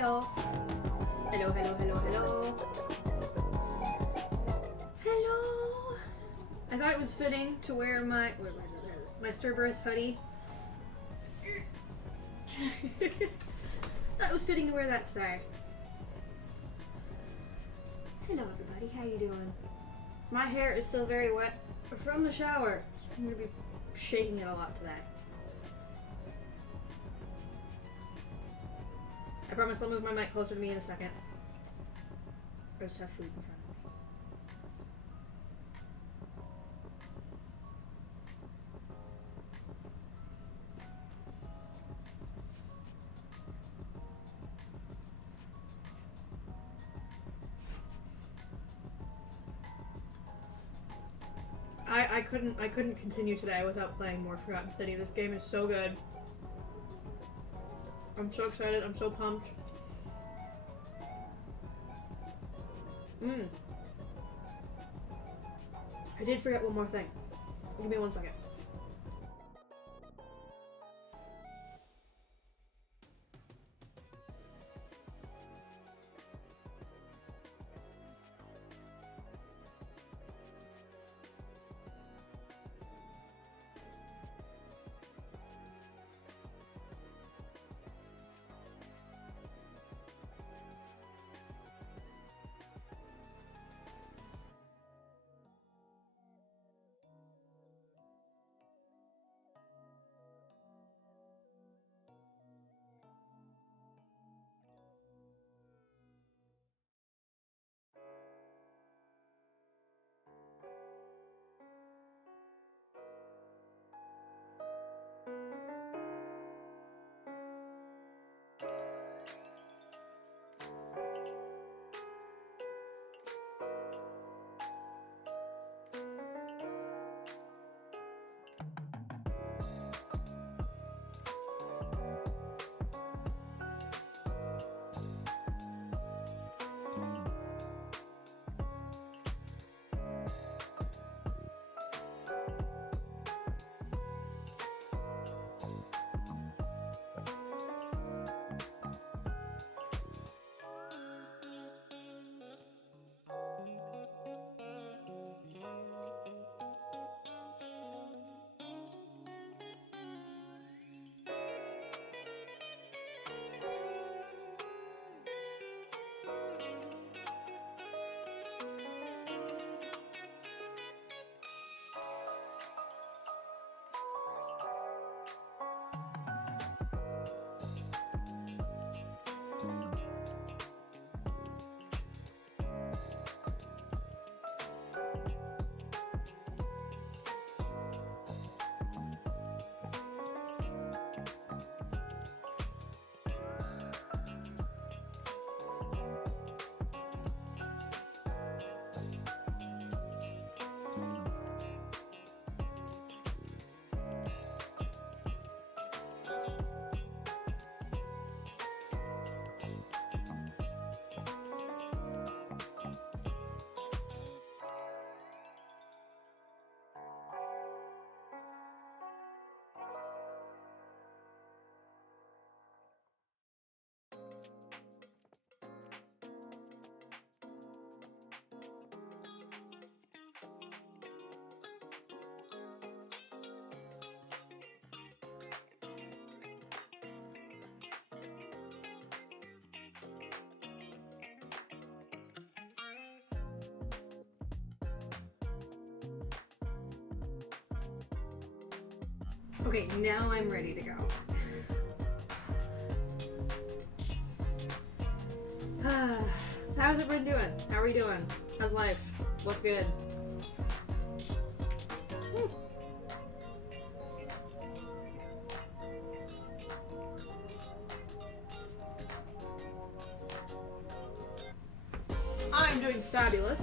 hello. Hello, hello, hello, hello. Hello. I thought it was fitting to wear my Cerberus hoodie. Thought it was fitting to wear that today. Hello everybody, how you doing? My hair is still very wet from the shower. I'm gonna be shaking it a lot today. I promise I'll move my mic closer to me in a second. Or just have food in front of me. I couldn't continue today without playing more Forgotten City. This game is so good. I'm so excited. I'm so pumped. I did forget one more thing. Give me 1 second. Okay, now I'm ready to go. So how's everyone doing? How are you doing? How's life? What's good? I'm doing fabulous.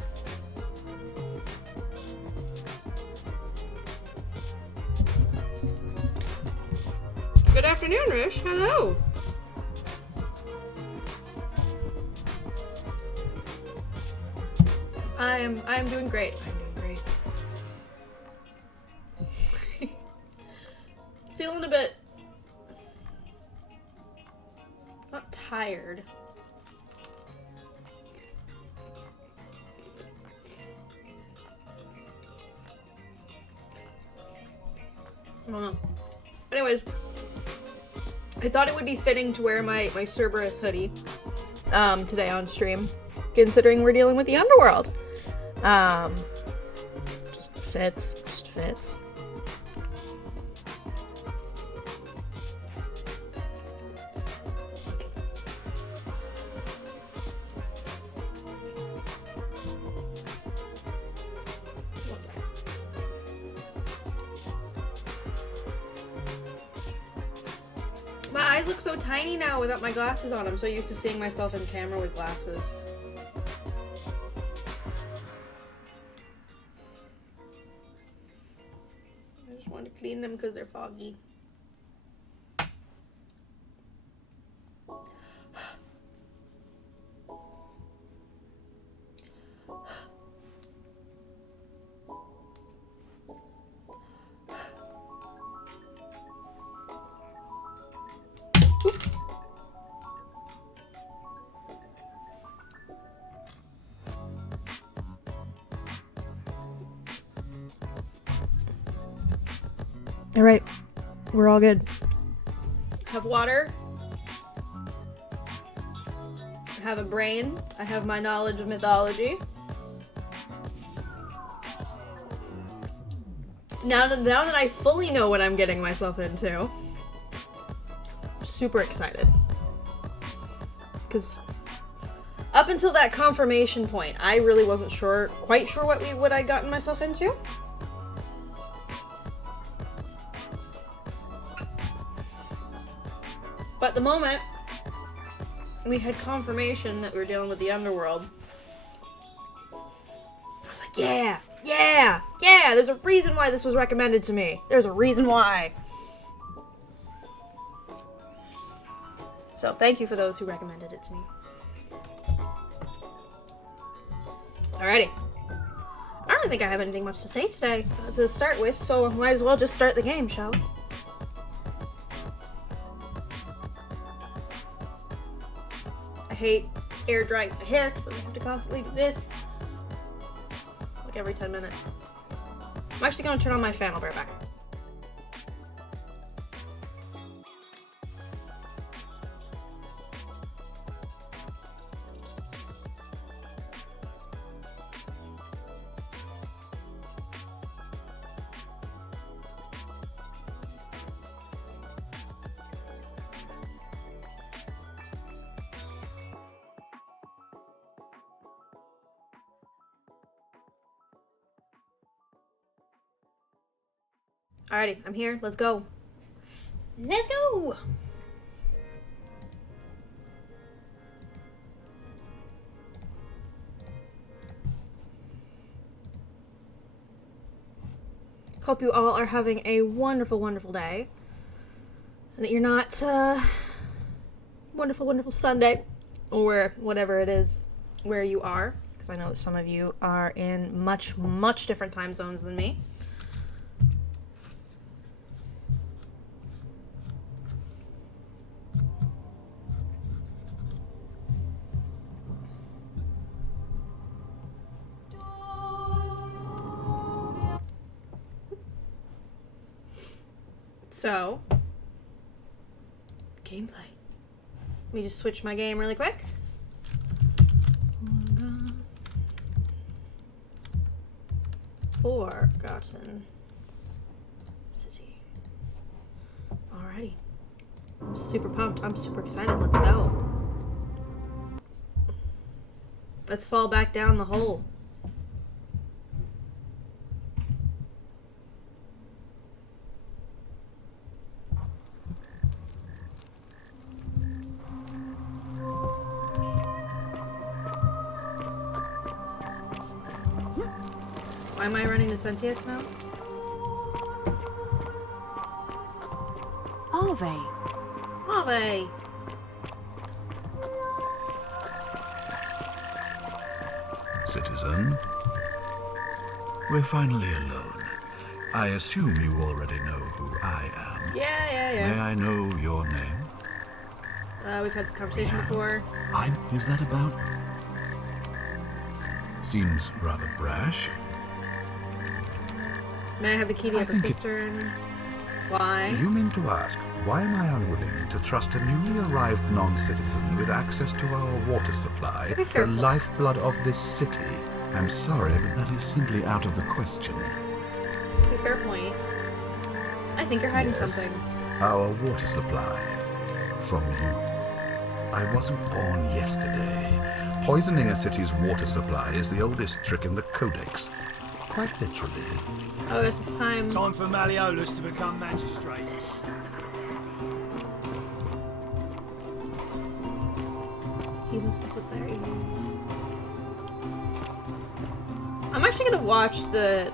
Good afternoon, Rish. Hello. I'm doing great. I'm doing great. Feeling a bit not tired, I don't know. Anyways, I thought it would be fitting to wear my Cerberus hoodie today on stream, considering we're dealing with the underworld. Just fits. My eyes look so tiny now without my glasses on. I'm so used to seeing myself in camera with glasses. I just want to clean them because they're foggy. All right, we're all good. I have water. I have a brain. I have my knowledge of mythology. Now that I fully know what I'm getting myself into, I'm super excited. Because up until that confirmation point, I really wasn't quite sure what I'd gotten myself into. But the moment we had confirmation that we were dealing with the underworld, I was like, yeah, there's a reason why this was recommended to me. There's a reason why. So thank you for those who recommended it to me. Alrighty. I don't think I have anything much to say today to start with, so might as well just start the game, shall we? I hate air drying my hair because I have to constantly do this. Like every 10 minutes. I'm actually going to turn on my fan. I'll be right back. Alrighty, I'm here. Let's go. Let's go! Hope you all are having a wonderful, wonderful day. And that you're not, wonderful Sunday. Or whatever it is where you are. Because I know that some of you are in much, much different time zones than me. So, gameplay. Let me just switch my game really quick. Forgotten City. Alrighty. I'm super pumped. I'm super excited. Let's go. Let's fall back down the hole. Why am I running to Sentius now? Ave! Citizen, we're finally alone. I assume you already know who I am. Yeah. May I know your name? We've had this conversation before. Is that about? Seems rather brash. May I have the key to your sister? Why? You mean to ask, why am I unwilling to trust a newly arrived non-citizen with access to our water supply, Be fair, the lifeblood of this city? I'm sorry, but that is simply out of the question. Fair point. I think you're hiding Yes, something. our water supply. From you. I wasn't born yesterday. Poisoning a city's water supply is the oldest trick in the Codex. Quite literally. Oh, I guess it's time. Time for Malleolus to become magistrate. He listens with their ears. I'm actually gonna watch the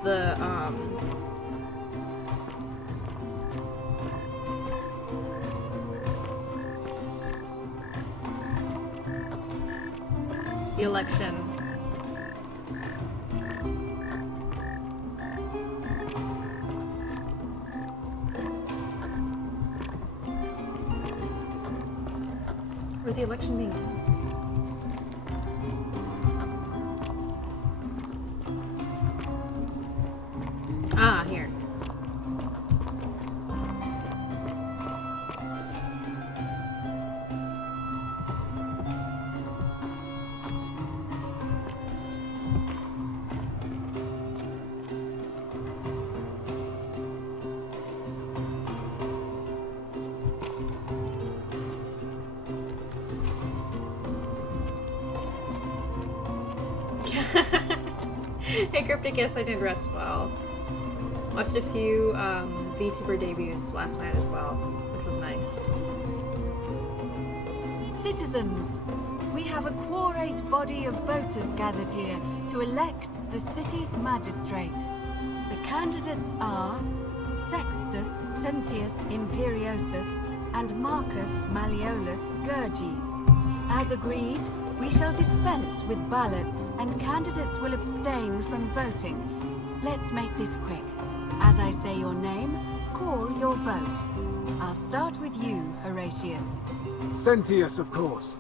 election. Where's the election being held? Ah, here. Hey Cryptic, yes, I did rest well. Watched a few VTuber debuts last night as well, which was nice. Citizens, we have a quorate body of voters gathered here to elect the city's magistrate. The candidates are Sextus Sentius Imperiosus and Marcus Malleolus Gurges. As agreed, we shall dispense with ballots and candidates will abstain from voting. Let's make this quick. As I say your name, call your vote. I'll start with you, Horatius. Sentius, of course.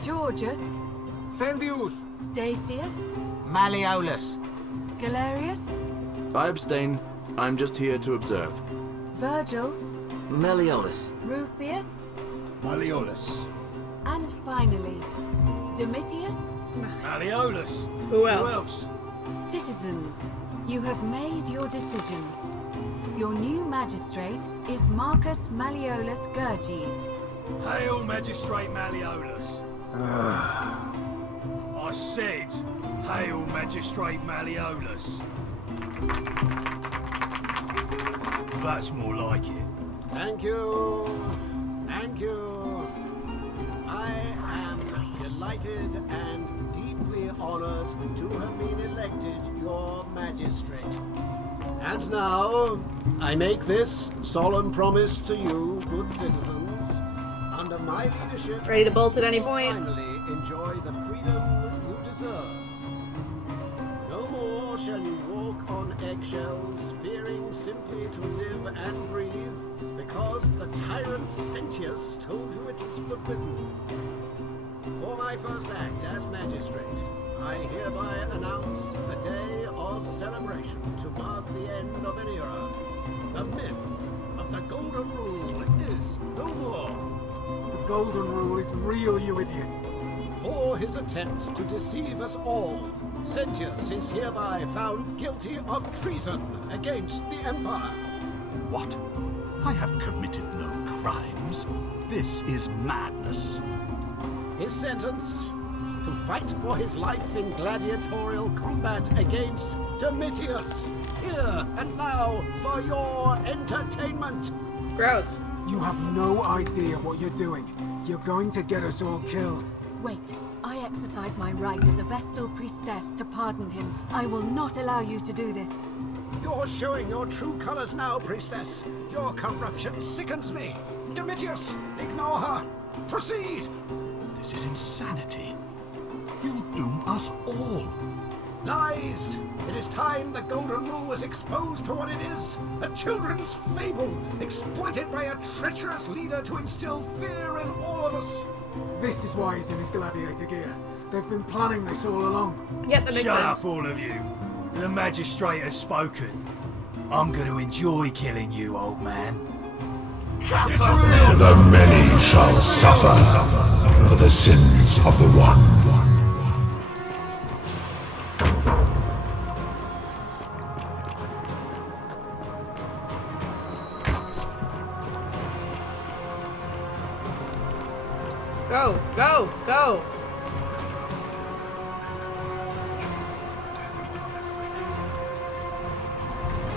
Georgius. Sendius. Dacius. Malleolus. Galerius. I abstain. I'm just here to observe. Virgil. Malleolus. Rufius. Malleolus. And finally, Domitius. Malleolus. Who Who else? else? Citizens, you have made your decision. Your new magistrate is Marcus Malleolus Gurges. Hail, Magistrate Malleolus. I said, hail, Magistrate Malleolus. That's more like it. Thank you. Thank you. I am delighted and deeply honored to have been elected your magistrate. And now, I make this solemn promise to you, good citizens. Under my leadership, Ready to bolt at any you will point? finally enjoy the freedom you deserve. No more shall you walk on eggshells, fearing simply to live and breathe, because the tyrant Sentius told you it was forbidden. For my first act as magistrate, I hereby announce a day of celebration to mark the end of an era. The myth of the Golden Rule is no more. The Golden Rule is real, you idiot. For his attempt to deceive us all, Sentius is hereby found guilty of treason against the Empire. What? I have committed no crimes. This is madness. His sentence: to fight for his life in gladiatorial combat against Domitius. Here and now for your entertainment. Gross. You have no idea what you're doing. You're going to get us all killed. Wait, I exercise my right as a Vestal priestess to pardon him. I will not allow you to do this. You're showing your true colors now, priestess. Your corruption sickens me. Domitius, ignore her. Proceed. This is insanity. You'll doom us all. Lies! It is time the Golden Rule was exposed for what it is, a children's fable, exploited by a treacherous leader to instill fear in all of us. This is why he's in his gladiator gear. They've been planning this all along. Yep, that makes Shut sense. up, all of you. The magistrate has spoken. I'm going to enjoy killing you, old man. The many shall suffer for the sins of the one. Go, go, go.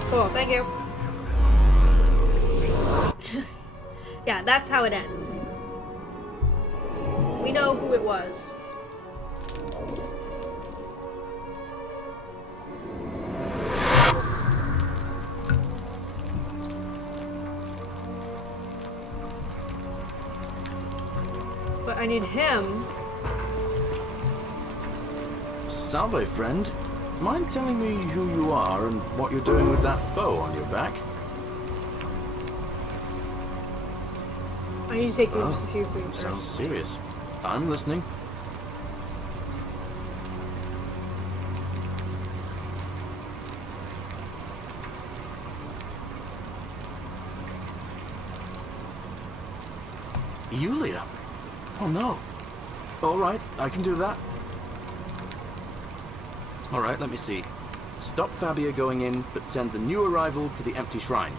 Cool, thank you. Yeah, that's how it ends. We know who it was. But I need him. Salve, friend. Mind telling me who you are and what you're doing with that bow on your back? I need to take you just a few things. Sounds serious. I'm listening. Yulia? Oh no. Alright, I can do that. Alright, let me see. Stop Fabia going in, but send the new arrival to the empty shrine.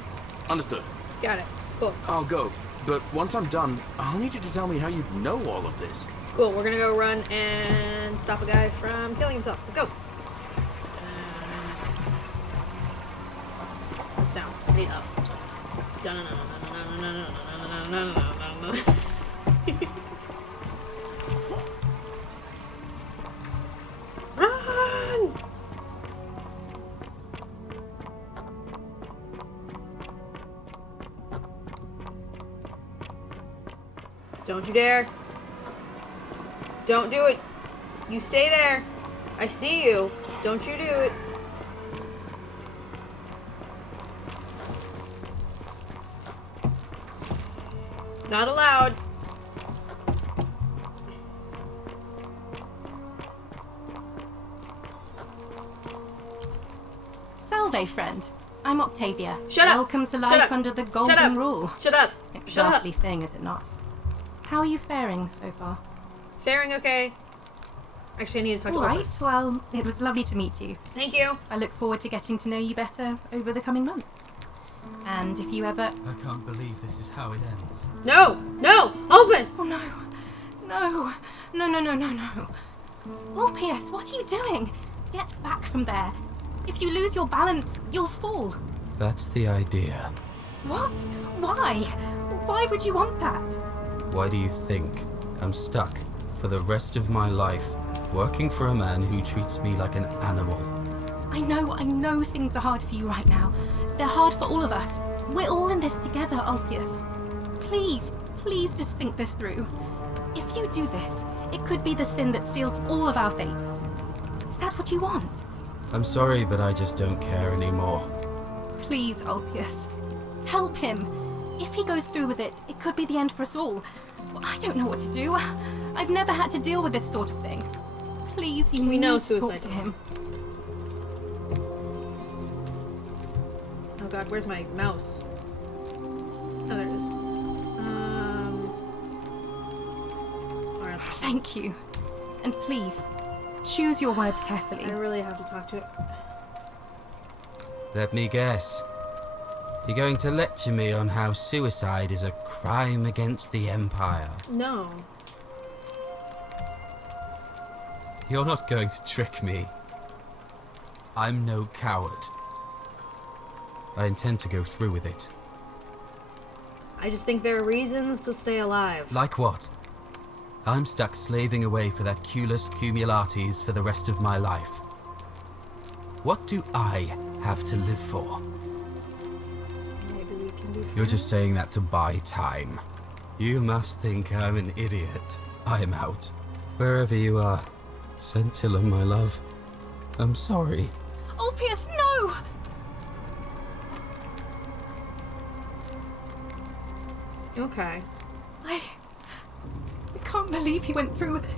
Understood. Got it. Cool. I'll go, but once I'm done, I'll need you to tell me how you know all of this. Cool, we're gonna go run and stop a guy from killing himself. Let's go. It's down. I need up. Run! Don't you dare. Don't do it. You stay there. I see you. Don't you do it. Not allowed. Salve, friend. I'm Octavia. Shut up. Welcome to Shut life up. under the Shut golden up. rule. Shut up. It's a Shut up. ghastly thing, is it not? How are you faring so far? Faring okay. Actually, I need to talk All about right. this. Well, it was lovely to meet you. Thank you. I look forward to getting to know you better over the coming months. And if you ever... I can't believe this is how it ends. No! No! Opus! Oh no! No! No, no, no, no, no. Orpheus, what are you doing? Get back from there. If you lose your balance, you'll fall. That's the idea. What? Why? Why would you want that? Why do you think I'm stuck for the rest of my life working for a man who treats me like an animal? I know things are hard for you right now. They're hard for all of us. We're all in this together, Ulpius. Please, please just think this through. If you do this, it could be the sin that seals all of our fates. Is that what you want? I'm sorry, but I just don't care anymore. Please, Ulpius. Help him. If he goes through with it, it could be the end for us all. I don't know what to do. I've never had to deal with this sort of thing. Please, you need to talk to him. Oh god, where's my mouse? Oh, there it is. Alright. Thank you. And please, choose your words carefully. I really have to talk to it. Let me guess. You're going to lecture me on how suicide is a crime against the Empire. No. You're not going to trick me. I'm no coward. I intend to go through with it. I just think there are reasons to stay alive. Like what? I'm stuck slaving away for that culus cumulatis for the rest of my life. What do I have to live for? Maybe we can be You're just saying that to buy time. You must think I'm an idiot. I'm out. Wherever you are. Scintilla, my love. I'm sorry. Ulpius, no! Okay. I can't believe he went through with it.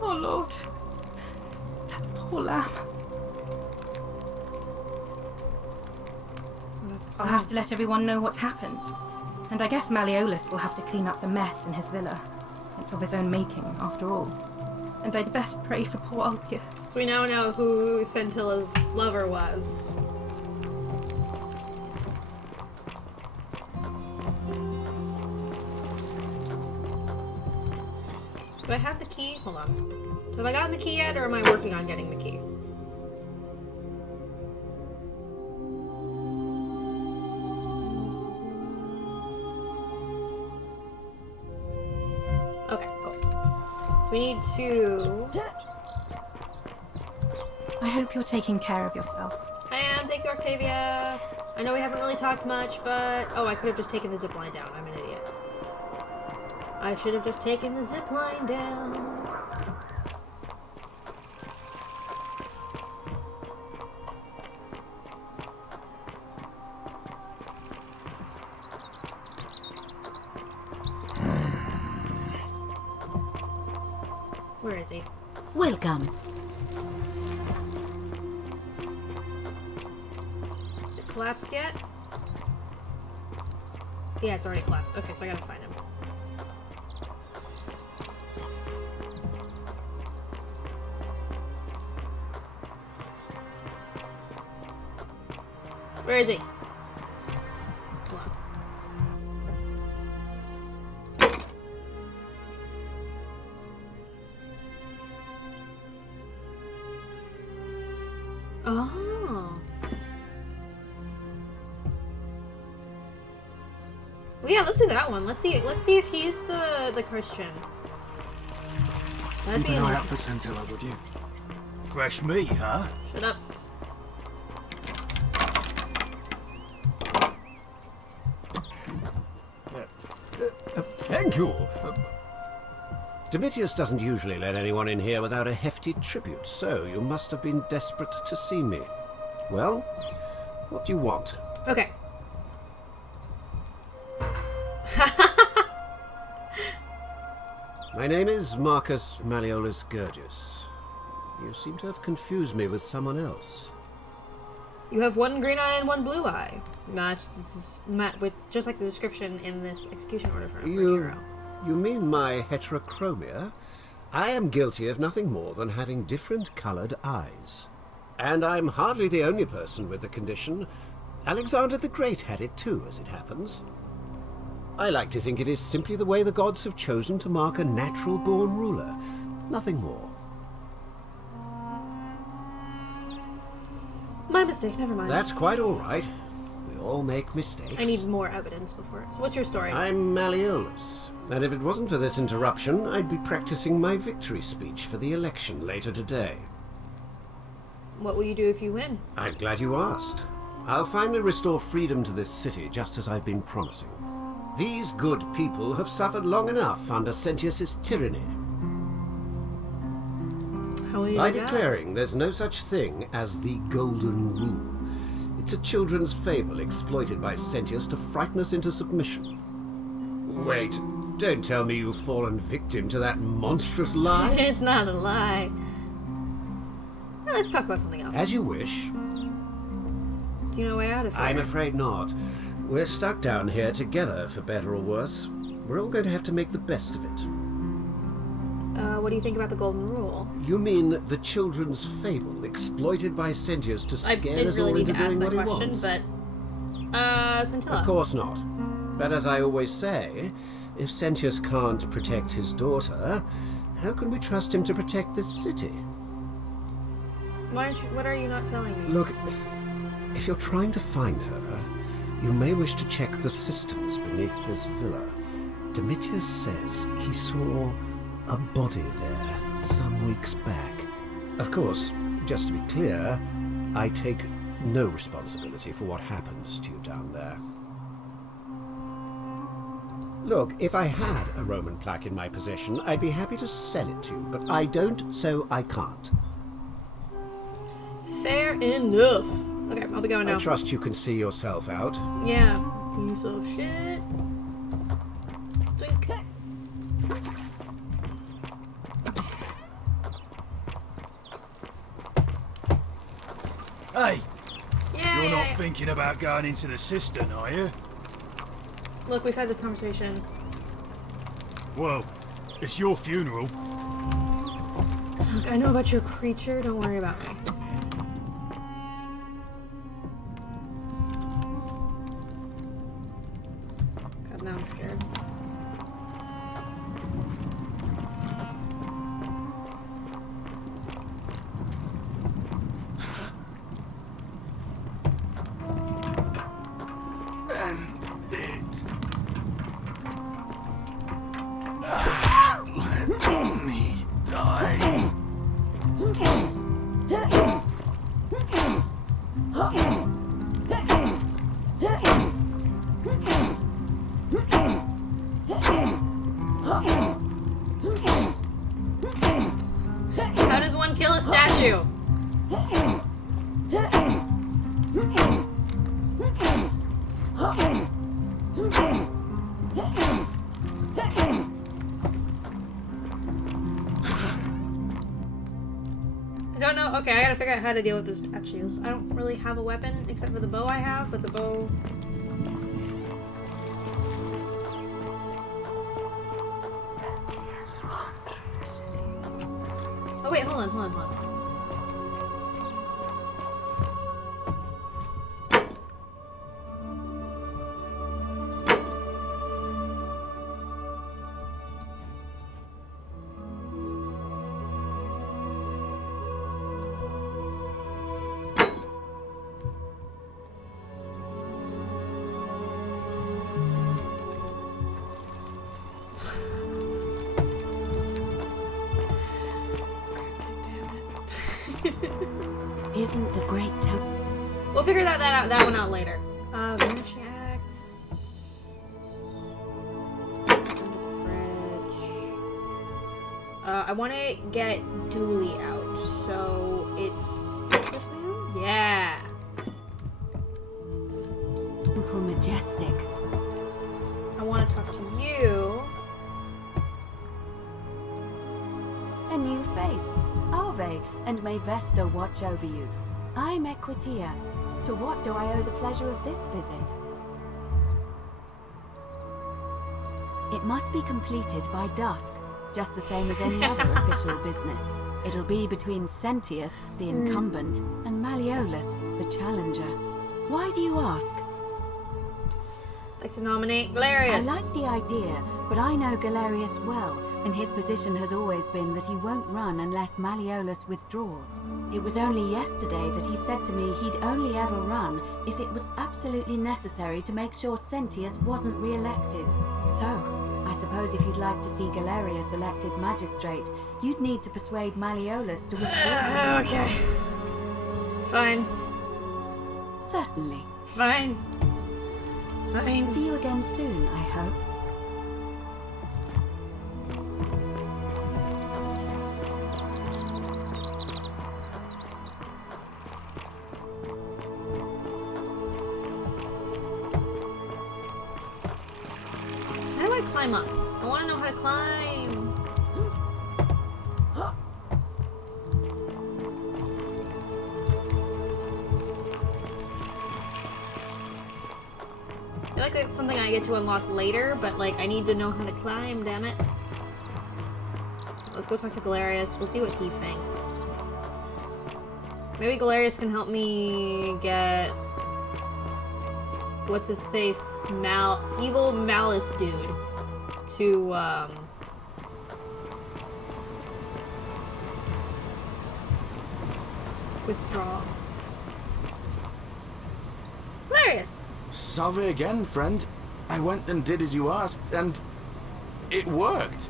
Oh Lord. That poor lamb. That's I'll have to let everyone know what happened. And I guess Malleolus will have to clean up the mess in his villa. It's of his own making, after all. And I'd best pray for poor Ulpius. So we now know who Scintilla's lover was. Do I have the key? Hold on. Have I gotten the key yet, or am I working on getting the key? Okay, cool. So we need to... I hope you're taking care of yourself. I am. Thank you, Octavia. I know we haven't really talked much, but... Oh, I could have just taken the zipline down. I'm an idiot. I should have just taken the zipline down. Where is he? Welcome. Is it collapsed yet? Yeah, it's already collapsed. Okay, so I gotta find him. Where is he? Come on. Oh. Well, yeah, let's do that one. Let's see if he's the Christian. That'd Keep be an eye an- out for Scintilla, would you? Fresh meat, huh? Shut up. Thank you. Domitius doesn't usually let anyone in here without a hefty tribute, so you must have been desperate to see me. Well, what do you want? Okay. My name is Marcus Malleolus Gurgis. You seem to have confused me with someone else. You have one green eye and one blue eye. Match with just like the description in this execution order for a hero. You mean my heterochromia? I am guilty of nothing more than having different coloured eyes. And I'm hardly the only person with the condition. Alexander the Great had it too, as it happens. I like to think it is simply the way the gods have chosen to mark a natural-born ruler. Nothing more. My mistake, never mind. That's quite all right. We all make mistakes. I need more evidence before. So what's your story? I'm Malleolus, and if it wasn't for this interruption, I'd be practicing my victory speech for the election later today. What will you do if you win? I'm glad you asked. I'll finally restore freedom to this city, just as I've been promising. These good people have suffered long enough under Sentius's tyranny. How will you By do that? declaring there's no such thing as the Golden Rule. It's a children's fable exploited by Sentius to frighten us into submission. Wait, don't tell me you've fallen victim to that monstrous lie? It's not a lie. Well, let's talk about something else. As you wish. Do you know a way out of here? I'm afraid not. We're stuck down here together, for better or worse. We're all going to have to make the best of it. What do you think about the Golden Rule? You mean the children's fable exploited by Sentius to I scare didn't us really all need into to ask doing that what he question, wants? but Scintilla. Of course not. But as I always say, if Sentius can't protect his daughter, how can we trust him to protect this city? What are you not telling me? Look, if you're trying to find her, you may wish to check the systems beneath this villa. Domitius says he saw a body there some weeks back. Of course, just to be clear, I take no responsibility for what happens to you down there. Look, if I had a Roman plaque in my possession, I'd be happy to sell it to you, but I don't, so I can't. Fair enough. Okay, I'll be going now. I trust you can see yourself out. Yeah, piece of shit. Drink. Hey, Yeah, you're yeah, not yeah. thinking about going into the cistern, are you? Look, we've had this conversation. Well, it's your funeral. Look, I know about your creature. Don't worry about me. God, now I'm scared. How does one kill a statue? I don't know. Okay, I gotta figure out how to deal with the statues. I don't really have a weapon except for the bow I have, but the bow... Oh wait, hold on. Isn't the great temple? We'll figure that one out later. Vanishing Acts. Bridge. I want to get Dooley out, so it's this man? Yeah. Temple Majestic. I want to talk to you. A new face. Ave, and may Vesta watch over you. I'm Equitia. To what do I owe the pleasure of this visit? It must be completed by dusk, just the same as any other official business. It'll be between Sentius, the incumbent, and Malleolus, the challenger. Why do you ask? I'd like to nominate Galerius. I like the idea, but I know Galerius well, and his position has always been that he won't run unless Malleolus withdraws. It was only yesterday that he said to me he'd only ever run if it was absolutely necessary to make sure Sentius wasn't re-elected. So, I suppose if you'd like to see Galerius elected magistrate, you'd need to persuade Malleolus to withdraw. Okay. Fine. Certainly. Fine. Fine. See you again soon, I hope. How do I climb up? I want to know how to climb. I feel like that's something I get to unlock later, but like I need to know how to climb, damn it. Let's go talk to Galerius. We'll see what he thinks. Maybe Galerius can help me get... what's his face? Evil Malice dude to withdraw. Galerius! Salve again, friend. I went and did as you asked, and it worked.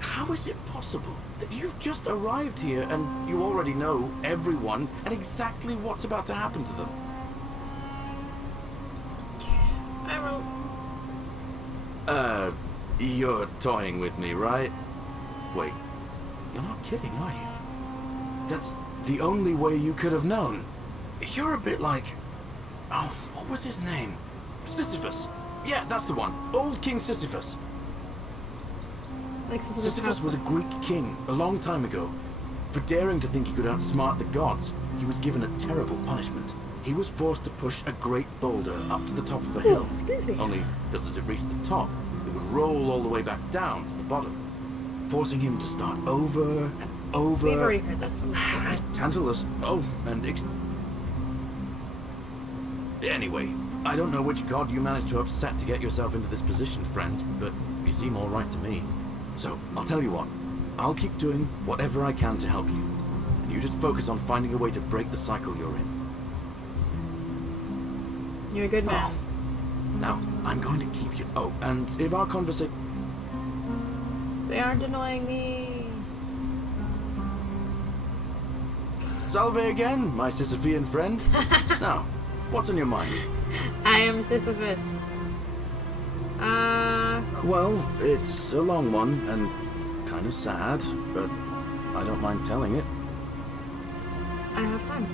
How is it possible that you've just arrived here and you already know everyone and exactly what's about to happen to them? I wrote. You're toying with me, right? Wait, you're not kidding, are you? That's the only way you could have known. You're a bit like... oh, what was his name? Sisyphus. Yeah, that's the one. Old King Sisyphus. Like Sisyphus was a Greek king a long time ago. For daring to think he could outsmart the gods, he was given a terrible punishment. he was forced to push a great boulder up to the top of a hill. Excuse me. Only, just as it reached the top, it would roll all the way back down to the bottom, forcing him to start over and over. We've already heard this. Tantalus. Oh, and anyway, I don't know which god you managed to upset to get yourself into this position, friend, but you seem all right to me. So, I'll tell you what. I'll keep doing whatever I can to help you. And you just focus on finding a way to break the cycle you're in. You're a good man. Now, I'm going to keep you... Oh, and if our conversation... They aren't annoying me. Salve again, my Sisyphean friend. Now, what's on your mind? I am Sisyphus. Well, it's a long one, and kind of sad, but I don't mind telling it. I have time.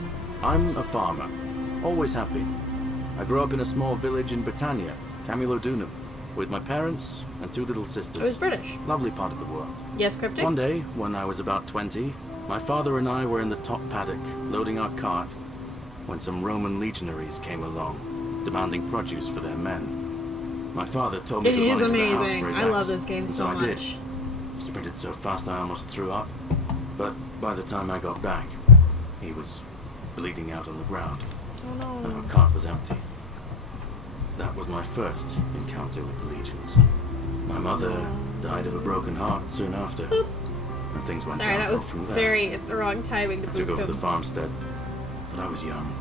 I'm a farmer. Always have been. I grew up in a small village in Britannia, Camulodunum, with my parents and 2 little sisters. It was British. Lovely part of the world. Yes, cryptic? One day, when I was about 20, my father and I were in the top paddock, loading our cart, when some Roman legionaries came along, demanding produce for their men. My father told me It to is run into the house amazing. for his I love axe, this game and so I did. much. Sprinted so fast I almost threw up. But by the time I got back, he was bleeding out on the ground, Oh no. and our cart was empty. That was my first encounter with the legions. My mother died of a broken heart soon after, and things went Sorry, that downhill was from there. very at the wrong timing to I took boot over him. the farmstead, but I was young.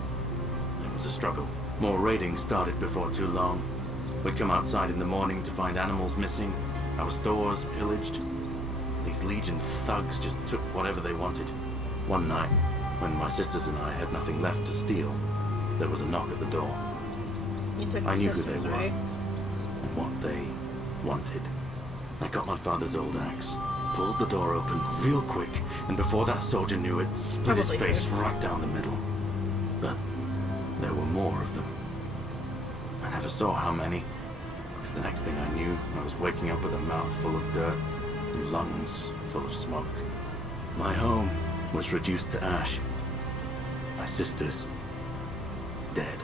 It was a struggle. More raiding started before too long. We'd come outside in the morning to find animals missing, our stores pillaged. These Legion thugs just took whatever they wanted. One night, when my sisters and I had nothing left to steal, there was a knock at the door. You took I your knew who sisters, they were, right? and what they wanted. I got my father's old axe, pulled the door open real quick, and before that soldier knew it, split his Probably face true. right down the middle. But there were more of them. I never saw how many, because the next thing I knew, I was waking up with a mouth full of dirt and lungs full of smoke. My home was reduced to ash. My sisters, dead.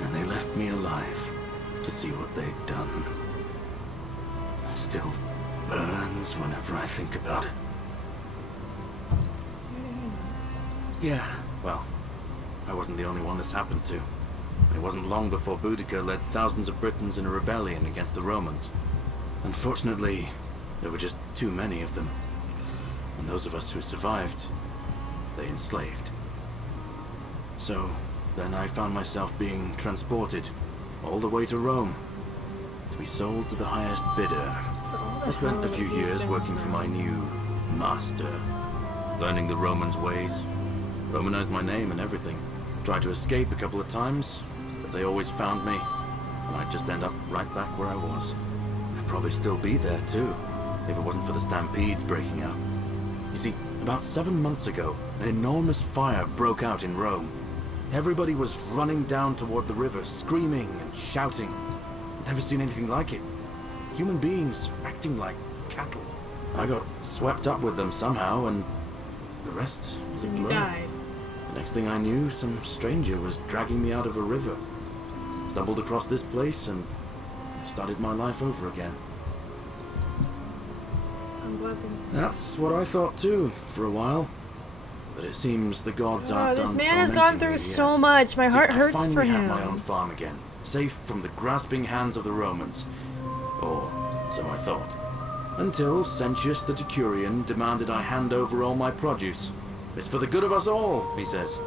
And they left me alive to see what they'd done. Still burns whenever I think about it. Yeah, well, I wasn't the only one this happened to. It wasn't long before Boudica led thousands of Britons in a rebellion against the Romans. Unfortunately, there were just too many of them. And those of us who survived, they enslaved. So, then I found myself being transported all the way to Rome to be sold to the highest bidder. I spent a few years working for my new master, learning the Romans' ways, Romanized my name and everything. Tried to escape a couple of times, but they always found me, and I'd just end up right back where I was. I'd probably still be there too, if it wasn't for the stampedes breaking out. You see, about 7 months ago, an enormous fire broke out in Rome. Everybody was running down toward the river, screaming and shouting. I'd never seen anything like it. Human beings acting like cattle. I got swept up with them somehow, and the rest was a blur. You died. The next thing I knew, some stranger was dragging me out of a river. Stumbled across this place and started my life over again. I'm glad things. That's what I thought too, for a while. But it seems the gods aren't Oh, this done man has gone tormenting through me so yet. much. My See, heart I hurts finally for had him. my own farm again, safe from the grasping hands of the Romans. Or so I thought. Until Sentius the Decurion demanded I hand over all my produce. It's for the good of us all, he says.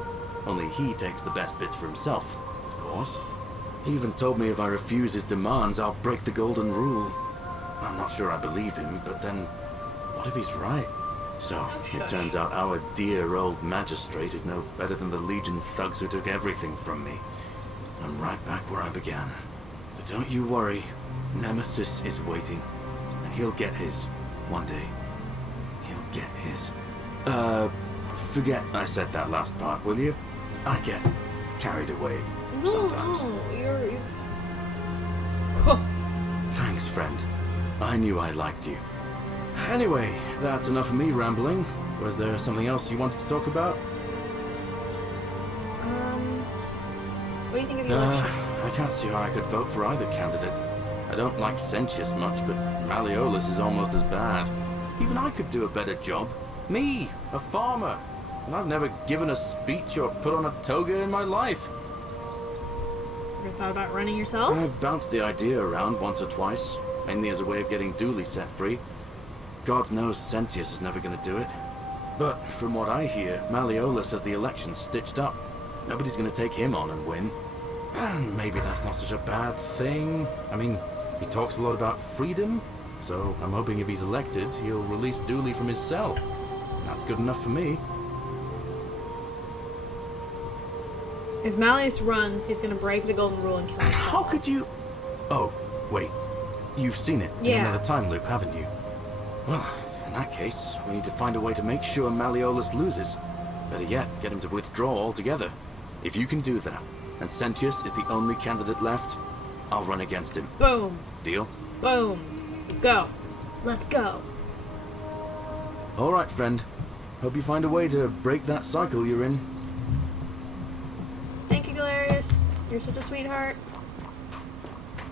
Only he takes the best bits for himself, of course. He even told me if I refuse his demands, I'll break the golden rule. I'm not sure I believe him, but then, what if he's right? So, it turns out our dear old magistrate is no better than the Legion thugs who took everything from me. I'm right back where I began. But don't you worry, Nemesis is waiting, and he'll get his, one day. He'll get his. Forget I said that last part, will you? I get carried away sometimes. No, you're... Thanks, friend. I knew I liked you. Anyway, that's enough of me rambling. Was there something else you wanted to talk about? What do you think of the election? I can't see how I could vote for either candidate. I don't like Sentius much, but Malleolus is almost as bad. Even I could do a better job. Me, a farmer. And I've never given a speech or put on a toga in my life. Ever thought about running yourself? I've bounced the idea around once or twice, mainly as a way of getting Dooley set free. God knows Sentius is never going to do it. But from what I hear, Malleolus has the election stitched up. Nobody's going to take him on and win. And maybe that's not such a bad thing. I mean, he talks a lot about freedom, so I'm hoping if he's elected, he'll release Dooley from his cell. And that's good enough for me. If Malleus runs, he's gonna break the golden rule and kill And himself. how could you... Oh, wait. You've seen it in Yeah. another time loop, haven't you? Well, in that case, we need to find a way to make sure Malleolus loses. Better yet, get him to withdraw altogether. If you can do that, and Sentius is the only candidate left, I'll run against him. Boom. Deal? Boom. Let's go. Let's go. All right, friend. Hope you find a way to break that cycle you're in. Thank you, Galerius. You're such a sweetheart.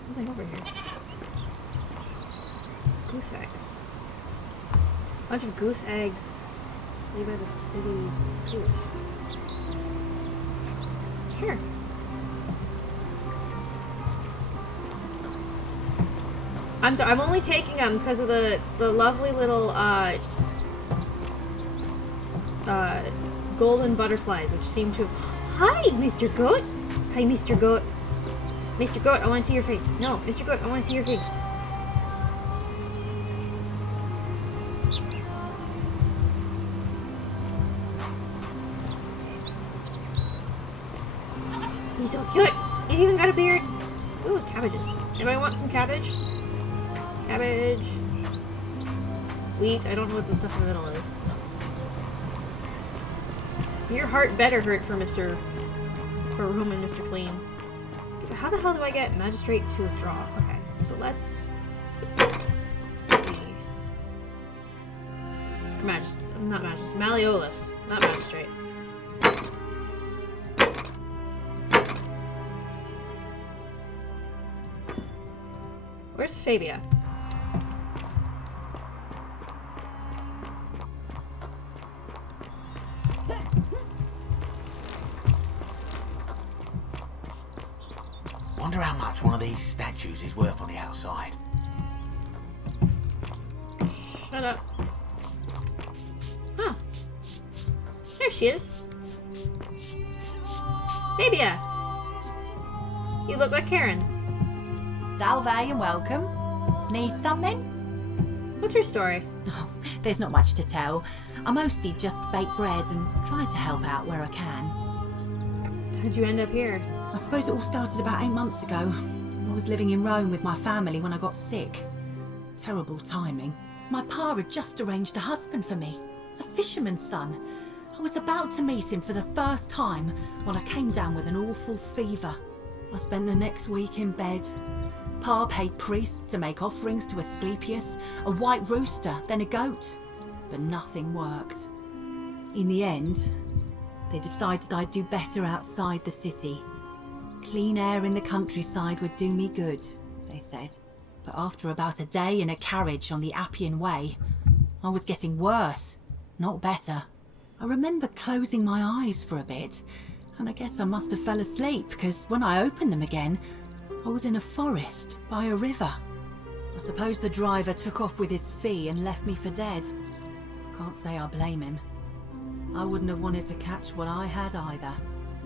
Something over here. Goose eggs. Bunch of goose eggs. Laid by the city's goose. Sure. I'm sorry, I'm only taking them because of the lovely little golden butterflies, which seem to... Hi, Mr. Goat! Hi, Mr. Goat. Mr. Goat, I want to see your face. No, Mr. Goat, I want to see your face. He's so cute! He's even got a beard! Ooh, cabbages. Anybody want some cabbage? Cabbage. Wheat. I don't know what the stuff in the middle is. Your heart better hurt for Roman Mr. Clean. Okay, so how the hell do I get magistrate to withdraw? Okay, so let's see. Not magistrate. Malleolus, not magistrate. Where's Fabia? Wonder how much one of these statues is worth on the outside. Shut up. Huh. There she is. Fabia! You look like Karen. Salve and welcome. Need something? What's your story? Oh, there's not much to tell. I mostly just bake bread and try to help out where I can. How'd you end up here? I suppose it all started about 8 months ago. I was living in Rome with my family when I got sick. Terrible timing. My pa had just arranged a husband for me, a fisherman's son. I was about to meet him for the first time when I came down with an awful fever. I spent the next week in bed. Pa paid priests to make offerings to Asclepius, a white rooster, then a goat. But nothing worked. In the end, they decided I'd do better outside the city. Clean air in the countryside would do me good, they said. But after about a day in a carriage on the Appian Way, I was getting worse, not better. I remember closing my eyes for a bit, and I guess I must have fell asleep, because when I opened them again, I was in a forest by a river. I suppose the driver took off with his fee and left me for dead. Can't say I blame him. I wouldn't have wanted to catch what I had either.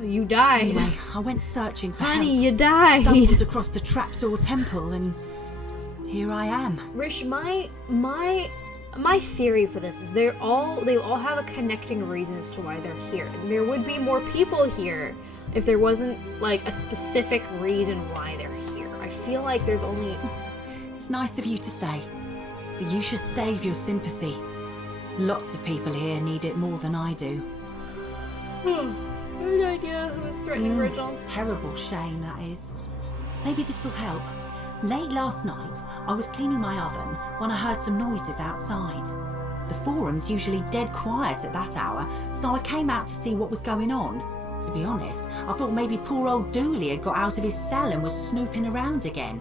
You died. Anyway, I went searching for Honey, help. you died. Stumbled across the trapdoor temple, and here I am. Rish, my theory for this is they all have a connecting reason as to why they're here. There would be more people here if there wasn't like a specific reason why they're here. I feel like there's only... It's nice of you to say, but you should save your sympathy. Lots of people here need it more than I do. Good idea. Who was threatening Virgil? Terrible shame, that is. Maybe this will help. Late last night, I was cleaning my oven when I heard some noises outside. The forum's usually dead quiet at that hour, so I came out to see what was going on. To be honest, I thought maybe poor old Dooley had got out of his cell and was snooping around again.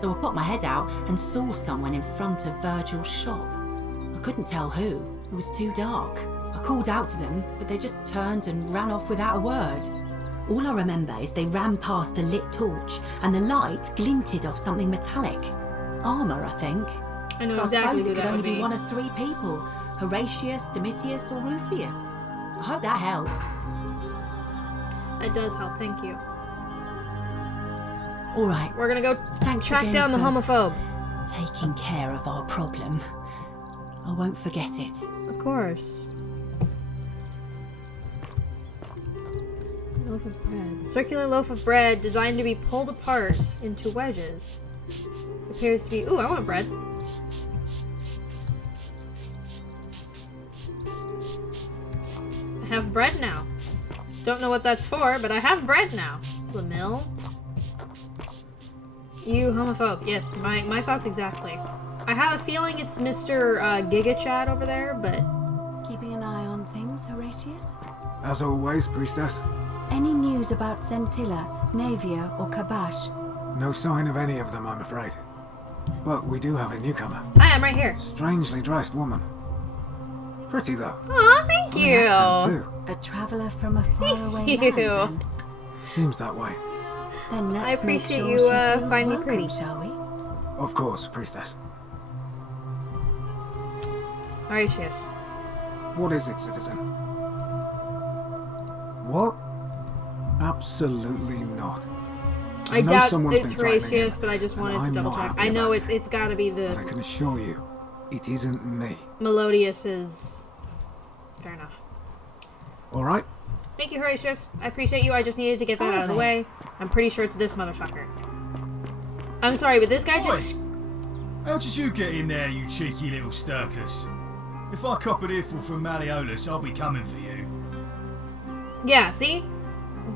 So I put my head out and saw someone in front of Virgil's shop. I couldn't tell who, it was too dark. I called out to them, but they just turned and ran off without a word. All I remember is they ran past a lit torch and the light glinted off something metallic. Armour, I think. I know So exactly I suppose who it could that only would be be. one of 3 people. Horatius, Domitius or Rufius. I hope that helps. It does help, thank you. All right. We're gonna go Thanks track again down the for homophobe. taking care of our problem. I won't forget it. Of course. Loaf of bread. Circular loaf of bread designed to be pulled apart into wedges. Appears to be. Ooh, I want bread. I have bread now. Don't know what that's for, but I have bread now. The mill. You homophobe. Yes, my thoughts exactly. I have a feeling it's Mr. Giga Chad over there, but Keeping an eye on things, Horatius? As always, priestess. Any news about Scintilla, Navia, or Kabash? No sign of any of them, I'm afraid. But we do have a newcomer. I am right here. Strangely dressed woman. Pretty, though. Aw, thank Funny you. accent, too. A traveller from a faraway Thank land, you. then? Seems that way. Then let's I appreciate make you, sure she feels find me welcome, pretty. shall we? Of course, priestess. Horatius. What is it, citizen? What? Absolutely not. I know doubt someone's it's been threatening Horatius, him, but I just and wanted to I'm double not check. happy I know about it's gotta be But I the can assure you, it isn't me. Melodius's. Fair enough. All right? Thank you, Horatius. I appreciate you. I just needed to get that out of the way. I'm pretty sure it's this motherfucker. I'm sorry, but this guy just. How did you get in there, you cheeky little Sturkus? If I cop an earful from Malleolus, I'll be coming for you. Yeah, see?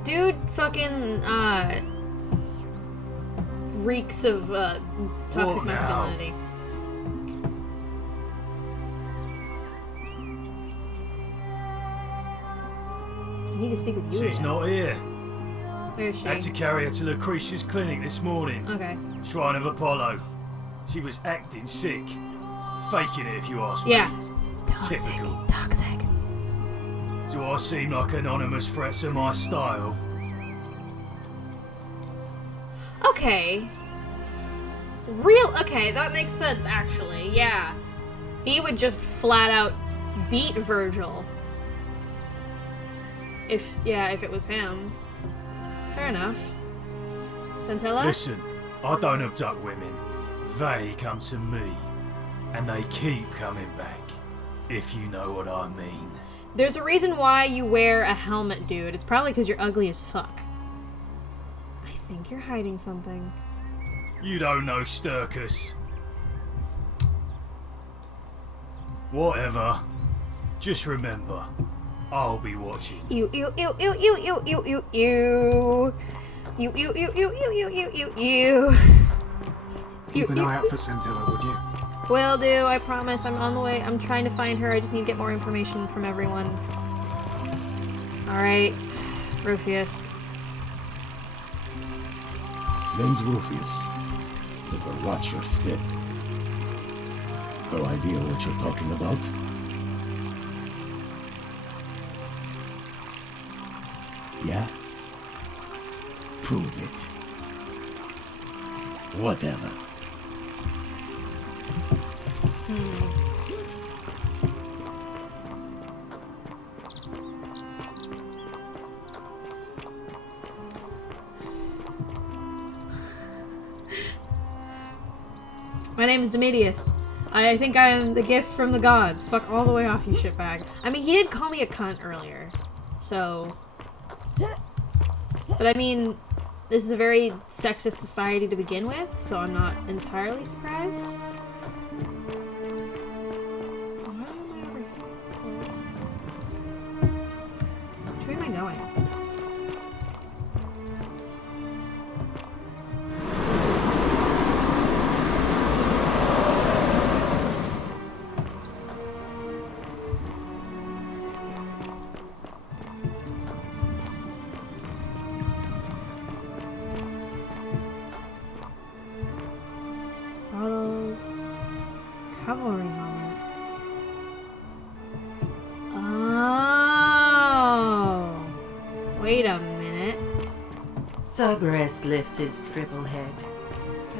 Dude fucking, reeks of, toxic What now? masculinity. I need to speak with you. She's not here. Where is she? Had to carry her to Lucretia's clinic this morning. Okay. Shrine of Apollo. She was acting sick. Faking it, if you ask Yeah. me. Toxic. Typical. Toxic. Do I seem like anonymous threats are my style? Okay. Okay, that makes sense, actually. Yeah. He would just flat out beat Virgil. If it was him. Fair enough. Scintilla? Listen, I don't abduct women. They come to me. And they keep coming back. If you know what I mean. There's a reason why you wear a helmet, dude. It's probably because you're ugly as fuck. I think you're hiding something. You don't know Sturkus. Whatever. Just remember, I'll be watching. Ew, ew, ew, ew, ew, ew, ew, ew, ew. Ew, ew, ew, ew, ew, ew, ew, ew, ew. Keep an eye out for Scintilla, would you? Will do, I promise. I'm on the way. I'm trying to find her. I just need to get more information from everyone. Alright. Rufius. Name's Rufius. Better watch your step. No idea what you're talking about? Yeah? Prove it. Whatever. My name is Domitius. I think I am the gift from the gods. Fuck all the way off, you shitbag. I mean, he did call me a cunt earlier. So... But I mean, this is a very sexist society to begin with, so I'm not entirely surprised. Which way am I going? cavalry helmet. Oh. Wait a minute. Cerberus lifts his triple head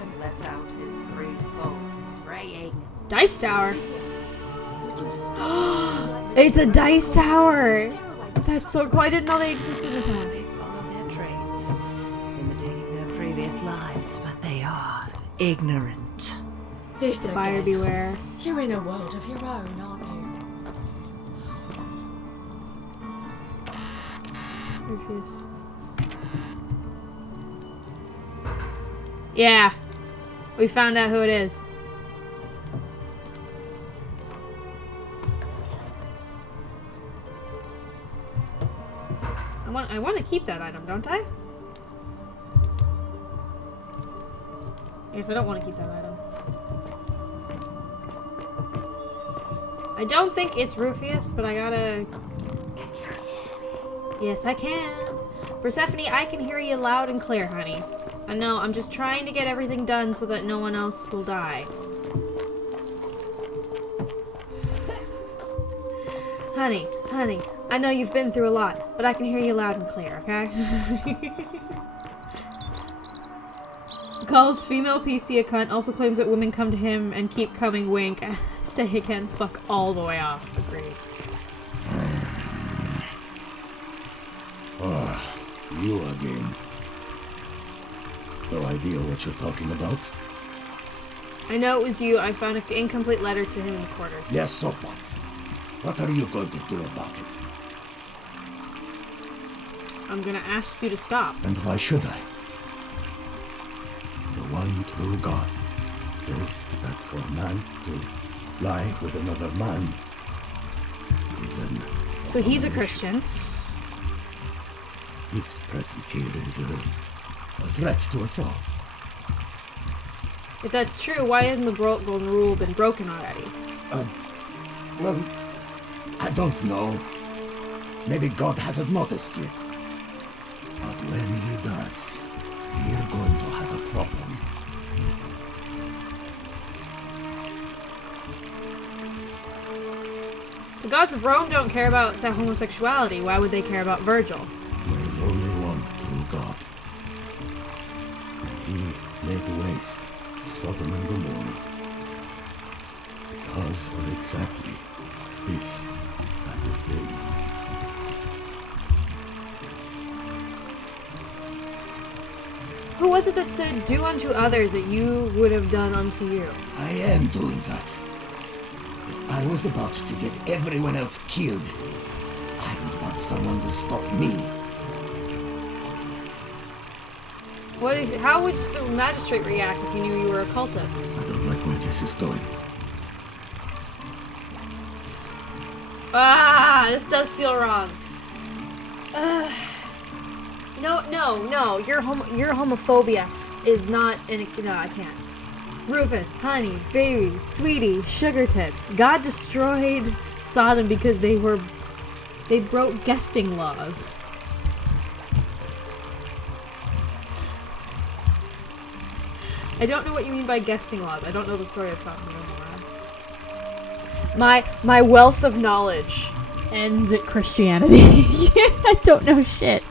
and lets out his threefold praying. Dice tower. It's a dice tower. That's so cool. I didn't know they existed in the past. They follow their traits, imitating their previous lives, but they are ignorant. This Buyer again. beware. You're in a world of your own, aren't you? Rufus. Yeah. We found out who it is. I want to keep that item, don't I? I guess I don't want to keep that item. I don't think it's Rufus, but I gotta... Yes, I can. Persephone, I can hear you loud and clear, honey. I know, I'm just trying to get everything done so that no one else will die. Honey, I know you've been through a lot, but I can hear you loud and clear, okay? Calls female PC a cunt, also claims that women come to him and keep coming, wink. Say again, fuck all the way off. Agreed. You again. No idea what you're talking about? I know it was you. I found an incomplete letter to him in the quarters. Yes, so what? What are you going to do about it? I'm gonna ask you to stop. And why should I? The one true God says that for a man to lie with another man is an... So he's a Christian. His presence here is a threat to us all. If that's true, why hasn't the golden rule been broken already? Well, I don't know. Maybe God hasn't noticed yet. But when he does, we're going to have a problem. The gods of Rome don't care about homosexuality. Why would they care about Virgil? There is only one true God. He laid waste Sodom and Gomorrah because of exactly this type of thing. Who was it that said, "Do unto others that you would have done unto you"? I am doing that. If I was about to get everyone else killed, I would want someone to stop me. How would the magistrate react if you knew you were a cultist? I don't like where this is going. This does feel wrong. No. Your homophobia is not no, I can't. Rufus, honey, baby, sweetie, sugar tits. God destroyed Sodom because they broke guesting laws. I don't know what you mean by guesting laws. I don't know the story of Sodom and Gomorrah. My wealth of knowledge ends at Christianity. I don't know shit.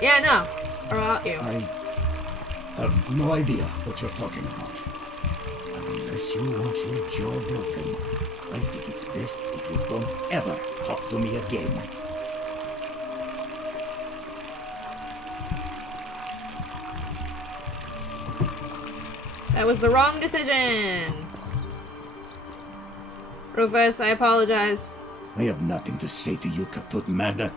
Yeah, no. Or about you. I have no idea what you're talking about. Unless you want your jaw broken, I think it's best if you don't ever talk to me again. That was the wrong decision. Rufus, I apologize. I have nothing to say to you, Kaput Mada.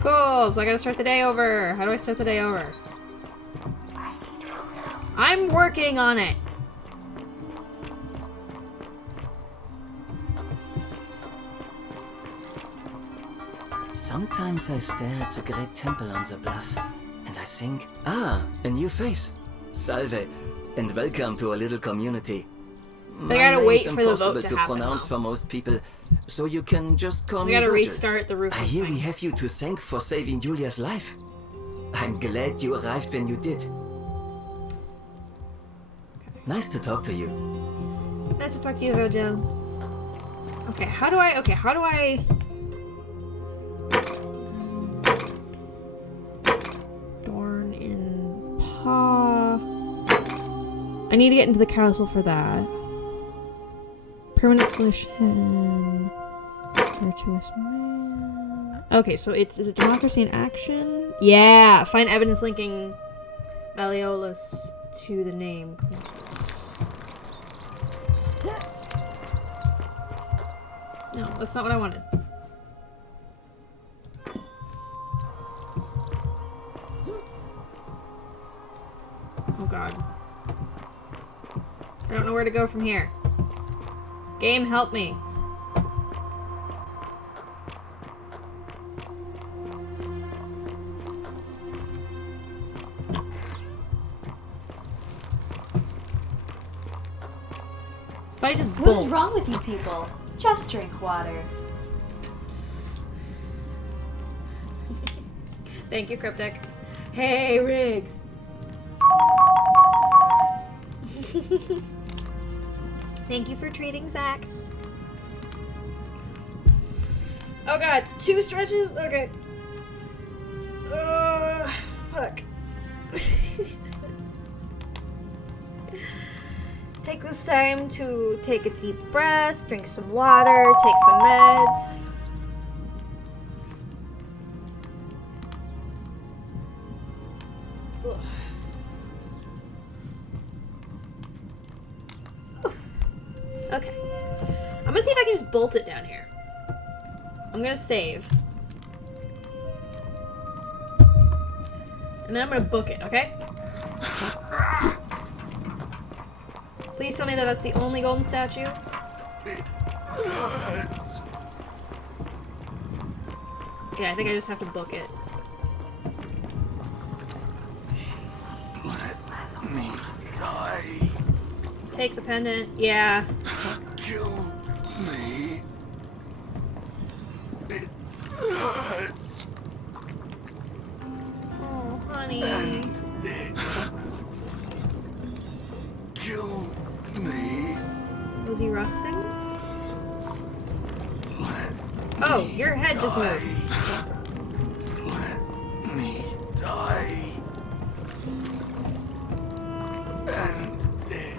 Cool, so I gotta start the day over. How do I start the day over? I'm working on it. Sometimes I stare at the great temple on the bluff, and I think, a new face. Salve, and welcome to our little community. They gotta My wait name's for the vote impossible to to happen, pronounce though. for most people, so you can just call So me we gotta Virgil. restart the roof. Here we have you to thank for saving Julia's life. I'm glad you arrived when you did. Nice to talk to you. Nice to talk to you, Virgil. Okay, how do I... Thorn in paw. I need to get into the castle for that. Permanent solution. Virtuous man. Okay, so is it democracy in action? Yeah! Find evidence linking Malleolus to the name. No, that's not what I wanted. Oh god. I don't know where to go from here. Game, help me. If I just bolt. What's wrong with you people? Just drink water. Thank you, Cryptic. Hey, Riggs. Thank you for treating Zach. Oh god, 2 stretches? Okay. Fuck. Take this time to take a deep breath, drink some water, take some meds. Ugh. Okay. I'm gonna see if I can just bolt it down here. I'm gonna save. And then I'm gonna book it, okay? Please tell me that that's the only golden statue. Yeah, I think I just have to book it. Let me die. Take the pendant. Yeah. Kill me. It hurts. Oh, honey. And it. Kill me. Was he rusting? Let Oh, your head just moved. Let me die. And it.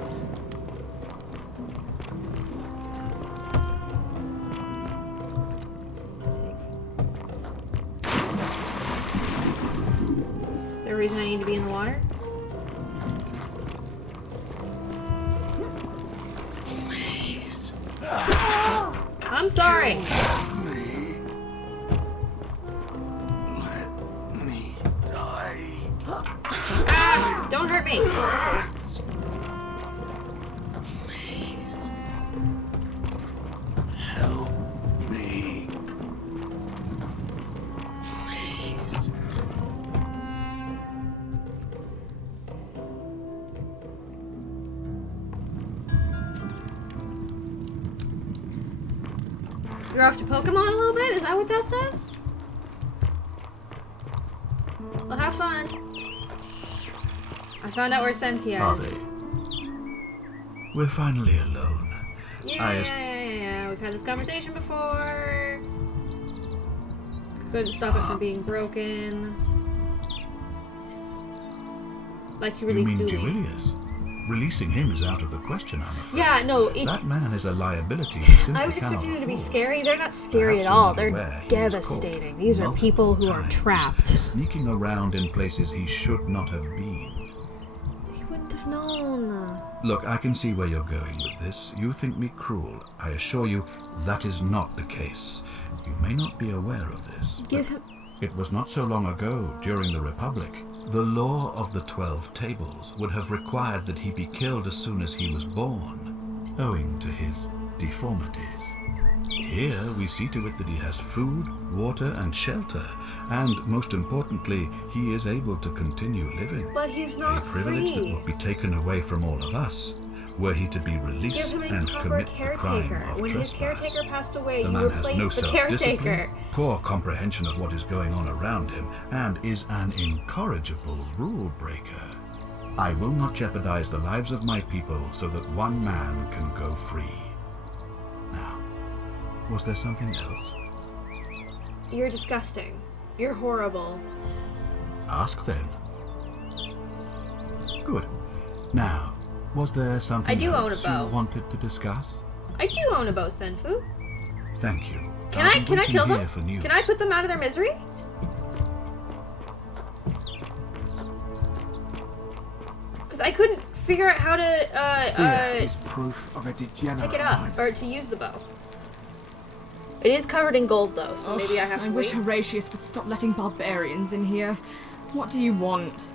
Is there a reason I need to be in the water? Please. I'm sorry. Me. Let me die. Ah, don't hurt me. Hurts. Please. Help me. Please. You're off to Pokemon a little bit? Is that what that says? Well, have fun. I found out where Sentia Are is. they? We're finally alone. Yeah. We've had this conversation before. Couldn't stop it from being broken. Like you You released mean Dooley. Julius? Releasing him is out of the question, I'm afraid. Yeah, no, it's... That man is a liability. He simply I was cannot expecting them to be afford. scary. They're not scary Perhaps at all. you're not They're aware he was devastating. caught These are multiple people who are times, trapped. sneaking around in places he should not have been. He wouldn't have known. Look, I can see where you're going with this. You think me cruel. I assure you that is not the case. You may not be aware of this. Give him... It was not so long ago, during the Republic. The law of the 12 Tables would have required that he be killed as soon as he was born, owing to his deformities. Here we see to it that he has food, water, and shelter, and most importantly, he is able to continue living. But he's not a privilege free. that will be taken away from all of us. Were he to be Give released him a and proper commit the crime caretaker. of When his trespass, caretaker passed away, the you man has no replaced the self-discipline, caretaker. poor comprehension of what is going on around him, and is an incorrigible rule breaker. I will not jeopardize the lives of my people so that one man can go free. Now, was there something else? You're disgusting. You're horrible. Ask then. Good. Now, was there something I do own a else bow. you wanted to discuss? I do own a bow, Senfu. Thank you. Can I'll I be kill waiting them? here for news. Can I put them out of their misery? Because I couldn't figure out how to Here is proof of a degenerate pick it up mind. or to use the bow. It is covered in gold though, so maybe I have to I wish wait. Horatius would stop letting barbarians in here. What do you want?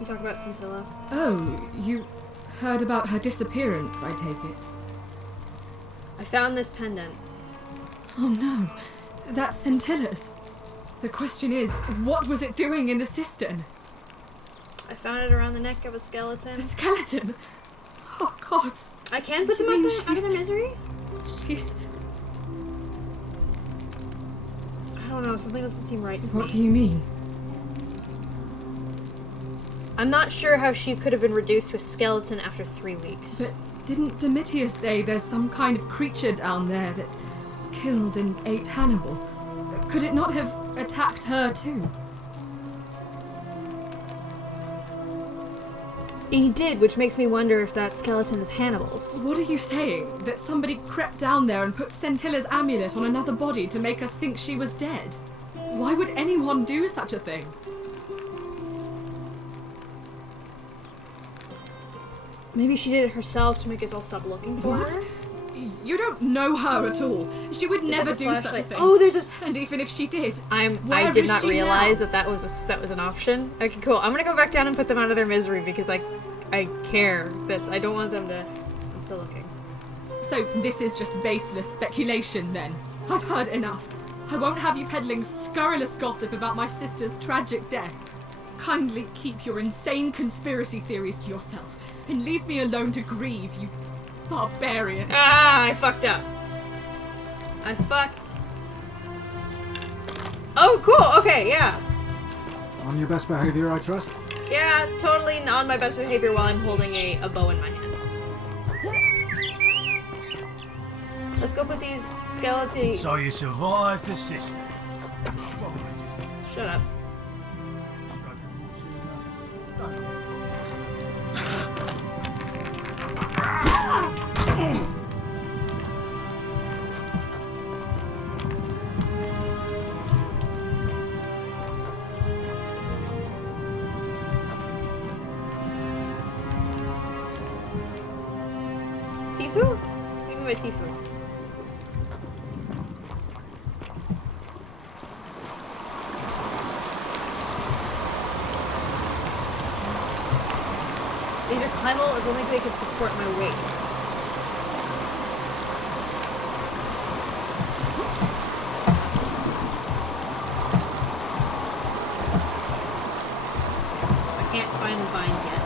You talk about Scintilla. Oh, you heard about her disappearance, I take it. I found this pendant. Oh no, that's Scintilla's. The question is, what was it doing in the cistern? I found it around the neck of a skeleton. A skeleton? Oh god. I can put them You out, mean out of their misery? She's... I don't know, something doesn't seem right to me. What do you mean? I'm not sure how she could have been reduced to a skeleton after 3 weeks. But didn't Domitius say there's some kind of creature down there that killed and ate Hannibal? Could it not have attacked her too? He did, which makes me wonder if that skeleton is Hannibal's. What are you saying? That somebody crept down there and put Scintilla's amulet on another body to make us think she was dead? Why would anyone do such a thing? Maybe she did it herself to make us all stop looking for What? her? You don't know her at all. She would Is never that the do such a flashlight? thing. Oh, there's a... And even if she did, I where did is not she realize now? that that was an option. Okay, cool. I'm gonna go back down and put them out of their misery because I care that I don't want them to... I'm still looking. So this is just baseless speculation then? I've heard enough. I won't have you peddling scurrilous gossip about my sister's tragic death. Kindly keep your insane conspiracy theories to yourself and leave me alone to grieve, you barbarian. Ah, I fucked up. I fucked. Oh, cool. Okay, yeah. On your best behavior, I trust? Yeah, totally on my best behavior while I'm holding a bow in my hand. Let's go put these skeletons. So you survived the system. Shut up. Tifu? Give me my Tifu. These are climbable if only they could support my weight. I can't find the vines yet.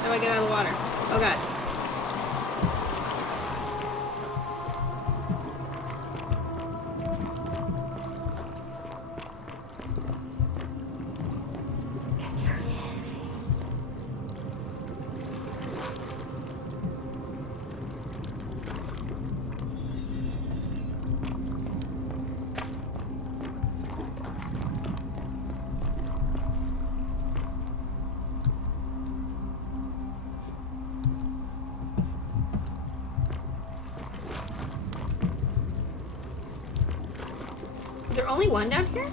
How do I get out of the water? Oh god. Is there only one down here?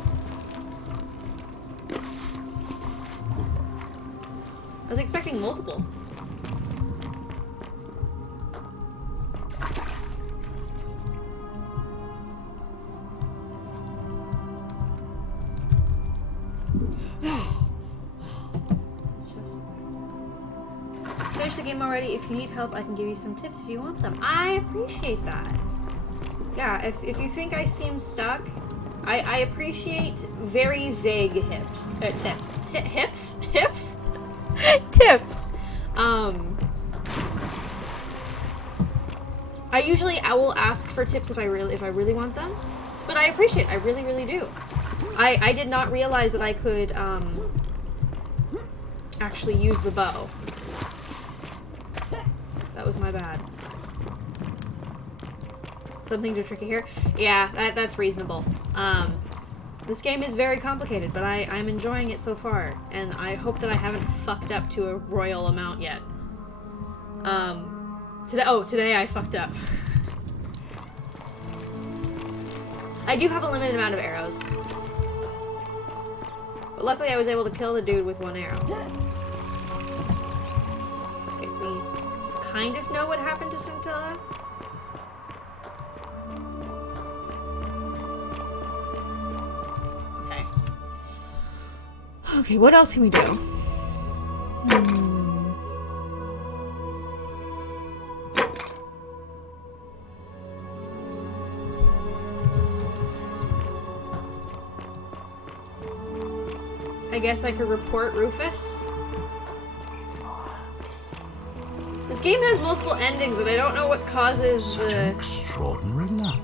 I was expecting multiple. Finish the game already. If you need help, I can give you some tips if you want them. I appreciate that. Yeah, if you think I seem stuck, I appreciate very vague tips. Hips? Hips? Tips. I will ask for tips if I really want them, but I appreciate it. I really, really do. I did not realize that I could actually use the bow. That was my bad. Some things are tricky here. Yeah, that's reasonable. This game is very complicated, but I'm enjoying it so far, and I hope that I haven't fucked up to a royal amount yet. Today I fucked up. I do have a limited amount of arrows. But luckily I was able to kill the dude with one arrow. Okay, so we kind of know what happened to Scintilla. Okay. Okay, what else can we do? I guess I could report Rufus. This game has multiple endings, and I don't know what causes Such an extraordinary lap.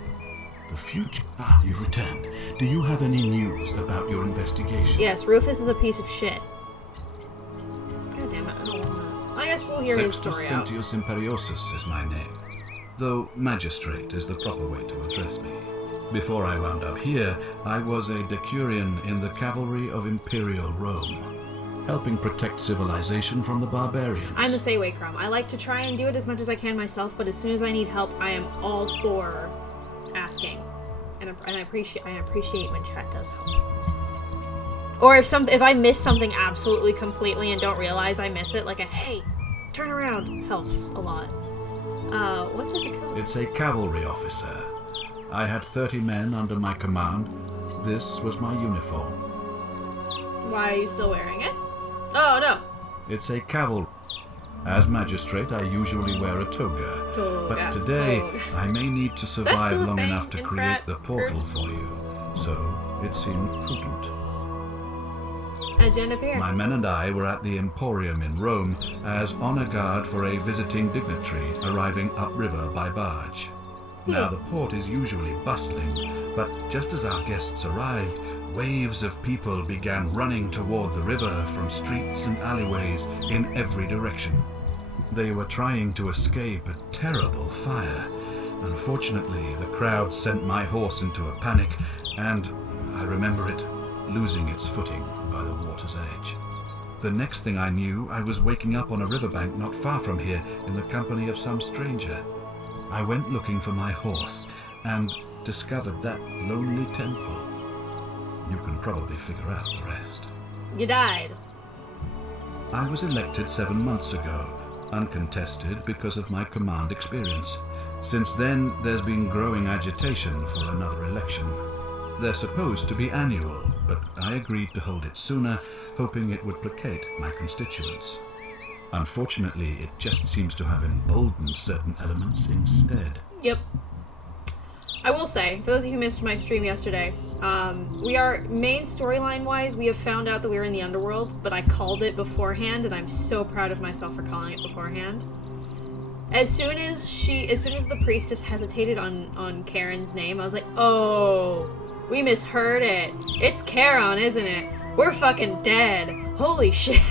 The future. Ah, you've returned. Do you have any news about your investigation? Yes, Rufus is a piece of shit. God damn it, I don't wanna... I guess we'll hear his story out. Sextus Imperiosus is my name, though magistrate is the proper way to address me. Before I wound up here, I was a decurion in the cavalry of Imperial Rome, helping protect civilization from the barbarians. I'm the same way, Crumb. I like to try and do it as much as I can myself, but as soon as I need help, I am all for asking. And I appreciate when chat does help. Or if I miss something absolutely completely and don't realize I miss it, like a hey, turn around helps a lot. What's it called? It's a cavalry officer. I had 30 men under my command. This was my uniform. Why are you still wearing it? Oh, no. It's a cavalry. As magistrate, I usually wear a toga. But today, I may need to survive long enough to create the portal for you. So, it seemed prudent. Agenda appear. My men and I were at the Emporium in Rome as honor guard for a visiting dignitary arriving upriver by barge. Now, the port is usually bustling, but just as our guests arrived, waves of people began running toward the river from streets and alleyways in every direction. They were trying to escape a terrible fire. Unfortunately, the crowd sent my horse into a panic, and I remember it losing its footing by the water's edge. The next thing I knew, I was waking up on a riverbank not far from here in the company of some stranger. I went looking for my horse and discovered that lonely temple. You can probably figure out the rest. You died. I was elected 7 months ago, uncontested because of my command experience. Since then, there's been growing agitation for another election. They're supposed to be annual, but I agreed to hold it sooner, hoping it would placate my constituents. Unfortunately, it just seems to have emboldened certain elements instead. Yep. I will say, for those of you who missed my stream yesterday, we are, main storyline-wise, we have found out that we were in the underworld, but I called it beforehand, and I'm so proud of myself for calling it beforehand. As soon as the priestess hesitated on Karen's name, I was like, oh, we misheard it. It's Charon, isn't it? We're fucking dead. Holy shit.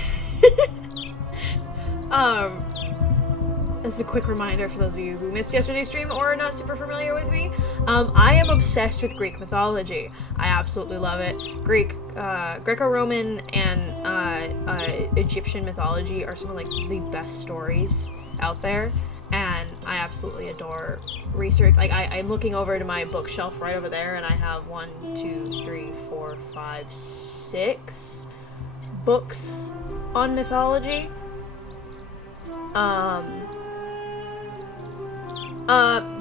This is a quick reminder for those of you who missed yesterday's stream or are not super familiar with me. I am obsessed with Greek mythology. I absolutely love it. Greco-Roman and Egyptian mythology are some of like the best stories out there, and I absolutely adore research. Like I'm looking over to my bookshelf right over there, and I have 1, 2, 3, 4, 5, 6 books on mythology.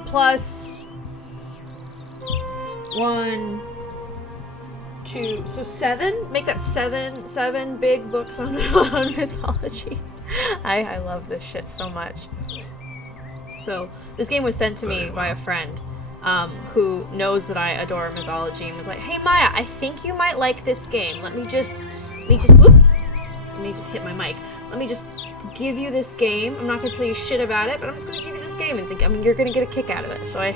Plus 1, 2, so 7? Make that 7 big books on mythology. I love this shit so much. So, this game was sent to me by a friend, who knows that I adore mythology and was like, hey Maya, I think you might like this game. Let me just whoop. me just hit my mic. Let me just give you this game. I'm not gonna tell you shit about it, but I'm just gonna give you this game and think you're gonna get a kick out of it. So I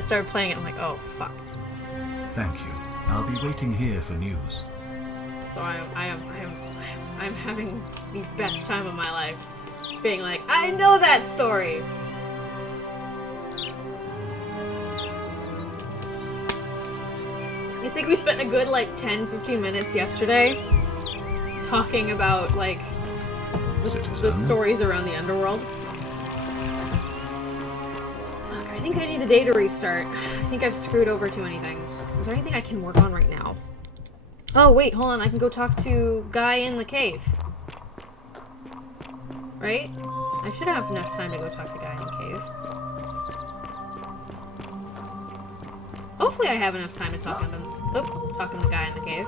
started playing it. I'm like, oh fuck. Thank you. I'll be waiting here for news. So I'm having the best time of my life, being like, I know that story. I think we spent a good, like, 10-15 minutes yesterday talking about, like, just the stories around the underworld. Fuck, I think I need the day to restart. I think I've screwed over too many things. Is there anything I can work on right now? Oh, wait, hold on. I can go talk to Guy in the cave. Right? I should have enough time to go talk to Guy in the cave. Hopefully I have enough time to talk to them. Oh, talking to the guy in the cave.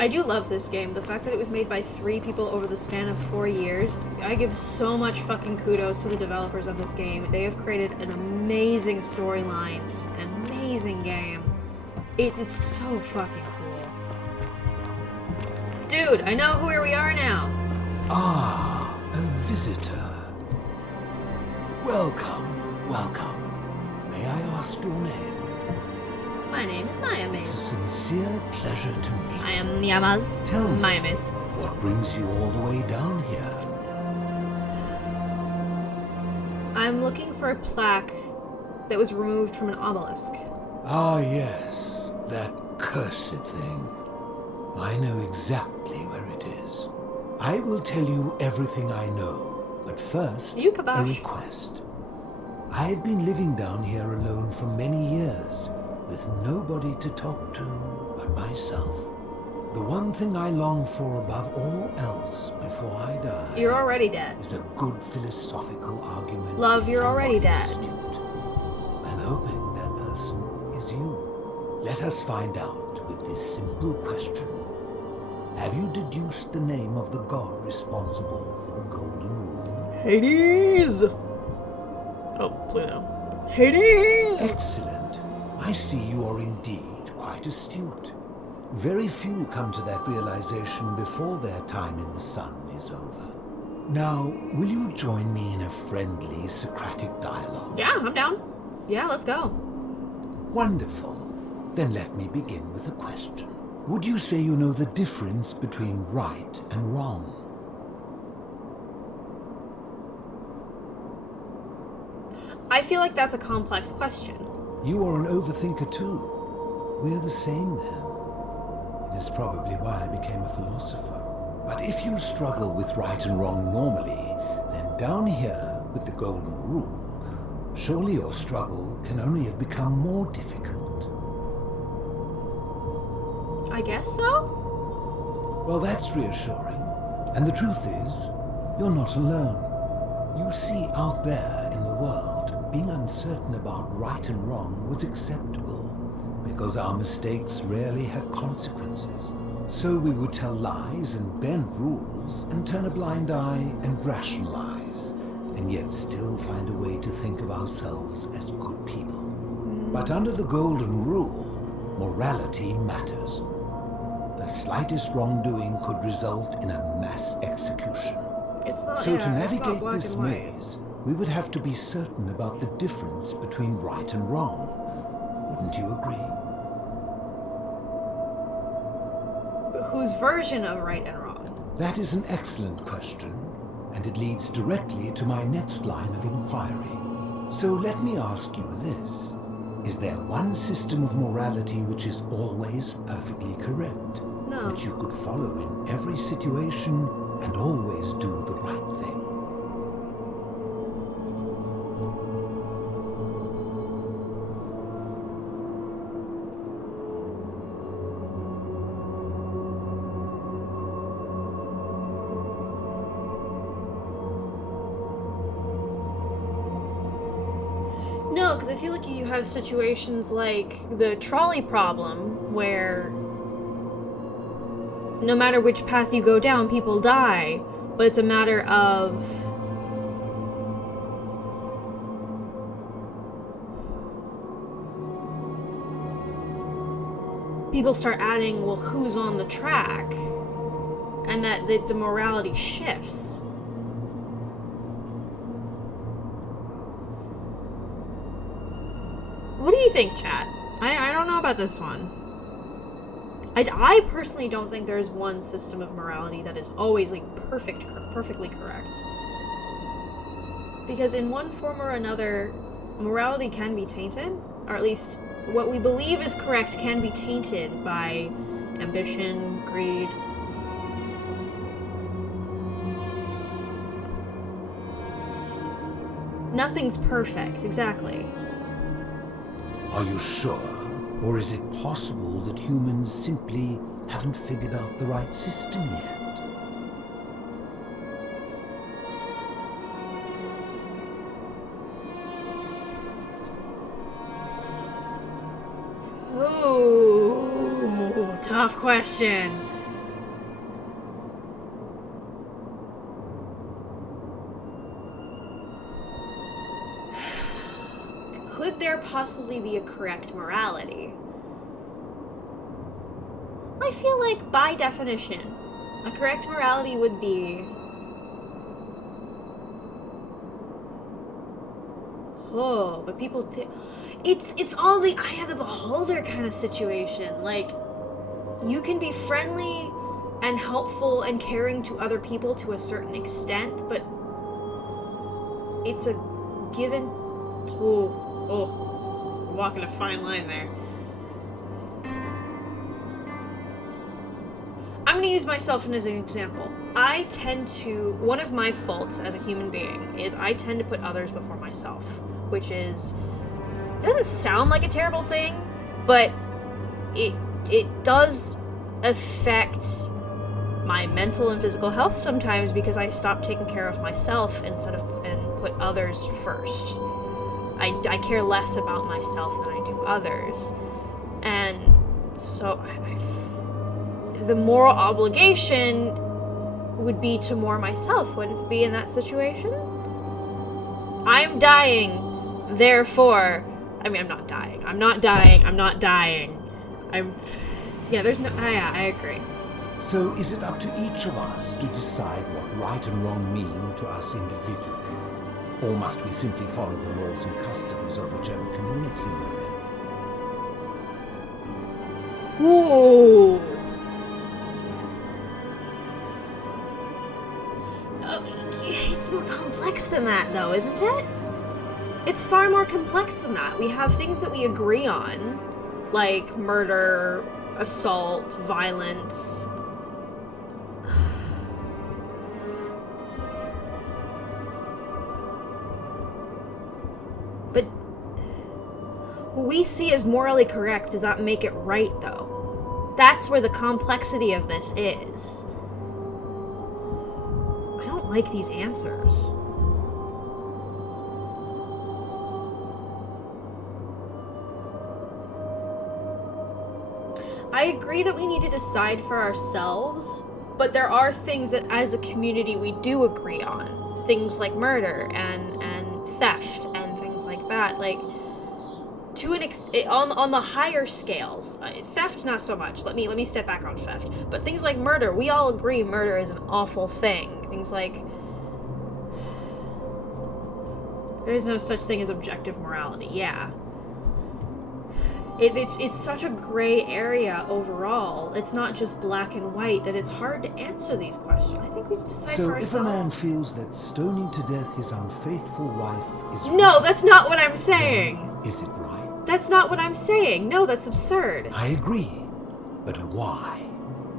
I do love this game. The fact that it was made by 3 people over the span of 4 years. I give so much fucking kudos to the developers of this game. They have created an amazing storyline, an amazing game. It's so fucking cool. Dude, I know where we are now. Ah, a visitor. Welcome, welcome. May I ask your name? My name is Miyamaze. It's a sincere pleasure to meet you. I am Miyamaze. Tell me, Miyamaze. what brings you all the way down here? I'm looking for a plaque that was removed from an obelisk. Ah, yes, that cursed thing. I know exactly where it is. I will tell you everything I know, but first, a request. I've been living down here alone for many years, with nobody to talk to but myself. The one thing I long for above all else before I die. You're already dead. Is a good philosophical argument. Love, you're already dead. Astute. I'm hoping that person is you. Let us find out with this simple question. Have you deduced the name of the god responsible for the Golden Rule? Hades! Oh, Pluto. Hades! Excellent. I see you are indeed quite astute. Very few come to that realization before their time in the sun is over. Now, will you join me in a friendly Socratic dialogue? Yeah, I'm down. Yeah, let's go. Wonderful. Then let me begin with a question. Would you say you know the difference between right and wrong? I feel like that's a complex question. You are an overthinker too. We're the same then. It is probably why I became a philosopher. But if you struggle with right and wrong normally, then down here with the Golden Rule, surely your struggle can only have become more difficult. I guess so? Well, that's reassuring. And the truth is, you're not alone. You see, out there in the world, being uncertain about right and wrong was acceptable, because our mistakes rarely had consequences. So we would tell lies and bend rules and turn a blind eye and rationalize, and yet still find a way to think of ourselves as good people. But under the Golden Rule, morality matters. The slightest wrongdoing could result in a mass execution. So to navigate this maze, we would have to be certain about the difference between right and wrong. Wouldn't you agree? But whose version of right and wrong? That is an excellent question, and it leads directly to my next line of inquiry. So let me ask you this. Is there one system of morality which is always perfectly correct? No. Which you could follow in every situation and always do the right thing? No, because I feel like you have situations like the trolley problem where no matter which path you go down, people die, but it's a matter of people start adding, well, who's on the track, and that the morality shifts. What do you think, chat? I don't know about this one. I personally don't think there's one system of morality that is always like perfectly correct. Because in one form or another, morality can be tainted, or at least what we believe is correct can be tainted by ambition, greed. Nothing's perfect, exactly. Are you sure? Or is it possible that humans simply haven't figured out the right system yet? Ooh, tough question. Could there possibly be a correct morality? I feel like, by definition, a correct morality would be... Oh, but people... It's all the eye of the beholder kind of situation. Like, you can be friendly and helpful and caring to other people to a certain extent, but it's a given... Oh, I'm walking a fine line there. I'm going to use myself as an example. One of my faults as a human being is I tend to put others before myself, which doesn't sound like a terrible thing, but it does affect my mental and physical health sometimes because I stop taking care of myself and put others first. I care less about myself than I do others. And so the moral obligation would be to more myself, wouldn't it be in that situation? I'm dying, therefore... I mean, I'm not dying. Yeah, there's no... Yeah, I agree. So is it up to each of us to decide what right and wrong mean to us individually? Or must we simply follow the laws and customs of whichever community we're in? Ooh. It's more complex than that, though, isn't it? It's far more complex than that. We have things that we agree on, like murder, assault, violence. But what we see as morally correct, does that make it right, though? That's where the complexity of this is. I don't like these answers. I agree that we need to decide for ourselves, but there are things that as a community we do agree on. Things like murder and theft and things like that. Like, to an on the higher scales, theft not so much. Let me step back on theft. But things like murder, we all agree murder is an awful thing. Things like there is no such thing as objective morality. Yeah. It's such a gray area overall. It's not just black and white that it's hard to answer these questions. I think we decide so for ourselves. So if a man feels that stoning to death his unfaithful wife is No, right, that's not what I'm saying. Is it right? That's not what I'm saying. No, that's absurd. I agree. But why?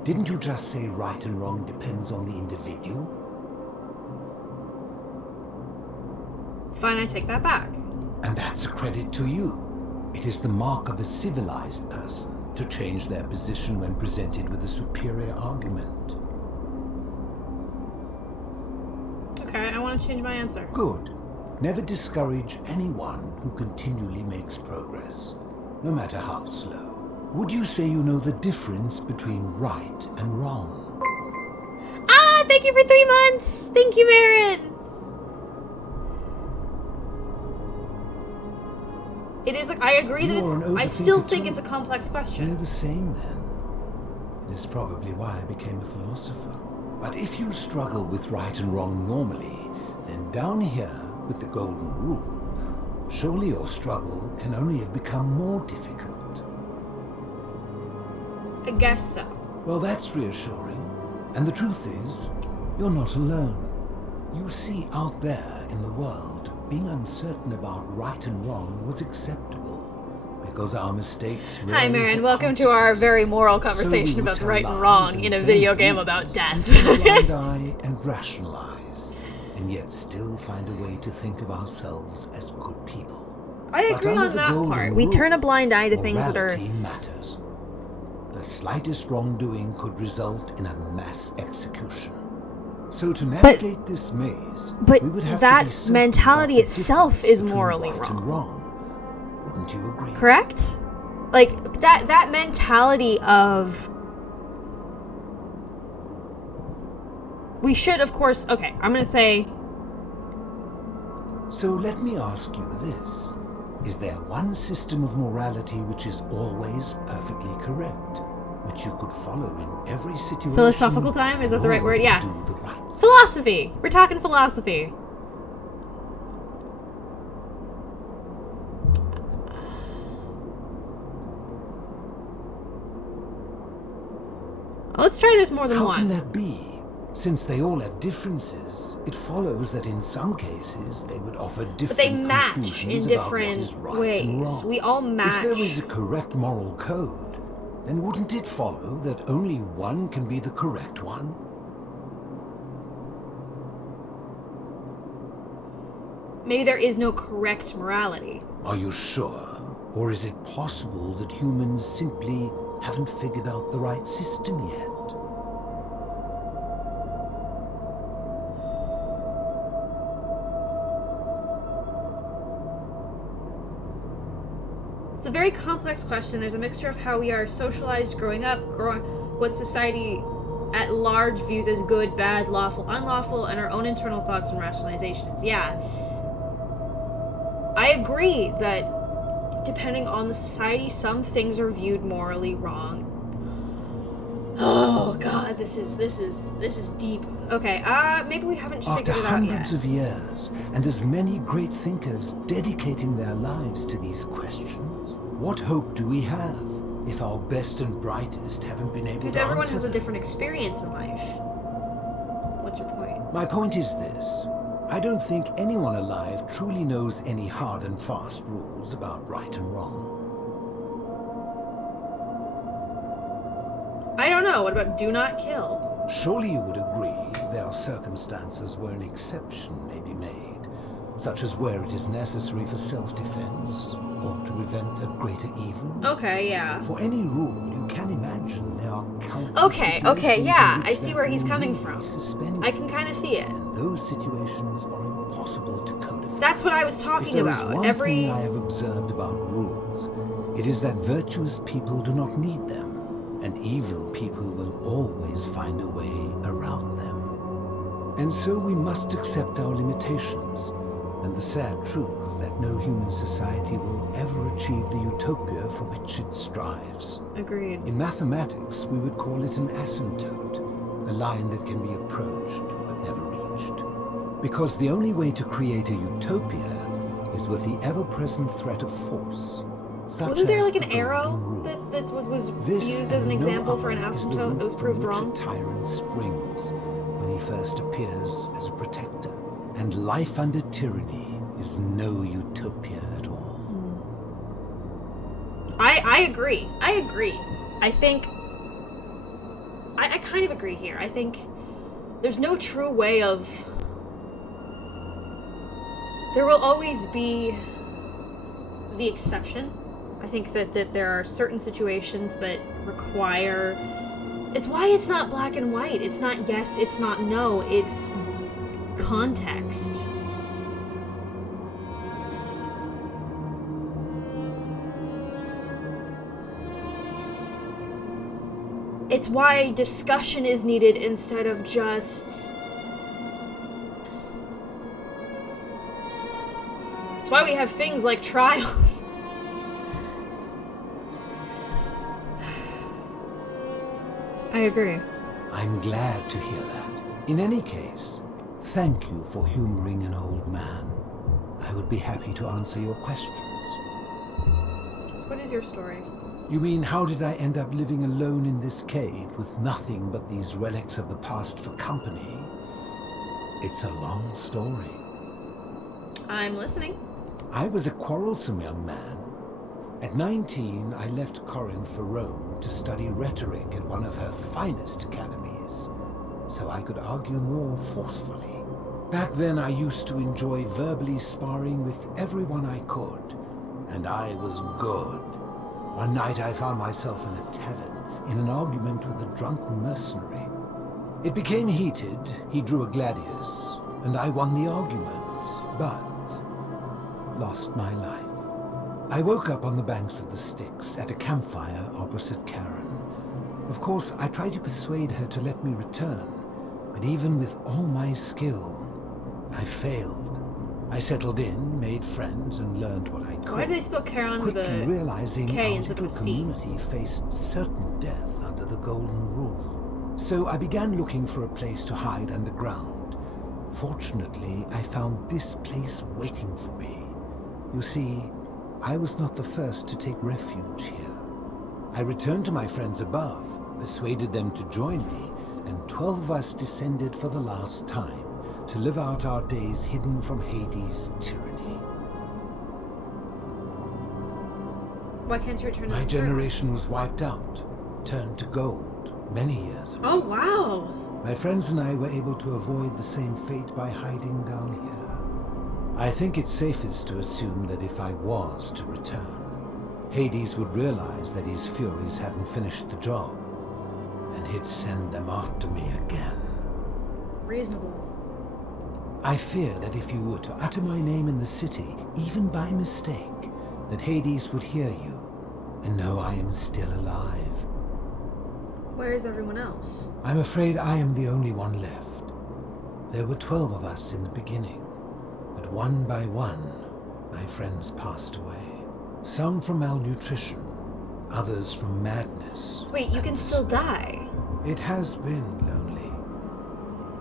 Didn't you just say right and wrong depends on the individual? Fine, I take that back. And that's a credit to you. It is the mark of a civilized person to change their position when presented with a superior argument. Okay, I want to change my answer. Good. Never discourage anyone who continually makes progress, no matter how slow. Would you say you know the difference between right and wrong? Ah, thank you for 3 months! Thank you, Marin! It is like, I agree that I still think it's a complex question. We're the same then. It is probably why I became a philosopher. But if you struggle with right and wrong normally, then down here with the golden rule, surely your struggle can only have become more difficult. I guess so. Well, that's reassuring. And the truth is, you're not alone. You see, out there in the world, being uncertain about right and wrong was acceptable. Because our mistakes really Hi, Marin. Welcome to our very moral conversation about right and wrong in a video game about death. Blind eye and rationalize, and yet still find a way to think of ourselves as good people. I agree on that part. We turn a blind eye to things that are... Morality matters. The slightest wrongdoing could result in a mass execution. So to navigate this maze, but we would have that to be certain mentality about the itself difference is between morally right and wrong. Wouldn't you agree? Correct? Like, that mentality of... We should, of course... Okay, I'm gonna say... So let me ask you this. Is there one system of morality which is always perfectly correct? Which you could follow in every situation? Philosophical time? Is that the right word? Yeah. Do the right thing? Philosophy! We're talking philosophy. Let's try this more than How one. can that be? Since they all have differences, it follows that in some cases they would offer different But they match conclusions in about what different is right ways. and wrong. We all match. If there is a correct moral code, then wouldn't it follow that only one can be the correct one? Maybe there is no correct morality. Are you sure? Or is it possible that humans simply haven't figured out the right system yet? It's a very complex question. There's a mixture of how we are socialized growing up, what society at large views as good, bad, lawful, unlawful, and our own internal thoughts and rationalizations. Yeah. I agree that depending on the society, some things are viewed morally wrong. Oh god, this is deep. Okay, maybe we haven't After figured it out yet. hundreds of years, and as many great thinkers dedicating their lives to these questions, what hope do we have if our best and brightest haven't been able Because to everyone answer has a them? different experience in life. What's your point? My point is this. I don't think anyone alive truly knows any hard and fast rules about right and wrong. I don't know. What about do not kill? Surely you would agree there are circumstances where an exception may be made, such as where it is necessary for self-defense or to prevent a greater evil. Okay, yeah. For any rule you can imagine, there are countless Okay, situations yeah. in which I see that where he's rule coming may be from. suspended. I can kind of see it. And those situations are impossible to codify. That's what I was If talking there is about. one thing I have observed about rules, it is that virtuous people do not need them, and evil people will always find a way around them. And so we must accept our limitations, and the sad truth that no human society will ever achieve the utopia for which it strives. Agreed. In mathematics, we would call it an asymptote, a line that can be approached but never reached. Because the only way to create a utopia is with the ever-present threat of force. Wasn't there like an arrow that was used as an example for an asymptote that was proved wrong? A tyrant springs when he first appears as a protector. And life under tyranny is no utopia at all. I agree. I think... I kind of agree here. I think there's no true way of... There will always be the exception. I think that there are certain situations that require... It's why it's not black and white. It's not yes, it's not no. It's context. It's why discussion is needed instead of just... It's why we have things like trials. I agree. I'm glad to hear that. In any case, thank you for humoring an old man. I would be happy to answer your questions. So what is your story? You mean, how did I end up living alone in this cave with nothing but these relics of the past for company? It's a long story. I'm listening. I was a quarrelsome young man. At 19, I left Corinth for Rome to study rhetoric at one of her finest academies, so I could argue more forcefully. Back then, I used to enjoy verbally sparring with everyone I could, and I was good. One night, I found myself in a tavern in an argument with a drunk mercenary. It became heated, he drew a gladius, and I won the argument, but lost my life. I woke up on the banks of the Styx at a campfire opposite Karen. Of course, I tried to persuade her to let me return, but even with all my skill, I failed. I settled in, made friends, and learned what I could. Why do they spell Karen with quickly a realizing K our instead of little a C? community faced certain death under the Golden Rule. So I began looking for a place to hide underground. Fortunately, I found this place waiting for me. You see, I was not the first to take refuge here. I returned to my friends above, persuaded them to join me, and 12 of us descended for the last time to live out our days hidden from Hades' tyranny. Why can't you return to My the generation was wiped out, turned to gold, many years ago. Oh, wow. My friends and I were able to avoid the same fate by hiding down here. I think it's safest to assume that if I was to return, Hades would realize that his furies hadn't finished the job, and he'd send them after me again. Reasonable. I fear that if you were to utter my name in the city, even by mistake, that Hades would hear you and know I am still alive. Where is everyone else? I'm afraid I am the only one left. There were 12 of us in the beginning, but one by one, my friends passed away. Some from malnutrition, others from madness. Wait, you can still die. It has been lonely.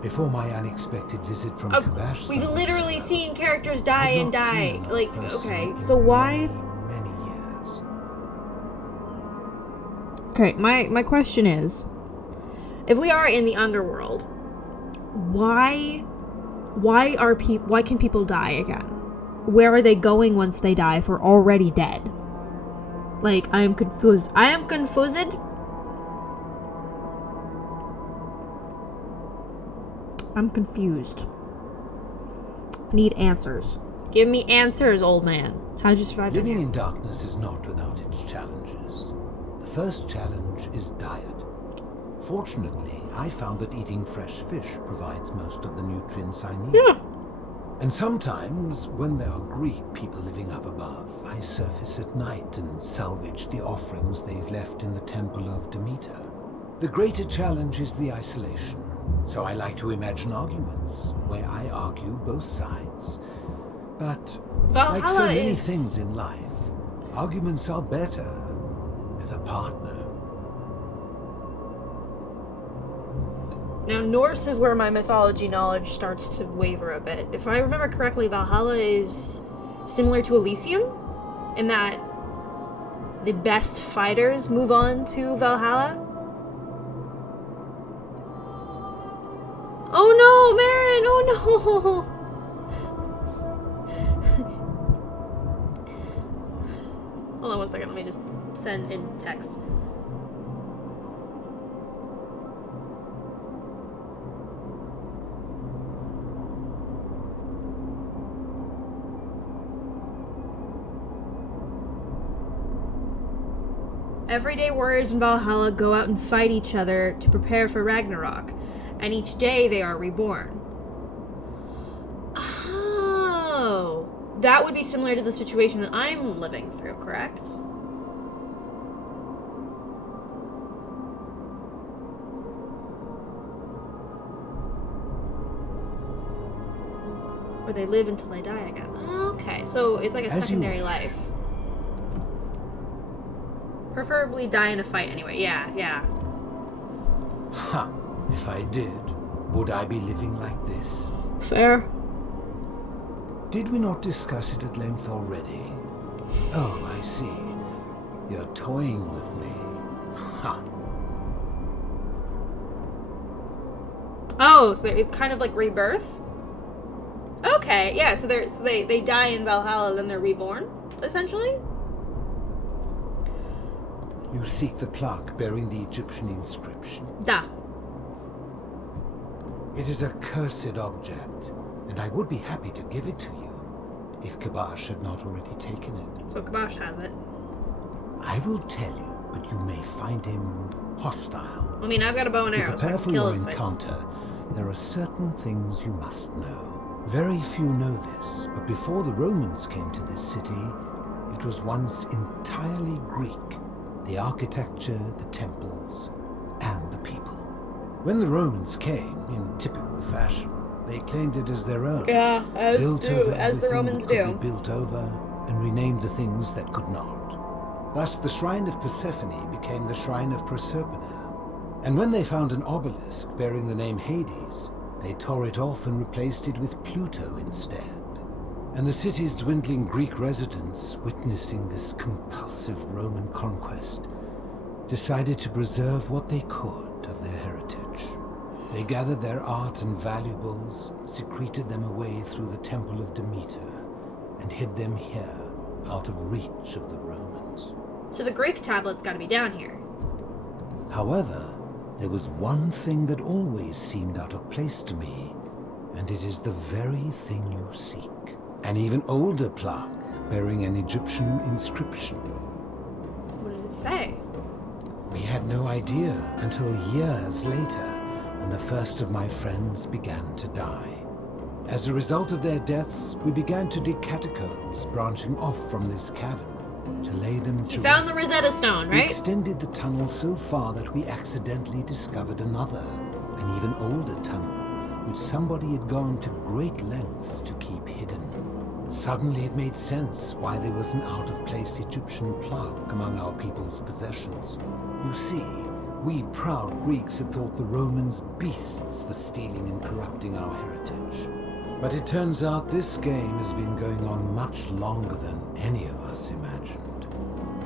Before my unexpected visit from Kabash, We've literally seen characters die and die. Like, okay, in so why? many years. Okay, my question is, if we are in the underworld, why can people die again? Where are they going once they die if we're already dead? Like, I am confused. I am confused. I'm confused. I need answers. Give me answers, old man. How'd you survive? Living in darkness is not without its challenges. The first challenge is diet. Fortunately, I found that eating fresh fish provides most of the nutrients I need. Yeah. And sometimes, when there are Greek people living up above, I surface at night and salvage the offerings they've left in the temple of Demeter. The greater challenge is the isolation. So I like to imagine arguments, where I argue both sides. But, like so many things in life, arguments are better with a partner. Now, Norse is where my mythology knowledge starts to waver a bit. If I remember correctly, Valhalla is similar to Elysium, in that the best fighters move on to Valhalla. Oh no, Marin! Oh no! Hold on one second, let me just send in text. Everyday warriors in Valhalla go out and fight each other to prepare for Ragnarok, and each day they are reborn. Oh, that would be similar to the situation that I'm living through, correct? they live until they die again. Okay, so it's like a As you secondary wish. life. Preferably die in a fight anyway. Yeah. Ha! If I did, would I be living like this? Fair. Did we not discuss it at length already? Oh, I see. You're toying with me. Ha! Oh, so it's kind of like rebirth? Okay, yeah, so they die in Valhalla, then they're reborn, essentially? You seek the plaque bearing the Egyptian inscription. Da. It is a cursed object, and I would be happy to give it to you, if Kabash had not already taken it. So Kabash has it. I will tell you, but you may find him hostile. I mean, I've got a bow and arrow, To so I prepare can for kill your his face. encounter, there are certain things you must know. Very few know this, but before the Romans came to this city, it was once entirely Greek. The architecture, the temples, and the people. When the Romans came, in typical fashion, they claimed it as their own. Yeah, as built do, over as the everything Romans that could do. be built over, and renamed the things that could not. Thus, the shrine of Persephone became the shrine of Proserpina. And when they found an obelisk bearing the name Hades, they tore it off and replaced it with Pluto instead. And the city's dwindling Greek residents, witnessing this compulsive Roman conquest, decided to preserve what they could of their heritage. They gathered their art and valuables, secreted them away through the Temple of Demeter, and hid them here, out of reach of the Romans. So the Greek tablet's gotta be down here. However, there was one thing that always seemed out of place to me, and it is the very thing you seek. An even older plaque bearing an Egyptian inscription. What did it say? We had no idea until years later, when the first of my friends began to die. As a result of their deaths, we began to dig catacombs branching off from this cavern to lay them to You found rest. the Rosetta Stone, We right? extended the tunnel so far that we accidentally discovered another, an even older tunnel, which somebody had gone to great lengths to keep hidden. Suddenly it made sense why there was an out-of-place Egyptian plaque among our people's possessions. You see, we proud Greeks had thought the Romans beasts for stealing and corrupting our heritage. But it turns out this game has been going on much longer than any of us imagined.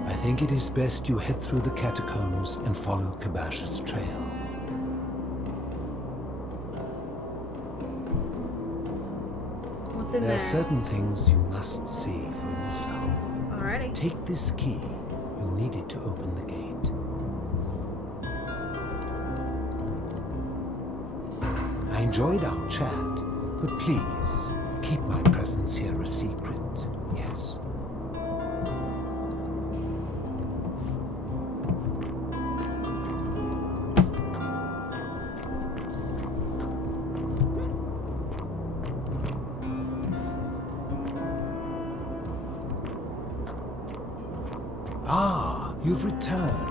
I think it is best you head through the catacombs and follow Kabash's trail. What's in There there? are certain things you must see for yourself. Alrighty. Take this key. You'll need it to open the gate. I enjoyed our chat, but please, keep my presence here a secret, yes? Ah, you've returned.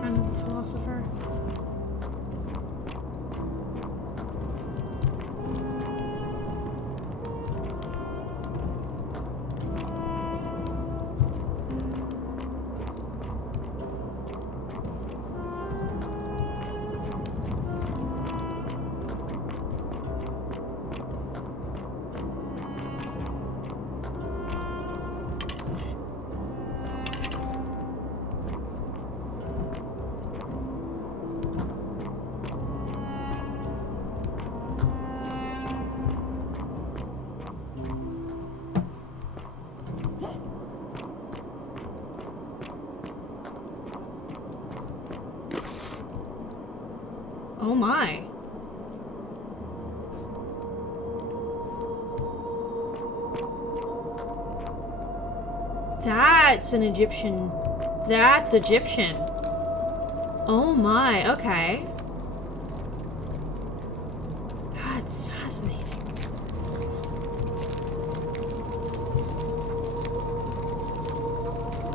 Friend of the philosopher. Oh my. That's an Egyptian. That's Egyptian. Oh my, okay. That's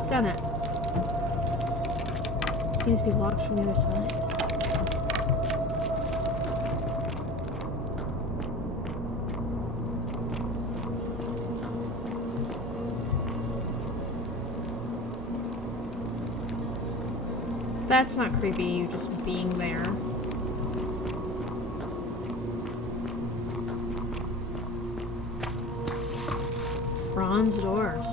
Senate. Seems to be locked from the other side. That's not creepy, you just being there. Bronze doors.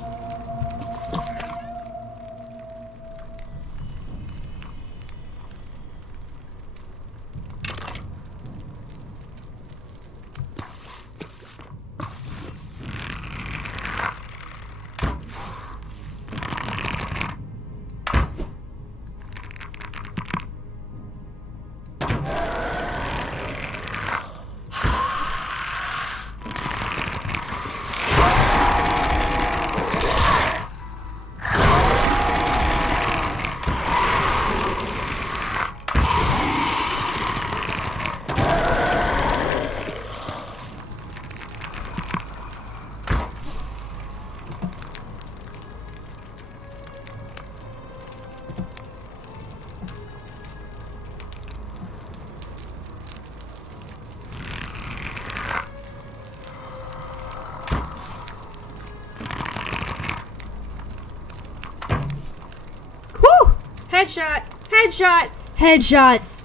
Headshot! Headshot! Headshots!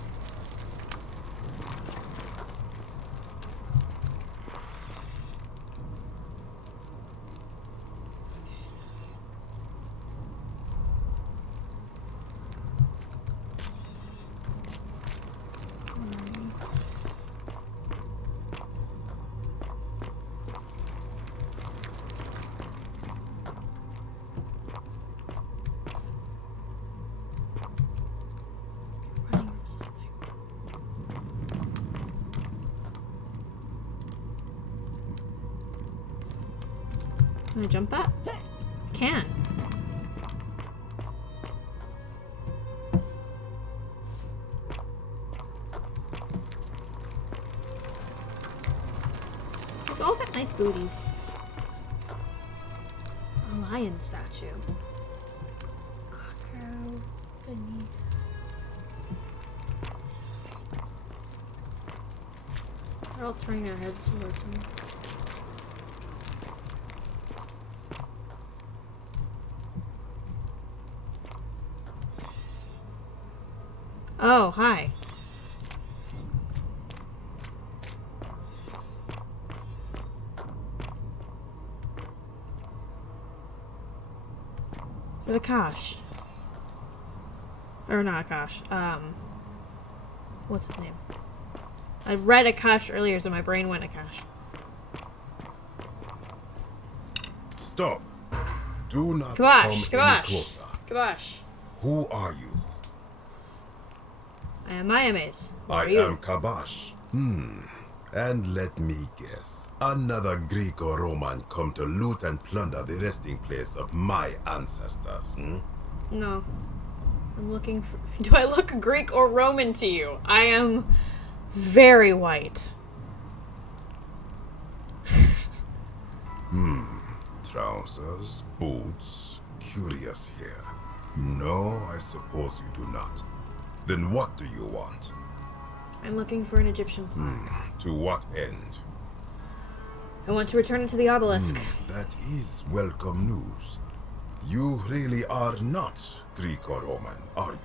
Can I jump that? I can. They've all got nice booties. A lion statue. A crow beneath. They're all turning their heads towards me. Oh, hi. Is it Akash? Or not Akash. What's his name? I read Akash earlier, so my brain went Akash. Stop. Do not Kawash, come any Kawash, closer. Kawash. Who are you? I am Miyamaze. I am Kabash. And let me guess. Another Greco-Roman come to loot and plunder the resting place of my ancestors, No. I'm looking for... Do I look Greek or Roman to you? I am very white. Trousers, boots. Curious here. No, I suppose you do not. Then what do you want? I'm looking for an Egyptian flag. To what end? I want to return it to the obelisk. That is welcome news. You really are not Greek or Roman, are you?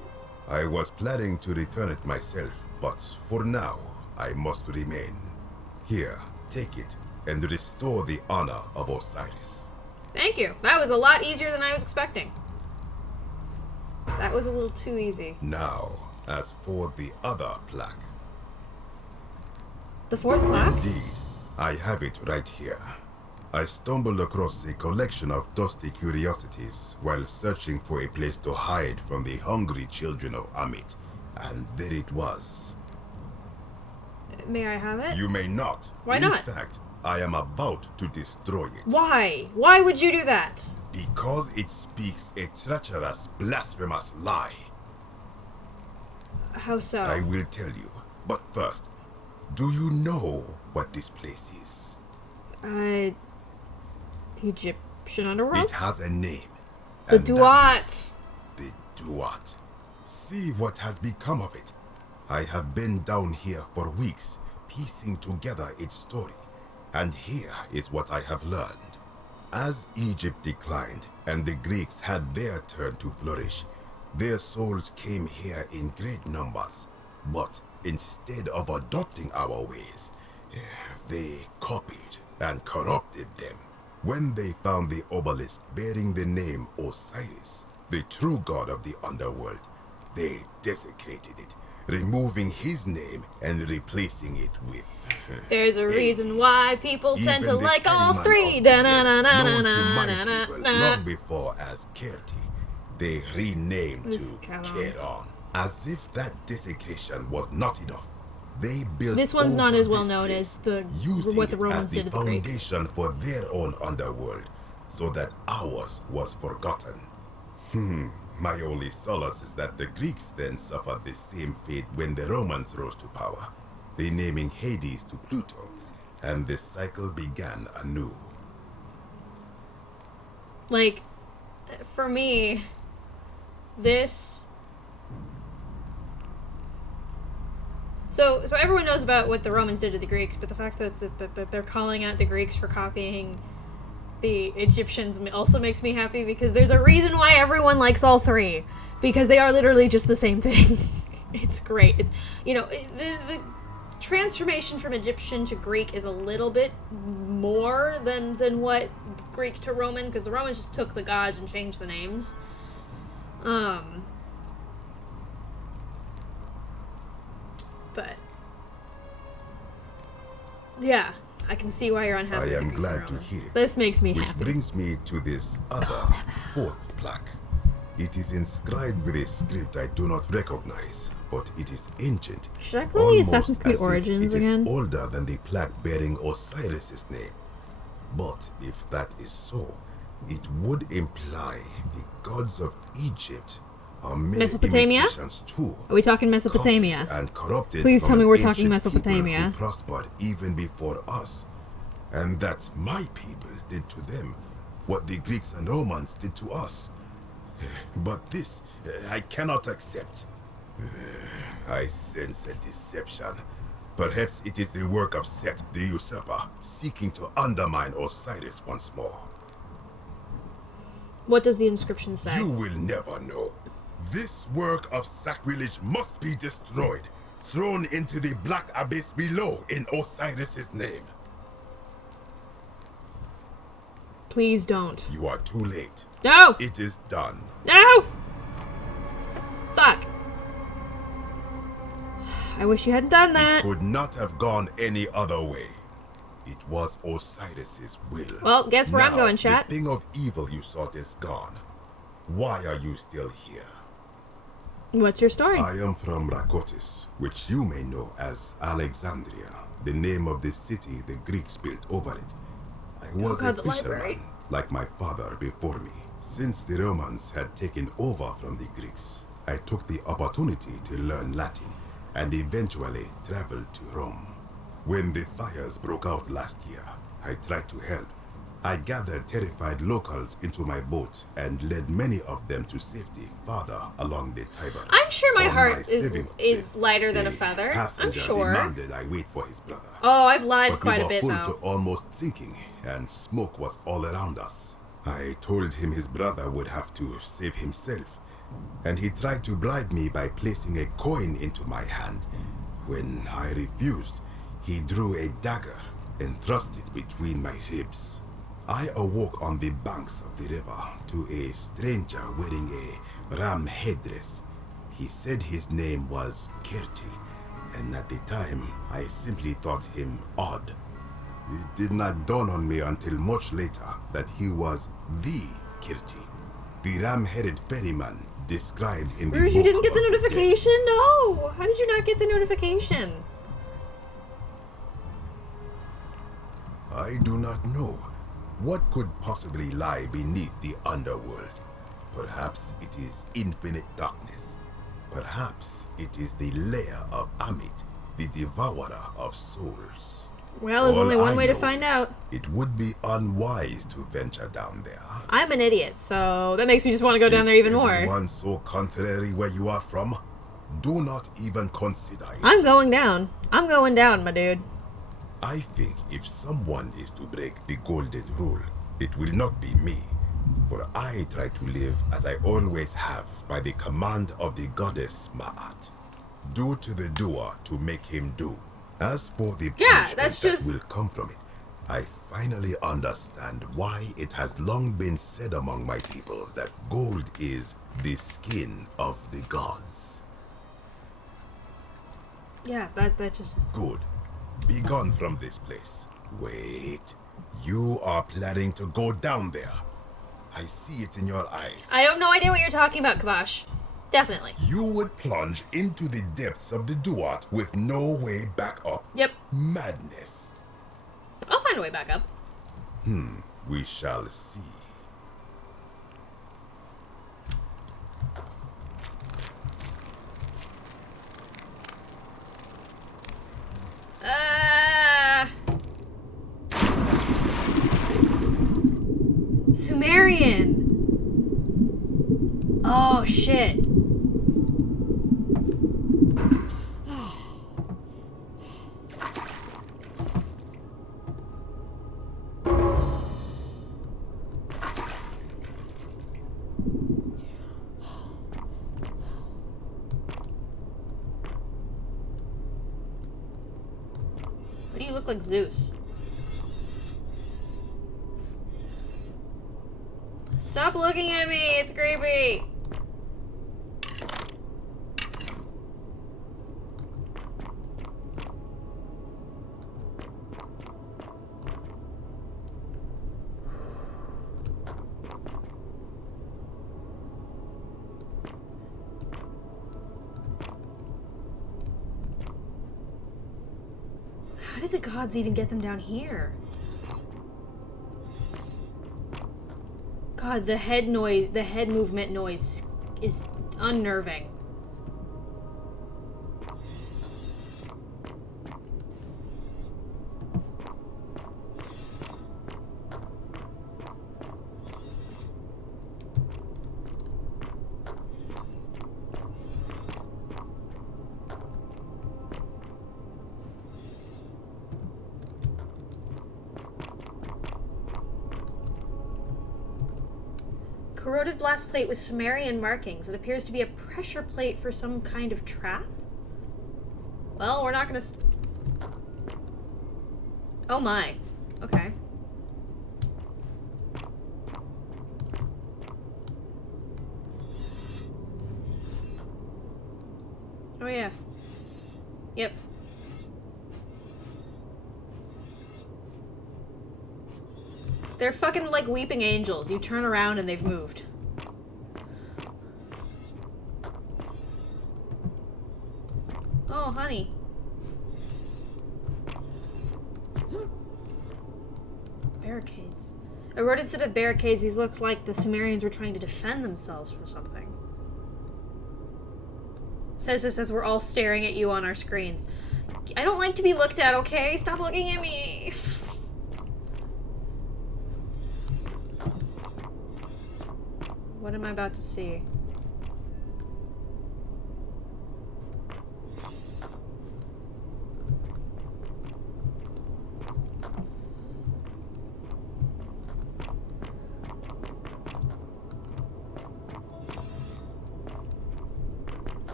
I was planning to return it myself, but for now, I must remain. Here, take it, and restore the honor of Osiris. Thank you. That was a lot easier than I was expecting. That was a little too easy. Now, as for the other plaque. The fourth plaque? Indeed, I have it right here. I stumbled across a collection of dusty curiosities while searching for a place to hide from the hungry children of Amit, and there it was. May I have it? You may not. Why not? In fact, I am about to destroy it. Why? Why would you do that? Because it speaks a treacherous, blasphemous lie. How so? I will tell you. But first, do you know what this place is? The Egyptian underworld? It has a name. The Duat. The Duat. See what has become of it. I have been down here for weeks, piecing together its story. And here is what I have learned. As Egypt declined and the Greeks had their turn to flourish, their souls came here in great numbers. But instead of adopting our ways, they copied and corrupted them. When they found the obelisk bearing the name Osiris, the true god of the underworld, they desecrated it, removing his name and replacing it with... There's a reason why people tend to Even the like all ferryman three. of the dead, known to Da-na-na-na-na-na-na-na. my people long before as Kerti, they renamed to Keron. Keron. As if that desecration was not enough, they built This one's not over as well this known place, as the using what the it Romans as the did to the Greeks. foundation for their own underworld, so that ours was forgotten. My only solace is that the Greeks then suffered the same fate when the Romans rose to power, renaming Hades to Pluto, and the cycle began anew. Like, for me, this... So everyone knows about what the Romans did to the Greeks, but the fact that they're calling out the Greeks for copying the Egyptians also makes me happy, because there's a reason why everyone likes all three. Because they are literally just the same thing. It's great. It's, you know, the transformation from Egyptian to Greek is a little bit more than what Greek to Roman, because the Romans just took the gods and changed the names. But yeah, I can see why you're unhappy. I am with the Greeks glad and to Romans. hear it. This makes me Which happy. brings me to this other, fourth plaque. It is inscribed with a script I do not recognize, but it is ancient. Should I play almost Assassin's Creed as if Origins it again? is older than the plaque bearing Osiris's name. But if that is so, it would imply the gods of Egypt are mere Mesopotamia? imitations too. Are we talking Mesopotamia? And corrupted Please from tell me an we're talking ancient people Mesopotamia. who prospered even before us, and that my people did to them what the Greeks and Romans did to us. But this I cannot accept. I sense a deception. Perhaps it is the work of Set, the usurper, seeking to undermine Osiris once more. What does the inscription say? You will never know. This work of sacrilege must be destroyed, thrown into the black abyss below in Osiris's name. Please don't. You are too late. No! It is done. No! Fuck. I wish you hadn't done that. Could not have gone any other way. It was Osiris's will. Well, guess where I'm Now, going, chat. The thing of evil you sought is gone. Why are you still here? What's your story? I am from Rakotis, which you may know as Alexandria, the name of the city the Greeks built over it. I was God, a the fisherman, library. like my father before me. Since the Romans had taken over from the Greeks, I took the opportunity to learn Latin and eventually traveled to Rome. When the fires broke out last year, I tried to help. I gathered terrified locals into my boat and led many of them to safety farther along the Tiber. I'm sure my On heart seventh is lighter than a feather. I'm passenger sure. demanded I wait for his brother. Oh, I've lied But quite we a were bit full though. to almost sinking, and smoke was all around us. I told him his brother would have to save himself, and he tried to bribe me by placing a coin into my hand. When I refused, he drew a dagger and thrust it between my ribs. I awoke on the banks of the river to a stranger wearing a ram headdress. He said his name was Kerti, and at the time, I simply thought him odd. It did not dawn on me until much later that he was the Kerti, the ram-headed ferryman described in the Bruce, book you didn't get the of dead. notification? No! How did you not get the notification? I do not know. What could possibly lie beneath the underworld? Perhaps it is infinite darkness. Perhaps it is the lair of Amit, the devourer of souls. Well, there's only one way to know find out. It would be unwise to venture down there. I'm an idiot, so that makes me just want to go down there even more. Everyone so contrary where you are from, do not even consider it. I'm going down. I'm going down, my dude. I think if someone is to break the golden rule, it will not be me. For I try to live as I always have by the command of the goddess Ma'at. Do to the doer to make him do. As for the punishment that will come from it, I finally understand why it has long been said among my people that gold is the skin of the gods. Yeah, that just... Good. Be gone from this place. Wait. You are planning to go down there. I see it in your eyes. I have no idea what you're talking about, Kavash. Definitely. You would plunge into the depths of the Duat with no way back up. Yep. Madness. I'll find a way back up. We shall see. Sumerian. Oh, shit. Why do you look like Zeus? Stop looking at me! It's creepy! How did the gods even get them down here? God, the head noise, the head movement noise is unnerving. Corroded blast plate with Sumerian markings. It appears to be a pressure plate for some kind of trap. Well, we're not gonna... Oh my. Okay. Oh yeah. Yep. They're fucking like weeping angels. You turn around and they've moved. Oh, honey. Barricades. Eroded set of barricades. These look like the Sumerians were trying to defend themselves from something. Says this as we're all staring at you on our screens. I don't like to be looked at, okay? Stop looking at me. What am I about to see?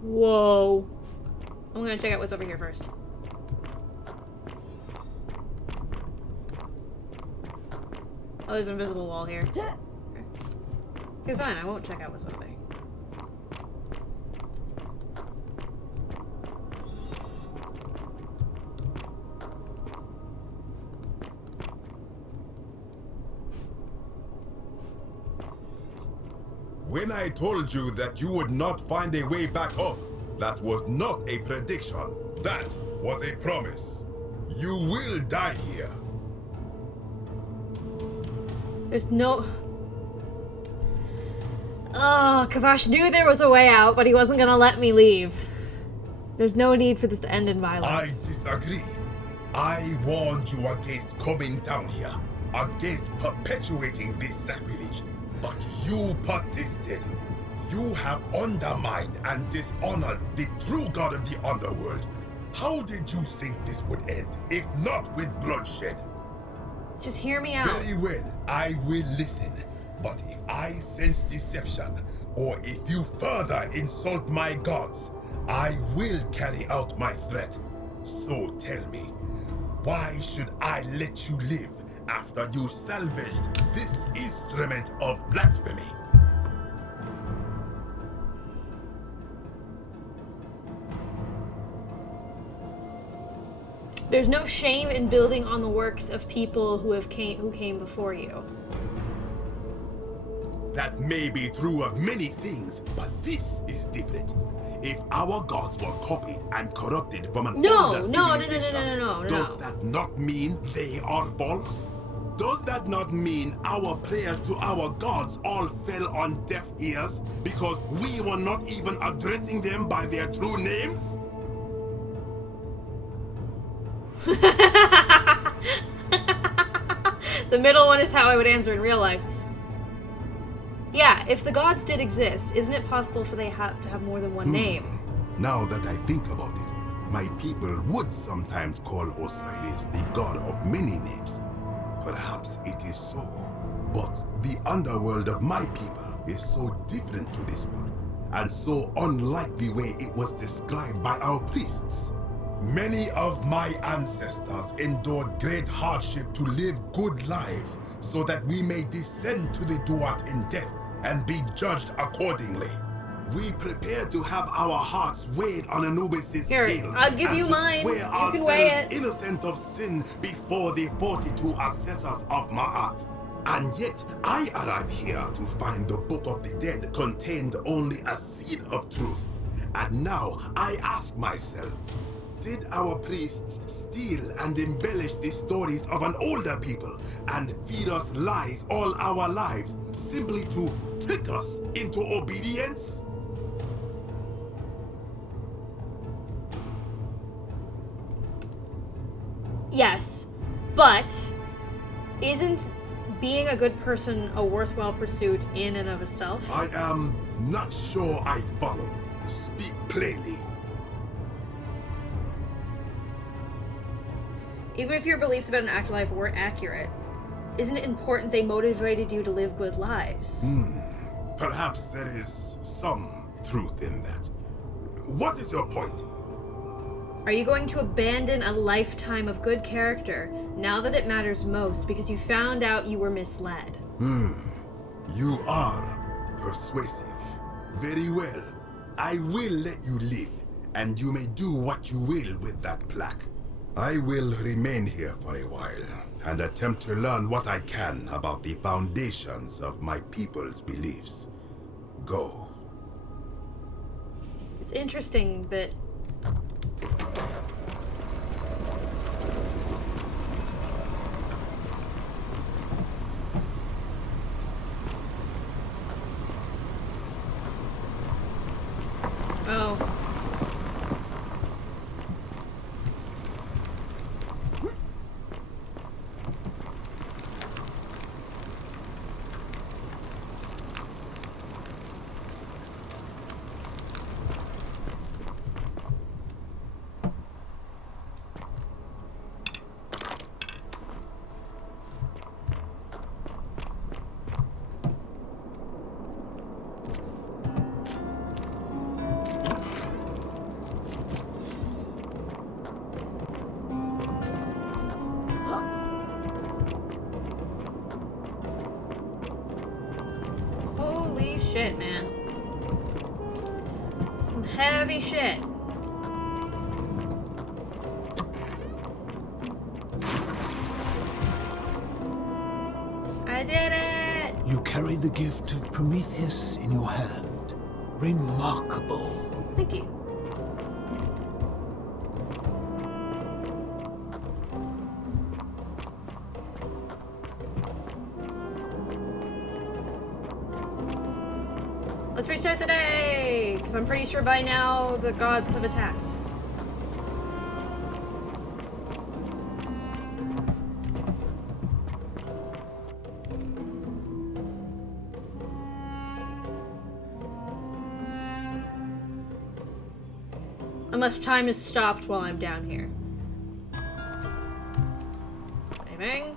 Whoa. I'm gonna check out what's over here first. Oh, there's an invisible wall here. Okay, fine. I won't check out what's over there. When I told you that you would not find a way back up, that was not a prediction. That was a promise. You will die here. There's no... Oh, Kavash knew there was a way out, but he wasn't gonna let me leave. There's no need for this to end in I violence. disagree. I warned you against coming down here, against perpetuating this sacrilege, but you persisted. You have undermined and dishonored the true god of the underworld. How did you think this would end, if not with bloodshed? Just hear me out. Very well, I will listen. But if I sense deception, or if you further insult my gods, I will carry out my threat. So tell me, why should I let you live after you salvaged this instrument of blasphemy? There's no shame in building on the works of people who came before you. That may be true of many things, but this is different. If our gods were copied and corrupted from an older civilization, does that not mean they are false? Does that not mean our prayers to our gods all fell on deaf ears because we were not even addressing them by their true names? The middle one is how I would answer in real life. Yeah, if the gods did exist, isn't it possible for they to have more than one name? Now that I think about it, my people would sometimes call Osiris the god of many names. Perhaps it is so. But the underworld of my people is so different to this one, and so unlike the way it was described by our priests. Many of my ancestors endured great hardship to live good lives so that we may descend to the Duat in death and be judged accordingly. We prepare to have our hearts weighed on Anubis' scales. I'll give you mine. You can weigh it. Innocent of sin before the 42 assessors of Ma'at. And yet, I arrive here to find the Book of the Dead contained only a seed of truth. And now I ask myself, did our priests steal and embellish the stories of an older people and feed us lies all our lives simply to trick us into obedience? Yes, but isn't being a good person a worthwhile pursuit in and of itself? I am not sure I follow. Speak plainly. Even if your beliefs about an afterlife were accurate, isn't it important they motivated you to live good lives? Perhaps there is some truth in that. What is your point? Are you going to abandon a lifetime of good character now that it matters most because you found out you were misled? You are persuasive. Very well. I will let you live, and you may do what you will with that plaque. I will remain here for a while and attempt to learn what I can about the foundations of my people's beliefs. Go. It's interesting that oh. Holy shit, man. Some heavy shit. I did it! You carry the gift of Prometheus in your hand. Remarkable. Thank you. Let's restart the day! Because I'm pretty sure by now the gods have attacked. Unless time is stopped while I'm down here. Saving.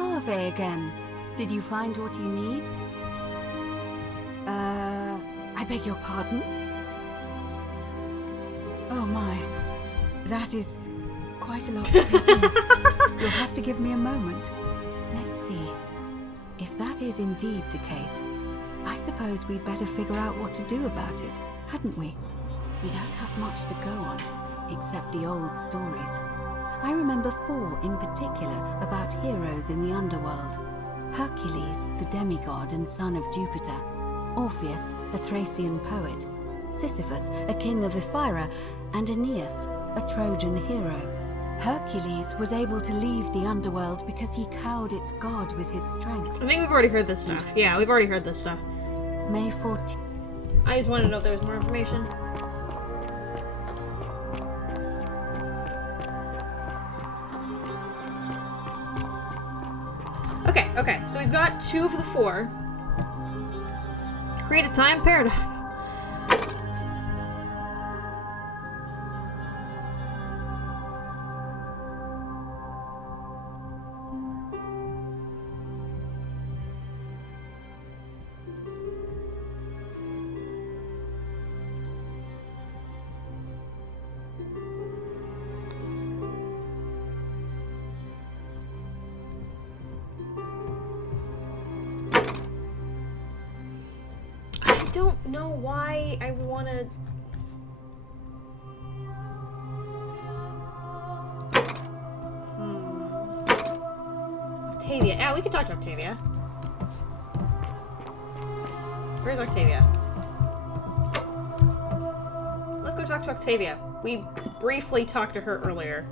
Ave again. Did you find what you need? I beg your pardon? Oh my. That is quite a lot to take in. You'll have to give me a moment. Let's see. If that is indeed the case, I suppose we'd better figure out what to do about it, hadn't we? We don't have much to go on, except the old stories. I remember 4 in particular about heroes in the underworld. Hercules, the demigod and son of Jupiter. Orpheus, a Thracian poet. Sisyphus, a king of Ephyra. And Aeneas, a Trojan hero. Hercules was able to leave the underworld because he cowed its god with his strength. I think we've already heard this stuff. Yeah, we've already heard this stuff. May 14. I just wanted to know if there was more information. Okay, so we've got 2 of the 4. Create a time paradox. I don't know why I want to... Octavia. Yeah, we could talk to Octavia. Where's Octavia? Let's go talk to Octavia. We briefly talked to her earlier.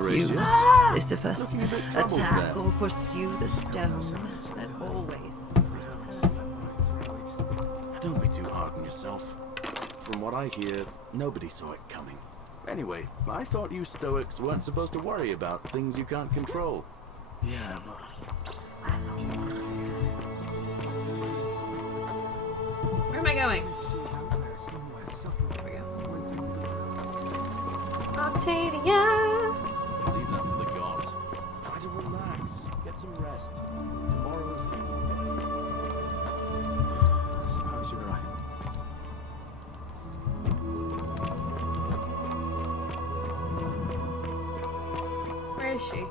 You, Sisyphus, attack or pursue the stone that always... Don't be too hard on yourself. From what I hear, nobody saw it coming. Anyway, I thought you Stoics weren't supposed to worry about things you can't control. Yeah, but... Where am I going? There we go. Octavia! Leave that for the gods. Try to relax. Get some rest. Tomorrow's a new day. I suppose you're right. Where is she?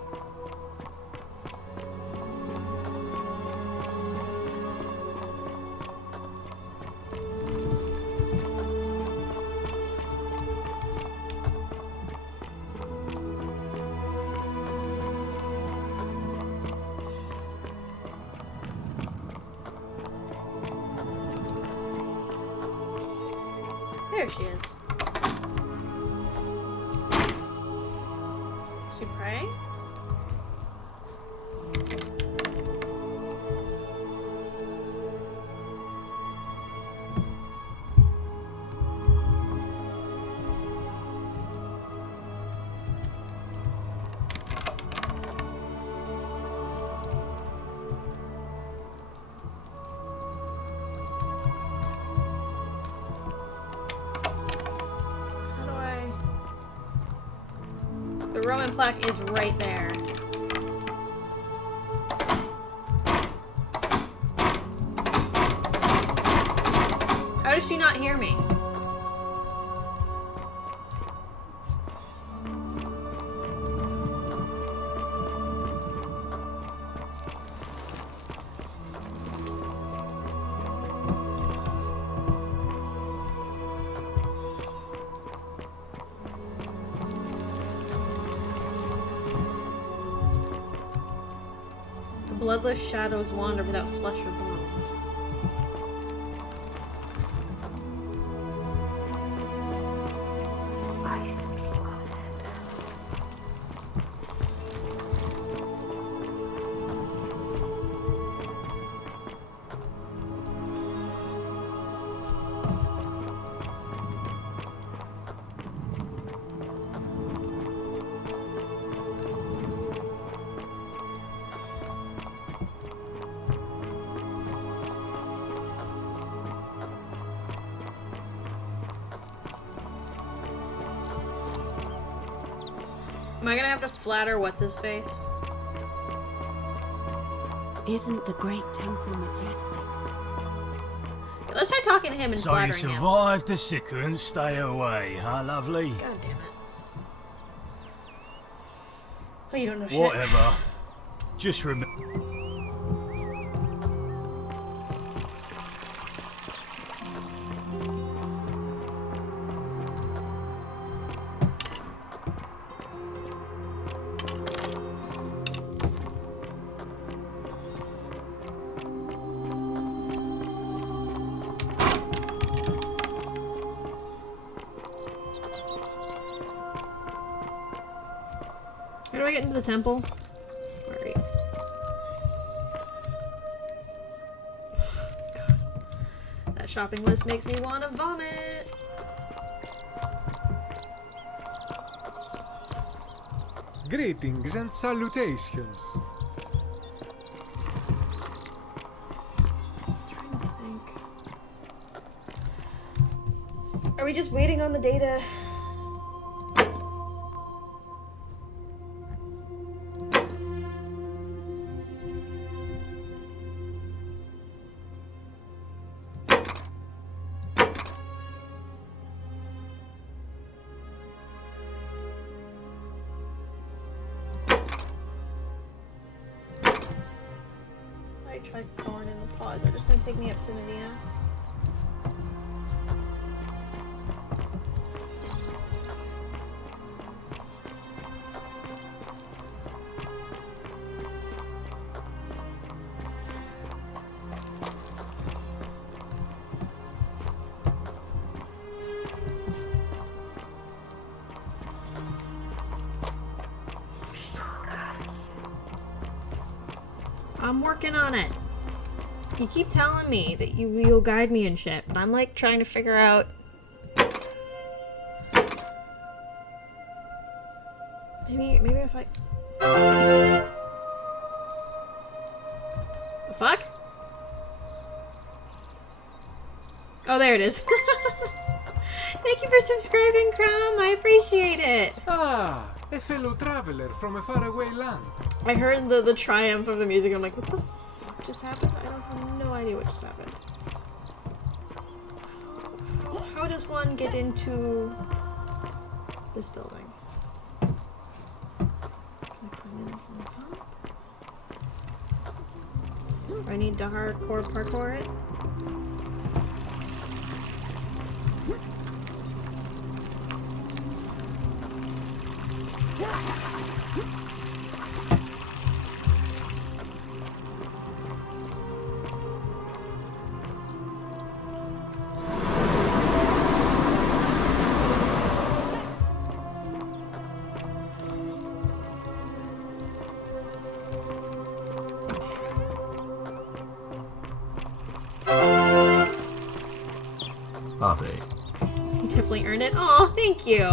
There she is. She pray? The Roman plaque is right there. How does she not hear me? Bloodless shadows wander without flesh or bone. Am I gonna have to flatter what's his face? Isn't the great temple majestic? Let's try talking to him and So you flattering him. survived the sicker and stay away, huh, lovely? God damn it. Oh, you don't know shit. Whatever. Just remember. How do I get into the temple? Where are you? God. That shopping list makes me want to vomit. Greetings and salutations. I'm trying to think. Are we just waiting on the data? I tried thorn in the paws. They're just gonna take me up to Medina. I'm working on it. You keep telling me that you'll guide me and shit, but I'm like trying to figure out. Maybe if I. The fuck? Oh, there it is. Thank you for subscribing, Crumb. I appreciate it. Ah, a fellow traveler from a faraway land. I heard the triumph of the music. I'm like, what the fuck just happened? I don't have no idea what just happened. How does one get into this building? Can I climb in from the top? Or I need to hardcore parkour it? Harvey. You definitely earned it. Oh, thank you.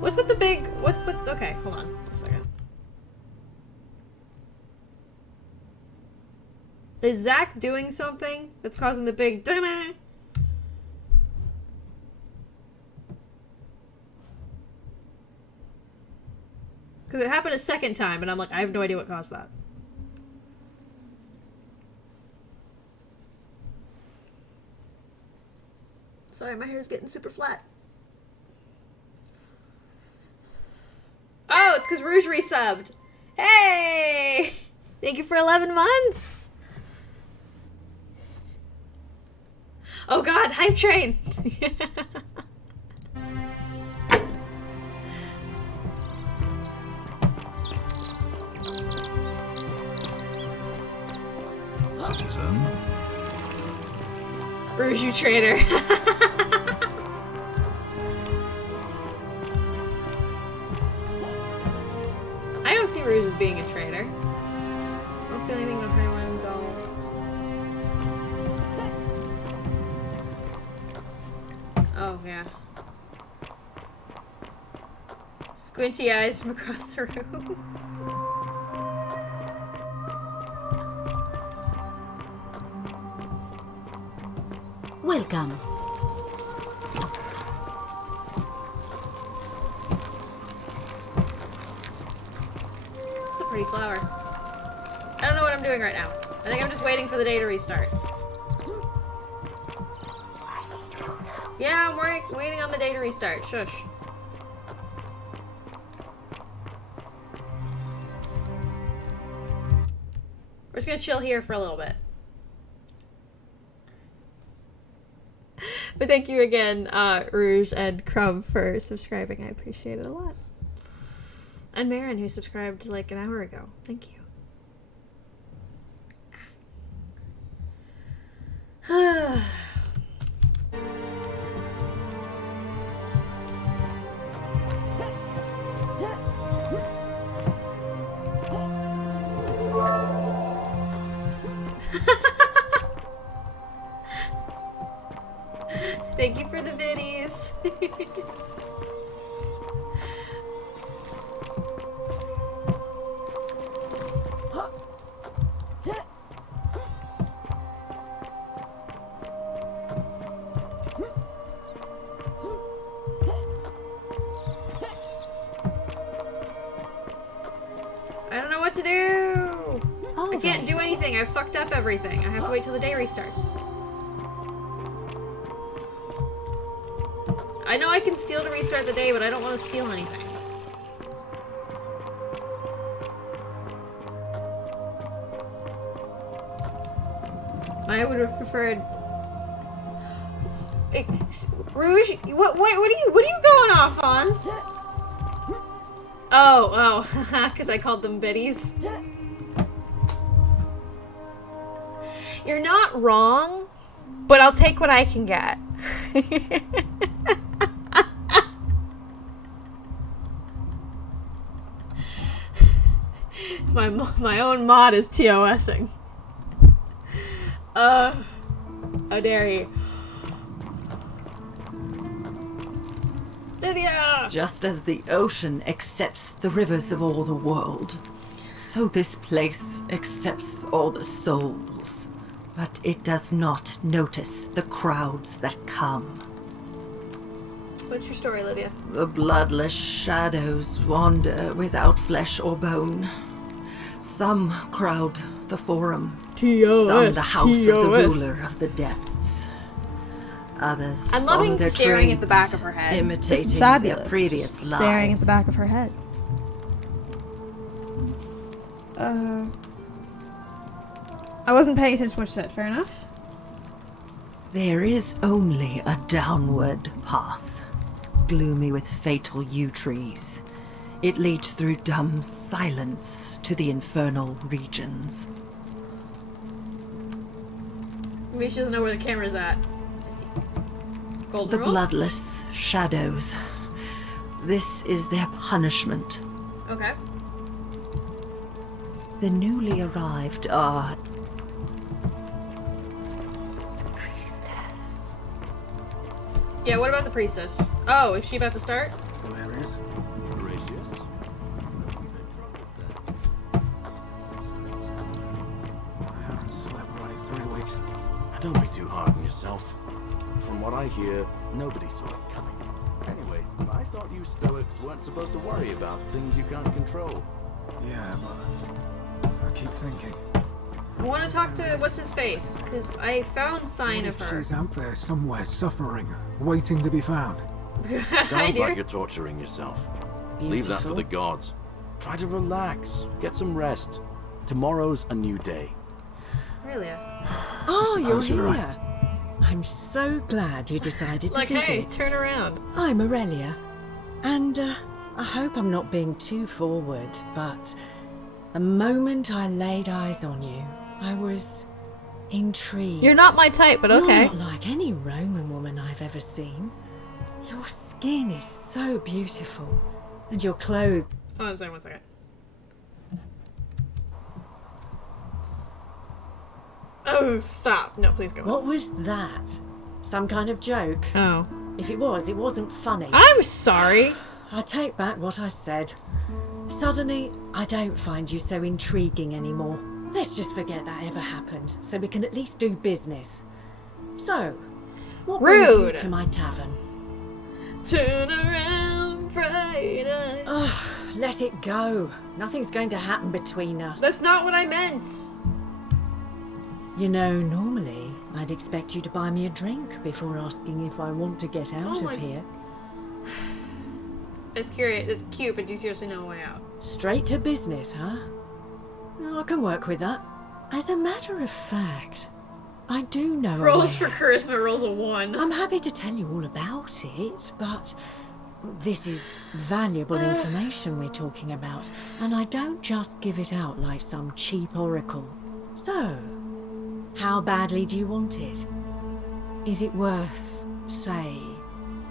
What's with the big... What's with... Okay, hold on a second. Is Zach doing something that's causing the big... Because it happened a second time, and I'm like, I have no idea what caused that. Sorry, my hair's getting super flat. Oh, it's because Rouge resubbed. Hey! Thank you for 11 months! Oh god, hype train! Citizen. Rouge, you traitor. I don't see Rouge as being a traitor. I don't see anything of her one doll. Oh, yeah. Squinty eyes from across the room. Welcome. It's a pretty flower. I don't know what I'm doing right now. I think I'm just waiting for the day to restart. Yeah, I'm waiting on the day to restart. Shush. We're just gonna chill here for a little bit. But thank you again, Rouge and Crumb, for subscribing. I appreciate it a lot. And Marin, who subscribed like an hour ago. Thank you. Thank you for the biddies. I don't know what to do. I can't do anything. I fucked up everything. I have to wait till the day restarts. I know I can steal to restart the day, but I don't want to steal anything. I would have preferred. Hey, Rouge, what are you going off on? Oh, because I called them biddies. You're not wrong, but I'll take what I can get. My own mod is TOSing. How dare you. Lydia! Just as the ocean accepts the rivers of all the world, so this place accepts all the souls. But it does not notice the crowds that come. What's your story, Livia? The bloodless shadows wander without flesh or bone. Some crowd the forum, some the house of the ruler of the depths. Others I'm loving follow their staring trades, at the back of her head. imitating their previous lives. Staring at the back of her head. I wasn't paying attention to what you said. Fair enough. There is only a downward path, gloomy with fatal yew trees. It leads through dumb silence to the infernal regions. Maybe she doesn't know where the camera's at. Golden The rule? bloodless shadows. This is their punishment. Okay. The newly arrived are... Yeah, what about the priestess? Oh, is she about to start? Hilarious. Gracious. I haven't slept right in 3 weeks. Don't be too hard on yourself. From what I hear, nobody saw it coming. Anyway, I thought you Stoics weren't supposed to worry about things you can't control. Yeah, but I keep thinking. I want to talk to what's his face, because I found sign of What if her. she's out there somewhere suffering, waiting to be found? Sounds like you're torturing yourself. Leave that for the gods. Try to relax. Get some rest. Tomorrow's a new day. Really? Oh, you're suppose you're here. I'm so glad you decided to Like, visit. hey, turn around. I'm Aurelia, and I hope I'm not being too forward, but the moment I laid eyes on you, I was intrigued. You're not my type, but okay. You're not like any Roman woman I've ever seen. Your skin is so beautiful, and your clothes... Oh, sorry, one second. Oh, stop. No, please go. What was that? Some kind of joke? Oh. If it was, it wasn't funny. I'm sorry. I take back what I said. Suddenly, I don't find you so intriguing anymore. Let's just forget that ever happened, so we can at least do business. So, what brings you Rude. to my tavern? Turn around, bright eyes. Ugh, let it go. Nothing's going to happen between us. That's not what I meant. You know, normally, I'd expect you to buy me a drink before asking if I want to get out of here. It's curious. It's cute, but do you seriously know a way out? Straight to business, huh? Well, I can work with that. As a matter of fact, I do know a Rolls way for charisma, rolls a 1. I'm happy to tell you all about it, but this is valuable information we're talking about, and I don't just give it out like some cheap oracle. So, how badly do you want it? Is it worth, say,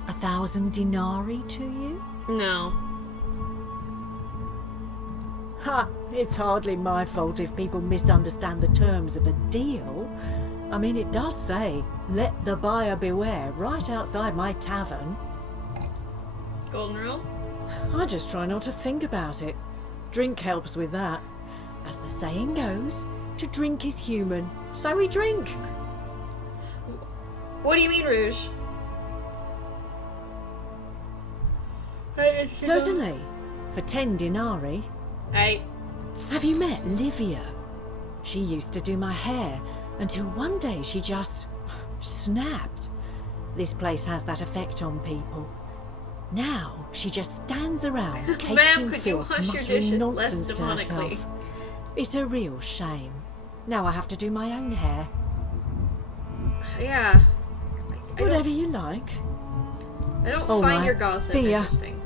1,000 denarii to you? No. Ha! It's hardly my fault if people misunderstand the terms of a deal. I mean, it does say, let the buyer beware, right outside my tavern. Golden rule? I just try not to think about it. Drink helps with that. As the saying goes, to drink is human, so we drink. What do you mean, Rouge? Certainly. For 10 denarii. Hey. Have you met Livia? She used to do my hair, until one day she just snapped. This place has that effect on people. Now, she just stands around, caked Ma'am, in could you filth, hush your muttering dish nonsense less to demonically? herself. It's a real shame. Now I have to do my own hair. Yeah. Whatever you like. I don't All find right. your gossip See ya. interesting.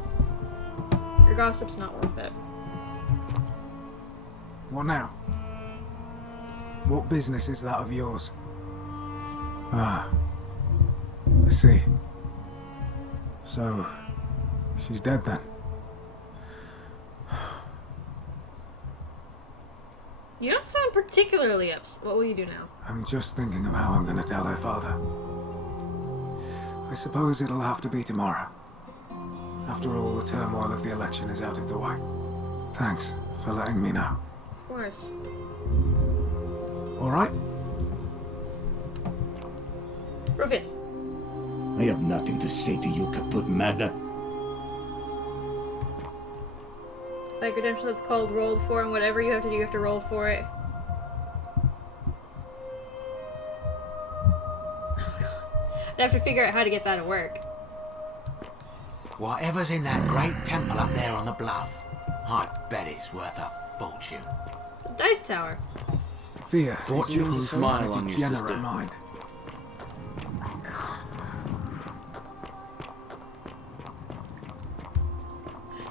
Your gossip's not worth it. What now? What business is that of yours? Ah. I see. So, she's dead then? You don't sound particularly upset. What will you do now? I'm just thinking of how I'm gonna tell her father. I suppose it'll have to be tomorrow. After all, the turmoil of the election is out of the way. Thanks for letting me know. Of course. All right? Rufus. I have nothing to say to you, kaput murder. Like redemption that's called rolled for, and whatever you have to do, you have to roll for it. I have to figure out how to get that to work. Whatever's in that great temple up there on the bluff, I bet it's worth a fortune. The dice tower. Fear. Fortune is so smile on you, degenerate sister. Mind.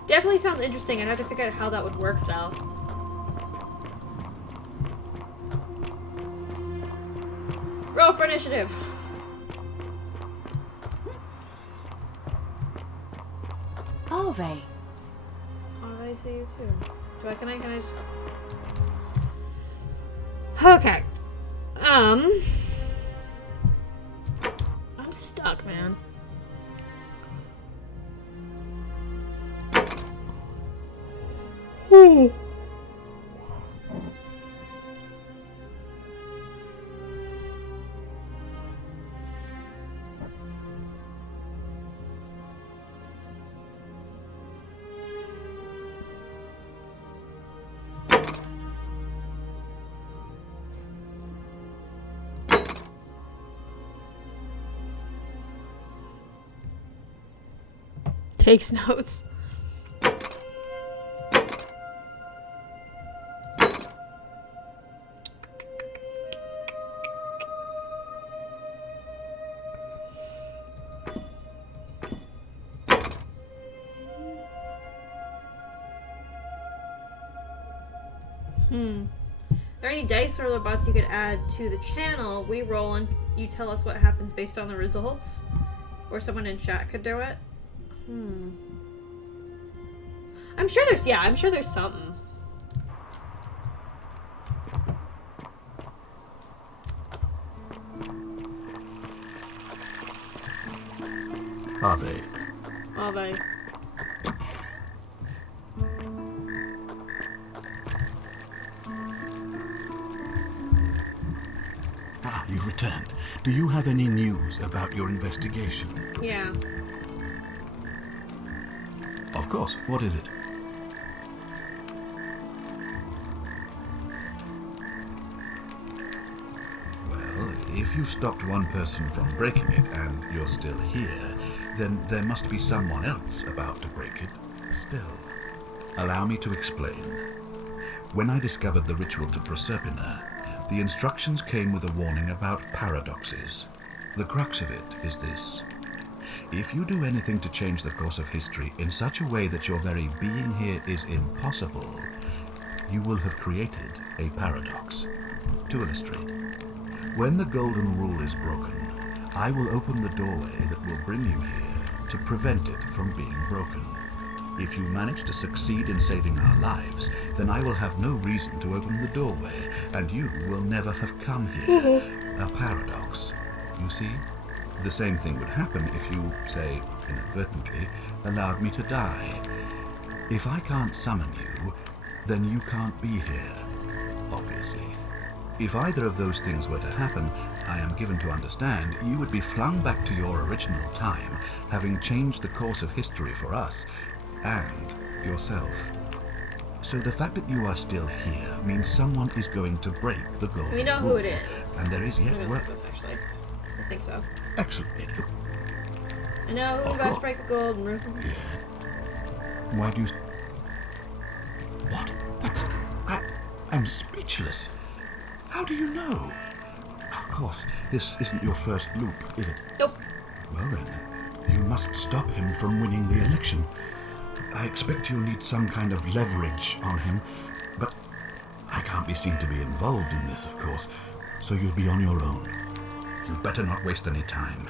Definitely sounds interesting. I'd have to figure out how that would work, though. Roll for initiative. Are they? Oh, I see you too. Can I just... Okay. I'm stuck, man. Ooh. Takes notes. Are there any dice or bots you could add to the channel? We roll and you tell us what happens based on the results? Or someone in chat could do it? I'm sure there's something. Are they? Are they? Ah, you've returned. Do you have any news about your investigation? Yeah. Of course. What is it? Well, if you stopped one person from breaking it and you're still here, then there must be someone else about to break it still. Allow me to explain. When I discovered the ritual to Proserpina, the instructions came with a warning about paradoxes. The crux of it is this. If you do anything to change the course of history in such a way that your very being here is impossible, you will have created a paradox. To illustrate, when the golden rule is broken, I will open the doorway that will bring you here to prevent it from being broken. If you manage to succeed in saving our lives, then I will have no reason to open the doorway, and you will never have come here. A paradox, you see? The same thing would happen if you, say, inadvertently, allowed me to die. If I can't summon you, then you can't be here, obviously. If either of those things were to happen, I am given to understand you would be flung back to your original time, having changed the course of history for us and yourself. So the fact that you are still here means someone is going to break the golden rule. We know who it is. And there is yet I'm gonna work. skip this, actually. I think so. Excellent. I know who's Of about to course. break the golden rule. Why do you... What? That's... I'm speechless. How do you know? Of course, this isn't your first loop, is it? Nope. Well then, you must stop him from winning the election. I expect you'll need some kind of leverage on him, but I can't be seen to be involved in this, of course, so you'll be on your own. You'd better not waste any time,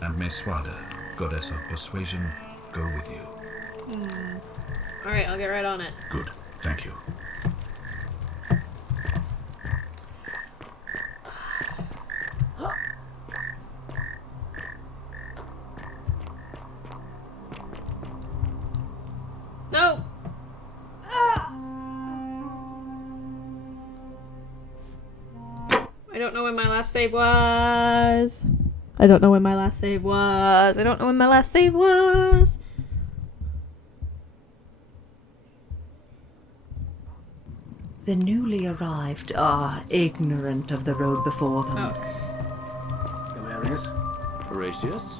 and may Swada, goddess of persuasion, go with you. Alright, I'll get right on it. Good, thank you. No! I don't know when my last save was. I don't know when my last save was. I don't know when my last save was. The newly arrived are ignorant of the road before them. Hilarious. Horatius?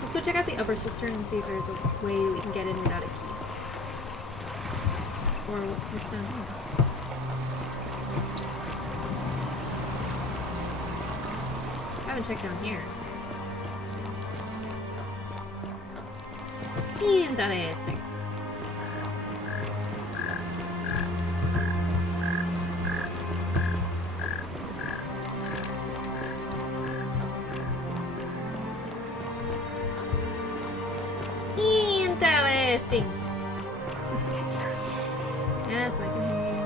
Let's go check out the upper cistern and see if there's a way we can get in without a key. Or what's down here? I haven't checked down here. Interesting. Interesting. Yes, I can hear you.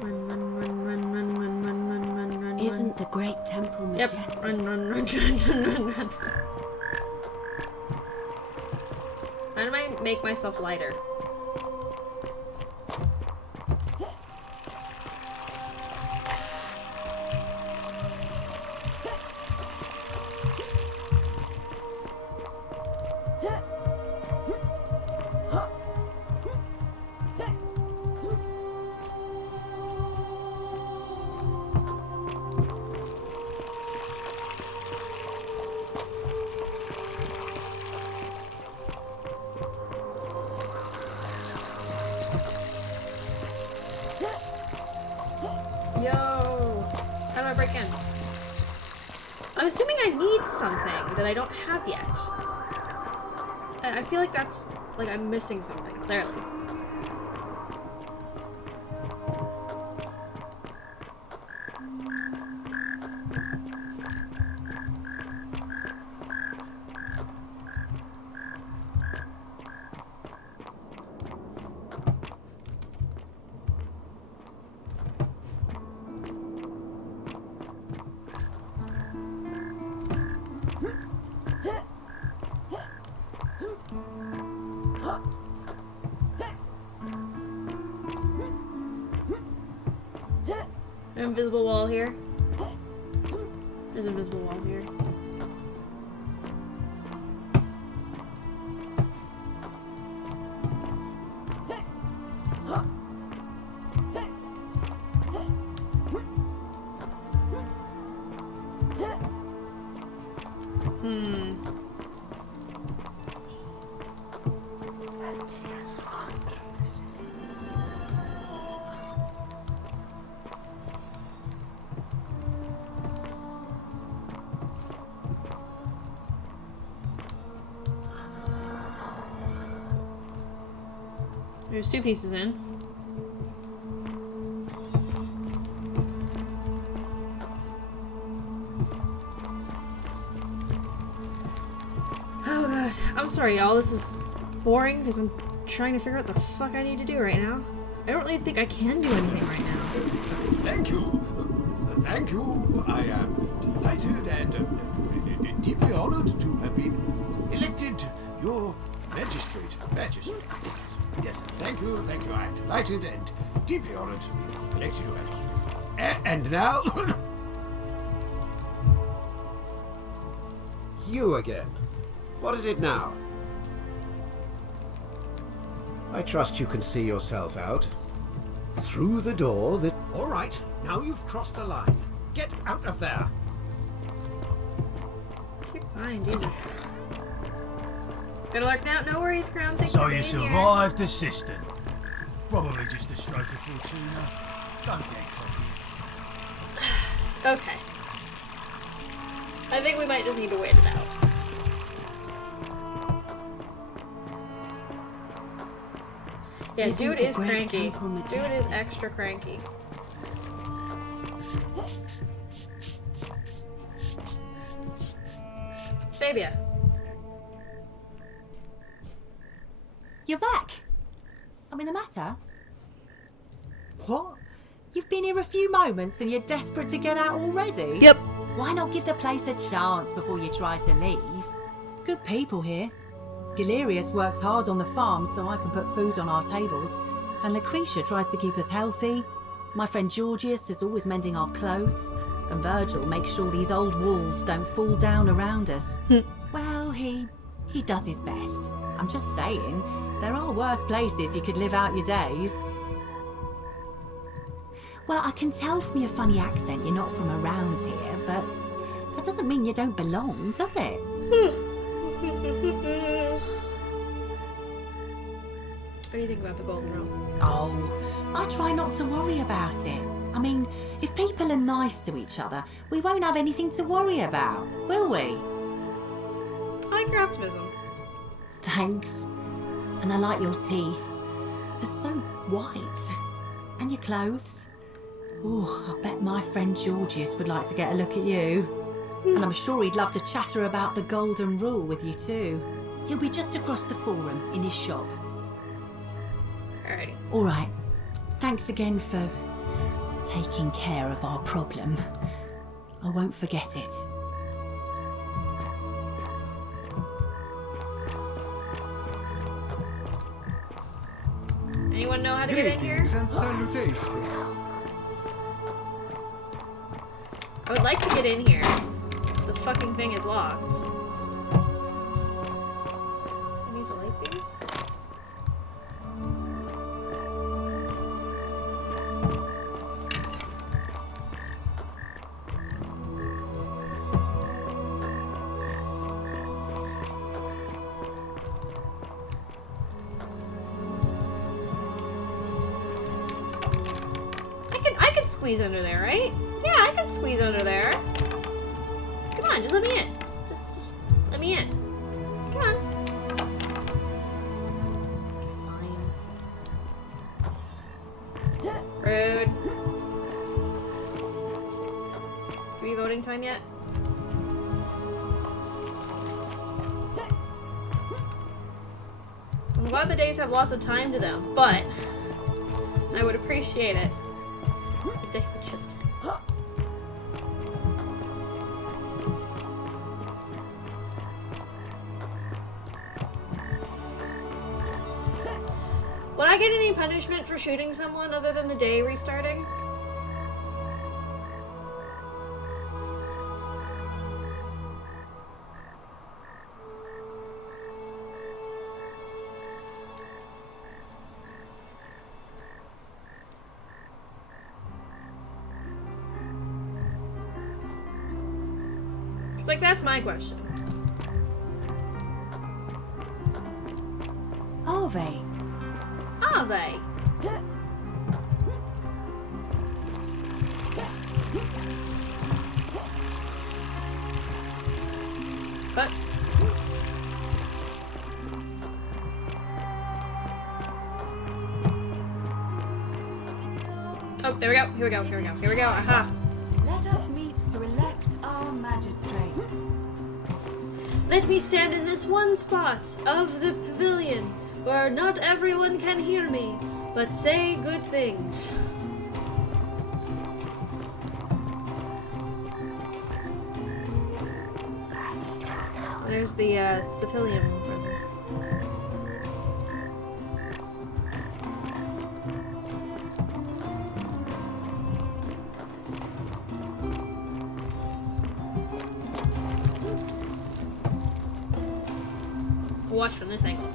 Run, run, run, run, run, run, run, run, run, run. Isn't the great temple majestic? Yep. Run, run, run, run, run, run, run. How do I make myself lighter? Yo! How do I break in? I'm assuming I need something that I don't have yet. I feel like that's... like I'm missing something, clearly. Invisible wall here. There's an invisible wall here. There's 2 pieces in. Oh god. I'm sorry, y'all. This is boring because I'm trying to figure out what the fuck I need to do right now. I don't really think I can do anything right now. Thank you. Thank you. I am delighted and deeply honored to have been elected your magistrate. Yes, thank you. I am delighted and deeply honored to be elected your magistrate. And now... You again. What is it now? I trust you can see yourself out. Through the door that... All right, now you've crossed a line. Get out of there. You're fine, Jesus. Good luck now. No worries, Crown. Thank So you you for being survived the cistern. Probably just a stroke of fortuna. Don't get cocky. Okay. I think we might just need to wait it out. Yeah, Isn't dude the is Great cranky. Temple Dude is majestic? extra cranky. Fabia. You're back. Something the matter? What? You've been here a few moments and you're desperate to get out already? Yep. Why not give the place a chance before you try to leave? Good people here. Galerius works hard on the farm so I can put food on our tables. And Lucretia tries to keep us healthy. My friend Georgius is always mending our clothes. And Virgil makes sure these old walls don't fall down around us. Well, he does his best. I'm just saying, there are worse places you could live out your days. Well, I can tell from your funny accent you're not from around here, but that doesn't mean you don't belong, does it? What do you think about the golden rule? Oh, I try not to worry about it. I mean, if people are nice to each other, we won't have anything to worry about, will we? I like your optimism. Thanks. And I like your teeth. They're so white. And your clothes. Oh, I bet my friend Georgius would like to get a look at you. And I'm sure he'd love to chatter about the golden rule with you too. He'll be just across the forum in his shop. Alrighty. All right. Thanks again for taking care of our problem. I won't forget it. Anyone know how to get in here? Greetings and salutations. I would like to get in here. The fucking thing is locked. I need to light these? I can squeeze under there, right? Yeah, I can squeeze under there. Come on, just let me in. Just let me in. Come on. Fine. Rude. Are we voting time yet? I'm glad the days have lots of time to them, but I would appreciate it if they would just... Would I get any punishment for shooting someone other than the day restarting? It's like, that's my question. Are they? Are they? But oh, there we go. Here we go. Here we go. Here we go. Aha. Let us meet to elect our magistrate. Let me stand in this one spot of the pavilion where not everyone can hear me, but say good things. There's the civilian room. Watch from this angle.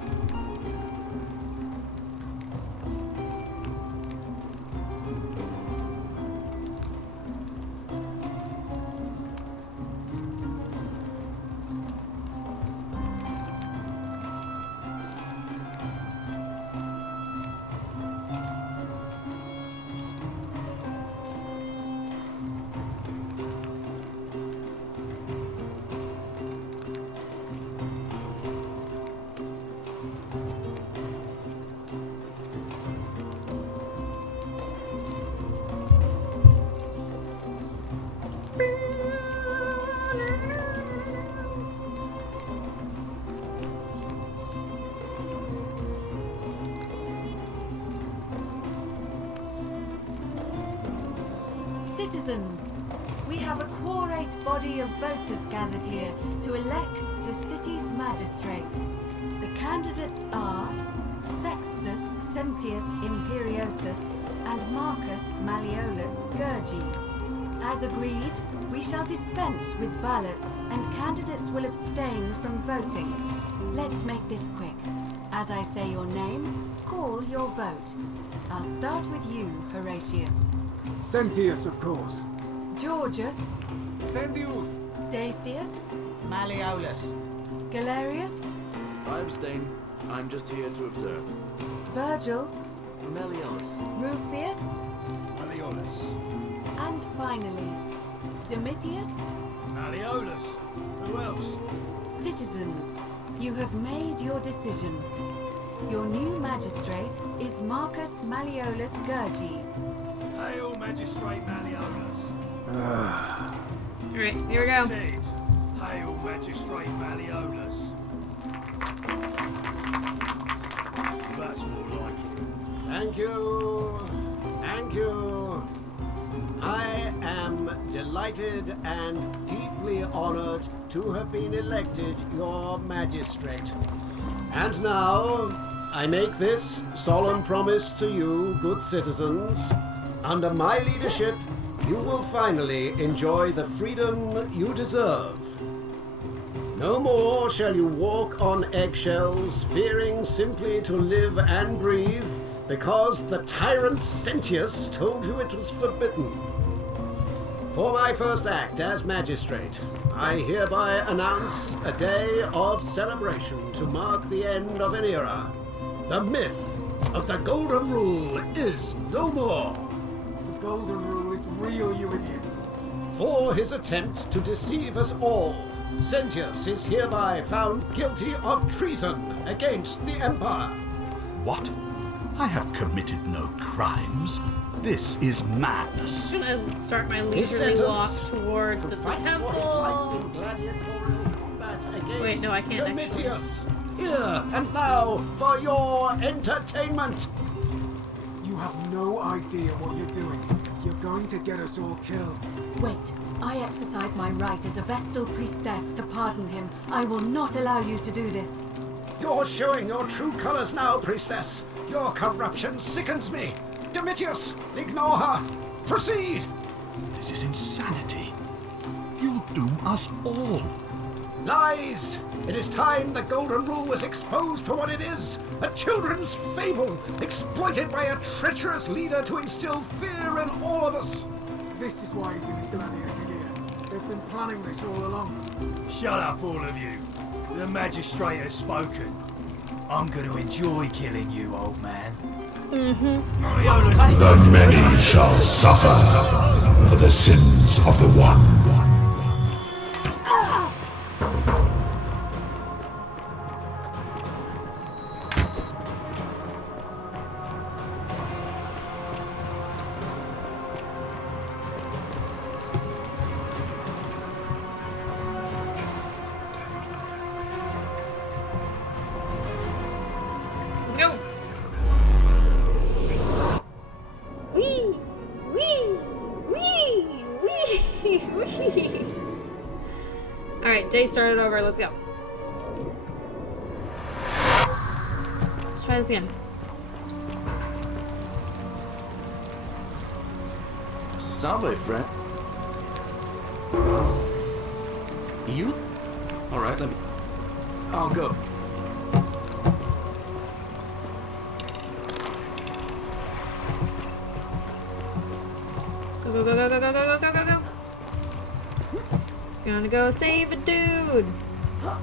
Citizens, we have a quorate body of voters gathered here to elect the city's magistrate. The candidates are Sextus Sentius Imperiosus and Marcus Malleolus Gurges. As agreed, we shall dispense with ballots and candidates will abstain from voting. Let's make this quick. As I say your name, call your vote. I'll start with you, Horatius. Sentius, of course. Georgius. Sentius. Dacius. Malleolus. Galerius. I abstain. I'm just here to observe. Virgil. Malleolus. Rufius. Malleolus. And finally, Domitius. Malleolus. Who else? Citizens, you have made your decision. Your new magistrate is Marcus Malleolus Gurges. Hail, Magistrate Malleolus. Alright, here we go. Said, hail, Magistrate Malleolus. That's more like it. Thank you. Thank you. I am delighted and deeply honored to have been elected your magistrate. And now, I make this solemn promise to you, good citizens. Under my leadership, you will finally enjoy the freedom you deserve. No more shall you walk on eggshells, fearing simply to live and breathe, because the tyrant Sentius told you it was forbidden. For my first act as magistrate, I hereby announce a day of celebration to mark the end of an era. The myth of the Golden Rule is no more. golden rule is real, you idiot. For his attempt to deceive us all, Sentius is hereby found guilty of treason against the Empire. What? I have committed no crimes. This is madness. I'm gonna start my His leisurely walk sentence towards to the fight for his life in temple. gladiatorial combat against Wait, no, I can't actually. Domitius. Here and now for your entertainment. You have no idea what you're doing. You're going to get us all killed. Wait, I exercise my right as a Vestal priestess to pardon him. I will not allow you to do this. You're showing your true colors now, priestess. Your corruption sickens me. Domitius, ignore her. Proceed. This is insanity. You'll doom us all. Lies! It is time the Golden Rule was exposed for what it is, a children's fable, exploited by a treacherous leader to instill fear in all of us. This is why he's in his gladiator gear. They've been planning this all along. Shut up, all of you. The magistrate has spoken. I'm going to enjoy killing you, old man. The many shall suffer for the sins of the one. Let's go. Wee, wee, wee, wee, wee. All right, day started over. Let's go. Let's try this again. Salve, friend. You? Alright, let me... I'll go. Let's go, go, go, go, go, go, go, go, go, go. Gonna go save a dude. Well,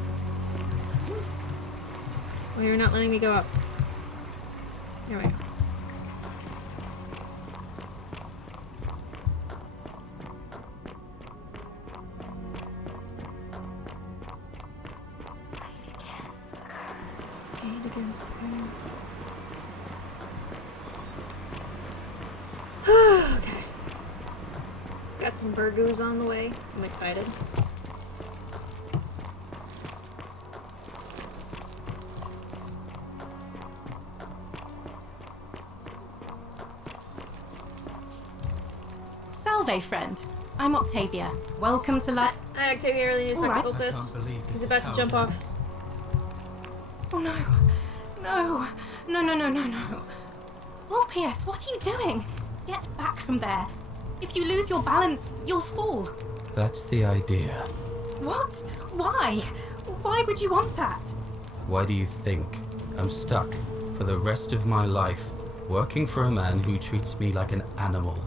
you're not letting me go up. Here we go. Aid against the current. Okay. Got some burgoos on the way. I'm excited. Salve, friend. I'm Octavia. Welcome to life. Hi, Octavia. I really need to talk to Alright. Opus. He's about to jump off. Oh no. No. No, no, no, no, no. Orpheus, what are you doing? Get back from there. If you lose your balance, you'll fall. That's the idea. What? Why? Why would you want that? Why do you think I'm stuck for the rest of my life working for a man who treats me like an animal?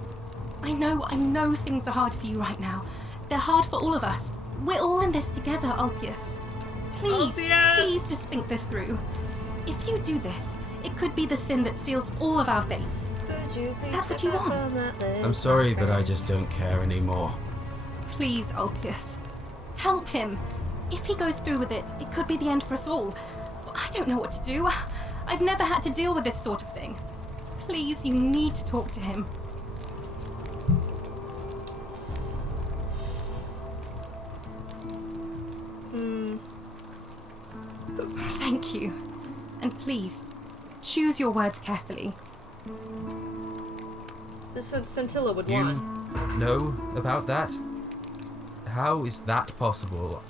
I know things are hard for you right now. They're hard for all of us. We're all in this together, Ulpius. Please just think this through. If you do this, it could be the sin that seals all of our fates. Is that what you want? I'm sorry, but I just don't care anymore. Please, Ulpius. Help him. If he goes through with it, it could be the end for us all. I don't know what to do. I've never had to deal with this sort of thing. Please, you need to talk to him. Thank you. And please, choose your words carefully. This is what Scintilla would You want. know about that? How is that possible?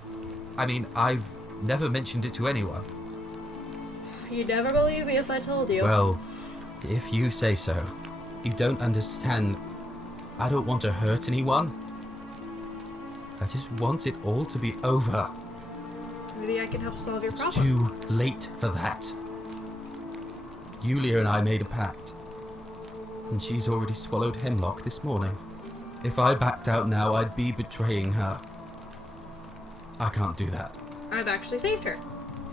I mean, I've never mentioned it to anyone. You'd never believe me if I told you. Well, if you say so. You don't understand. I don't want to hurt anyone. I just want it all to be over. Maybe I can help solve your It's problem. too late for that. Yulia and I made a pact. And she's already swallowed hemlock this morning. If I backed out now, I'd be betraying her. I can't do that. I've actually saved her.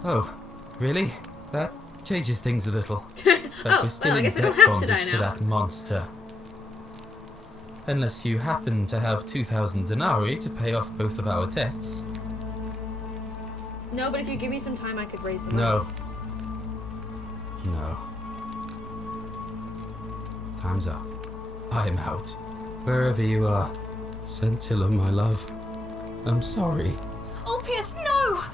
Oh, really? That changes things a little. But Oh, we're still well, I in guess I don't debt have to die bondage to now. that monster. Unless you happen to have 2,000 denarii to pay off both of our debts. No, but if you give me some time, I could raise them. No. No. Time's up. I'm out. Wherever you are, Scintilla, my love. I'm sorry. Ulpius, no!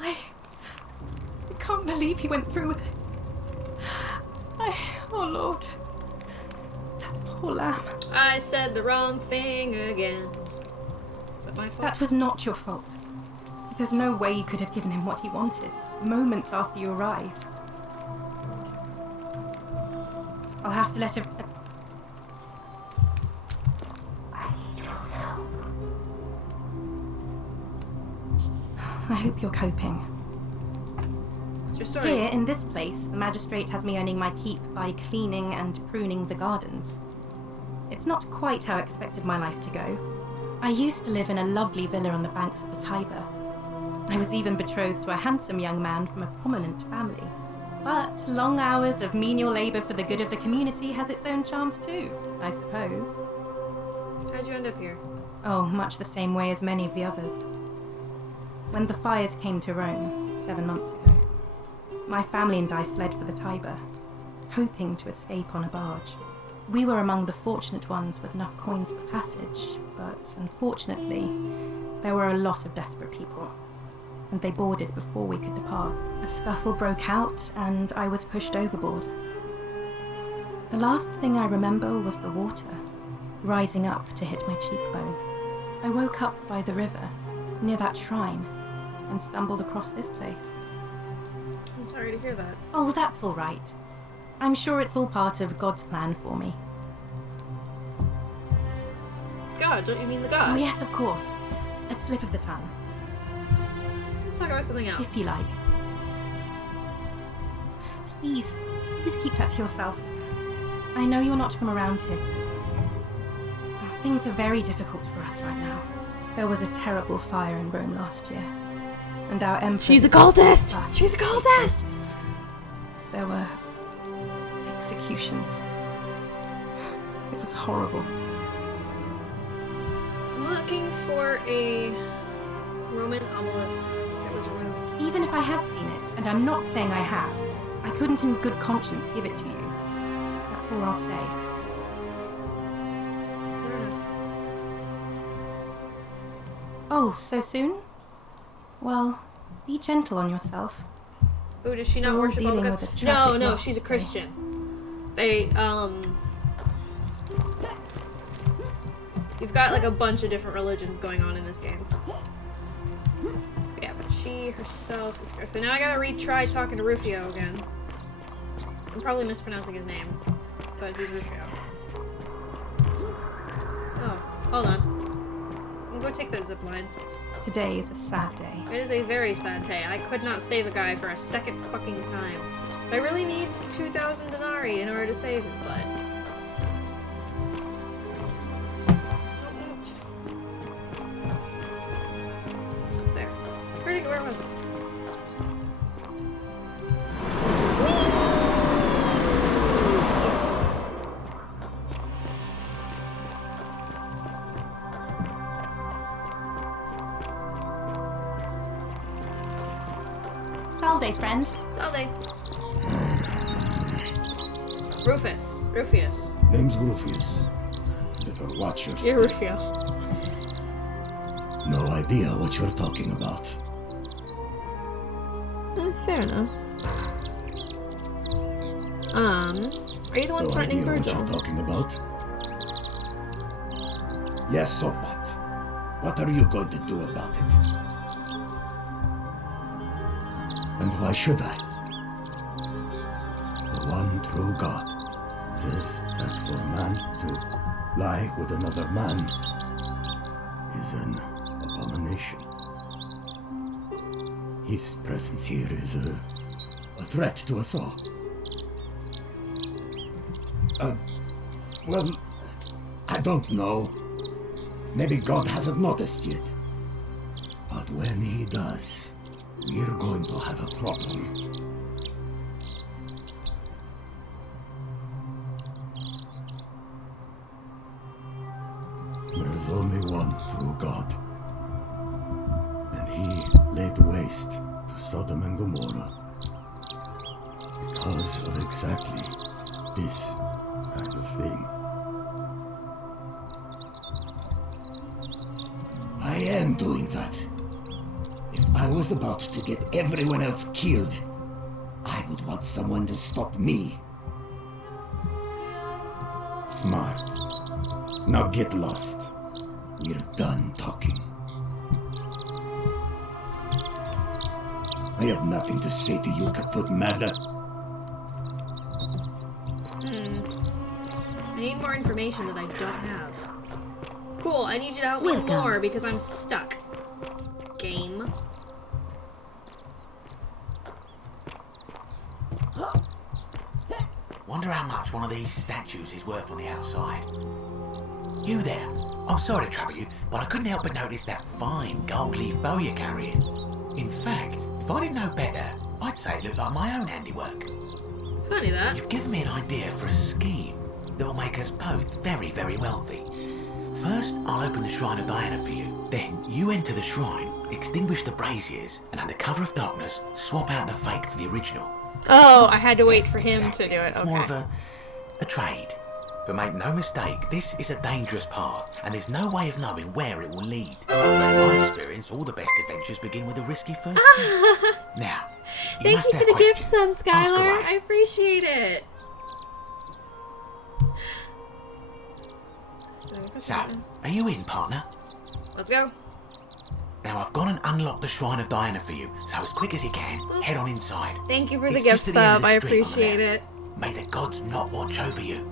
I can't believe he went through with it. Oh Lord. That poor lamb. I said the wrong thing again. Is that my fault? That was not your fault. There's no way you could have given him what he wanted, moments after you arrived. I'll have to let him... I hope you're coping. What's your story? Here, in this place, the magistrate has me earning my keep by cleaning and pruning the gardens. It's not quite how I expected my life to go. I used to live in a lovely villa on the banks of the Tiber. I was even betrothed to a handsome young man from a prominent family. But long hours of menial labour for the good of the community has its own charms too, I suppose. How'd you end up here? Oh, much the same way as many of the others. When the fires came to Rome, 7 months ago, my family and I fled for the Tiber, hoping to escape on a barge. We were among the fortunate ones with enough coins for passage, but unfortunately, there were a lot of desperate people, and they boarded before we could depart. A scuffle broke out, and I was pushed overboard. The last thing I remember was the water, rising up to hit my cheekbone. I woke up by the river, near that shrine, and stumbled across this place. I'm sorry to hear that. Oh, that's all right. I'm sure it's all part of God's plan for me. God, don't you mean the gods? Oh yes, of course. A slip of the tongue. Let's talk about something else. If you like. Please keep that to yourself. I know you're not from around here. Things are very difficult for us right now. There was a terrible fire in Rome last year, and our emperor... She's a cultist! She's a cultist! There were executions. It was horrible. I'm looking for a Roman obelisk that was ruined. Even if I had seen it, and I'm not saying I have, I couldn't in good conscience give it to you. That's all I'll say. Fair enough. Oh, so soon? Well, be gentle on yourself. Ooh, does she not We're all worship all dealing gods? with a No, tragic no, loss she's a today. Christian. They, you've got like a bunch of different religions going on in this game. Yeah, but she herself is Christian. So now I gotta retry talking to Rufio again. I'm probably mispronouncing his name, but he's Rufio. Oh, hold on. I'm gonna go take that zip line. Today is a sad day. It is a very sad day. I could not save a guy for a second fucking time. I really need 2,000 denarii in order to save his butt. There. Where'd he go? Where was it? Salve, friend. Salve. Rufius. Name's Rufius. Better watch your You're step. Rufio. No idea what you're talking about. Fair enough. Are you the one No threatening idea what Virgil? you're talking about. Yes or what? What are you going to do about it? And why should I? The one true God says that for a man to lie with another man is an abomination. His presence here is a threat to us all. Well, I don't know. Maybe God hasn't noticed yet. But when he does, we're going to have a problem. Sodom and Gomorrah. Because of exactly this kind of thing. I am doing that. If I was about to get everyone else killed, I would want someone to stop me. Smart. Now get lost. We're done talking. I have nothing to say to you, Kaput Mada. I need more information that I don't have. Cool, I need you to help me more because I'm stuck. Game. Wonder how much one of these statues is worth on the outside. You there. I'm sorry to trouble you, but I couldn't help but notice that fine gold leaf bow you're carrying. In fact, if I didn't know better, I'd say it looked like my own handiwork. Funny that. You've given me an idea for a scheme that'll make us both very, very wealthy. First, I'll open the Shrine of Diana for you. Then, you enter the shrine, extinguish the braziers, and under cover of darkness, swap out the fake for the original. Oh, I had to wait for him to do it. It's more of a trade. But make no mistake, this is a dangerous path, and there's no way of knowing where it will lead. But in my experience, all the best adventures begin with a risky first step. Now, Thank you for the gift sub, Skylar. I appreciate it. So, are you in, partner? Let's go. Now, I've gone and unlocked the Shrine of Diana for you, so as quick as you can, head on inside. Thank you for the It's gift just at the end of sub. the I street on the appreciate it. left. May the gods not watch over you.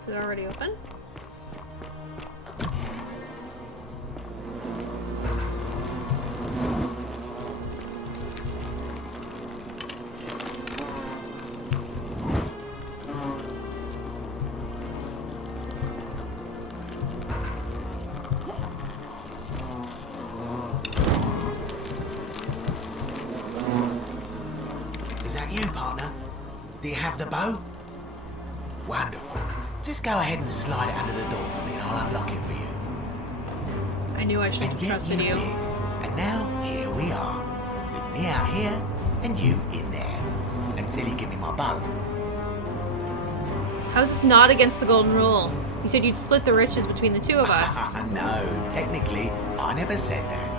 Is it already open? Is that you, partner? Do you have the bow? Wonderful. Just go ahead and slide it under the door for me and I'll unlock it for you. I knew I should have trusted you. Did. And now, here we are. With me out here and you in there. Until you give me my bow. How is this not against the golden rule? You said you'd split the riches between the two of us. No, technically, I never said that.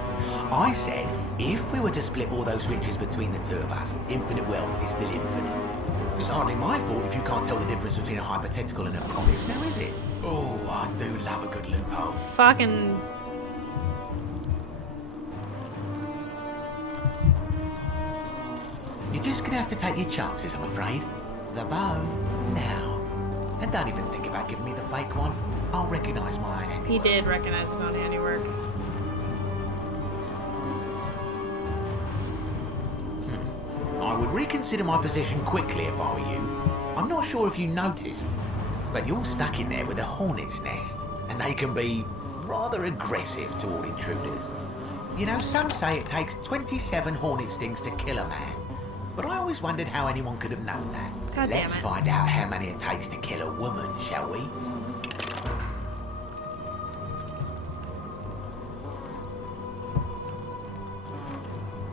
I said, if we were to split all those riches between the two of us, infinite wealth is still infinite. It's hardly my fault if you can't tell the difference between a hypothetical and a promise, now is it? Oh, I do love a good loophole. Fucking... You're just gonna have to take your chances, I'm afraid. The bow, now. And don't even think about giving me the fake one. I'll recognise my own handiwork. He did recognize his own handiwork. I would reconsider my position quickly if I were you. I'm not sure if you noticed, but you're stuck in there with a hornet's nest, and they can be rather aggressive toward intruders. You know, some say it takes 27 hornet stings to kill a man, but I always wondered how anyone could have known that. God damn Let's it. find out how many it takes to kill a woman, shall we?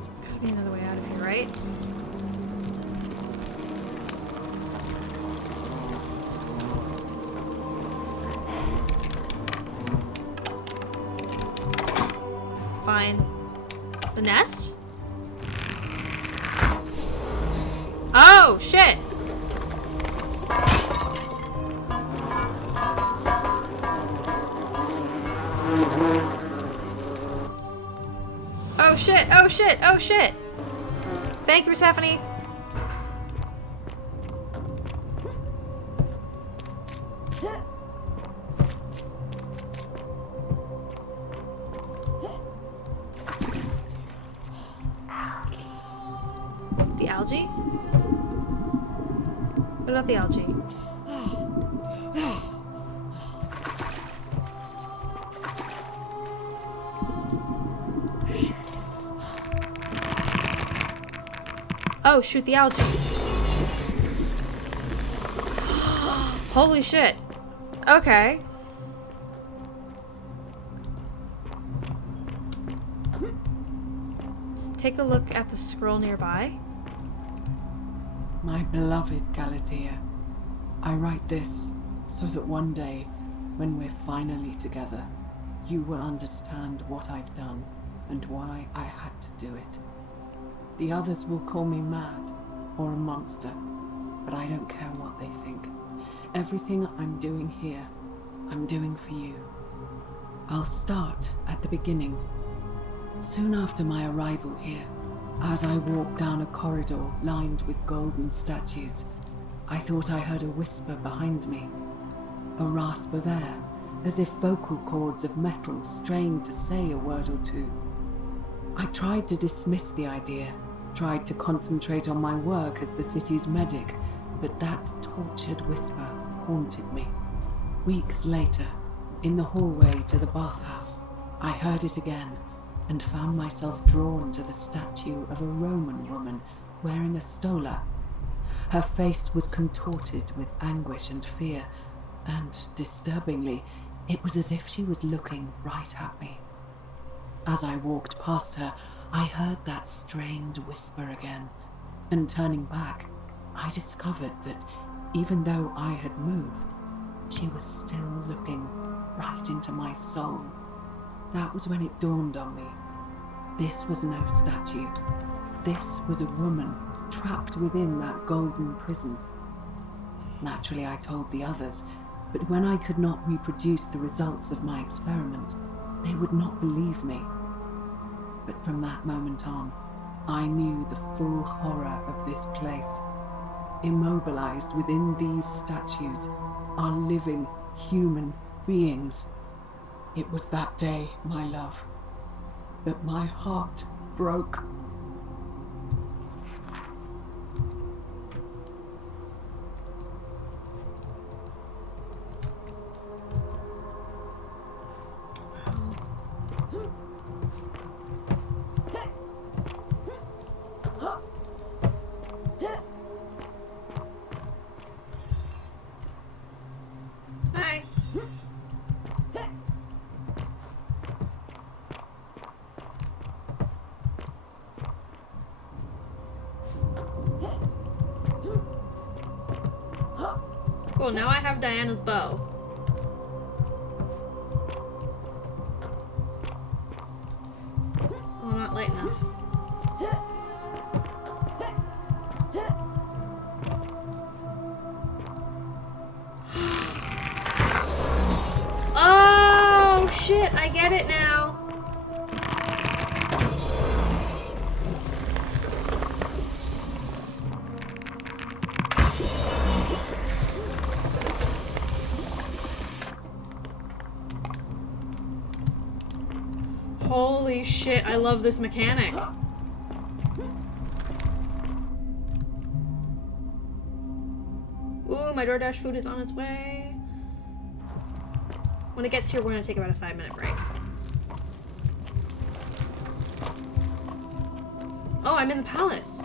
There's gotta be another way out of here, right? Fine. The nest? Oh, shit! Oh shit, oh shit, oh shit! Thank you, Persephone. The algae? What about the algae? Oh, shoot the algae. Holy shit. Okay. Take a look at the scroll nearby. My beloved Galatea, I write this so that one day, when we're finally together, you will understand what I've done and why I had to do it. The others will call me mad or a monster, but I don't care what they think. Everything I'm doing here, I'm doing for you. I'll start at the beginning. Soon after my arrival here, as I walked down a corridor lined with golden statues, I thought I heard a whisper behind me, a rasp of air, as if vocal cords of metal strained to say a word or two. I tried to dismiss the idea, tried to concentrate on my work as the city's medic, but that tortured whisper haunted me. Weeks later, in the hallway to the bathhouse, I heard it again and found myself drawn to the statue of a Roman woman wearing a stola. Her face was contorted with anguish and fear, and, disturbingly, it was as if she was looking right at me. As I walked past her, I heard that strained whisper again, and turning back, I discovered that even though I had moved, she was still looking right into my soul. That was when it dawned on me. This was no statue. This was a woman trapped within that golden prison. Naturally, I told the others, but when I could not reproduce the results of my experiment, they would not believe me. But from that moment on, I knew the full horror of this place. Immobilized within these statues are living human beings. It was that day, my love, that my heart broke. Hi. Cool, now I have Diana's bow. Oh, not light enough. Oh, shit, I get it now. Holy shit, I love this mechanic. Ooh, my DoorDash food is on its way. When it gets here, we're gonna take about a 5-minute break. Oh, I'm in the palace.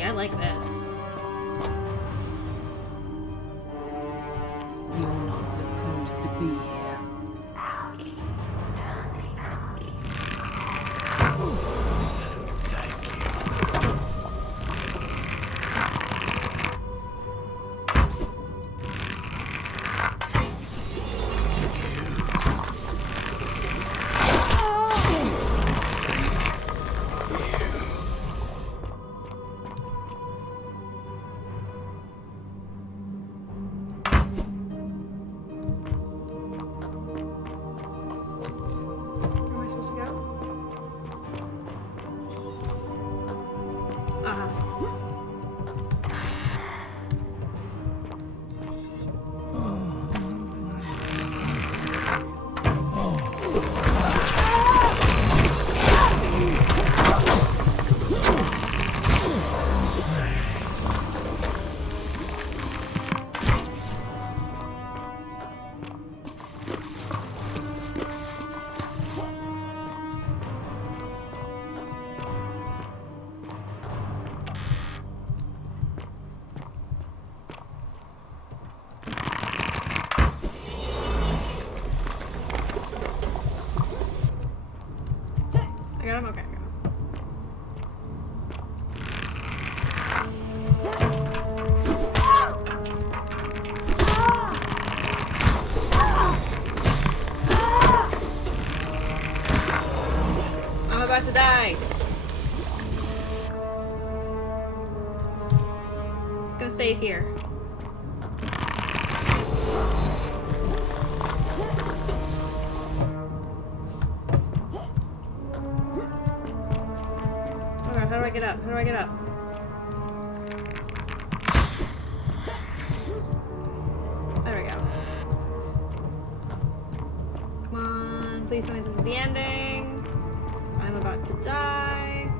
I like this. You're not supposed to be here. I got him? Okay, I got him. I'm about to die. Just gonna save here. How do I get up? How do I get up? There we go. Come on, please tell me this is the ending. 'Cause I'm about to die.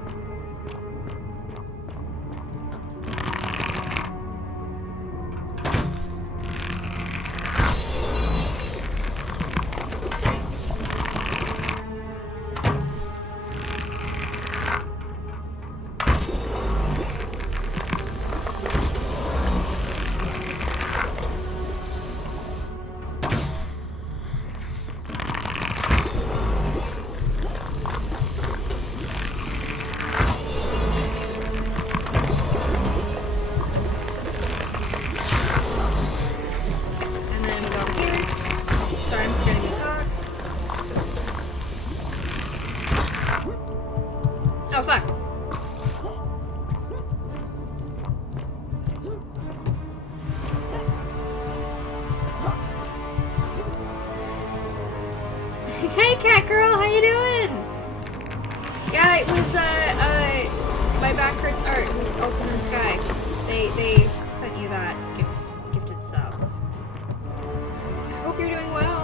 Oh, fuck. Hey, cat girl, how you doing? Yeah, it was, my back hurts art, who's also in the sky. They sent you that gifted sub. I hope you're doing well.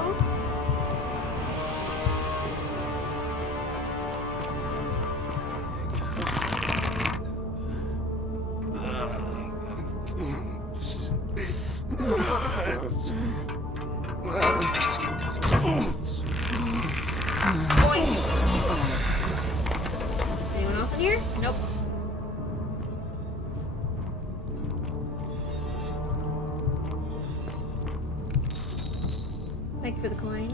Anyone else in here? Nope. Thank you for the coin.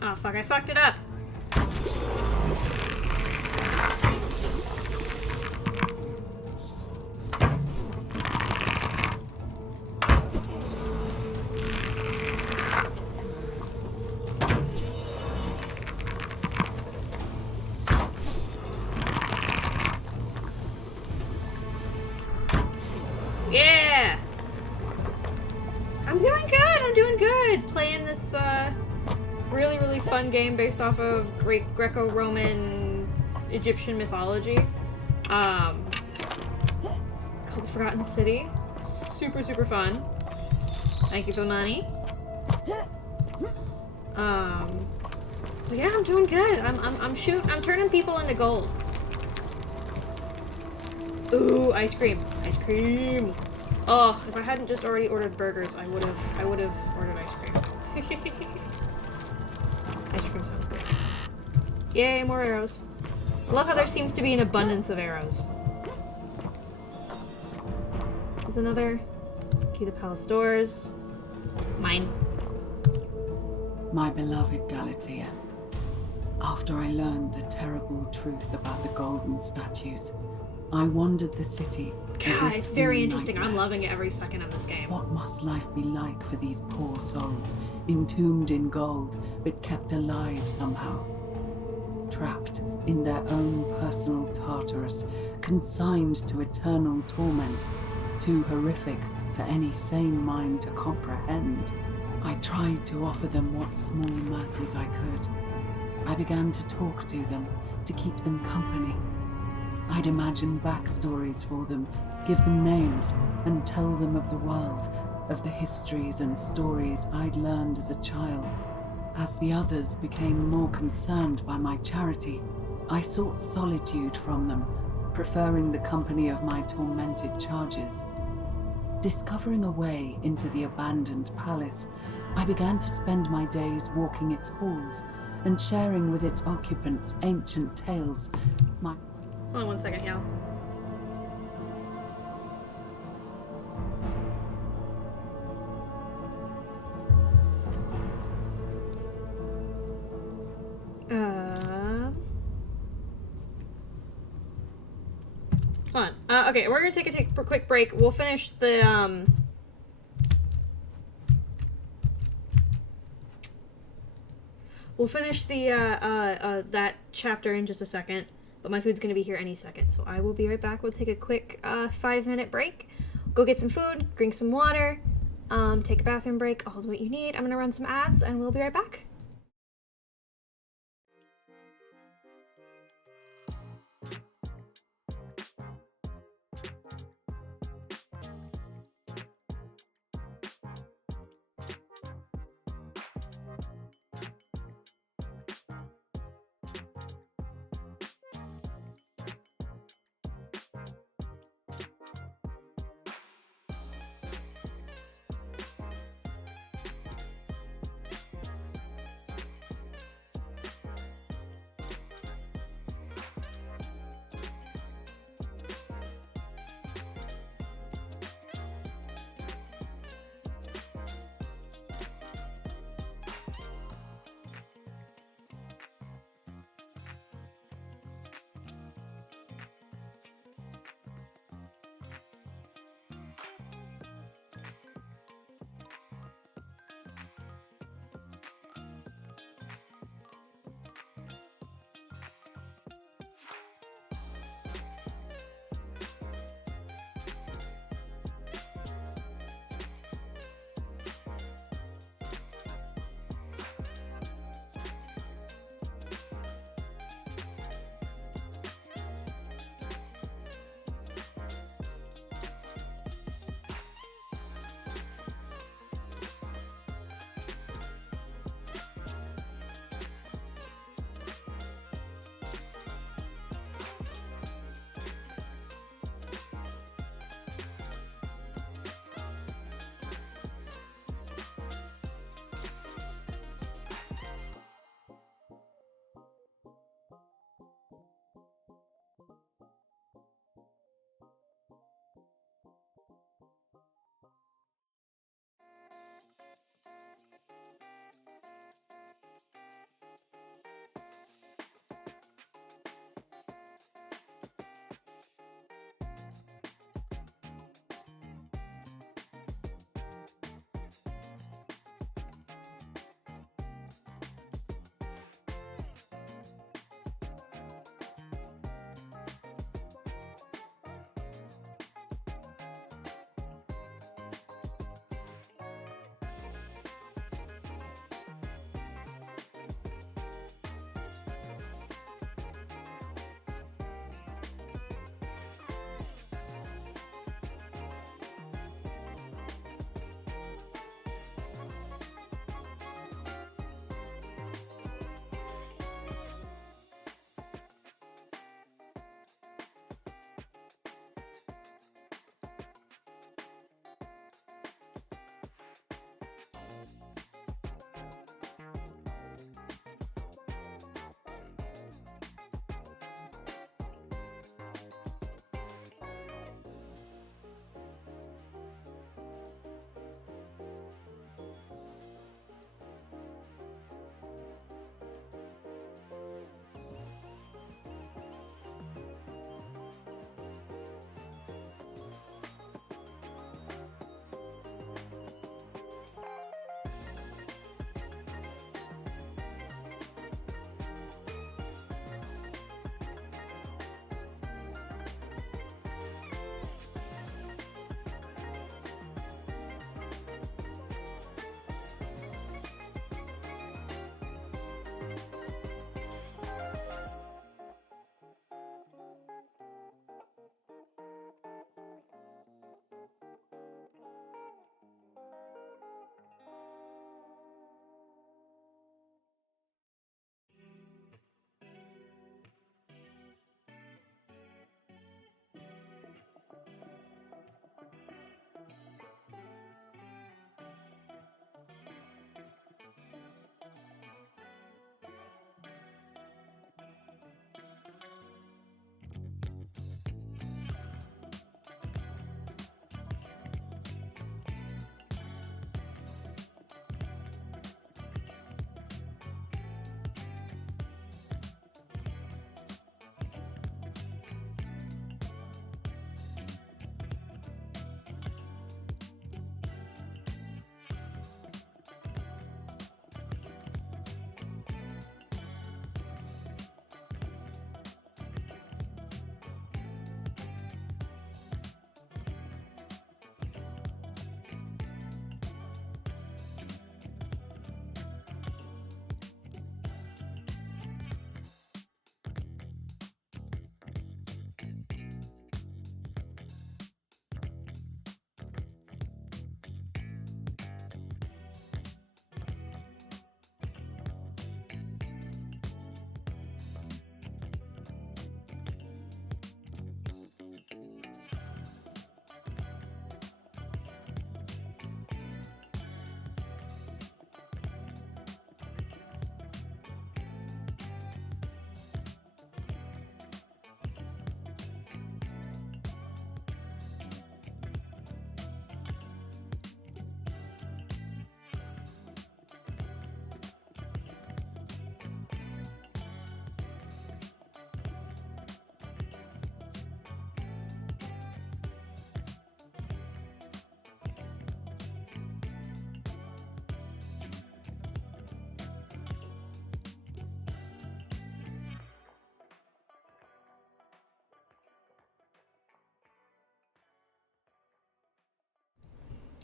Oh fuck, I fucked it up. Yeah! I'm doing good, I'm doing good. Playing this, really fun game based off of Greco-Roman Egyptian mythology. Called The Forgotten City. Super fun. Thank you for the money. But yeah, I'm doing good. I'm turning people into gold. Ooh, ice cream. Ice cream. Oh, if I hadn't just already ordered burgers, I would have ordered ice cream. Ice cream sounds good. Yay, more arrows. I love how there seems to be an abundance of arrows. There's another key to palace doors. Mine. My beloved Galatea, after I learned the terrible truth about the golden statues, I wandered the city. God, it's very interesting. I'm loving it every second of this game. What must life be like for these poor souls, entombed in gold, but kept alive somehow? Trapped in their own personal Tartarus, consigned to eternal torment, too horrific for any sane mind to comprehend. I tried to offer them what small mercies I could. I began to talk to them, to keep them company. I'd imagine backstories for them, give them names, and tell them of the world, of the histories and stories I'd learned as a child. As the others became more concerned by my charity, I sought solitude from them, preferring the company of my tormented charges. Discovering a way into the abandoned palace, I began to spend my days walking its halls and sharing with its occupants ancient tales. Hold on 1 second, y'all. Hold on. Okay, we're gonna take a quick break. We'll finish the that chapter in just a second. But my food's gonna be here any second, so I will be right back. We'll take a quick 5-minute break. Go get some food, drink some water, take a bathroom break, all what you need. I'm gonna run some ads, and we'll be right back.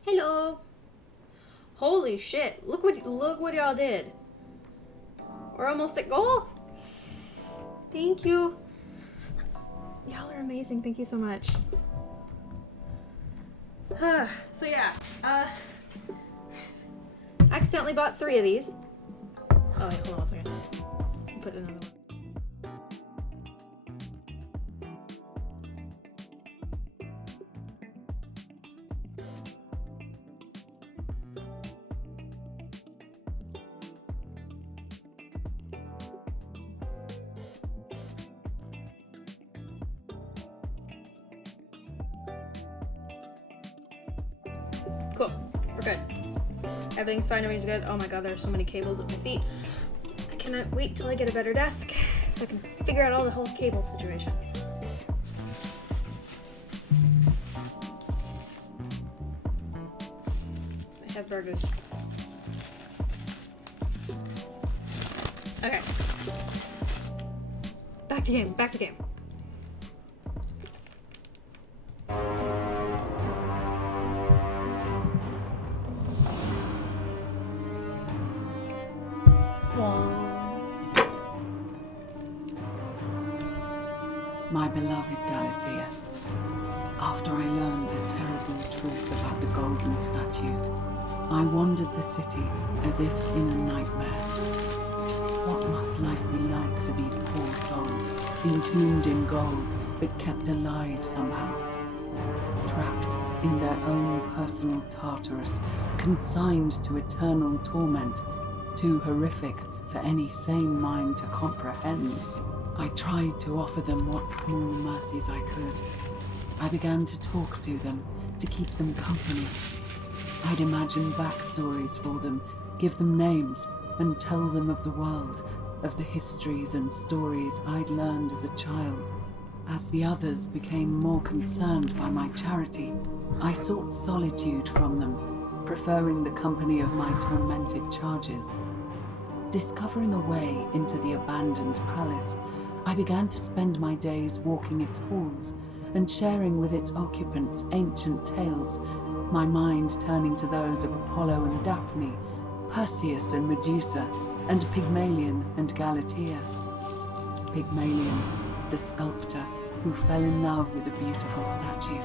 Hello. Holy shit! Look what y'all did. We're almost at goal. Thank you. Y'all are amazing. Thank you so much. So yeah, accidentally bought 3 of these. Oh wait, hold on a second. I'll put another one. Cool. We're good. Everything's fine. Everything's good. Oh my god, there's so many cables at my feet. I cannot wait till I get a better desk so I can figure out all the whole cable situation. I have burgers. Okay. Back to game. Back to game. My beloved Galatea, after I learned the terrible truth about the golden statues, I wandered the city as if in a nightmare. What must life be like for these poor souls, entombed in gold, but kept alive somehow? Trapped in their own personal Tartarus, consigned to eternal torment, too horrific for any sane mind to comprehend. I tried to offer them what small mercies I could. I began to talk to them, to keep them company. I'd imagine backstories for them, give them names, and tell them of the world, of the histories and stories I'd learned as a child. As the others became more concerned by my charity, I sought solitude from them, preferring the company of my tormented charges. Discovering a way into the abandoned palace, I began to spend my days walking its halls and sharing with its occupants ancient tales, my mind turning to those of Apollo and Daphne, Perseus and Medusa, and Pygmalion and Galatea. Pygmalion, the sculptor who fell in love with a beautiful statue,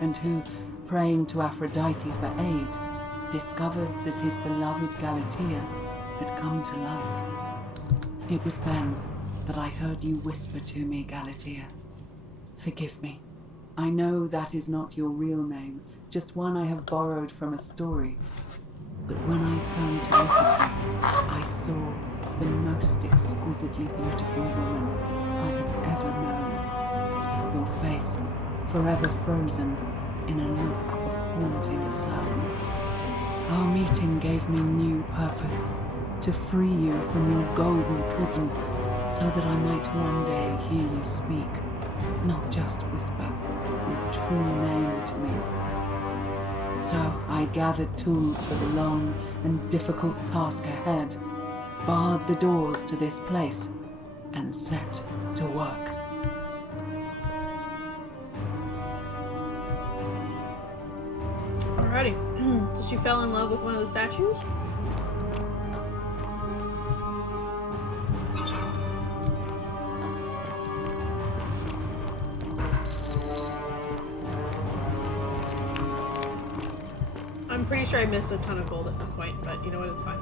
and who, praying to Aphrodite for aid, discovered that his beloved Galatea had come to life. It was then that I heard you whisper to me, Galatea. Forgive me. I know that is not your real name, just one I have borrowed from a story. But when I turned to look at you, I saw the most exquisitely beautiful woman I have ever known. Your face, forever frozen in a look of haunting silence. Our meeting gave me new purpose, to free you from your golden prison, so that I might one day hear you speak, not just whisper your true name to me. So I gathered tools for the long and difficult task ahead, barred the doors to this place, and set to work. Alrighty. So she fell in love with one of the statues? I'm pretty sure I missed a ton of gold at this point, but you know what, it's fine.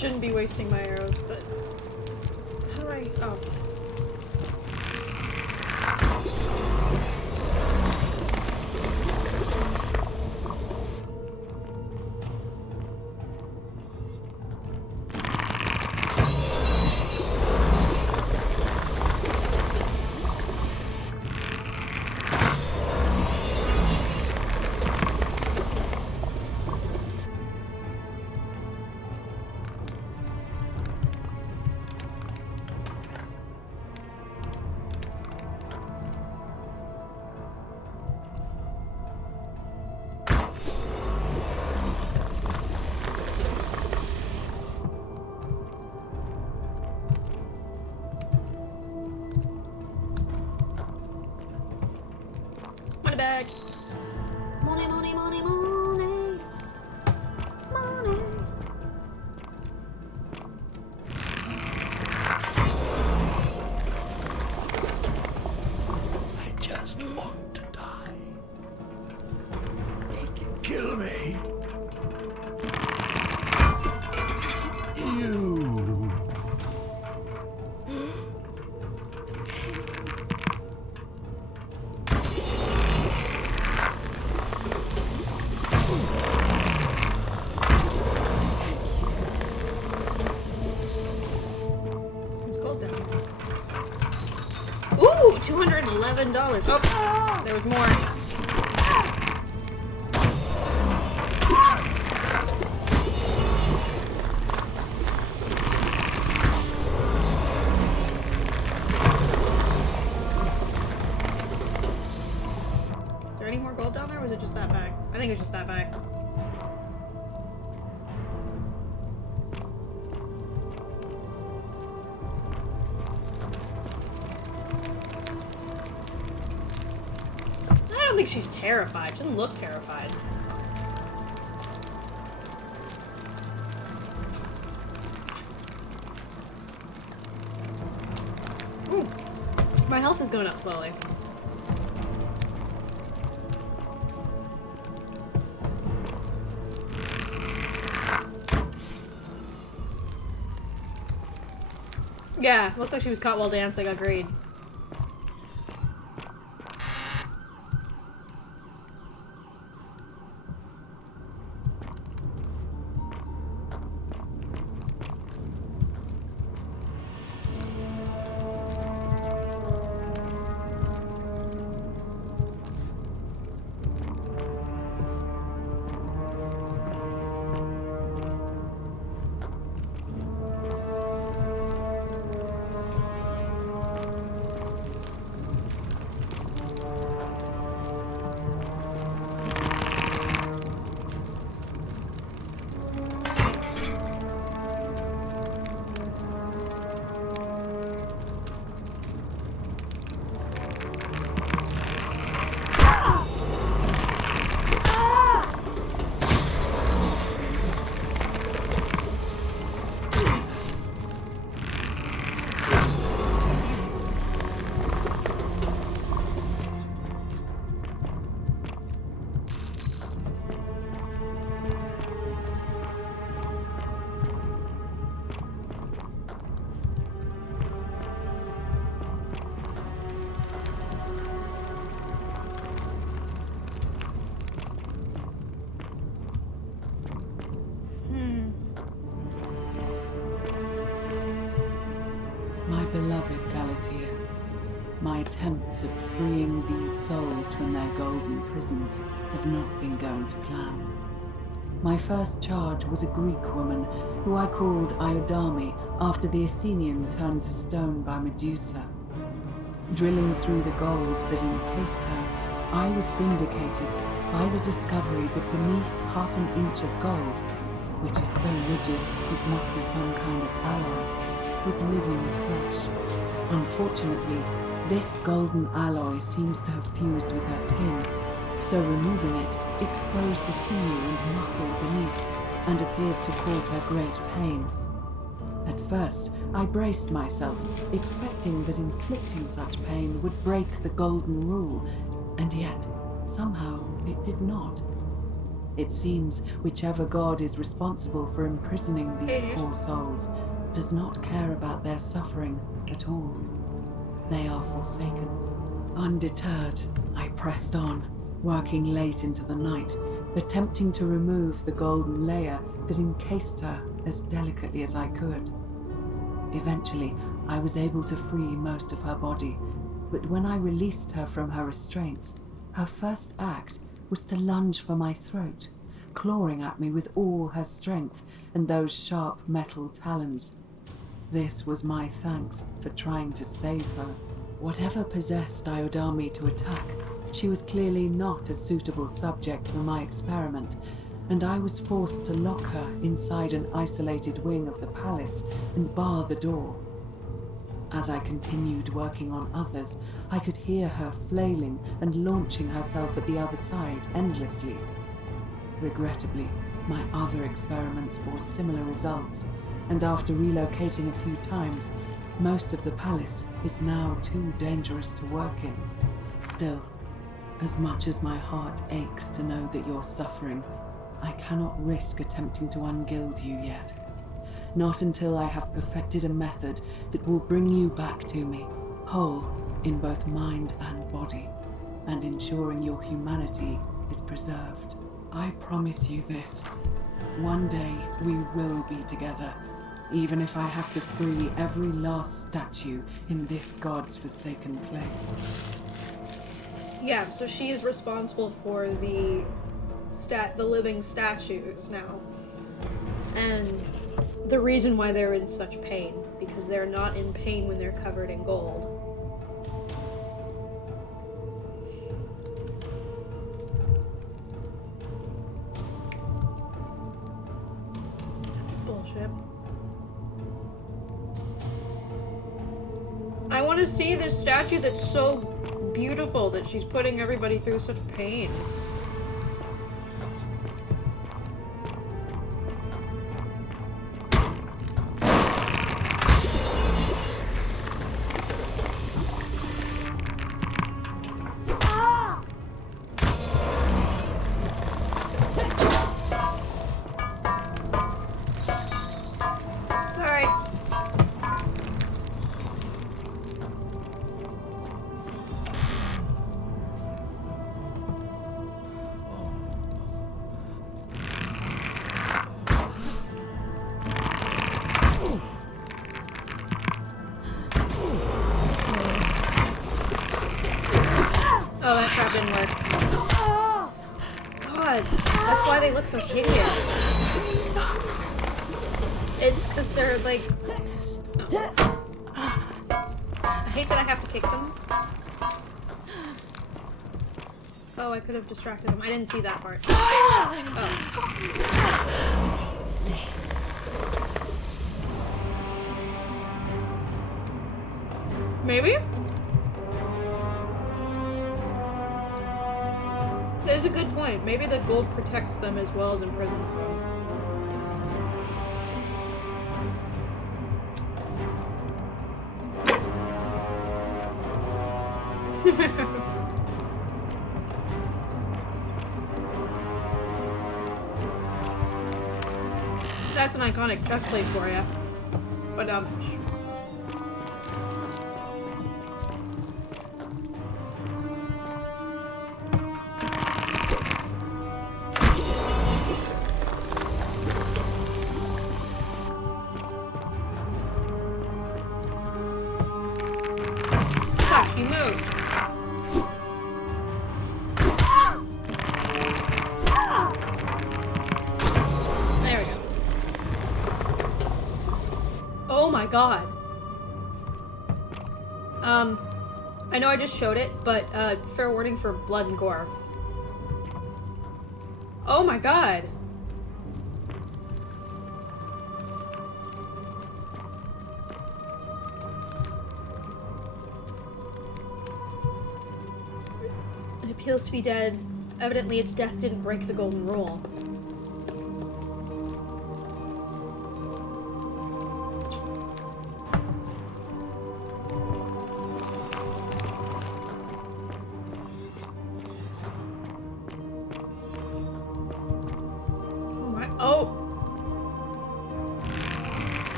shouldn't be wasting my arrows, but how do I? Oh. Money bag. Money, money, money, money. Money. I just want to die. Kill me. You. Ooh, $211. Oh, there was more. Is there any more gold down there, or was it just that bag? I think it was just that bag. I don't think she's terrified. She doesn't look terrified. Ooh. My health is going up slowly. Yeah, looks like she was caught while dancing. Agreed. My beloved Galatea, my attempts at freeing these souls from their golden prisons have not been going to plan. My first charge was a Greek woman who I called Iodame after the Athenian turned to stone by Medusa. Drilling through the gold that encased her, I was vindicated by the discovery that beneath half an inch of gold, which is so rigid it must be some kind of alloy, was living flesh. Unfortunately, this golden alloy seems to have fused with her skin, so removing it exposed the sinew and muscle beneath and appeared to cause her great pain. At first, I braced myself, expecting that inflicting such pain would break the golden rule, and yet, somehow, it did not. It seems whichever god is responsible for imprisoning these poor souls does not care about their suffering at all. They are forsaken. Undeterred, I pressed on, working late into the night, attempting to remove the golden layer that encased her as delicately as I could. Eventually, I was able to free most of her body, but when I released her from her restraints, her first act was to lunge for my throat, clawing at me with all her strength and those sharp metal talons. This was my thanks for trying to save her. Whatever possessed Iodami to attack, she was clearly not a suitable subject for my experiment, and I was forced to lock her inside an isolated wing of the palace and bar the door. As I continued working on others, I could hear her flailing and launching herself at the other side endlessly. Regrettably, my other experiments bore similar results, and after relocating a few times, most of the palace is now too dangerous to work in. Still, as much as my heart aches to know that you're suffering, I cannot risk attempting to ungild you yet. Not until I have perfected a method that will bring you back to me, whole in both mind and body, and ensuring your humanity is preserved. I promise you this. One day we will be together, even if I have to free every last statue in this god's forsaken place. Yeah, so she is responsible for the living statues now. And the reason why they're in such pain, because they're not in pain when they're covered in gold. That's bullshit. I want to see this statue that's so beautiful that she's putting everybody through such pain. Sorry. Oh, that trap didn't work. God, that's why they look so hideous. It's because they're like... Oh. I hate that I have to kick them. Oh, I could have distracted them. I didn't see that part. Oh. Maybe? There's a good point. Maybe the gold protects them as well as imprisons them. That's an iconic chest plate for you. But you moved. There we go. Oh my god. I know I just showed it, but fair warning for blood and gore. Oh my god. It appeals to be dead. Evidently its death didn't break the golden rule.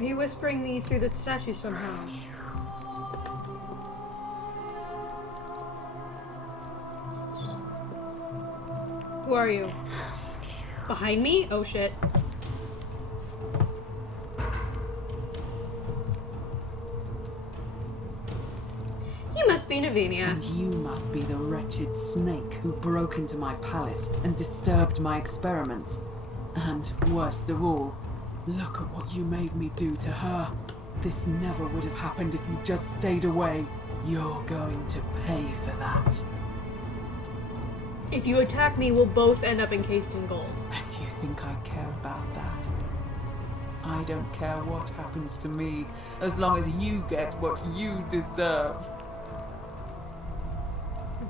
Are you whispering me through the statue somehow? Who are you? Behind me? Oh shit. You must be Navinia. And you must be the wretched snake who broke into my palace and disturbed my experiments. And worst of all, look at what you made me do to her. This never would have happened if you just stayed away. You're going to pay for that. If you attack me, we'll both end up encased in gold. And do you think I care about that? I don't care what happens to me, as long as you get what you deserve.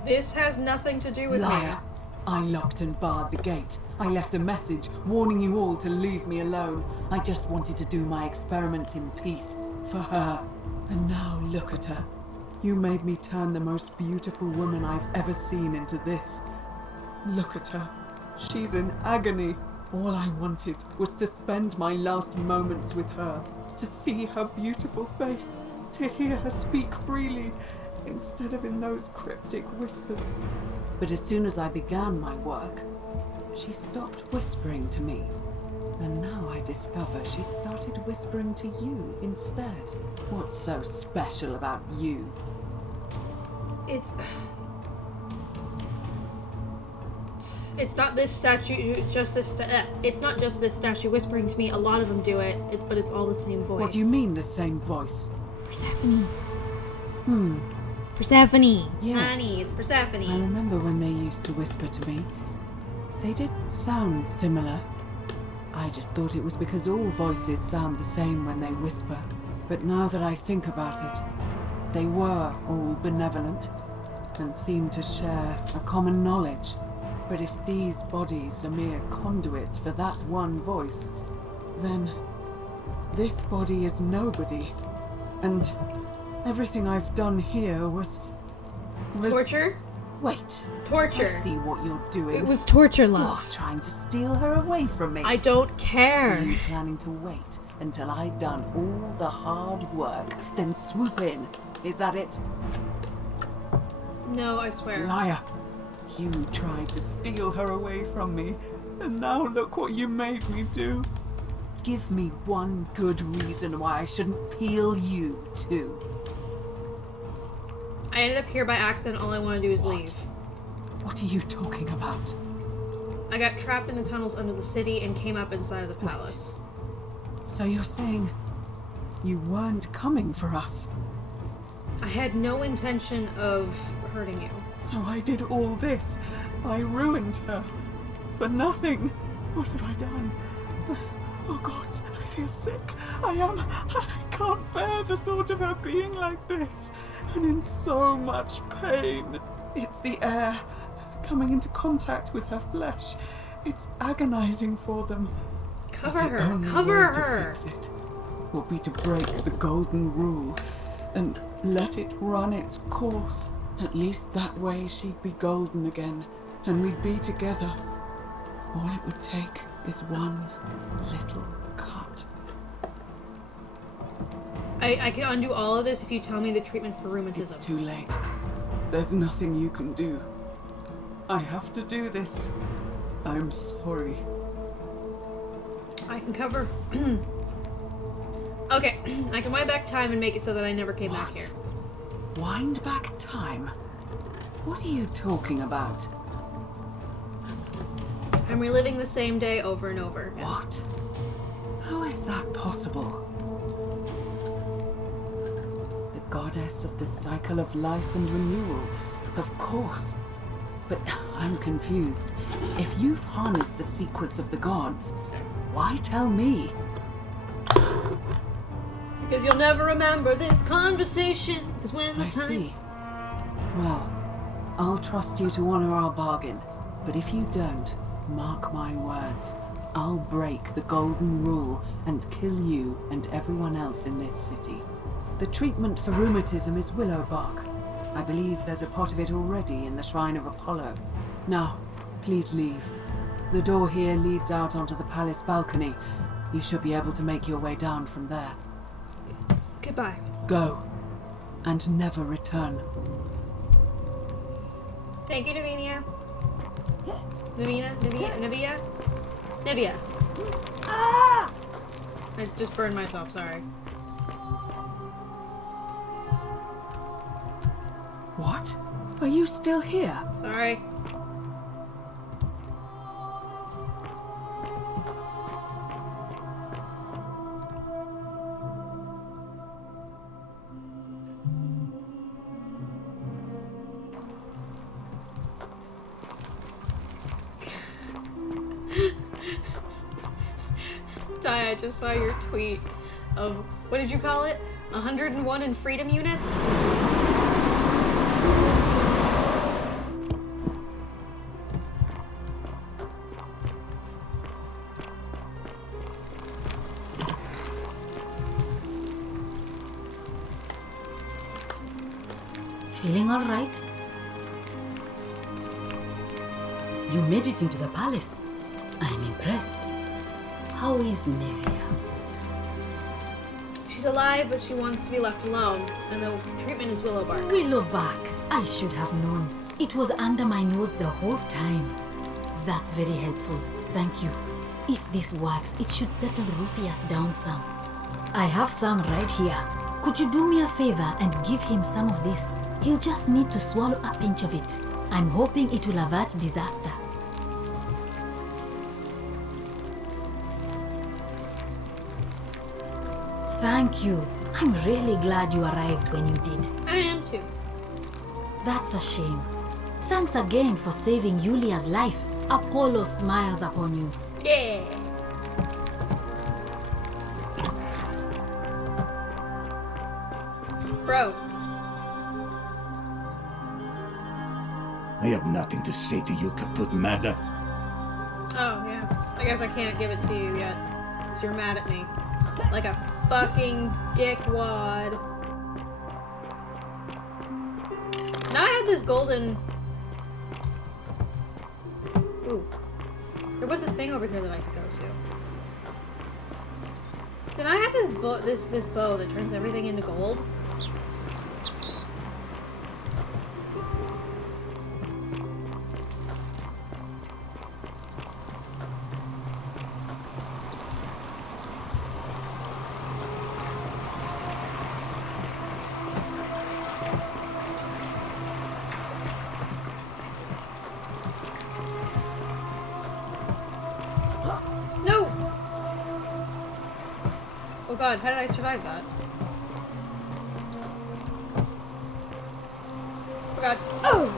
This has nothing to do with Liar. I locked and barred the gate. I left a message warning you all to leave me alone. I just wanted to do my experiments in peace, for her. And now look at her. You made me turn the most beautiful woman I've ever seen into this. Look at her. She's in agony. All I wanted was to spend my last moments with her, to see her beautiful face, to hear her speak freely, instead of in those cryptic whispers. But as soon as I began my work, she stopped whispering to me. And now I discover she started whispering to you instead. What's so special about you? It's not this statue, just this it's not just this statue whispering to me. A lot of them do it, but it's all the same voice. What do you mean, the same voice? It's Persephone. It's Persephone. Yes. Honey, it's Persephone. I remember when they used to whisper to me. They did sound similar. I just thought it was because all voices sound the same when they whisper. But now that I think about it, they were all benevolent and seemed to share a common knowledge. But if these bodies are mere conduits for that one voice, then this body is nobody. And everything I've done here was torture? Wait. Torture. I see what you're doing. It was torture, love. You're trying to steal her away from me. I don't care. Are you planning to wait until I've done all the hard work, then swoop in? Is that it? No, I swear. Liar. You tried to steal her away from me, and now look what you made me do. Give me one good reason why I shouldn't peel you too. I ended up here by accident. All I want to do is leave. What are you talking about? I got trapped in the tunnels under the city and came up inside of the palace. So you're saying you weren't coming for us? I had no intention of hurting you. So I did all this. I ruined her. For nothing. What have I done? Oh God, I feel sick. I can't bear the thought of her being like this. And in so much pain. It's the air coming into contact with her flesh. It's agonizing for them. Cover But the her. only Cover way to her. fix it will be to break the golden rule and let it run its course. At least that way she'd be golden again, and we'd be together. All it would take is one little cut. I can undo all of this if you tell me the treatment for rheumatism. It's too late. There's nothing you can do. I have to do this. I'm sorry. I can cover. Okay, I can wind back time and make it so that I never came back here. Wind back time? What are you talking about? I'm reliving the same day over and over again. What? How is that possible? The goddess of the cycle of life and renewal, of course. But I'm confused. If you've harnessed the secrets of the gods, why tell me? Because you'll never remember this conversation. Because when the I time's... see. Well, I'll trust you to honor our bargain. But if you don't, mark my words, I'll break the golden rule and kill you and everyone else in this city. The treatment for rheumatism is willow bark. I believe there's a pot of it already in the Shrine of Apollo. Now, please leave. The door here leads out onto the palace balcony. You should be able to make your way down from there. Goodbye. Go. And never return. Thank you, Navinia. Nivea. Ah! I just burned myself, sorry. What? Are you still here? Sorry. Ty, I just saw your tweet of, what did you call it? 101 in freedom units? Feeling all right? You made it into the palace. I'm impressed. How is Nevia? She's alive, but she wants to be left alone, and the treatment is willow bark. Willow bark. I should have known. It was under my nose the whole time. That's very helpful. Thank you. If this works, it should settle Rufius down some. I have some right here. Could you do me a favor and give him some of this? He'll just need to swallow a pinch of it. I'm hoping it will avert disaster. Thank you. I'm really glad you arrived when you did. I am too. That's a shame. Thanks again for saving Yulia's life. Apollo smiles upon you. Yeah. Bro. I have nothing to say to you, Kaput Mada. Oh, yeah. I guess I can't give it to you yet. Because you're mad at me. Like a fucking dickwad. Now I have this golden... Ooh. There was a thing over here that I could go to. Did I have this bow that turns everything into gold? Oh god, how did I survive that? Oh god. Oh!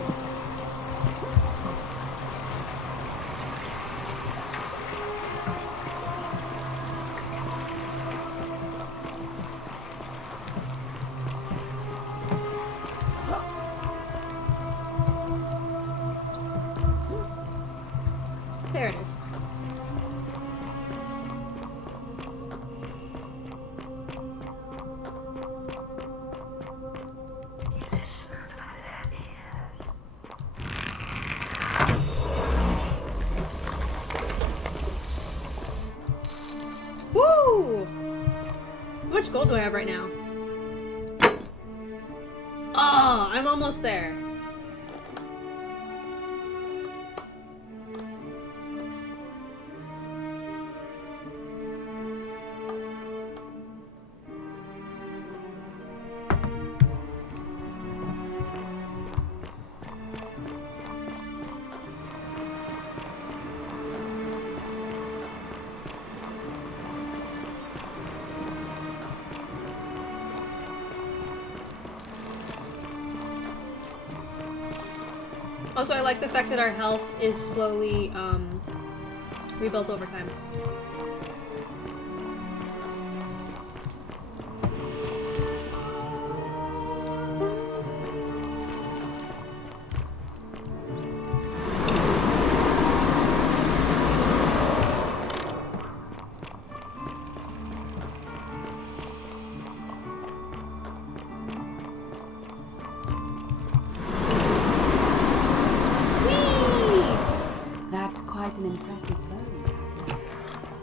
There it is. Woo! How much gold do I have right now? Oh, I'm almost there. Also, I like the fact that our health is slowly rebuilt over time.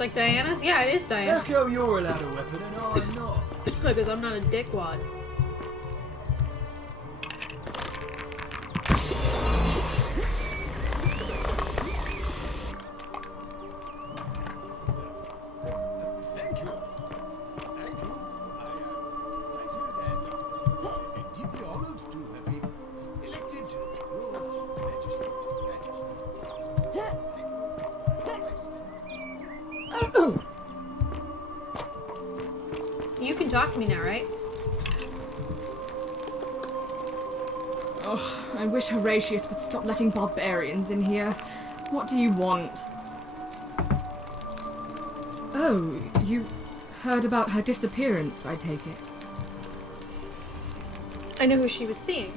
like Diana's? Yeah, it is Diana's. How come you're allowed a weapon and I'm not? Because I'm not a dickwad. Thank you. Thank you. I am deeply honored to have been elected your magistrate. You can talk to me now, right? Oh, I wish Horatius would stop letting barbarians in here. What do you want? Oh, you heard about her disappearance, I take it. I know who she was seeing.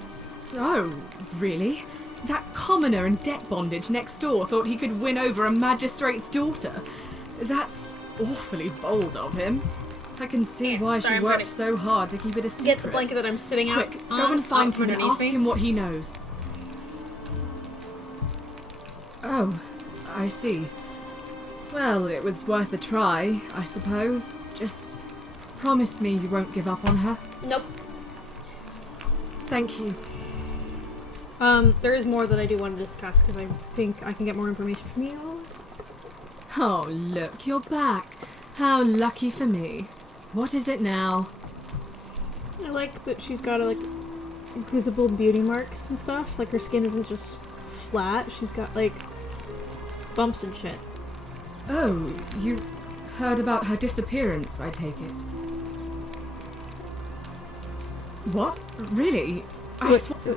Oh, really? That commoner in debt bondage next door thought he could win over a magistrate's daughter. That's awfully bold of him. I can see why sorry, she I'm worked gonna so hard to keep it a secret. Get the blanket that I'm sitting out Quick, on, go and find out him and underneath ask me. him what he knows. Oh, I see. Well, it was worth a try, I suppose. Just promise me you won't give up on her. Nope. Thank you. There is more that I do want to discuss because I think I can get more information from you. Oh, look, you're back. How lucky for me. What is it now? I like that she's got like visible beauty marks and stuff. Like her skin isn't just flat. She's got like bumps and shit. Oh, you heard about her disappearance, I take it. What? Really?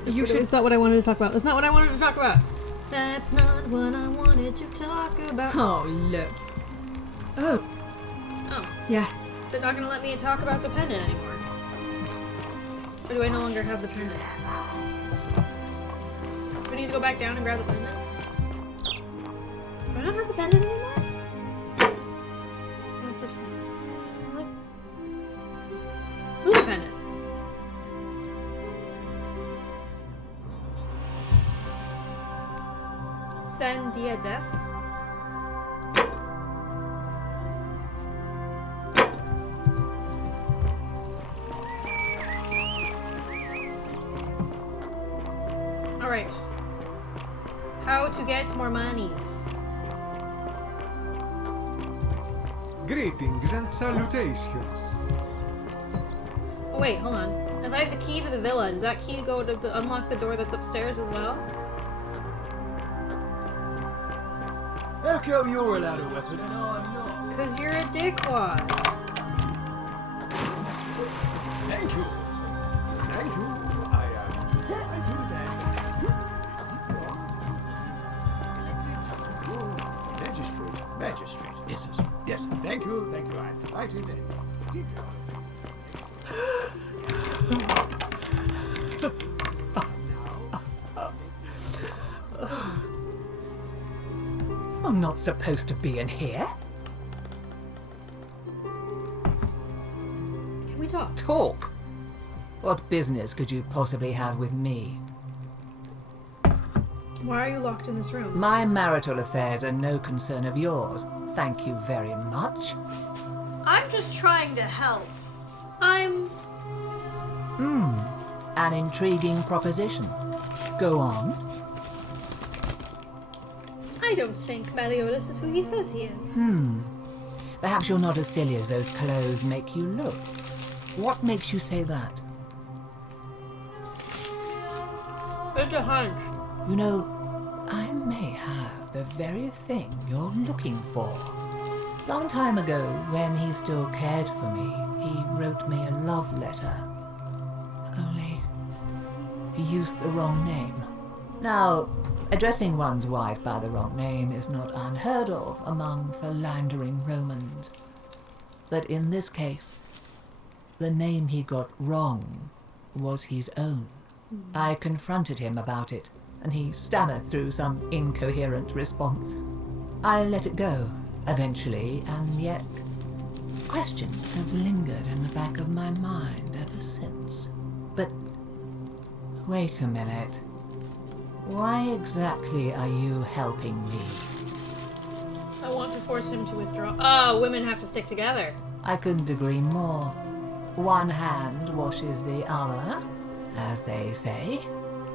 You should. It's not what I wanted to talk about. That's not what I wanted to talk about. That's not what I wanted to talk about. Oh, look. Oh. Oh. Yeah. They're not gonna let me talk about the pendant anymore. Or do I no longer have the pendant? Do I need to go back down and grab the pendant? Do I not have the pendant anymore? No, first. Ooh, the pendant. Sandia Def. Alright. How to get more monies. Greetings and salutations. Oh wait, hold on. If I have the key to the villa, does that key go to unlock the door that's upstairs as well? How come you're allowed a weapon and I'm not? Because you're a dickwad. Thank you. Thank you. I do that. Magistrate. Yes, yes. Thank you. Thank you. I do that. I'm not supposed to be in here. Can we talk? Talk? What business could you possibly have with me? Why are you locked in this room? My marital affairs are no concern of yours. Thank you very much. I'm just trying to help. I'm... An intriguing proposition. Go on. I don't think Meliodas is who he says he is. Perhaps you're not as silly as those clothes make you look. What makes you say that? It's a hunch. You know, I may have the very thing you're looking for. Some time ago, when he still cared for me, he wrote me a love letter. Only, he used the wrong name. Now, addressing one's wife by the wrong name is not unheard of among philandering Romans. But in this case, the name he got wrong was his own. I confronted him about it, and he stammered through some incoherent response. I let it go, eventually, and yet questions have lingered in the back of my mind ever since. But wait a minute. Why exactly are you helping me? I want to force him to withdraw. Oh, women have to stick together. I couldn't agree more. One hand washes the other, as they say.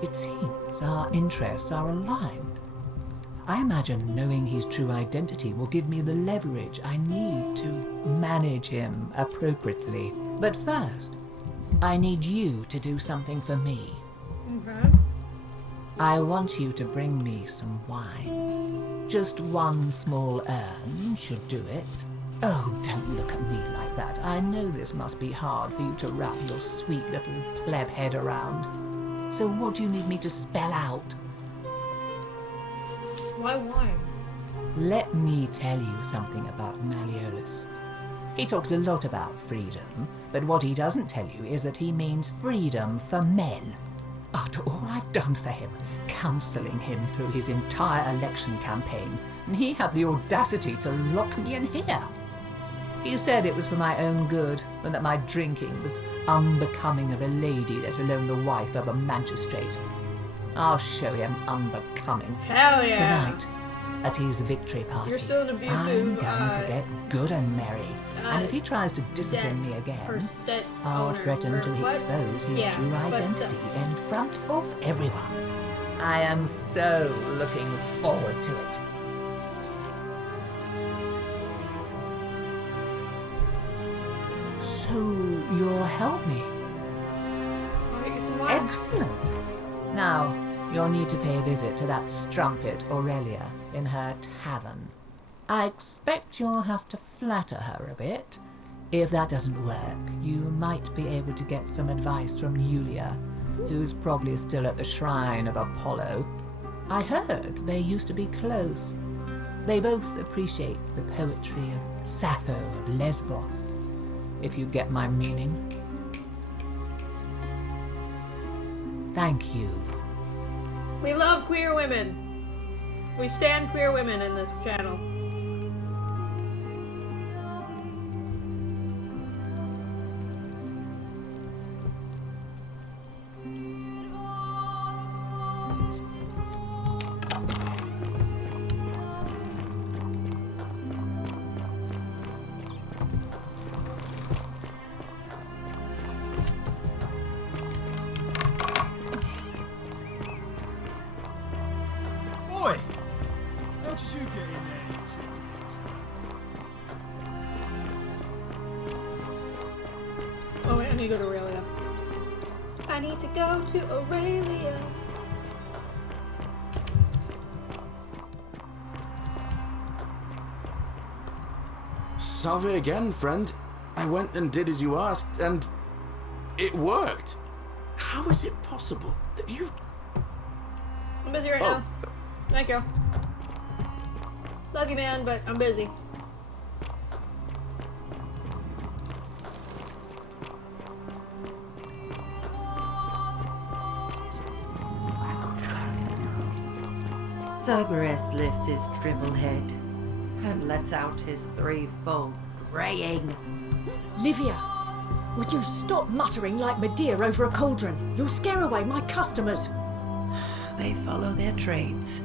It seems our interests are aligned. I imagine knowing his true identity will give me the leverage I need to manage him appropriately. But first, I need you to do something for me. Okay. I want you to bring me some wine. Just one small urn should do it. Oh, don't look at me like that. I know this must be hard for you to wrap your sweet little pleb head around. So what do you need me to spell out? Why wine? Let me tell you something about Malleolus. He talks a lot about freedom, but what he doesn't tell you is that he means freedom for men. After all I've done for him, counselling him through his entire election campaign, and he had the audacity to lock me in here. He said it was for my own good, and that my drinking was unbecoming of a lady, let alone the wife of a magistrate. I'll show him unbecoming. Hell yeah! Tonight, at his victory party, You're still an abusive, I'm going to get good and merry. And if he tries to discipline me again, I'll threaten to expose his true identity in front of everyone. I am so looking forward to it. So you'll help me? I'll get you some wine. Excellent. Now, you'll need to pay a visit to that strumpet Aurelia in her tavern. I expect you'll have to flatter her a bit. If that doesn't work, you might be able to get some advice from Yulia, who's probably still at the shrine of Apollo. I heard they used to be close. They both appreciate the poetry of Sappho of Lesbos, if you get my meaning. Thank you. We love queer women. We stand queer women in this channel. Boy! How did you get in there, you chicken? Oh wait, I need to go to Aurelia. I need to go to Aurelia. Salve again, friend. I went and did as you asked, and it worked. How is it possible that you've... I'm busy right now. Thank you. Love you, man, but I'm busy. Cerberus lifts his triple head and lets out his threefold braying. Livia, would you stop muttering like Medea over a cauldron? You'll scare away my customers. They follow their trades,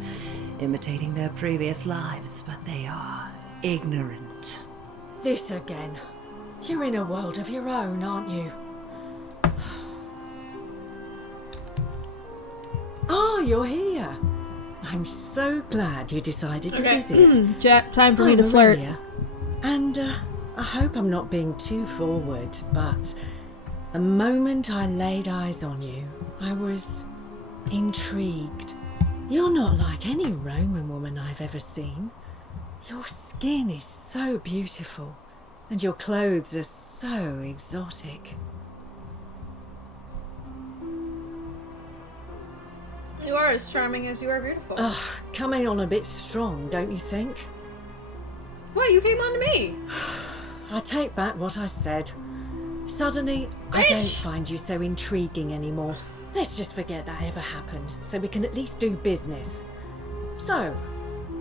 imitating their previous lives, but they are ignorant. This again. You're in a world of your own, aren't you? Ah, you're here. I'm so glad you decided to visit. Jack, time for me I'm to flirt. Aurelia, and I hope I'm not being too forward, but the moment I laid eyes on you, I was intrigued. You're not like any Roman woman I've ever seen. Your skin is so beautiful, and your clothes are so exotic. You are as charming as you are beautiful. Ugh, coming on a bit strong, don't you think? What? You came on to me. I take back what I said. Suddenly, I don't find you so intriguing anymore. Let's just forget that ever happened, so we can at least do business. So,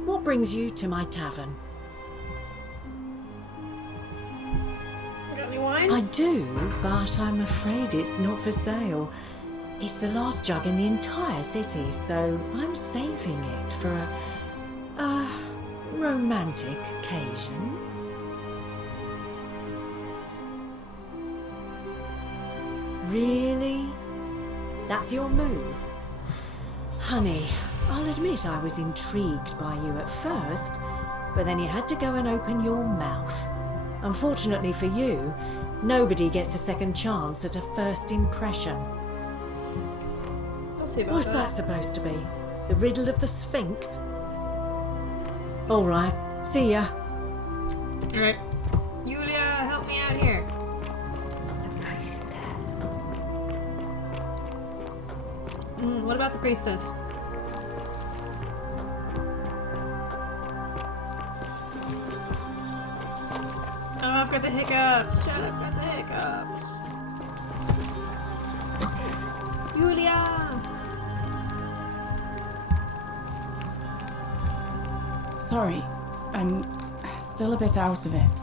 what brings you to my tavern? Got any wine? I do, but I'm afraid it's not for sale. It's the last jug in the entire city, so I'm saving it for a romantic occasion? Really? That's your move? Honey, I'll admit I was intrigued by you at first, but then you had to go and open your mouth. Unfortunately for you, nobody gets a second chance at a first impression. I'll see about What's that supposed to be? The riddle of the Sphinx? All right, see ya. Alright. Julia, help me out here. What about the priestess? Oh, I've got the hiccups. Shut up, got the hiccups. Julia! Sorry, I'm still a bit out of it.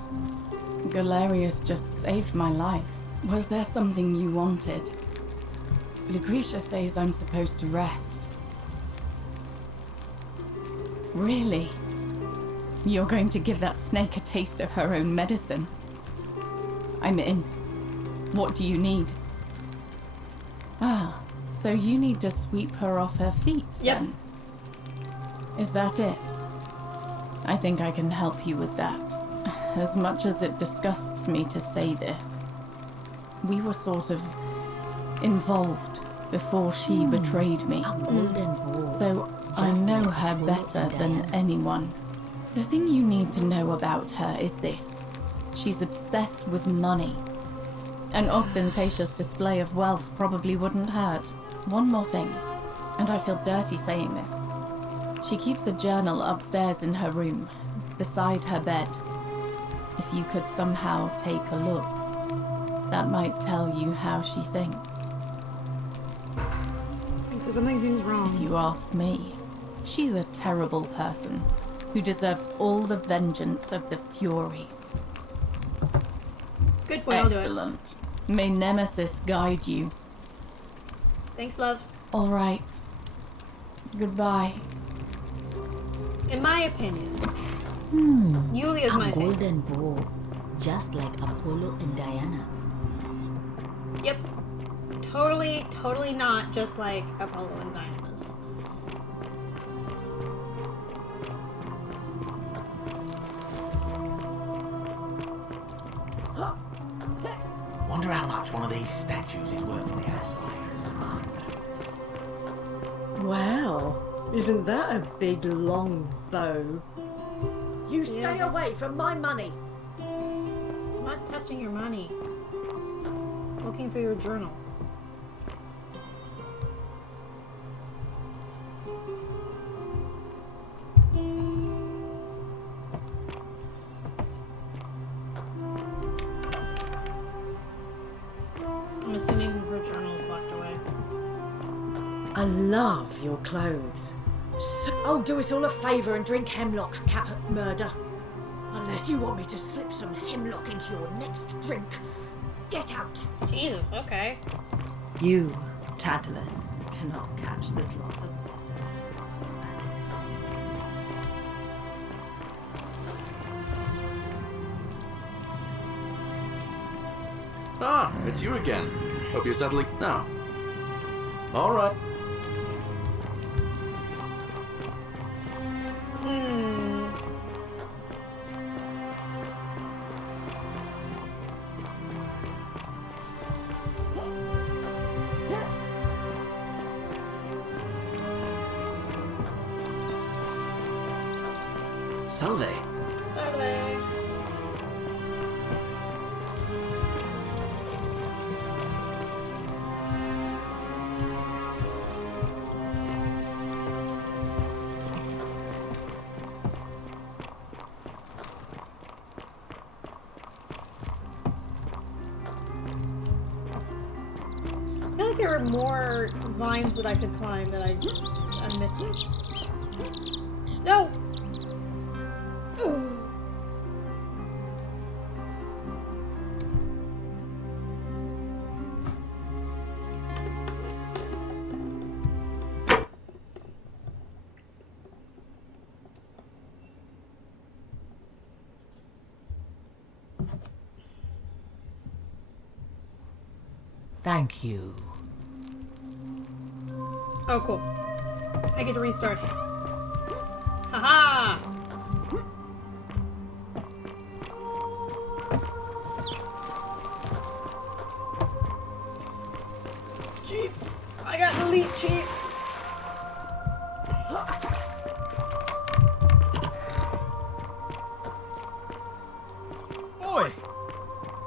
Galerius just saved my life. Was there something you wanted? Lucretia says I'm supposed to rest. Really? You're going to give that snake a taste of her own medicine? I'm in. What do you need? Ah, so you need to sweep her off her feet, then? Is that it? I think I can help you with that. As much as it disgusts me to say this, we were sort of involved before she betrayed me. So I know her better than anyone. The thing you need to know about her is this. She's obsessed with money. An ostentatious display of wealth probably wouldn't hurt. One more thing, and I feel dirty saying this. She keeps a journal upstairs in her room, beside her bed. If you could somehow take a look, that might tell you how she thinks. Because something's wrong. If you ask me, she's a terrible person who deserves all the vengeance of the Furies. Good point, I'll do it. Excellent. May Nemesis guide you. Thanks, love. All right. Goodbye. In my opinion, Julia's my a favorite. golden bow, just like Apollo and Diana's. Yep. Totally not just like Apollo and Diana's. Wonder how much one of these statues is worth on the outside. Wow, isn't that a big long bow? You stay away from my money. I'm not touching your money. Looking for your journal. I'm assuming her journal is locked away. I love your clothes. Oh, do us all a favour and drink hemlock, Captain Murder. Unless you want me to slip some hemlock into your next drink. Get out. Jesus, okay. You, Tantalus, cannot catch the draught of Ah, it's you again. Hope you're settling now. All right. Salve. I feel like there were more vines that I could climb that I'm missing. No! Thank you. Oh, cool. I get to restart. Haha! Cheats! I got elite cheats! Oi!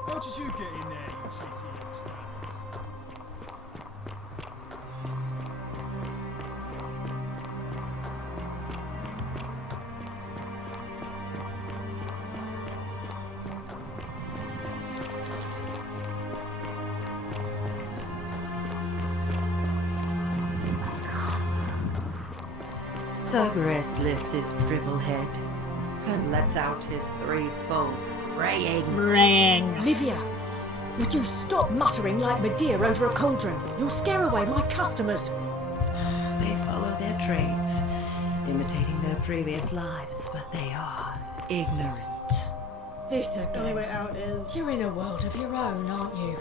How did you get in there, you cheeky youngster? Cerberus lifts his dribble head and lets out his threefold braying. Livia, would you stop muttering like Medea over a cauldron? You'll scare away my customers. They follow their trades, imitating their previous lives, but they are ignorant. This again. The only way out is... You're in a world of your own, aren't you?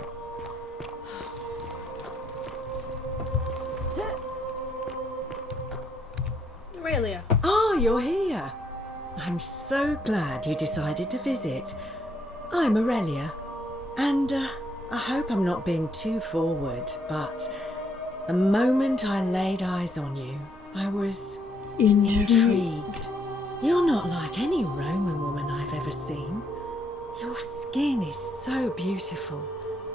Aurelia. Ah, you're here. I'm so glad you decided to visit. I'm Aurelia, and I hope I'm not being too forward, but the moment I laid eyes on you, I was intrigued. You're not like any Roman woman I've ever seen. Your skin is so beautiful,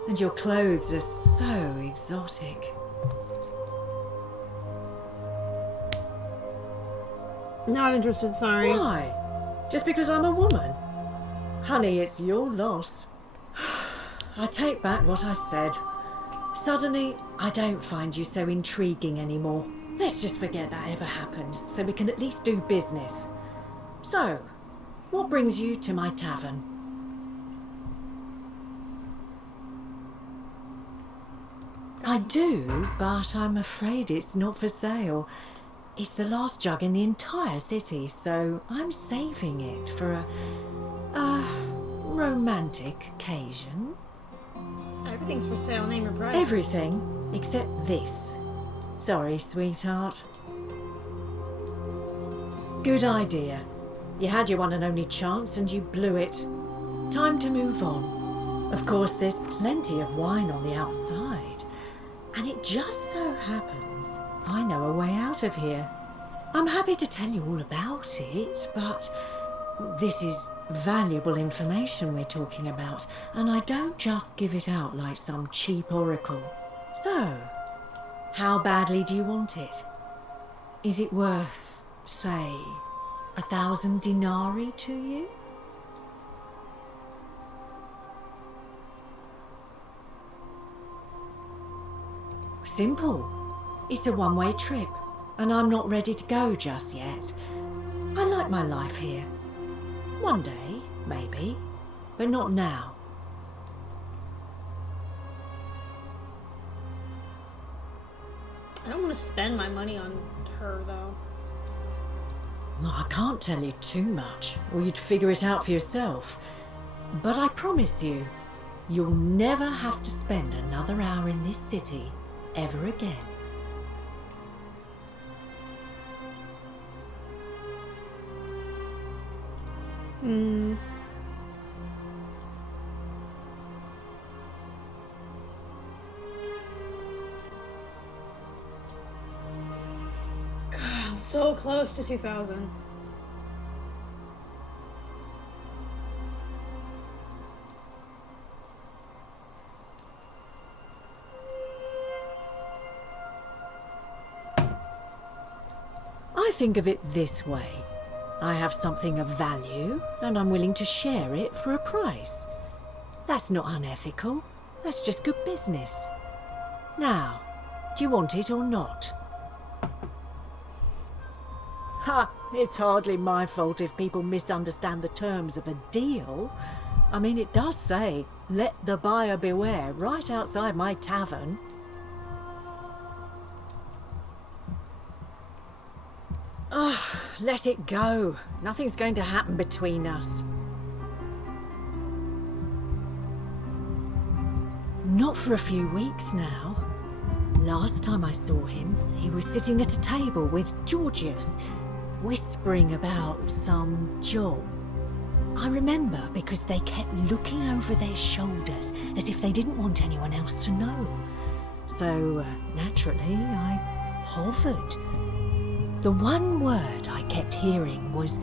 and your clothes are so exotic. Not interested, sorry. Why? Just because I'm a woman? Honey, it's your loss. I take back what I said. Suddenly, I don't find you so intriguing anymore. Let's just forget that ever happened, so we can at least do business. So, what brings you to my tavern? I do, but I'm afraid it's not for sale. It's the last jug in the entire city, so I'm saving it for a romantic occasion. Everything's for sale, name your price. Everything except this. Sorry, sweetheart. Good idea. You had your one and only chance and you blew it. Time to move on. Of course, there's plenty of wine on the outside. And it just so happens I know a way out of here. I'm happy to tell you all about it, but this is valuable information we're talking about, and I don't just give it out like some cheap oracle. So, how badly do you want it? Is it worth, say, 1,000 denarii to you? Simple. It's a one-way trip, and I'm not ready to go just yet. I like my life here. One day, maybe, but not now. I don't want to spend my money on her, though. Well, I can't tell you too much, or you'd figure it out for yourself. But I promise you, you'll never have to spend another hour in this city ever again. God, I'm so close to 2,000. I think of it this way. I have something of value, and I'm willing to share it for a price. That's not unethical. That's just good business. Now, do you want it or not? Ha! It's hardly my fault if people misunderstand the terms of a deal. I mean, it does say, "Let the buyer beware," right outside my tavern. Ugh, let it go. Nothing's going to happen between us. Not for a few weeks now. Last time I saw him, he was sitting at a table with Georgius, whispering about some job. I remember because they kept looking over their shoulders as if they didn't want anyone else to know. So, naturally, I hovered. The one word I kept hearing was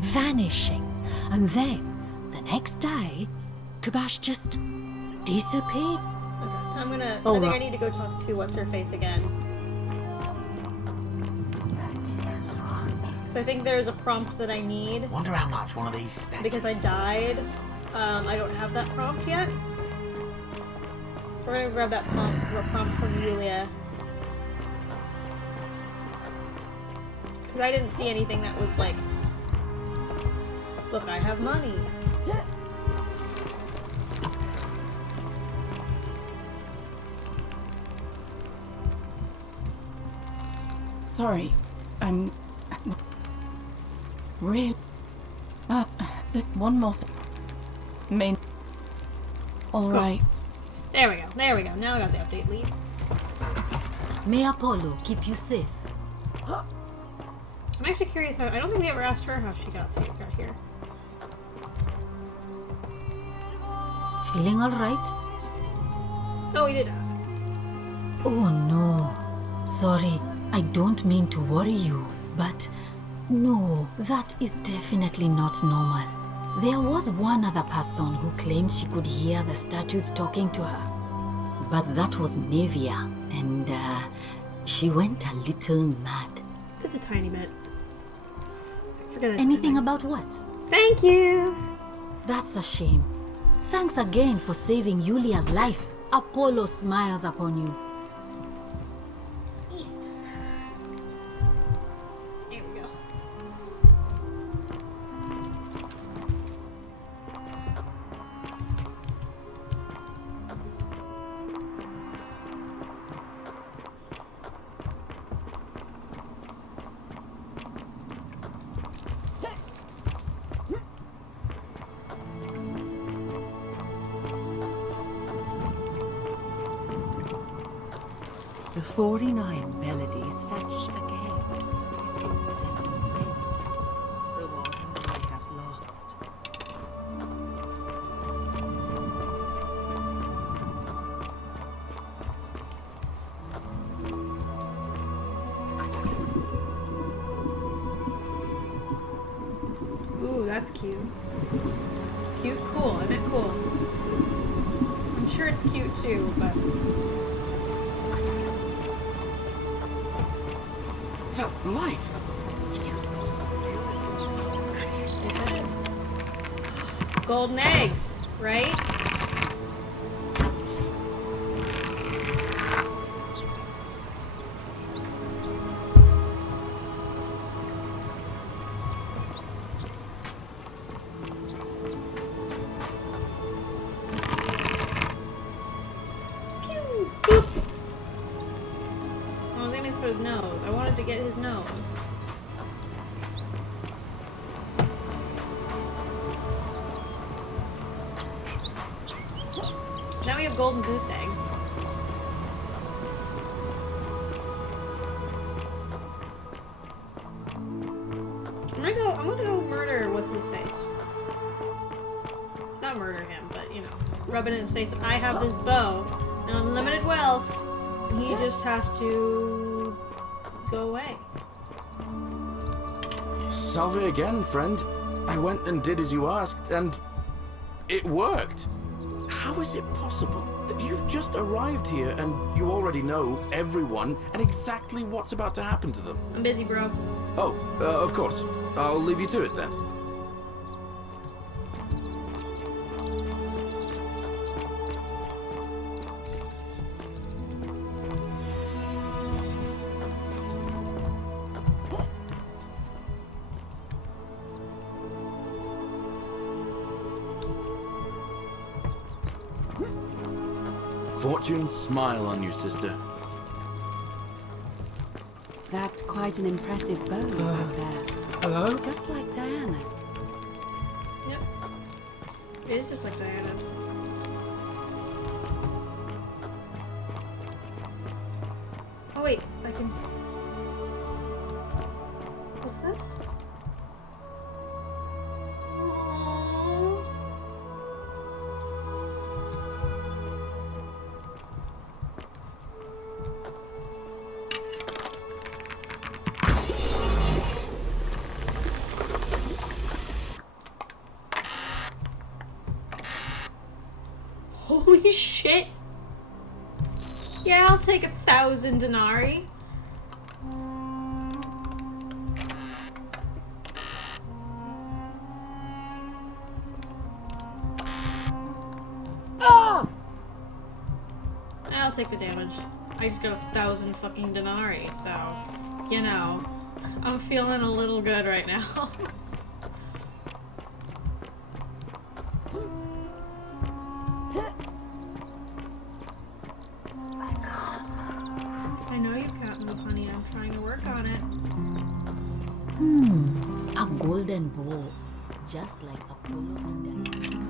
vanishing, and then, the next day, Kabash just disappeared. Okay, I think right. I need to go talk to what's-her-face again. Because I think there's a prompt that I need. Wonder how much one of these statues... Because I died. I don't have that prompt yet. So we're gonna grab that prompt from Yulia. Because I didn't see anything that was like, look, I have money. Sorry, I'm really. One more thing. All right. There we go. There we go. Now I got the update lead. May Apollo keep you safe. I'm actually curious how. I don't think we ever asked her how she got here. Feeling all right? Oh, we did ask. Oh no. Sorry, I don't mean to worry you, but no, that is definitely not normal. There was one other person who claimed she could hear the statues talking to her. But that was Nevia, and she went a little mad. Just a tiny bit. Forget it. Anything about what? Thank you! That's a shame. Thanks again for saving Yulia's life. Apollo smiles upon you. Here we go. The 49 melodies fetch again. Incessantly. The one I have lost. Ooh, that's cute. Cute, cool. I meant cool. I'm sure it's cute too, but... That light! Golden eggs, right? Oh, they meant for his nose. I wanted to get his nose. Now we have golden goose eggs. I'm gonna go murder what's his face. Not murder him, but you know, rub it in his face that I have this bow and unlimited wealth. And he just has to go away. Salve again, friend. I went and did as you asked, and it worked. How is it possible that you've just arrived here and you already know everyone and exactly what's about to happen to them? I'm busy, bro. Oh, of course. I'll leave you to it then. Fortune smile on you, sister. That's quite an impressive bow you have there. Hello? Just like Diana's. Yep. It is just like Diana's. Oh wait, I can... What's this? Aww. Holy shit! Yeah, I'll take 1,000 denarii. Oh! I'll take the damage. I just got 1,000 fucking denarii, so, you know, I'm feeling a little good right now. I know you can't move, honey. I'm trying to work on it. A golden bow, just like Apollo and Diana.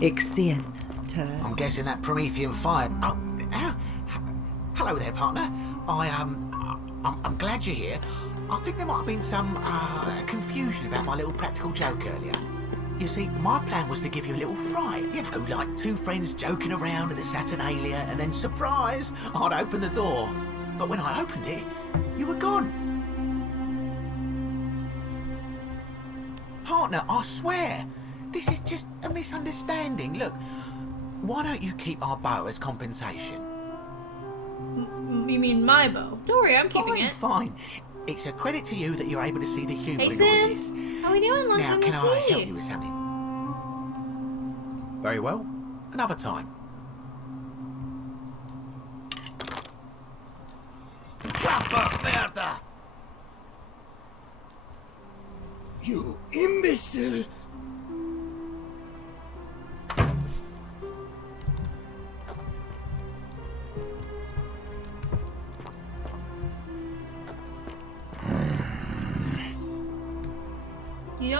Ixion, I'm guessing that Promethean fire. Oh, hello there, partner. I'm glad you're here. I think there might have been some confusion about my little practical joke earlier. You see, my plan was to give you a little fright. You know, like two friends joking around at the Saturnalia, and then surprise, I'd open the door. But when I opened it, you were gone. Partner, I swear. This is just a misunderstanding. Look, why don't you keep our bow as compensation? You mean my bow? Don't worry, I'm keeping it. Fine. It's a credit to you that you're able to see the humour Hey, in all this. Sid. How we doing? Long Now, time can no I see. help you with something? Very well. Another time. Merda! You imbecile!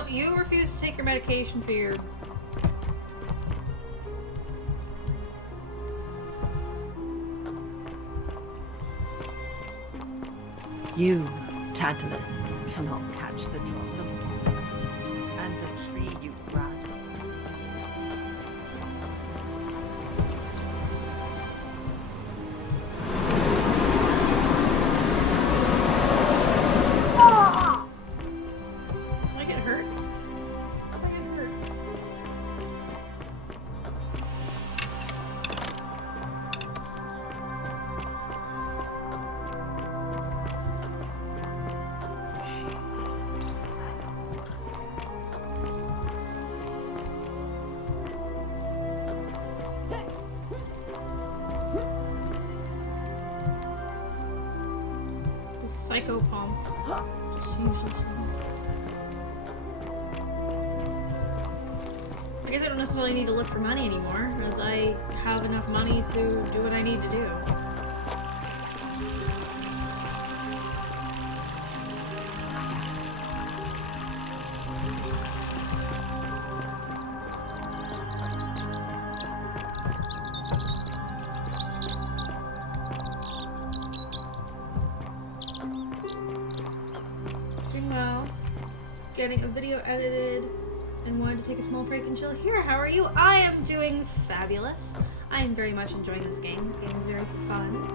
You refuse to take your medication for your... You, Tantalus, cannot catch the drops of water, and the tree you grasp. I get hurt. I get hurt. The psycho palm just seems so small. I guess I don't necessarily need to look for money anymore, as I have enough money to do what I need to do. Doing well. Getting a video edited and wanted to take a small break and chill here. How are you? I am doing fabulous. I am very much enjoying this game. This game is very fun.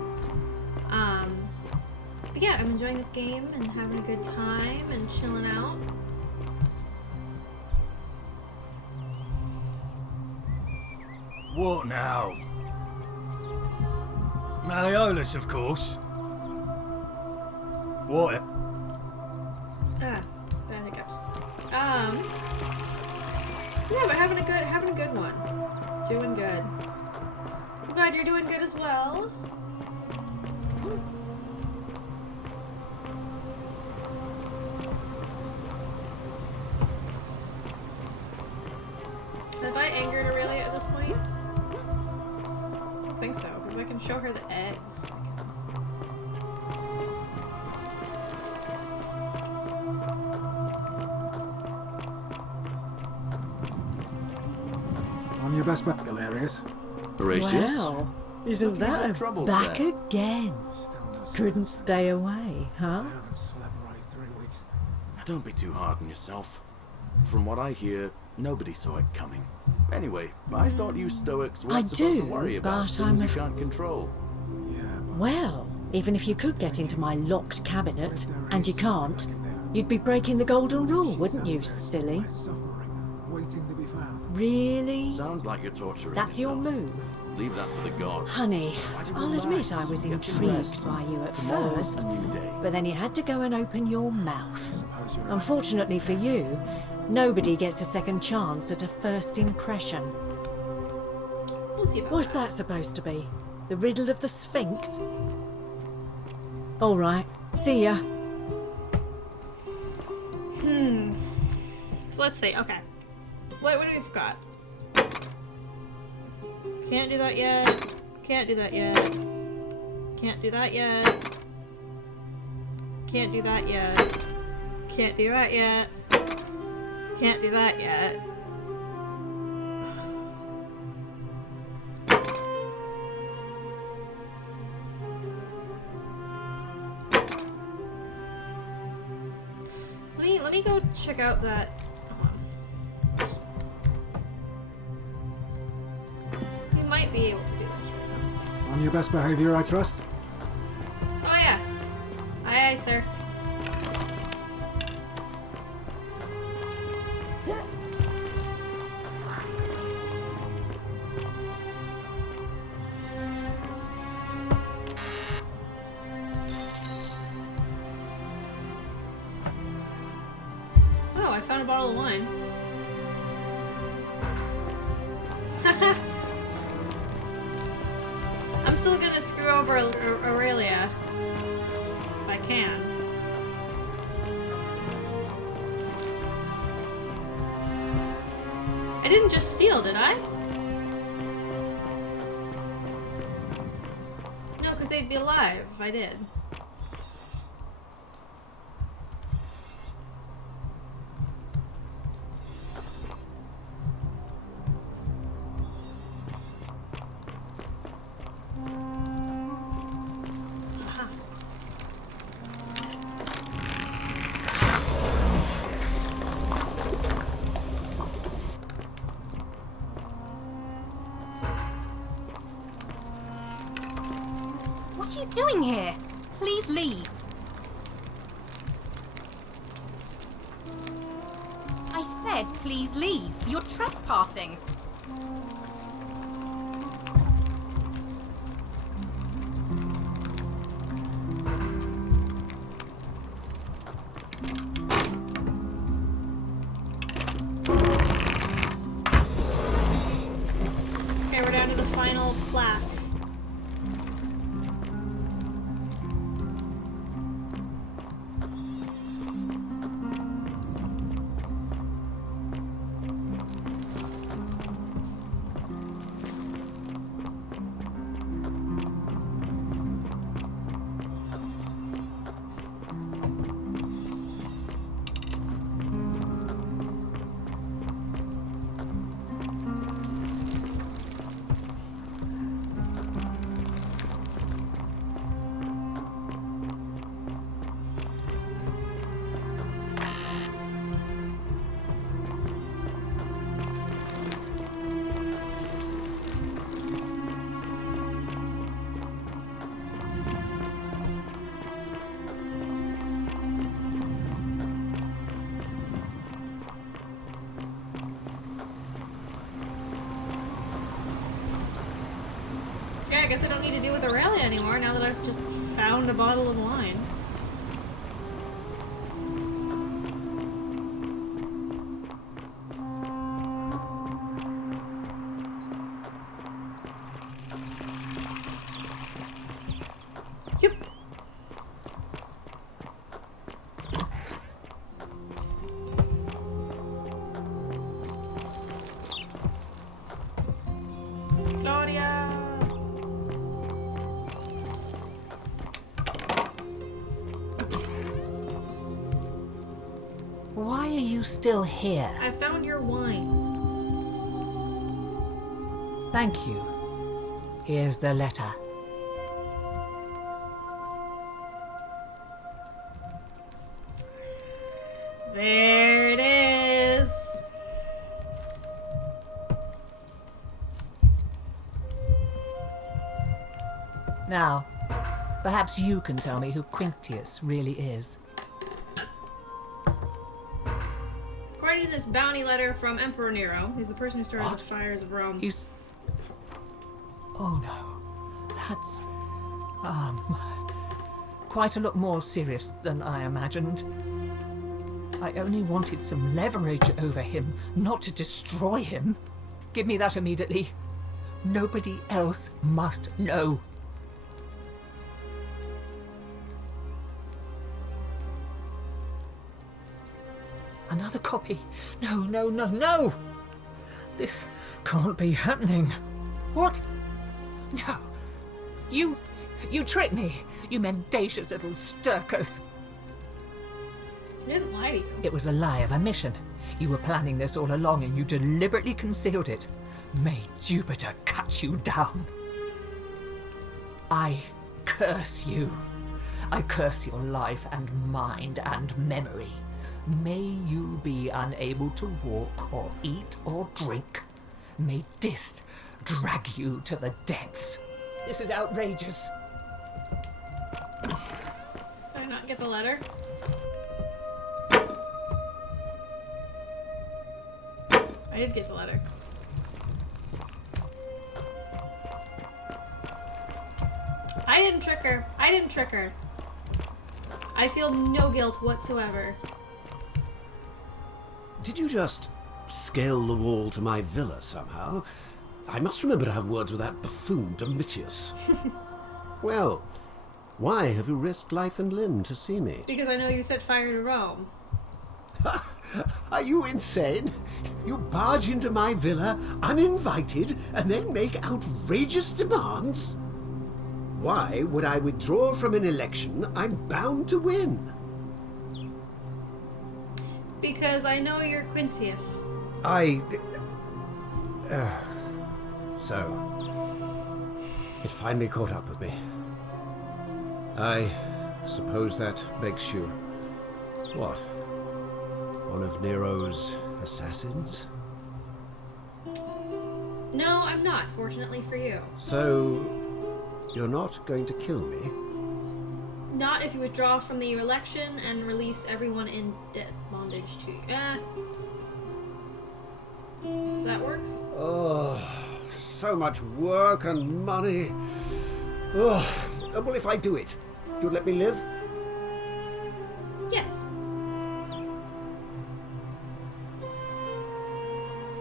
But yeah, I'm enjoying this game and having a good time and chilling out. What now? Malleolus, of course. What? Bad hiccups. Yeah, but having a good one. Doing good. glad you're doing good as well. Have I angered Aurelia at this point? I think so, because if I can show her the eggs. On your best bet, Galerius. Horatius? Wow, isn't that a trouble back there. again? Couldn't stay away, huh? Don't be too hard on yourself. From what I hear, nobody saw it coming. Anyway, I thought you Stoics weren't supposed to worry about things you can't control. Well, even if you could get into my locked cabinet, and you can't, you'd be breaking the golden rule, wouldn't you, silly? Waiting to be found. Really? Sounds like you're torturing That's your yourself. move? Leave that for the gods. Honey, Try to I'll relax, admit I was get some intrigued rest. by you at Tomorrow's first, a new day. but then you had to go and open your mouth. Unfortunately for you, nobody gets a second chance at a first impression. We'll see about What's that supposed to be? The riddle of the Sphinx? All right, see ya. So let's see. Okay. What do we've got? Can't do that yet. Can't do that yet. Can't do that yet. Can't do that yet. Can't do that yet. Can't do that yet. Let me go check out that. We might be able to do this right now. On your best behavior, I trust? Oh yeah. Aye aye, sir. Oh, I found a bottle of wine. I'm still gonna screw over Aurelia. If I can. I didn't just steal, did I? No, because they'd be alive if I did. What are you doing here? Please leave. I said please leave. You're trespassing. Okay, we're down to the final plaque. Yeah, I guess I don't need to deal with Aurelia anymore now that I've just found a bottle of wine. Why are you still here? I found your wine. Thank you. Here's the letter. There it is. Now, perhaps you can tell me who Quintius really is. According to this bounty letter from Emperor Nero, he's the person who started the fires of Rome. He's... Oh no. That's... quite a lot more serious than I imagined. I only wanted some leverage over him, not to destroy him. Give me that immediately. Nobody else must know. Another copy. No, no, no, no! This can't be happening. What? No. You tricked me, you mendacious little stirkers. I didn't lie to you. It was a lie of a mission. You were planning this all along and you deliberately concealed it. May Jupiter cut you down. I curse you. I curse your life and mind and memory. May you be unable to walk or eat or drink. May this drag you to the depths. This is outrageous. Did I not get the letter? I did get the letter. I didn't trick her. I didn't trick her. I feel no guilt whatsoever. Did you just scale the wall to my villa somehow? I must remember to have words with that buffoon Domitius. Well, why have you risked life and limb to see me? Because I know you set fire to Rome. Are you insane? You barge into my villa uninvited and then make outrageous demands? Why would I withdraw from an election I'm bound to win? Because I know you're Quintius. So, it finally caught up with me. I suppose that makes you... what? One of Nero's assassins? No, I'm not, fortunately for you. So, you're not going to kill me? Not if you withdraw from the election and release everyone in debt bondage to you. Does that work? Oh, so much work and money. Oh, well, if I do it, you'll let me live? Yes.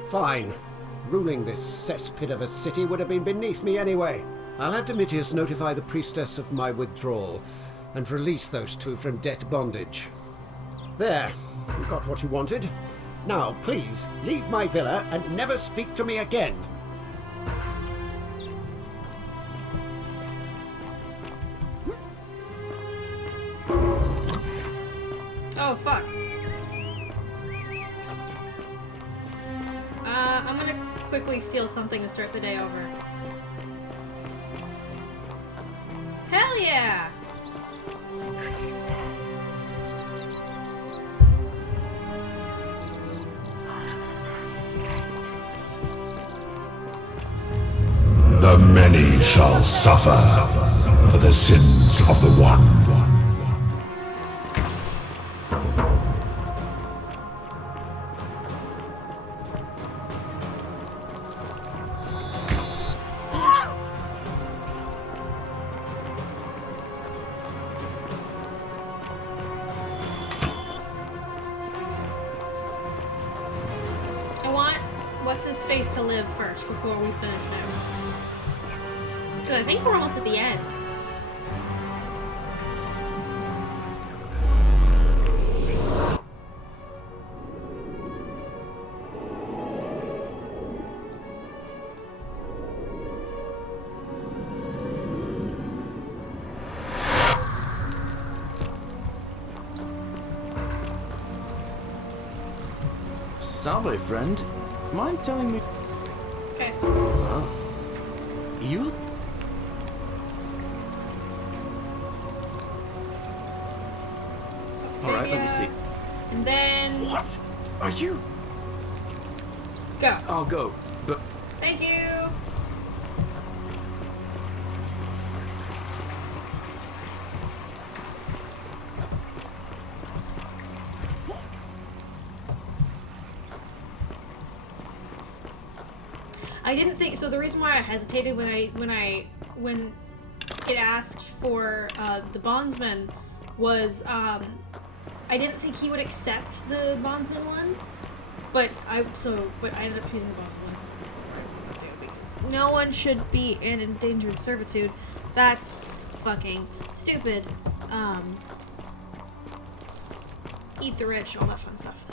Fine. Ruling this cesspit of a city would have been beneath me anyway. I'll have Domitius notify the priestess of my withdrawal and release those two from debt bondage. There, you got what you wanted. Now, please, leave my villa and never speak to me again. Oh, fuck. I'm gonna quickly steal something to start the day over. Hell yeah! The many shall suffer for the sins of the one. I want what's-his-face to live first before we finish him. Because I think we're almost at the end. Salve, friend. Mind telling me... Okay. Oh. You... Alright, let me see. And then... What? Are you... Go. I'll go, but... Thank you! I didn't think so. The reason why I hesitated when it asked for the bondsman was I didn't think he would accept the bondsman one, but I ended up choosing the bondsman one because that's the right one to do, because no one should be in endangered servitude. That's fucking stupid. Eat the rich, all that fun stuff.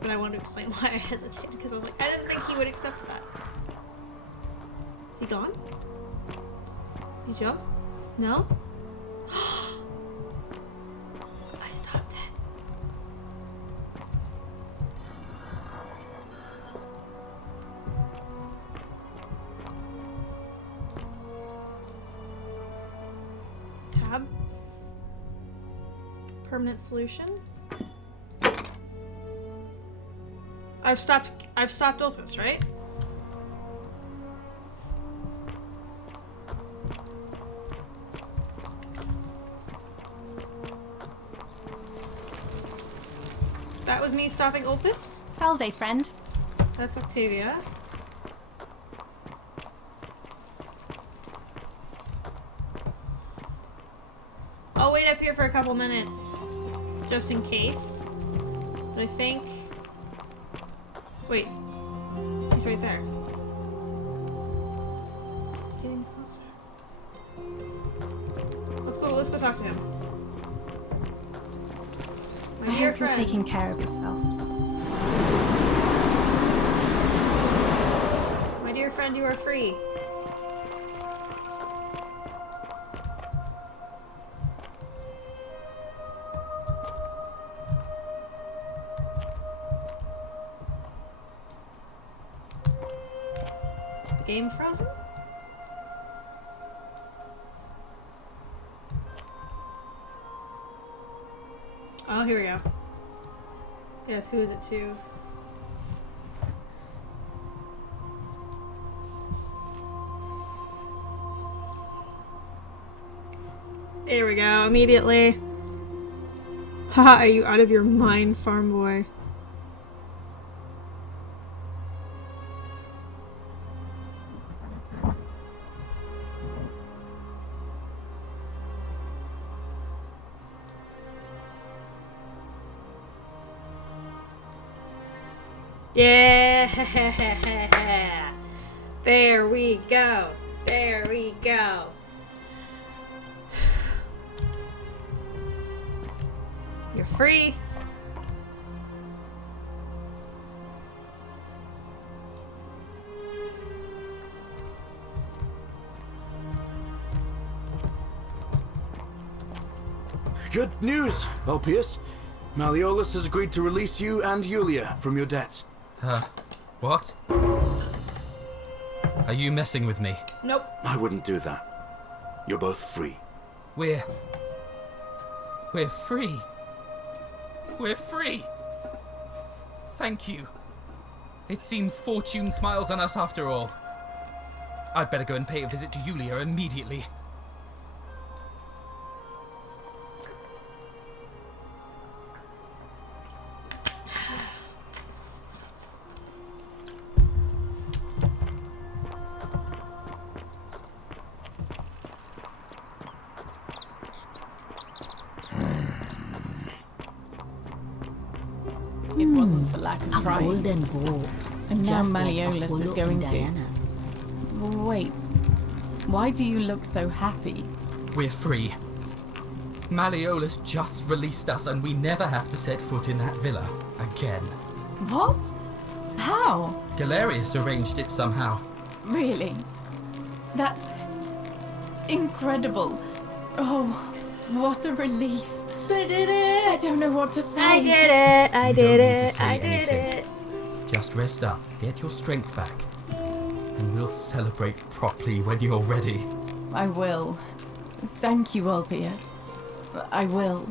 But I wanted to explain why I hesitated, because I was like, I didn't think he would accept that. Is he gone? You jump? No? I stopped it. Tab. Permanent solution. I've stopped Opus, right? That was me stopping Opus? Salve, friend. That's Octavia. I'll wait up here for a couple minutes, just in case. But I think... Wait, he's right there. Getting closer. Let's go talk to him. I hope you're taking care of yourself. My dear friend, you are free. Game frozen? Oh, here we go. Yes, who is it to? There we go, immediately. Haha, are you out of your mind, farm boy? Yeah! There we go. There we go. You're free. Good news, Ulpius. Malleolus has agreed to release you and Yulia from your debts. What? Are you messing with me? Nope. I wouldn't do that. You're both free. We're free. We're free. Thank you. It seems fortune smiles on us after all. I'd better go and pay a visit to Yulia immediately. It wasn't for lack of A trying. golden bow. And now just like Malleolus is Apollo going and to... Diana's. Wait. Why do you look so happy? We're free. Malleolus just released us and we never have to set foot in that villa again. What? How? Galerius arranged it somehow. Really? That's... incredible. Oh, what a relief. They did it! I don't know what to say. I did it. I You did don't need to it. say I did anything. it. Just rest up, get your strength back, and we'll celebrate properly when you're ready. I will. Thank you, Alpius. I will.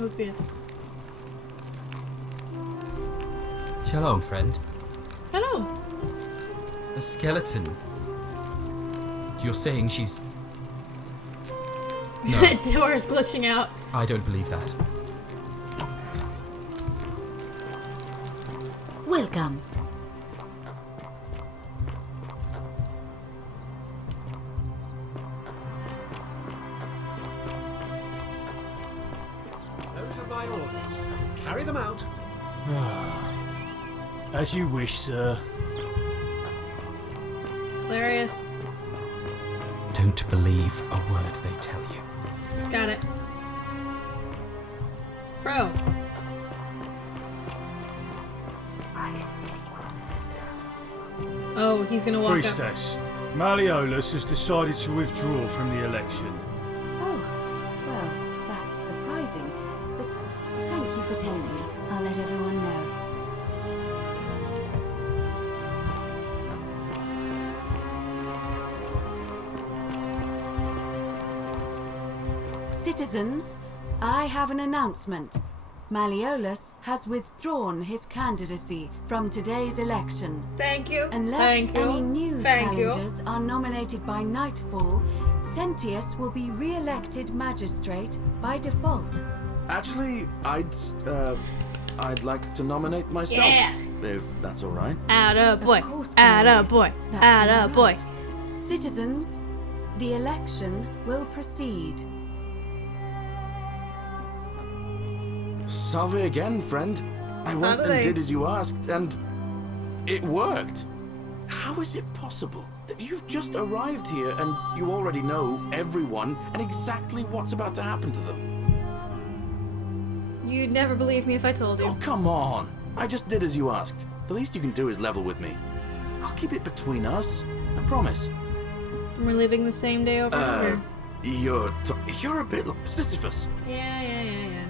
Obvious. Shalom, friend. Hello. A skeleton. You're saying she's... No, Door is glitching out. I don't believe that. Welcome. Those are my orders. Carry them out. As you wish, sir. Hilarious. Don't believe a word they tell you. Got it. Bro. Oh, he's gonna walk up. Priestess, Malleolus has decided to withdraw from the election. Oh, well, that's surprising. But thank you for telling me. I'll let everyone know. Citizens, I have an announcement. Malleolus has withdrawn his candidacy from today's election. Thank you. Unless Thank you. any new Thank you. challengers are nominated by nightfall, Sentius will be re-elected magistrate by default. Actually, I'd like to nominate myself. Yeah. If that's all right. Atta boy. Of course, Atta Glorious. boy. That's Atta all boy. right. Citizens, the election will proceed. Salve again, friend. I went and did as you asked, and it worked. How is it possible that you've just arrived here and you already know everyone and exactly what's about to happen to them? You'd never believe me if I told you. Oh, come on. I just did as you asked. The least you can do is level with me. I'll keep it between us. I promise. We're leaving the same day over and over. You're a bit like Sisyphus. Yeah.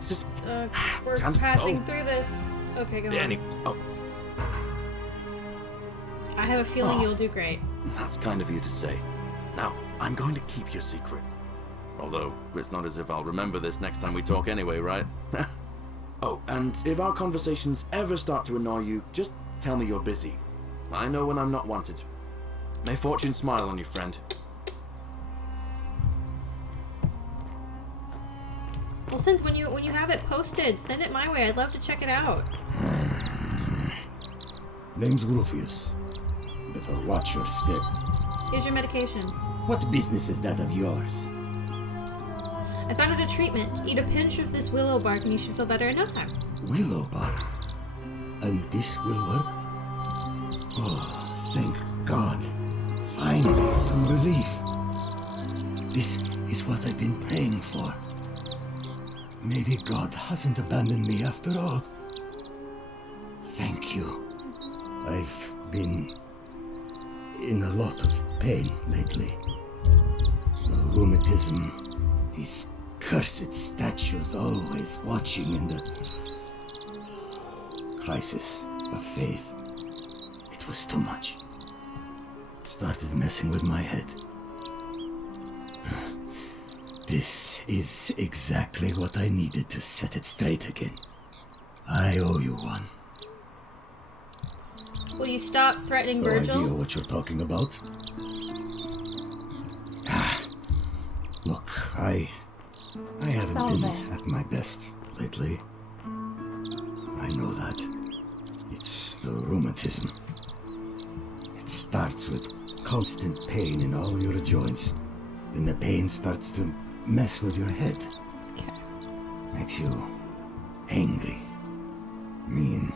Sis- We're Sounds- passing oh. through this. Okay, go on. Oh, I have a feeling Oh. you'll do great. that's kind of you to say. Now, I'm going to keep your secret. Although, it's not as if I'll remember this next time we talk anyway, right? Oh, and if our conversations ever start to annoy you, just tell me you're busy. I know when I'm not wanted. May fortune smile on you, friend. Well, since when you have it posted, send it my way. I'd love to check it out. Name's Rufius. Better watch your step. Here's your medication. What business is that of yours? I found out a treatment. Eat a pinch of this willow bark and you should feel better in no time. Willow bark. And this will work? Oh, thank God. Finally, some relief. This is what I've been praying for. Maybe God hasn't abandoned me after all. Thank you. I've been in a lot of pain lately. The rheumatism, these cursed statues always watching, and the crisis of faith. It was too much. Started messing with my head. This is exactly what I needed to set it straight again. I owe you one. Will you stop threatening No Virgil? idea what you're talking about. Look, I haven't been Salve. at my best lately. I know that. It's the rheumatism. It starts with constant pain in all your joints. Then the pain starts to mess with your head. Makes you angry, mean.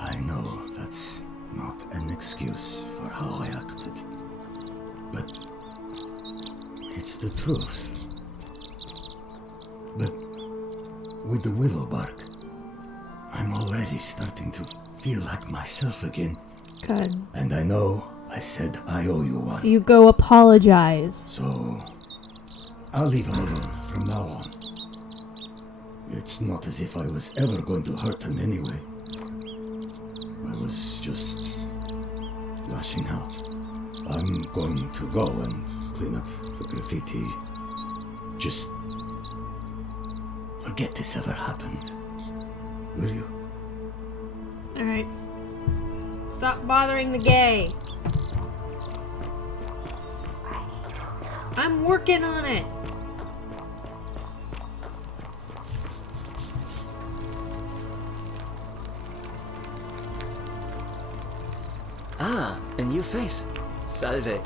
I know that's not an excuse for how I acted. But it's the truth. But with the willow bark, I'm already starting to feel like myself again. Good. And I know I said I owe you one. So you go apologize. So, I'll leave him alone from now on. It's not as if I was ever going to hurt him anyway. I was just lashing out. I'm going to go and clean up the graffiti. Just forget this ever happened. Will you? Alright. Stop bothering the gay. I'm working on it. Ah, a new face. Salve,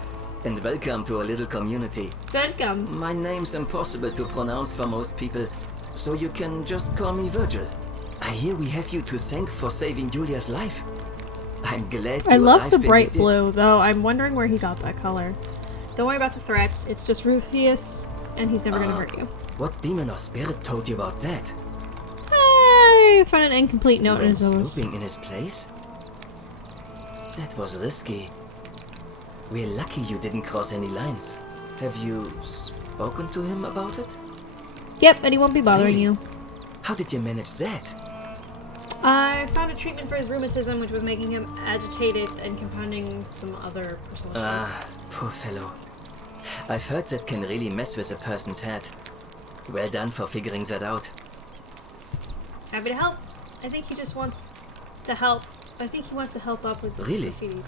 and welcome to our little community. Welcome. My name's impossible to pronounce for most people, so you can just call me Virgil. I hear we have you to thank for saving Julia's life. I'm glad you I love arrived the when you bright did. blue, though. I'm wondering where he got that color. Don't worry about the threats. It's just Rufus, and he's never gonna hurt you. What demon or spirit told you about that? I found an incomplete note You in went his nose. snooping in his place? That was risky. We're lucky you didn't cross any lines. Have you spoken to him about it? Yep, and he won't be bothering Really? you. How did you manage that? I found a treatment for his rheumatism, which was making him agitated and compounding some other personal issues. Ah, poor fellow. I've heard that can really mess with a person's head. Well done for figuring that out. Happy to help. I think he just wants to help. I think he wants to help up with this Really? graffiti.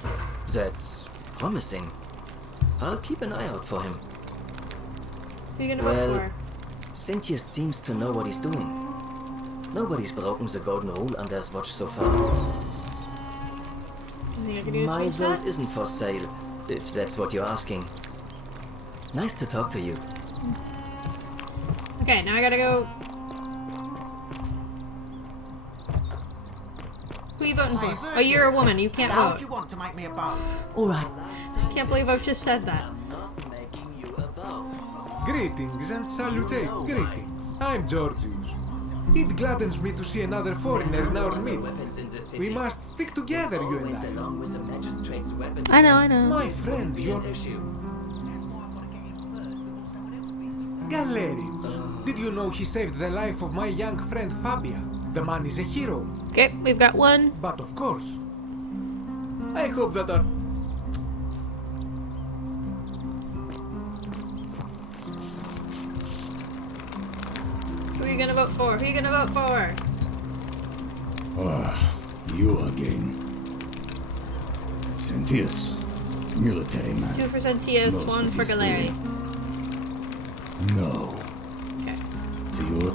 That's promising. I'll keep an eye out for him. Who are you gonna vote Well, for? Cynthia seems to know what he's doing. Nobody's broken the golden rule under his watch so far. You think I can do to My change vote that? isn't for sale, if that's what you're asking. Nice to talk to you. Okay, now I gotta go. Who are you voting for? Oh, you're a woman. You can't How vote. do you want to make me a bow? All right. I can't believe I've just said that. Greetings and salutations. Greetings. I'm Georgius. It gladdens me to see another foreigner in our midst. We must stick together, you and I. I know. My friend, you're... Galerius. Did you know he saved the life of my young friend Fabia? The man is a hero. Okay, we've got one. But of course. I hope that our... Who are you gonna vote for? Who are you gonna vote for? Ah, you again. Sentius, military man. 2 for Centius, knows 1 what for he's Galeri. doing. No. Okay. So you're...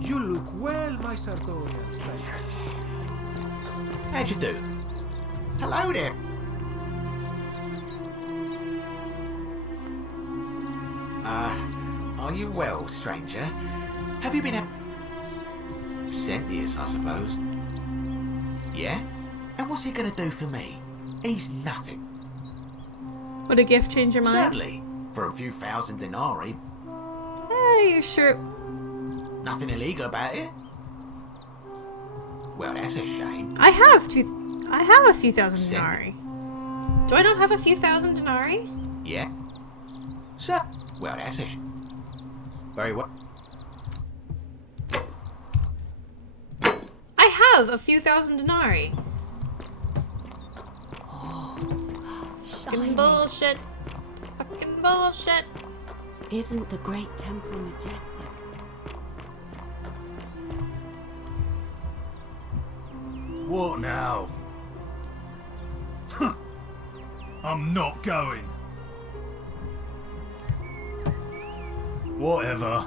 You look well, my Sartorian friend. How'd you do? Hello there. Are you well, stranger? Have you been Centius, I suppose. Yeah? And what's he gonna do for me? He's nothing. Would a gift change your mind? Certainly. For a few thousand denarii. You sure? Nothing illegal about it. Well, that's a shame. I have a few thousand denarii. Do I not have a few thousand denarii? Yeah. So, well, that's a very well. I have a few thousand denarii. Fucking bullshit. Fucking bullshit. Isn't the great temple majestic? What now? I'm not going. Whatever.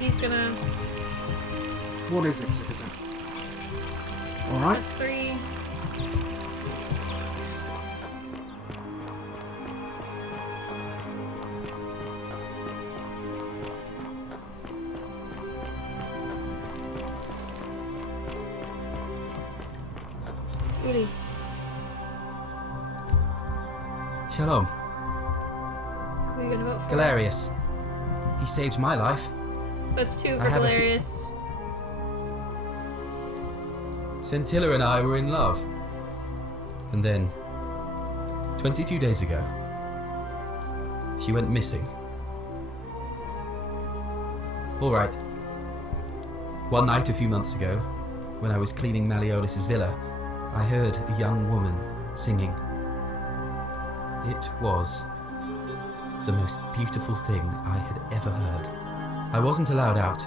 He's gonna. What is it, citizen? All right. That's 3. Goody. Shalom. Who are you gonna vote for? Galerius. He saved my life. So that's 2 for I have a Galerius. Scintilla and I were in love. And then, 22 days ago, she went missing. Alright. One night a few months ago, when I was cleaning Malleolus's villa, I heard a young woman singing. It was the most beautiful thing I had ever heard. I wasn't allowed out,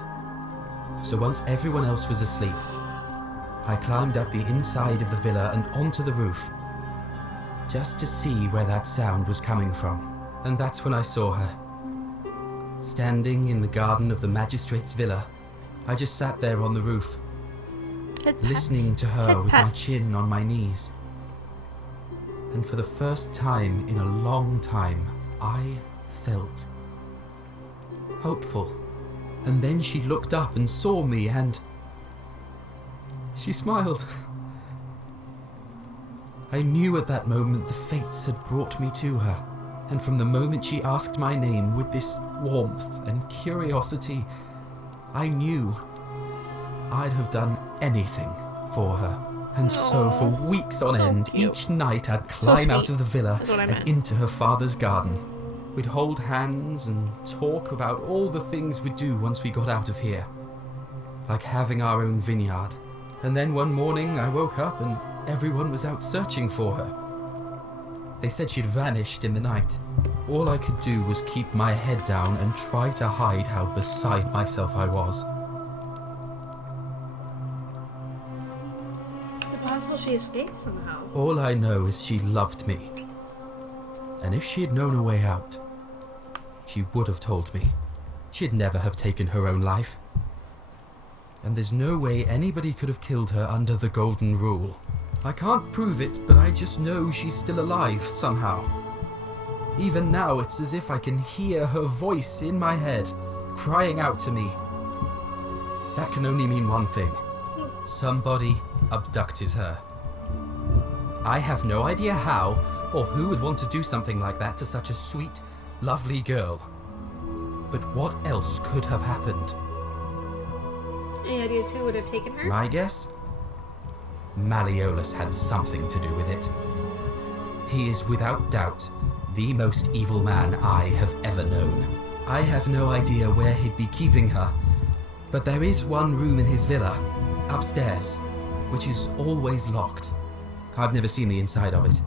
so once everyone else was asleep, I climbed up the inside of the villa and onto the roof, just to see where that sound was coming from. And that's when I saw her. Standing in the garden of the magistrate's villa, I just sat there on the roof, listening to her with my chin on my knees. And for the first time in a long time, I felt hopeful. And then she looked up and saw me and she smiled. I knew at that moment the fates had brought me to her. And from the moment she asked my name with this warmth and curiosity, I knew I'd have done anything for her. And so for weeks on end, each night I'd climb out of the villa and into her father's garden. We'd hold hands and talk about all the things we'd do once we got out of here. Like having our own vineyard. And then one morning I woke up and everyone was out searching for her. They said she'd vanished in the night. All I could do was keep my head down and try to hide how beside myself I was. Is it possible she escaped somehow? All I know is she loved me. And if she had known a way out, she would have told me. She'd never have taken her own life. And there's no way anybody could have killed her under the Golden Rule. I can't prove it, but I just know she's still alive somehow. Even now, it's as if I can hear her voice in my head, crying out to me. That can only mean one thing. Somebody abducted her. I have no idea how, or who would want to do something like that to such a sweet, lovely girl. But what else could have happened? Any ideas who would have taken her? My guess? Malleolus had something to do with it. He is without doubt the most evil man I have ever known. I have no idea where he'd be keeping her, but there is one room in his villa, upstairs, which is always locked. I've never seen the inside of it,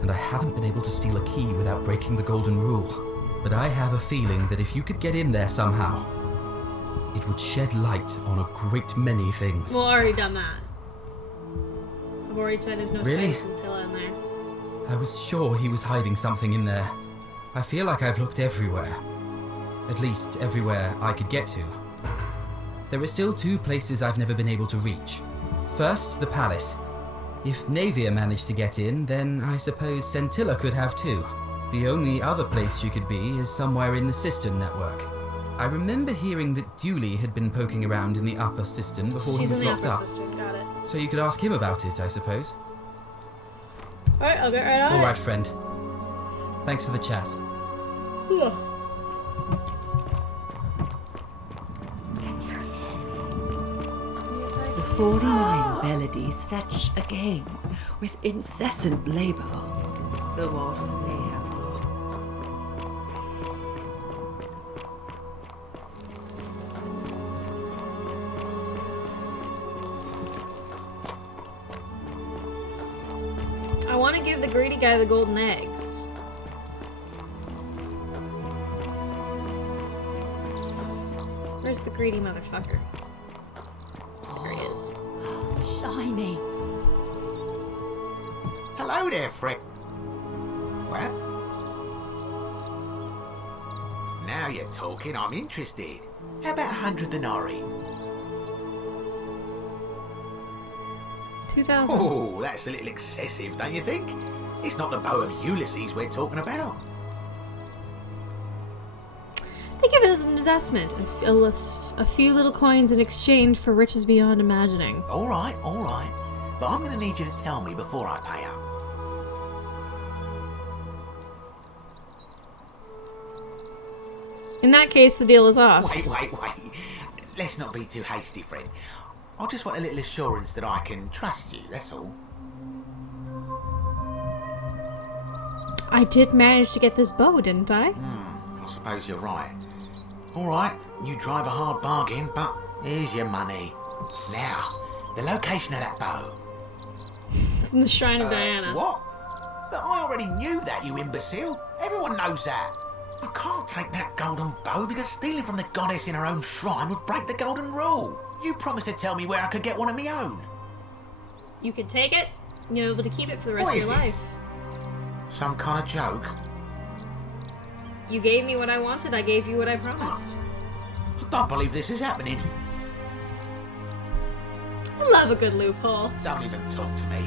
and I haven't been able to steal a key without breaking the Golden Rule. But I have a feeling that if you could get in there somehow, it would shed light on a great many things. Well, already done that. I've already tried. There's no Really? Scintilla in there. I was sure he was hiding something in there. I feel like I've looked everywhere. At least everywhere I could get to. There are still two places I've never been able to reach. First, the palace. If Navia managed to get in, then I suppose Scintilla could have too. The only other place she could be is somewhere in the cistern network. I remember hearing that Dooley had been poking around in the upper cistern before he was locked up. Got it. So you could ask him about it, I suppose. Alright, I'll get right on it. Alright, friend. Thanks for the chat. The 49 melodies fetch again, with incessant labour, the water they have lost. I want to give the greedy guy the golden eggs. Where's the greedy motherfucker? There he is. Shiny. Hello there, Fred. What? Now you're talking, I'm interested. How about 100 denarii? 2,000. Oh, that's a little excessive, don't you think? It's not the bow of Ulysses we're talking about. Think of it as an investment. A few little coins in exchange for riches beyond imagining. All right. But I'm going to need you to tell me before I pay up. In that case, the deal is off. Wait. Let's not be too hasty, friend. I just want a little assurance that I can trust you, that's all. I did manage to get this bow, didn't I? I suppose you're right. Alright, you drive a hard bargain, but here's your money. Now, the location of that bow. It's in the Shrine of Diana. What? But I already knew that, you imbecile. Everyone knows that. I can't take that golden bow because stealing from the goddess in her own shrine would break the golden rule. You promised to tell me where I could get one of my own. You can take it, and you'll be able to keep it for the rest of your life. Some kind of joke? You gave me what I wanted, I gave you what I promised. I don't believe this is happening. I love a good loophole. Don't even talk to me.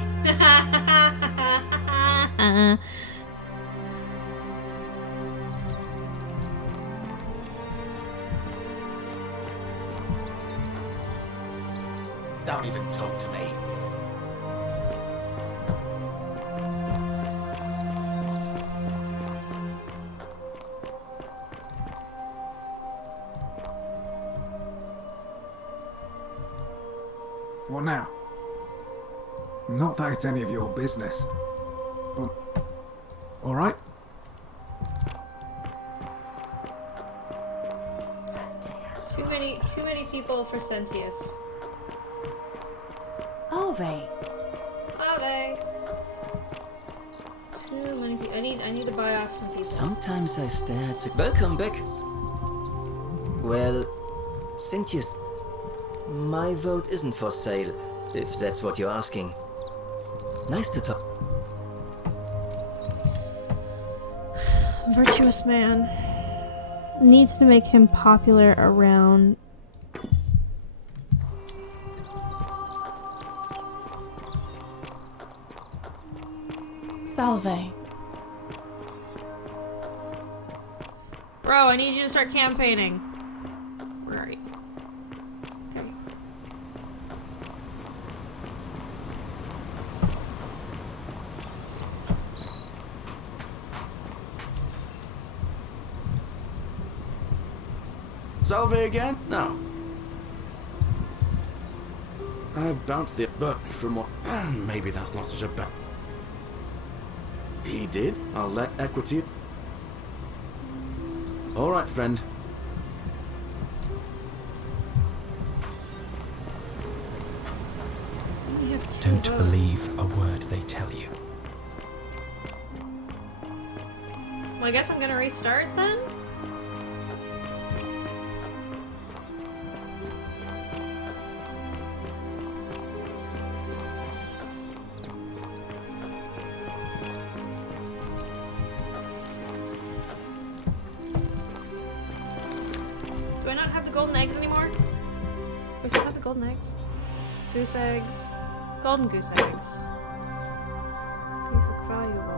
Don't even talk to me. What now? Not that it's any of your business. All right? Too many people for Sentius. Ave. Too many people. I need to buy off some people. Sometimes I stare at the... Welcome back. Well, Cynthius, my vote isn't for sale, if that's what you're asking. Nice to talk. Virtuous man. Needs to make him popular around... Salve. Bro, I need you to start campaigning. Where are you? Okay. Salve again? No. I've bounced it, but from what... maybe that's not such a bad... He did? I'll let equity... Alright, friend. Don't believe a word they tell you. Well, I guess I'm gonna restart then? Do I not have the golden eggs anymore? Do I still have the golden eggs? Goose eggs. Golden goose eggs. These look valuable.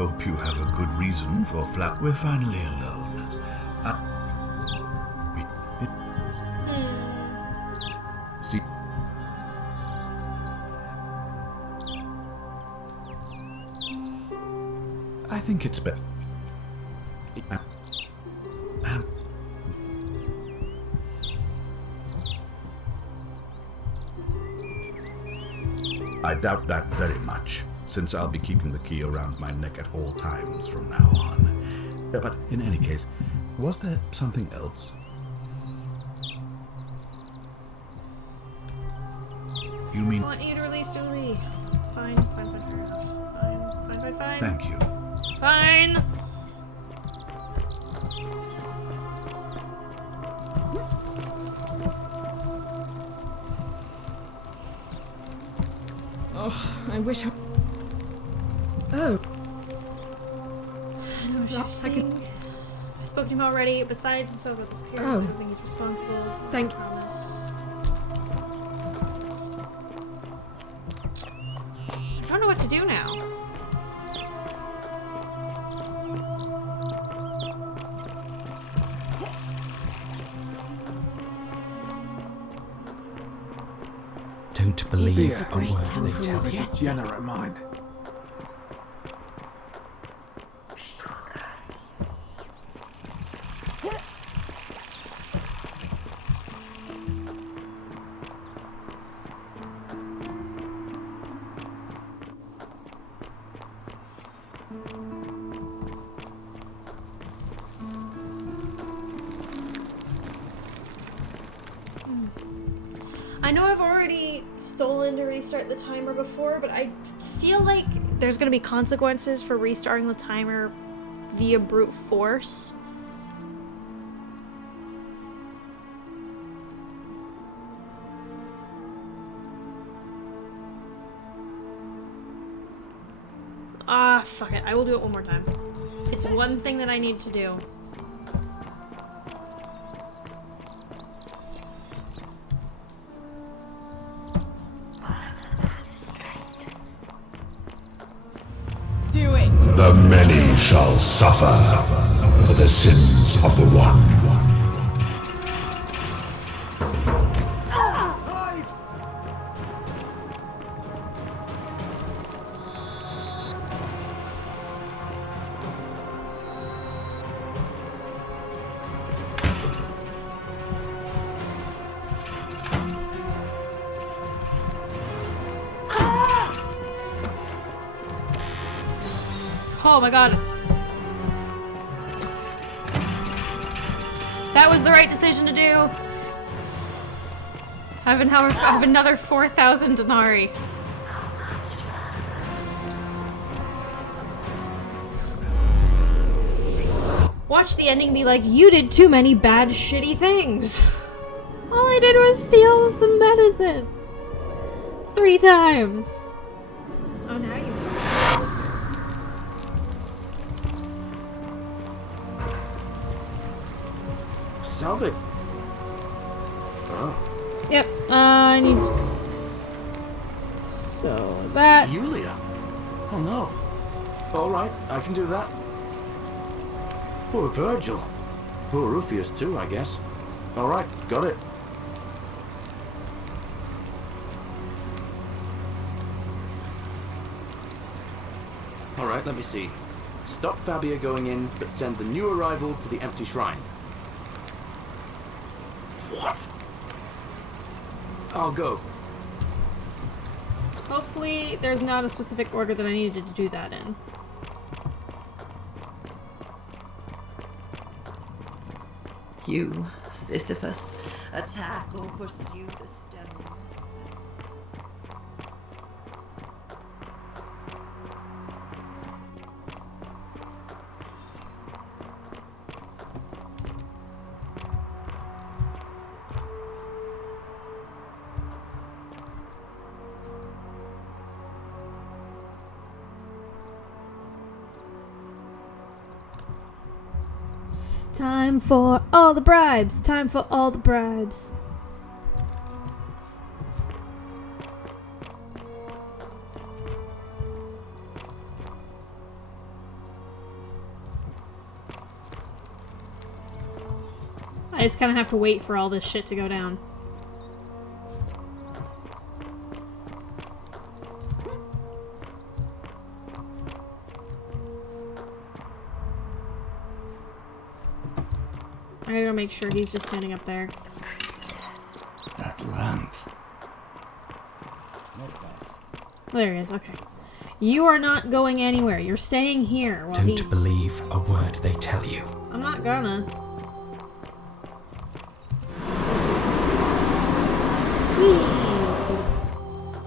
Hope you have a good reason for flat. We're finally alone. See. I think it's better. I doubt that very much, since I'll be keeping the key around my neck at all times from now on. But in any case, was there something else? You mean... I want you to release Julie. Fine. Thank you. Fine! Oh, I wish I... Oh. I know what you're saying. I spoke to him already. Besides, I'm so about this parent. Oh. I don't think he's responsible. Thank... Promise. do now. Don't believe Fear a word they is tell a you. degenerate mind. I know I've already stolen to restart the timer before, but I feel like there's going to be consequences for restarting the timer via brute force. Ah, fuck it. I will do it one more time. It's one thing that I need to do. Do it! The many shall suffer for the sins of the one. Oh my god. That was the right decision to do. I have another 4,000 denarii. Watch the ending be like, you did too many bad, shitty things. All I did was steal some medicine. 3 times. Oh, now you do. Salve. Oh. Yep, I need... So, that... Yulia. Oh no. Alright, I can do that. Poor Virgil. Poor Rufius too, I guess. Alright, got it. Alright, let me see. Stop Fabia going in, but send the new arrival to the empty shrine. What? I'll go. Hopefully, there's not a specific order that I needed to do that in. You, Sisyphus, attack or pursue the stone. Time for all the bribes! Time for all the bribes! I just kind of have to wait for all this shit to go down. I gotta make sure he's just standing up there. That lamp. There he is, okay. You are not going anywhere. You're staying here while Don't believe a word they tell you. I'm not gonna.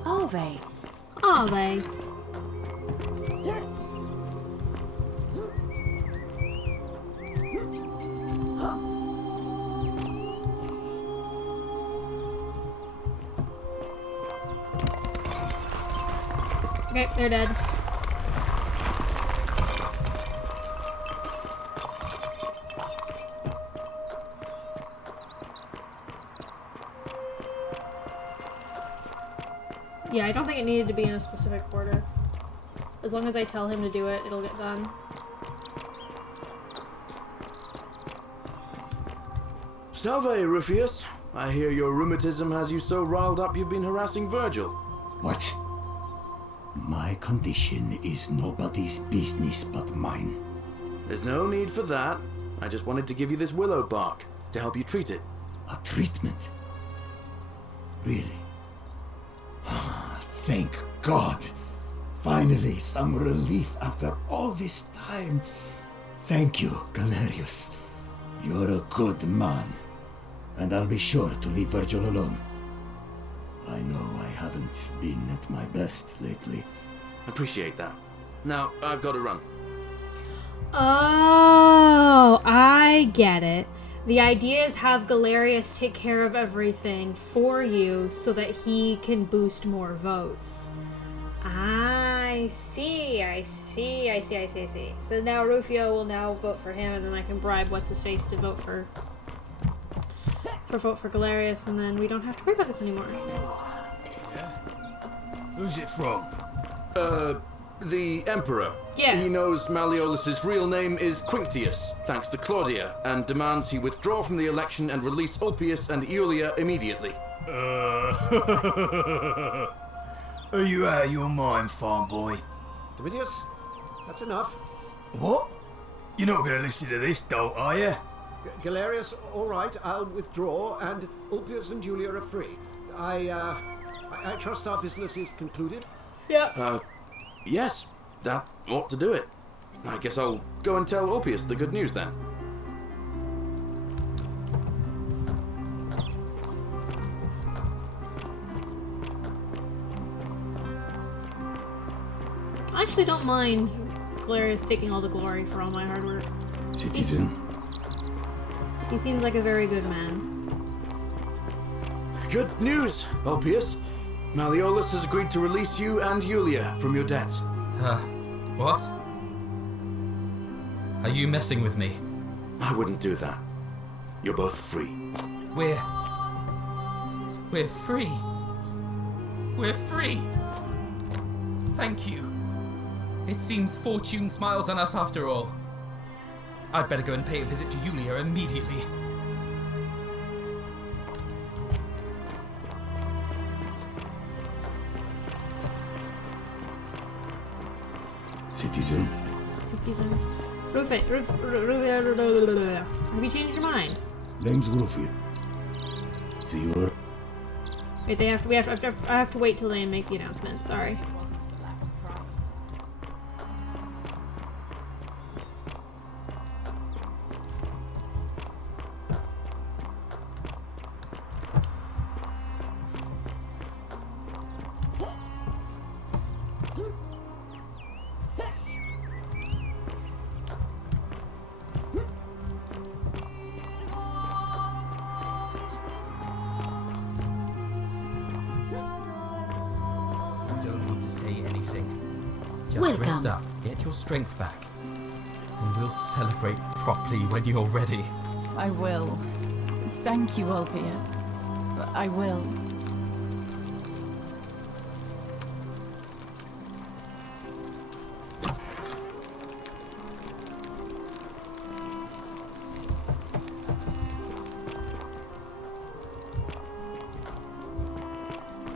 Ave. Ave. Okay, they're dead. Yeah, I don't think it needed to be in a specific order. As long as I tell him to do it, it'll get done. Salve, Rufius. I hear your rheumatism has you so riled up you've been harassing Virgil. What? My condition is nobody's business but mine. There's no need for that. I just wanted to give you this willow bark to help you treat it. A treatment? Really? Thank God! Finally, some relief after all this time. Thank you, Galerius. You're a good man. And I'll be sure to leave Virgil alone. I know I haven't been at my best lately. Appreciate that. Now, I've got to run. Oh, I get it. The idea is have Galerius take care of everything for you so that he can boost more votes. I see. So now Rufio will now vote for him, and then I can bribe what's-his-face to vote for Galerius, and then we don't have to worry about this anymore. Who's it from? The Emperor. Yeah. He knows Malleolus's real name is Quinctius, thanks to Claudia, and demands he withdraw from the election and release Ulpius and Iulia immediately. Are you out of your mind, farm boy? Domitius, that's enough. What? You're not going to listen to this, dolt, are you? Galerius, all right, I'll withdraw, and Ulpius and Julia are free. I trust our business is concluded. Yeah. Yes, that ought to do it. I guess I'll go and tell Ulpius the good news then. I actually don't mind Galerius taking all the glory for all my hard work. Citizen. He seems like a very good man. Good news, Ulpius. Malleolus has agreed to release you and Iulia from your debts. What? Are you messing with me? I wouldn't do that. You're both free. We're free. We're free. Thank you. It seems fortune smiles on us after all. I'd better go and pay a visit to Iulia immediately. Citizen. Have you changed your mind? Name's Rufio. See you. Wait, I have to wait till they make the announcement. Sorry. Just rest up, get your strength back, and we'll celebrate properly when you're ready. I will. Thank you, Ulpius. I will.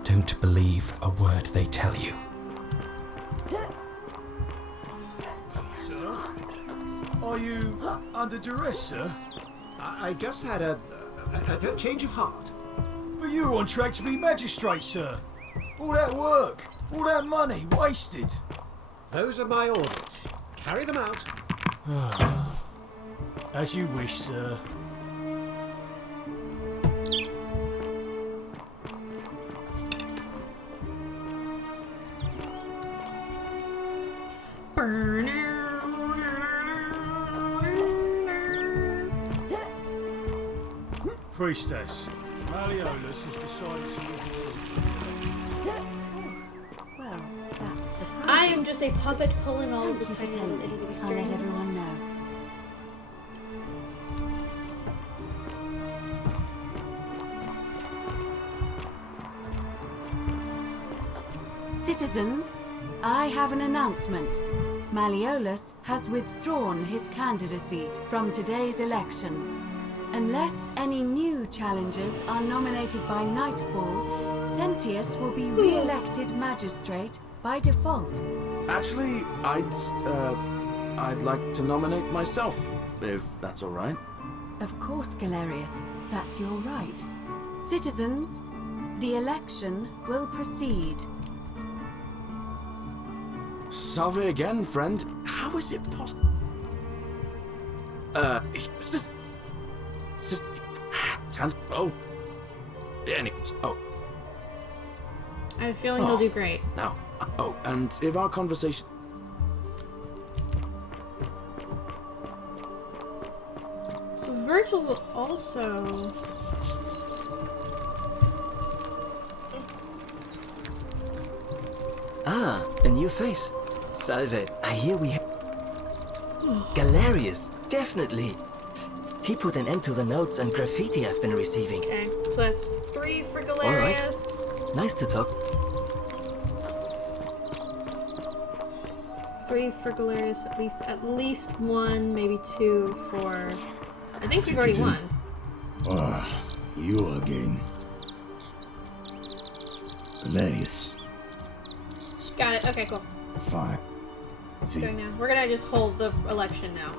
Don't believe a word they tell you. Are you under duress, sir? I just had a change of heart. But you were on track to be magistrate, sir. All that work, all that money, wasted. Those are my orders. Carry them out. As you wish, sir. Priestess, Malleolus has decided to Well, that's surprising. I am just a puppet pulling all of the Thank you for tiny telling me. itty bitty I'll let strings. everyone know. Citizens, I have an announcement. Malleolus has withdrawn his candidacy from today's election. Unless any new challengers are nominated by nightfall, Sentius will be re-elected magistrate by default. Actually, I'd like to nominate myself, if that's all right. Of course, Galerius. That's your right. Citizens, the election will proceed. Salve again, friend. How is it possible? Oh. Anyways, oh. I have a feeling he'll do great. Now, oh, and if our conversation... So Virgil will also... Ah, a new face. Salve, I hear we have... Galerius, definitely. He put an end to the notes and graffiti I've been receiving. Okay, so that's 3 for Galerius. All right. Nice to talk. 3 for Galerius, at least 1, maybe 2 for... I think we've already won. Ah, you again. Galerius. Got it, okay, cool. Fine. See, Going now. We're gonna just hold the election now.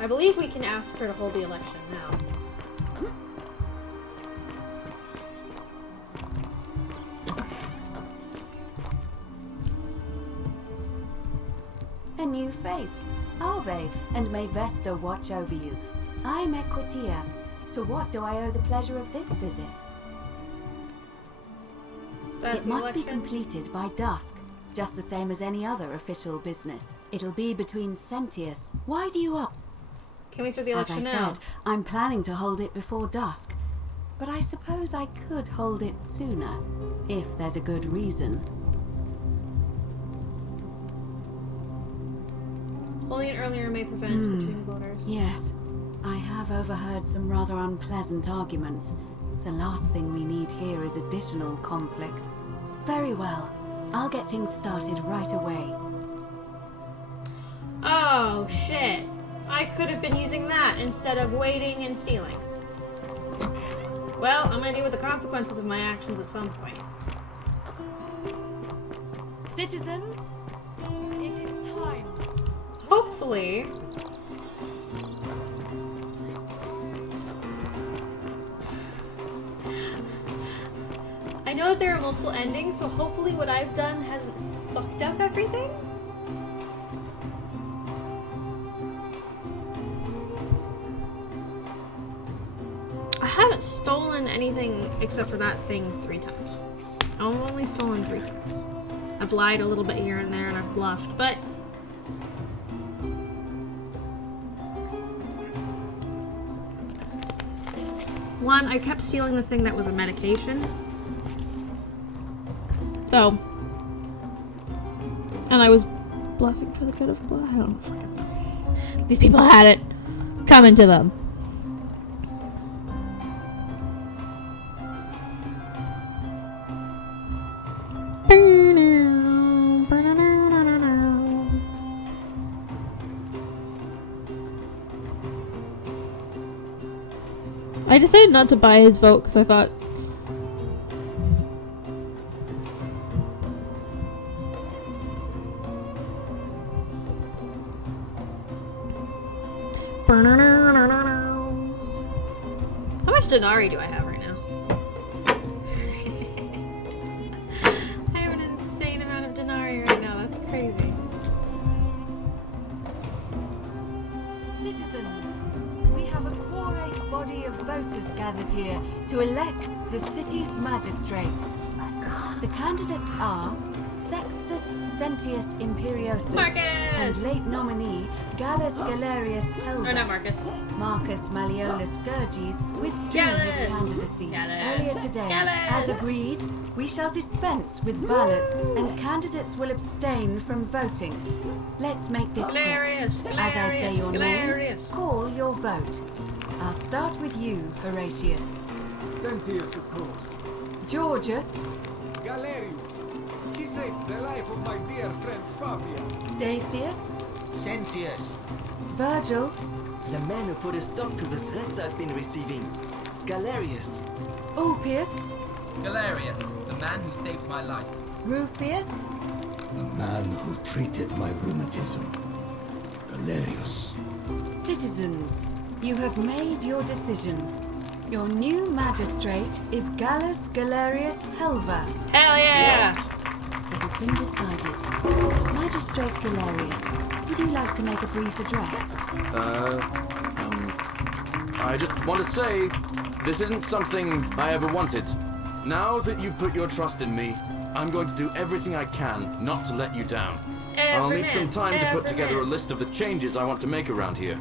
I believe we can ask her to hold the election now. A new face. Ave, and may Vesta watch over you. I'm Equitia. To what do I owe the pleasure of this visit? It must be completed by dusk, just the same as any other official business. It'll be between Sentius. Why do you up? Can we start the election now? As I said, I'm planning to hold it before dusk. But I suppose I could hold it sooner, if there's a good reason. Holding it earlier may prevent between voters. Yes, I have overheard some rather unpleasant arguments. The last thing we need here is additional conflict. Very well. I'll get things started right away. Oh, shit. I could have been using that instead of waiting and stealing. Well, I'm gonna deal with the consequences of my actions at some point. Citizens, it is time. Hopefully... I know that there are multiple endings, so hopefully what I've done hasn't fucked up everything? I haven't stolen anything except for that thing 3 times. I've only stolen 3 times. I've lied a little bit here and there and I've bluffed, but... One, I kept stealing the thing that was a medication. So... And I was bluffing for the good of bluff. I don't know fucking know. These people had it coming to them. I decided not to buy his vote because I thought how much denarii do I have right now? I have an insane amount of denarii right now. That's crazy. Citizens, we have a quorate body of voters gathered here to elect the city's magistrate. The candidates are Sextus Sentius Imperiosus and late nominee Gallus Galerius Helva. Or not Marcus. Marcus Malleolus Gurges withdrew his candidacy earlier today. As agreed, we shall dispense with ballots and candidates will abstain from voting. Let's make this quick. As I say your name, call your vote. I'll start with you, Horatius. Sentius, of course. Georgius. Galerius. He saved the life of my dear friend Fabia. Dacius? Sentius. Virgil? The man who put a stop to the threats I've been receiving. Galerius. Ulpius? Galerius, the man who saved my life. Rufius? The man who treated my rheumatism. Galerius. Citizens, you have made your decision. Your new magistrate is Gallus Galerius Helva. Hell yeah! It has been decided. Magistrate Galerius, would you like to make a brief address? I just want to say, this isn't something I ever wanted. Now that you've put your trust in me, I'm going to do everything I can not to let you down. I'll need some time to put together a list of the changes I want to make around here.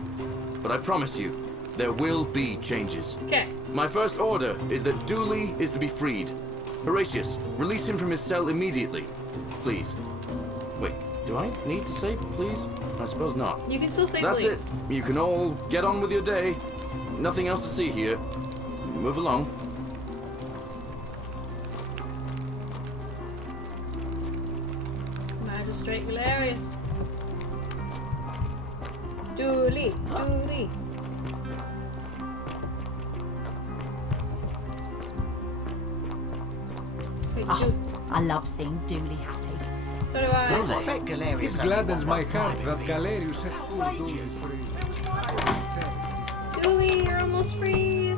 But I promise you, there will be changes. Okay. My first order is that Dooley is to be freed. Horatius, release him from his cell immediately. Please. Wait, do I need to say please? I suppose not. You can still say That's please. it. You can all get on with your day. Nothing else to see here. Move along. Magistrate Galerius. Dooley, Dooley. Oh, I love seeing Dooley happy. So do I. So I bet Galerius It only gladdens wants my one heart private that being. Galerius set poor Dooley free. Dooley, you're almost free.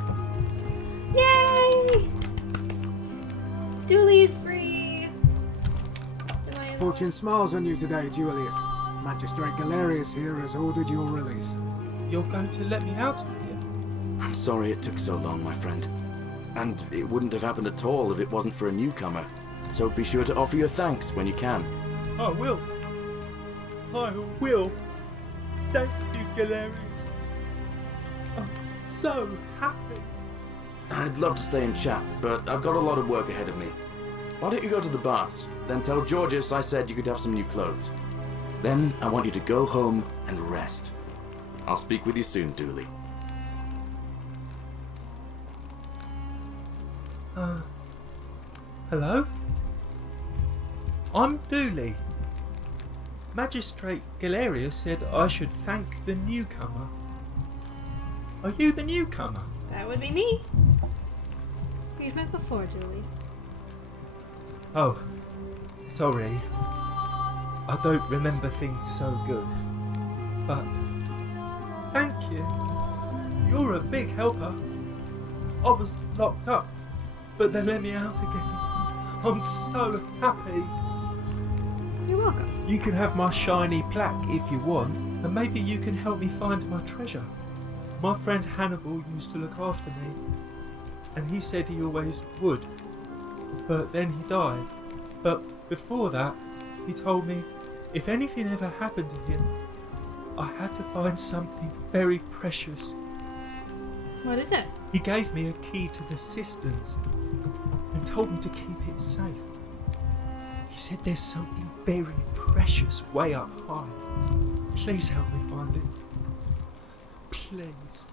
Yay! Dooley is free. Fortune smiles on you today, Julius. Magistrate Galerius here has ordered your release. You're going to let me out of here? I'm sorry it took so long, my friend. And it wouldn't have happened at all if it wasn't for a newcomer. So be sure to offer your thanks when you can. I will. I will. Thank you, Galerius. I'm so happy. I'd love to stay and chat, but I've got a lot of work ahead of me. Why don't you go to the baths? Then tell Georgius I said you could have some new clothes. Then I want you to go home and rest. I'll speak with you soon, Dooley. Hello? I'm Dooley. Magistrate Galerius said I should thank the newcomer. Are you the newcomer? That would be me. We've met before, Dooley. Oh, sorry. I don't remember things so good. But thank you. You're a big helper. I was locked up, but they let me out again. I'm so happy. You're welcome. You can have my shiny plaque if you want, and maybe you can help me find my treasure. My friend Hannibal used to look after me, and he said he always would, but then he died. But before that, he told me if anything ever happened to him, I had to find something very precious. What is it? He gave me a key to the cisterns and told me to keep it safe. He said there's something very precious way up high. Please help me find it. Please.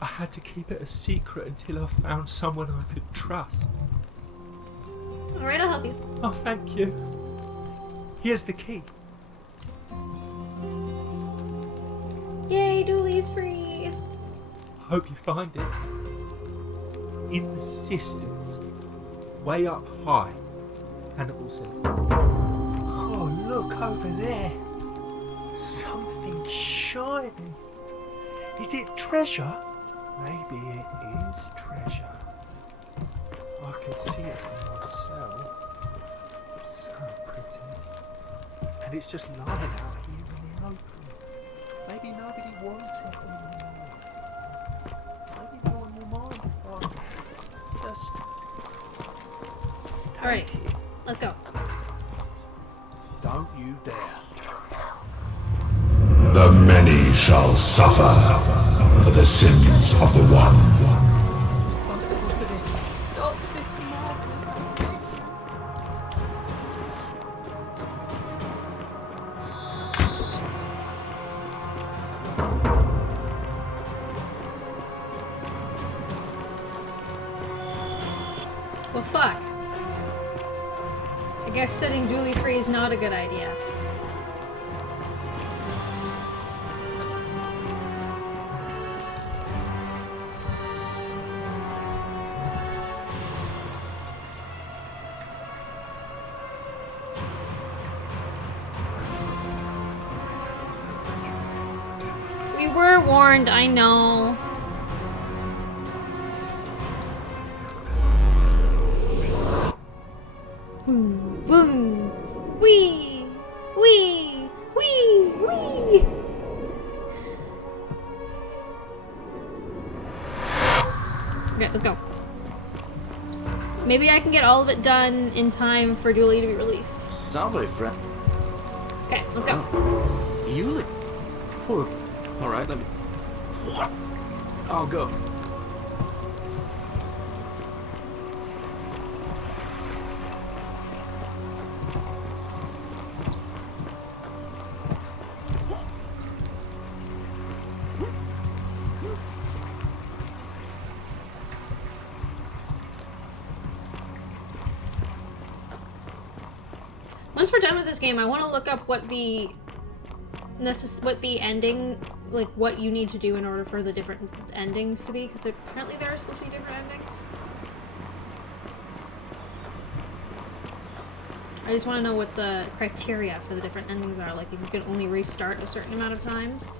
I had to keep it a secret until I found someone I could trust. Alright, I'll help you. Oh, thank you. Here's the key. Yay, Dooley's free. I hope you find it. In the cisterns, way up high, Hannibal said. Oh, look over there. Something shining. Is it treasure? Maybe it is treasure. I can see it for myself. It's so pretty. And it's just lying out here in the open. Maybe nobody wants it anymore. Maybe no one will mind if I just... Alright, let's go. Don't you dare. The many shall suffer for the sins of the one. Stop this madness. Well, fuck. I guess setting Julie free is not a good idea. We were warned, I know. Boom, boom, wee, wee, wee, wee. Okay, let's go. Maybe I can get all of it done in time for Julie to be released. Salve, friend. Okay, let's go. Julie? Poor. Alright, let me. What? I'll go. Once we're done with this game, I want to look up what the ending, like what you need to do in order for the different endings to be, because apparently there are supposed to be different endings. I just want to know what the criteria for the different endings are, like if you can only restart a certain amount of times.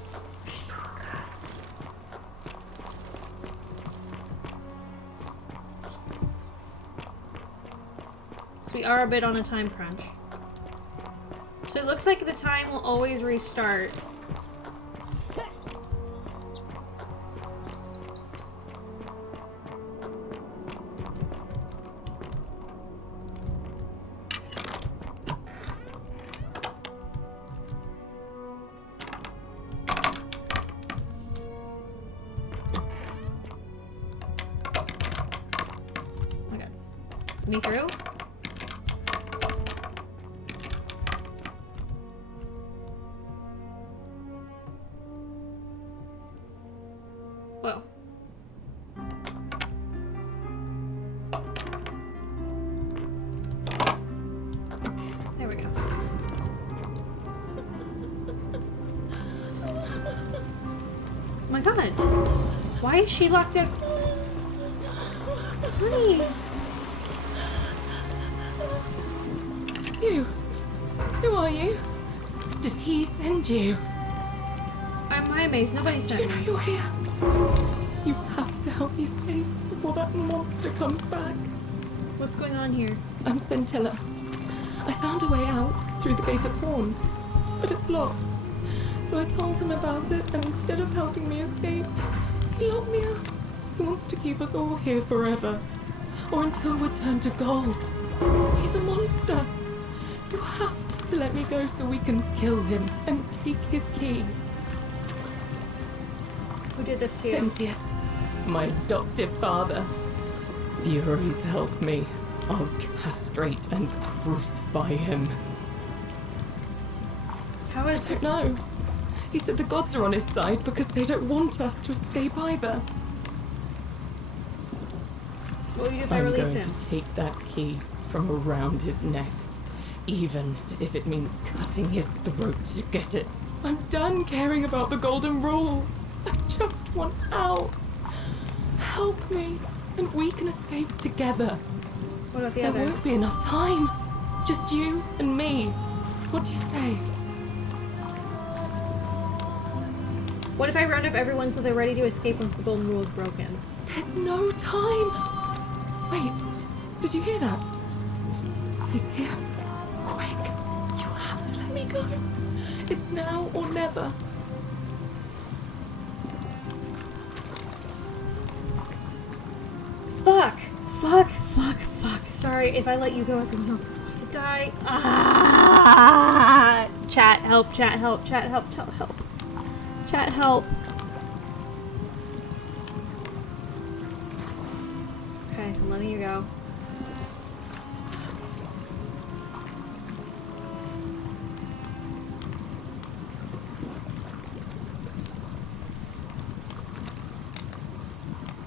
So we are a bit on a time crunch. So it looks like the time will always restart. Okay. Me through? Whoa. There we go. Oh my god. Why is she locked up? Honey. You. Who are you? Did he send you? I'm Miyamaze. Nobody sent You know me. you're here. You have to help me escape before that monster comes back. What's going on here? I'm Scintilla. I found a way out through the Gate of Thorn, but it's locked. So I told him about it, and instead of helping me escape, he locked me up. He wants to keep us all here forever, or until we're turned to gold. He's a monster. You have to let me go so we can kill him and take his key. Who did this to you? Sentius, my adoptive father. Furies help me. I'll castrate and crucify him. How is this? I don't know. He said the gods are on his side because they don't want us to escape either. What will you do if I I'm release going him? to take that key from around his neck, even if it means cutting his throat to get it. I'm done caring about the golden rule. I just want out. Help me, and we can escape together. What about the There others? won't be enough time. Just you and me. What do you say? What if I round up everyone so they're ready to escape once the golden rule is broken? There's no time. Wait, did you hear that? He's here. Quick, you have to let me go. It's now or never. Fuck! Fuck! Fuck! Fuck! Sorry, if I let you go, everyone else is going to die. Ah! Chat, help! Chat, help! Chat, help! Chat, help! Chat, help! Okay, I'm letting you go.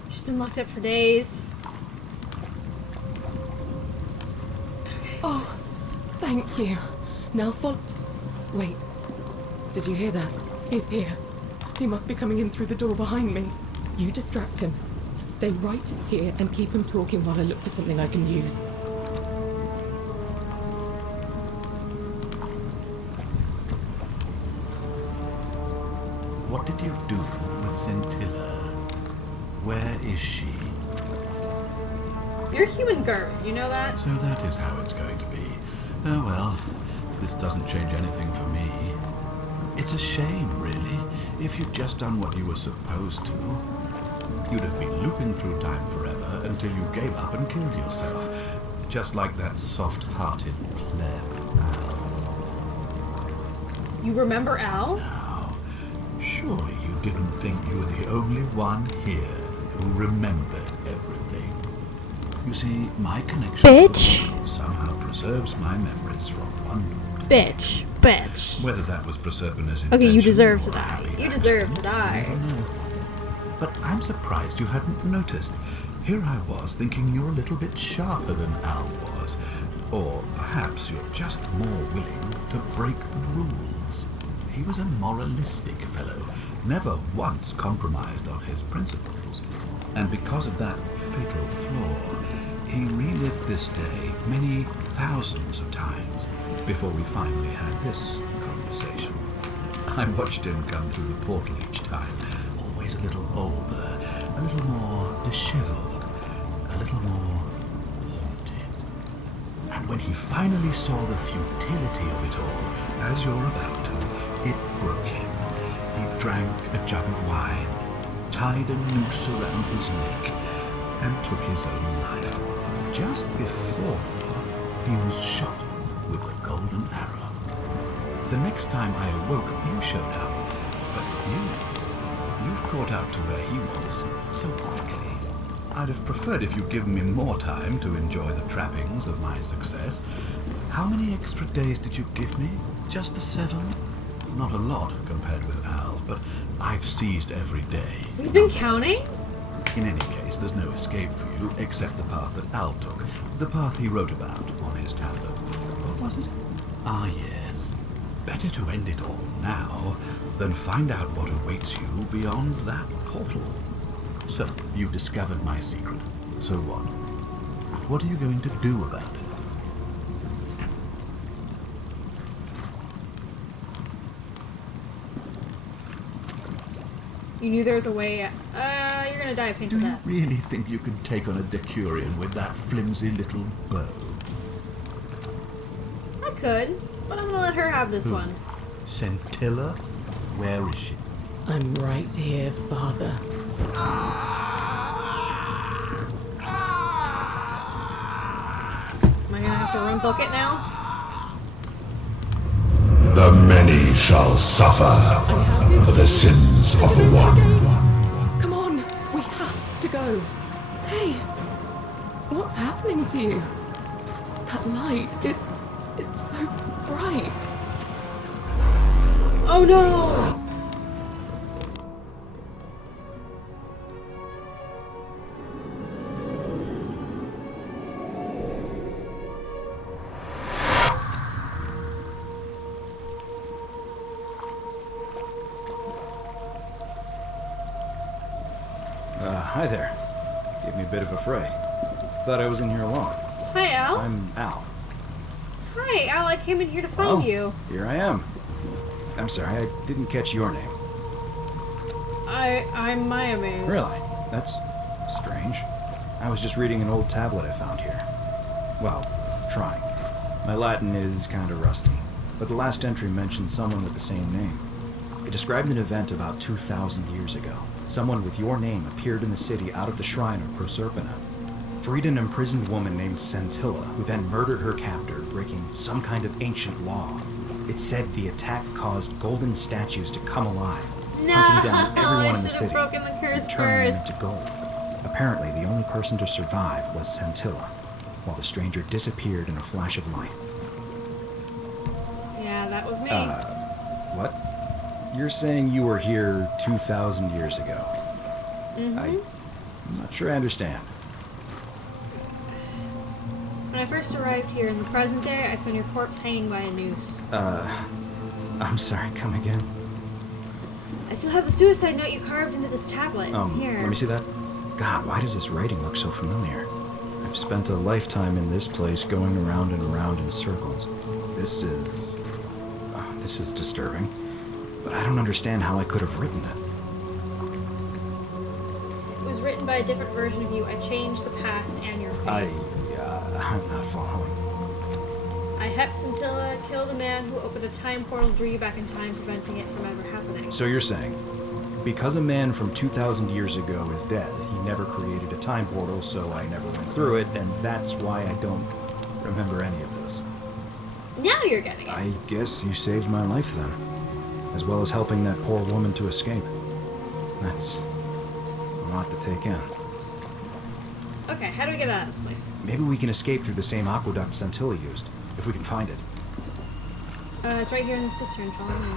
She's been locked up for days. Oh, Thank you. Now Wait. Did you hear that? He's here. He must be coming in through the door behind me. You distract him. Stay right here and keep him talking while I look for something I can use. What did you do with Scintilla? Where is she? You're a human guard, you know that? So that is how it's going to be. Oh well, this doesn't change anything for me. It's a shame, really. If you'd just done what you were supposed to, you'd have been looping through time forever until you gave up and killed yourself. Just like that soft-hearted pleb, Al. You remember Al? Now, surely you didn't think you were the only one here who remembered everything. You see, my connection to the world somehow preserves my memories from one Bitch. Whether that was Proserpina's intention. Okay, you deserve to or die. Happy You deserve to die. I don't know. But I'm surprised you hadn't noticed. Here I was thinking you're a little bit sharper than Al was. Or perhaps you're just more willing to break the rules. He was a moralistic fellow, never once compromised on his principles. And because of that fatal flaw, he relived this day many thousands of times before we finally had this conversation. I watched him come through the portal each time, always a little older, a little more disheveled, a little more haunted. And when he finally saw the futility of it all, as you're about to, it broke him. He drank a jug of wine, tied a noose around his neck, and took his own life. Just before he was shot with a golden arrow. The next time I awoke, you showed up, but you've caught up to where he was so quickly. I'd have preferred if you'd given me more time to enjoy the trappings of my success. How many extra days did you give me? Just the 7? Not a lot compared with Al, but I've seized every day. He's been counting? In any case, there's no escape for you except the path that Al took, the path he wrote about on his tablet. What was it? Ah, yes. Better to end it all now than find out what awaits you beyond that portal. So, you discovered my secret. So what? What are you going to do about it? You knew there was a way. You're gonna die a painful death. Really think you can take on a Decurion with that flimsy little bow? I could, but I'm gonna let her have this one. Scintilla? Where is she? I'm right here, Father. Am I gonna have to run book it now? The many shall suffer for the sins of the one. Come on, we have to go. Hey, what's happening to you? That light, it's so bright. Oh no! Hi there. Gave me a bit of a fray. Thought I was in here alone. Hi, Al. I'm Al. Hi, Al. I came in here to find you. Here I am. I'm sorry, I didn't catch your name. I'm Miyamaze. Really? That's strange. I was just reading an old tablet I found here. Well, trying. My Latin is kind of rusty, but the last entry mentioned someone with the same name. It described an event about 2,000 years ago. Someone with your name appeared in the city out of the shrine of Proserpina. Freed an imprisoned woman named Scintilla, who then murdered her captor, breaking some kind of ancient law. It said the attack caused golden statues to come alive, hunting down everyone in the city, and turning them into gold. Apparently, the only person to survive was Scintilla, while the stranger disappeared in a flash of light. Yeah, that was me. What? You're saying you were here 2,000 years ago? Mm-hmm. I'm not sure I understand. When I first arrived here in the present day, I found your corpse hanging by a noose. I'm sorry, come again? I still have the suicide note you carved into this tablet. Here. Let me see that. God, why does this writing look so familiar? I've spent a lifetime in this place going around and around in circles. This is disturbing. But I don't understand how I could have written it. It was written by a different version of you. I changed the past and your fate. I'm not following. I hept Scintilla, killed a man who opened a time portal, drew you back in time, preventing it from ever happening. So you're saying, because a man from 2,000 years ago is dead, he never created a time portal, so I never went through it, and that's why I don't remember any of this. Now you're getting it. I guess you saved my life then, as well as helping that poor woman to escape. That's a lot to take in. Okay, how do we get out of this place? Maybe we can escape through the same aqueduct Scintilla used, if we can find it. It's right here in the cistern, follow me.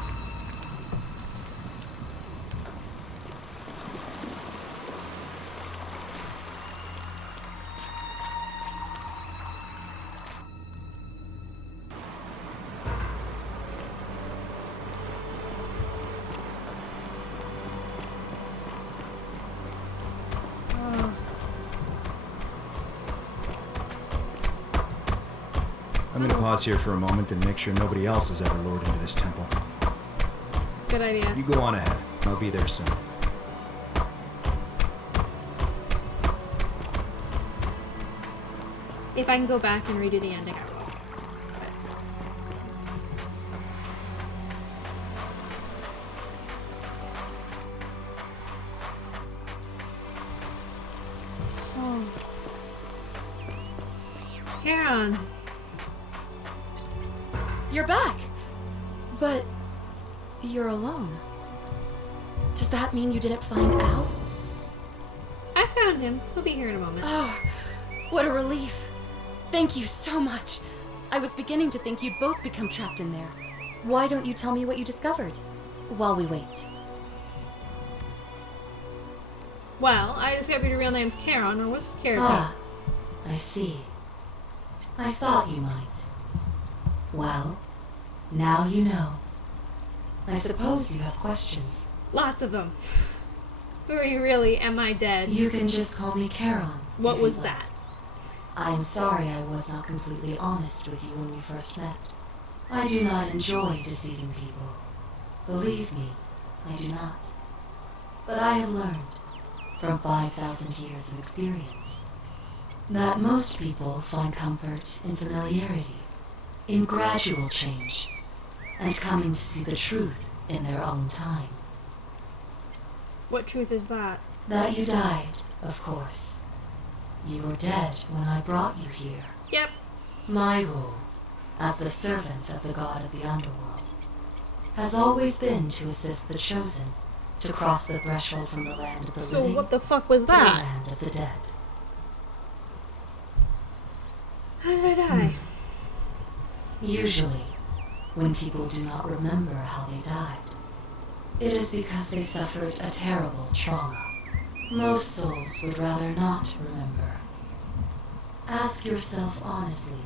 I'm gonna pause here for a moment and make sure nobody else has ever lured into this temple. Good idea. You go on ahead. I'll be there soon. If I can go back and redo the ending, I will. Karen. You're back. But you're alone. Does that mean you didn't find Al? I found him. He'll be here in a moment. Oh, what a relief. Thank you so much. I was beginning to think you'd both become trapped in there. Why don't you tell me what you discovered while we wait? Well, I discovered your real name's Karen, or what's Karen? Ah, I see. I thought you might. Well, now you know. I suppose you have questions. Lots of them. Who are you really? Am I dead? You can just call me Karen. What was that? I'm sorry I was not completely honest with you when we first met. I do not enjoy deceiving people. Believe me, I do not. But I have learned, from 5,000 years of experience, that most people find comfort in familiarity, in gradual change, and coming to see the truth in their own time. What truth is that? That you died, of course. You were dead when I brought you here. Yep. My role, as the servant of the god of the underworld, has always been to assist the chosen to cross the threshold from the land of the So living what the fuck was to the that? land of the dead. How did I die? Usually, when people do not remember how they died, it is because they suffered a terrible trauma. Most souls would rather not remember. Ask yourself honestly,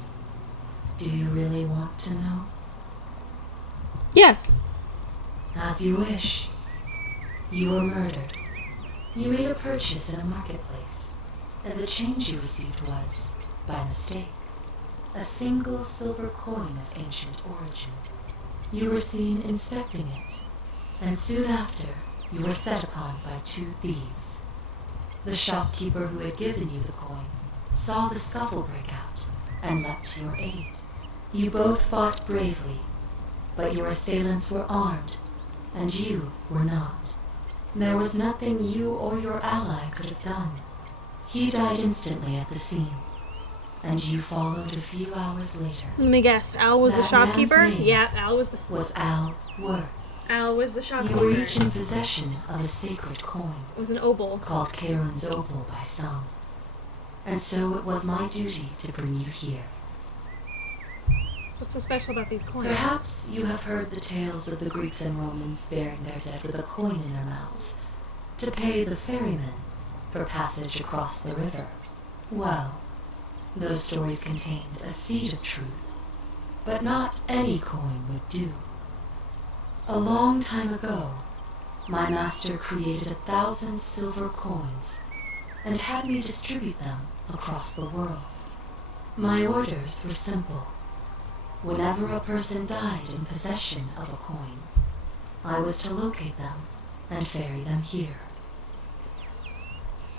do you really want to know? Yes. As you wish. You were murdered. You made a purchase in a marketplace, and the change you received was, by mistake, a single silver coin of ancient origin. You were seen inspecting it, and soon after, you were set upon by 2 thieves. The shopkeeper who had given you the coin saw the scuffle break out and leapt to your aid. You both fought bravely, but your assailants were armed, and you were not. There was nothing you or your ally could have done. He died instantly at the scene, and you followed a few hours later. Let me guess. Al was the That man's shopkeeper? name Yeah, Al was the... Was Al Worth. Al was the You shopkeeper. were each in possession of a sacred coin. It was an opal. Called Charon's opal by some. And so it was my duty to bring you here. So what's so special about these coins? Perhaps you have heard the tales of the Greeks and Romans burying their dead with a coin in their mouths to pay the ferryman for passage across the river. Well, Those stories contained a seed of truth, but not any coin would do. A long time ago, my master created 1,000 silver coins and had me distribute them across the world. My orders were simple. Whenever a person died in possession of a coin, I was to locate them and ferry them here.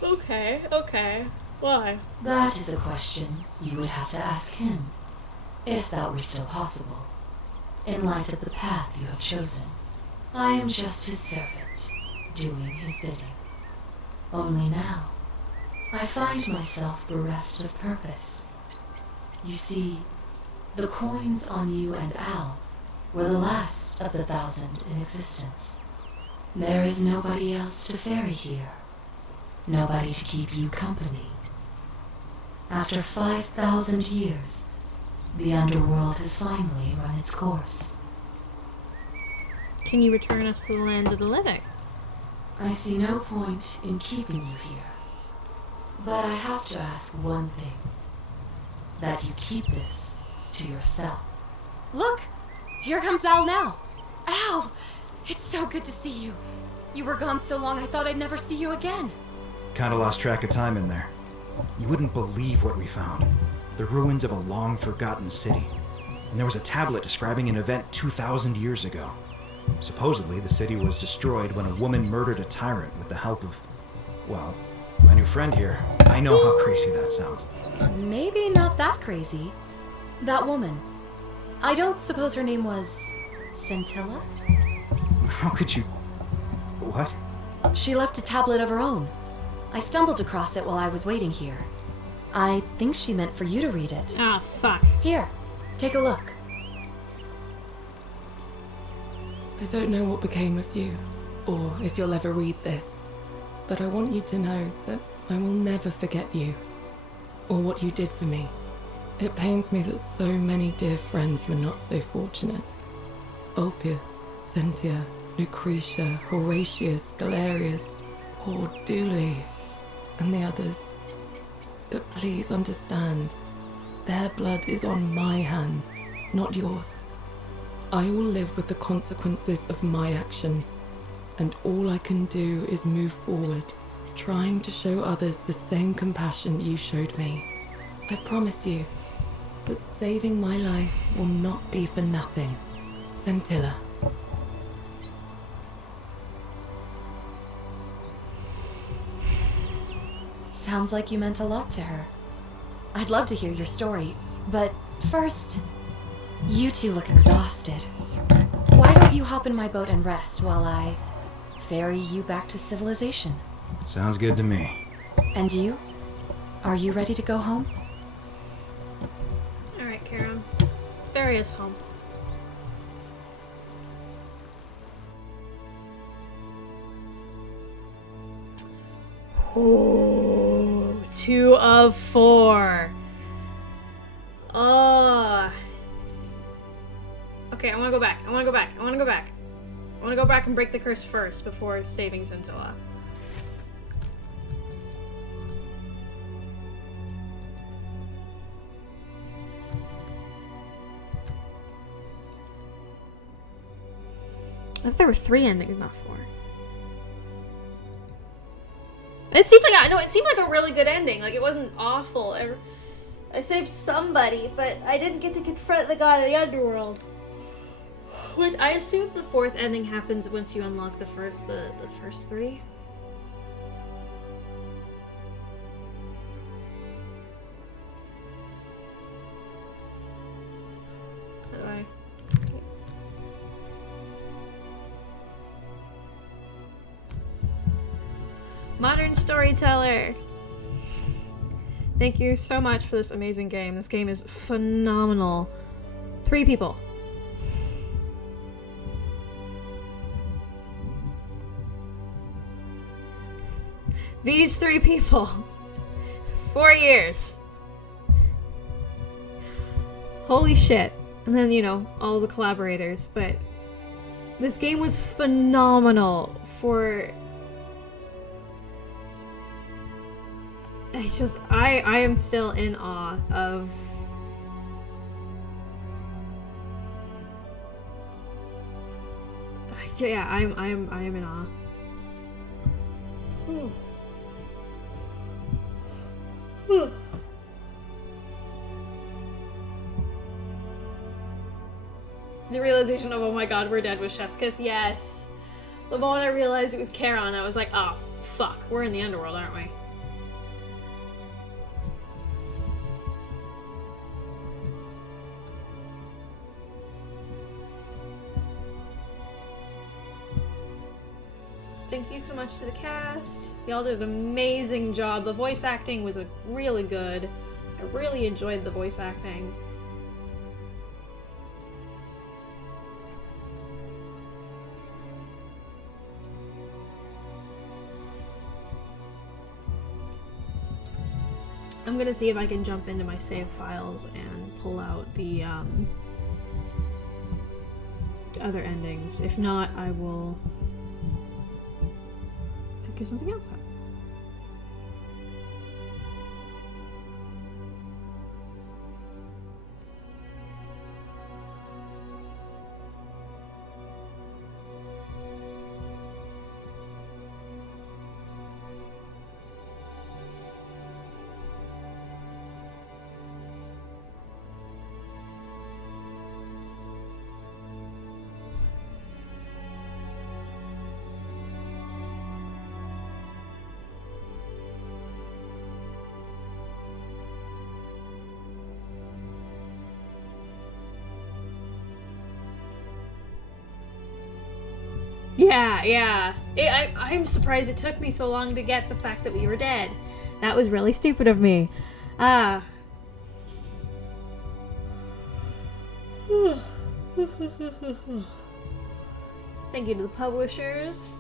Okay, okay. Why? That is a question you would have to ask him, if that were still possible. In light of the path you have chosen, I am just his servant, doing his bidding. Only now, I find myself bereft of purpose. You see, the coins on you and Al were the last of the 1,000 in existence. There is nobody else to ferry here. Nobody to keep you company. After 5,000 years, the underworld has finally run its course. Can you return us to the land of the living? I see no point in keeping you here. But I have to ask one thing. That you keep this to yourself. Look! Here comes Al now. Al! It's so good to see you. You were gone so long I thought I'd never see you again. Kinda lost track of time in there. You wouldn't believe what we found. The ruins of a long-forgotten city. And there was a tablet describing an event 2,000 years ago. Supposedly, the city was destroyed when a woman murdered a tyrant with the help of, well, my new friend here. I know how crazy that sounds. Maybe not that crazy. That woman. I don't suppose her name was Scintilla? How could you... What? She left a tablet of her own. I stumbled across it while I was waiting here. I think she meant for you to read it. Ah, fuck. Here, take a look. I don't know what became of you, or if you'll ever read this, but I want you to know that I will never forget you, or what you did for me. It pains me that so many dear friends were not so fortunate. Ulpius, Sentia, Lucretia, Horatius, Galerius, poor Dooley, and the others. But please understand, their blood is on my hands, not yours. I will live with the consequences of my actions, and all I can do is move forward, trying to show others the same compassion you showed me. I promise you that saving my life will not be for nothing. Scintilla. Sounds like you meant a lot to her. I'd love to hear your story, but first, you two look exhausted. Why don't you hop in my boat and rest while I ferry you back to civilization? Sounds good to me. And you? Are you ready to go home? Alright, Karen. Ferry us home. Oh, 2 of 4. Oh. Okay, I want to go back. I want to go back. I want to go back. I want to go back and break the curse first before saving Scintilla. I thought there were 3 endings, not 4. It seemed like a really good ending. Like, it wasn't awful. I saved somebody, but I didn't get to confront the god of the underworld. Which I assume the 4th ending happens once you unlock the first 3. How do I? Modern storyteller. Thank you so much for this amazing game. This game is phenomenal. 3 people. These 3 people. 4 years. Holy shit. And then, you know, all the collaborators. But this game was phenomenal for... I am still in awe of yeah, I am in awe. The realization of, oh my god, we're dead with Chef's Kiss, yes. The moment I realized it was Charon, I was like, oh fuck, we're in the underworld, aren't we? Thank you so much to the cast. Y'all did an amazing job. The voice acting was really good. I really enjoyed the voice acting. I'm gonna see if I can jump into my save files and pull out the other endings. If not, I will figure something else out. Yeah. I'm surprised it took me so long to get the fact that we were dead. That was really stupid of me. Thank you to the publishers.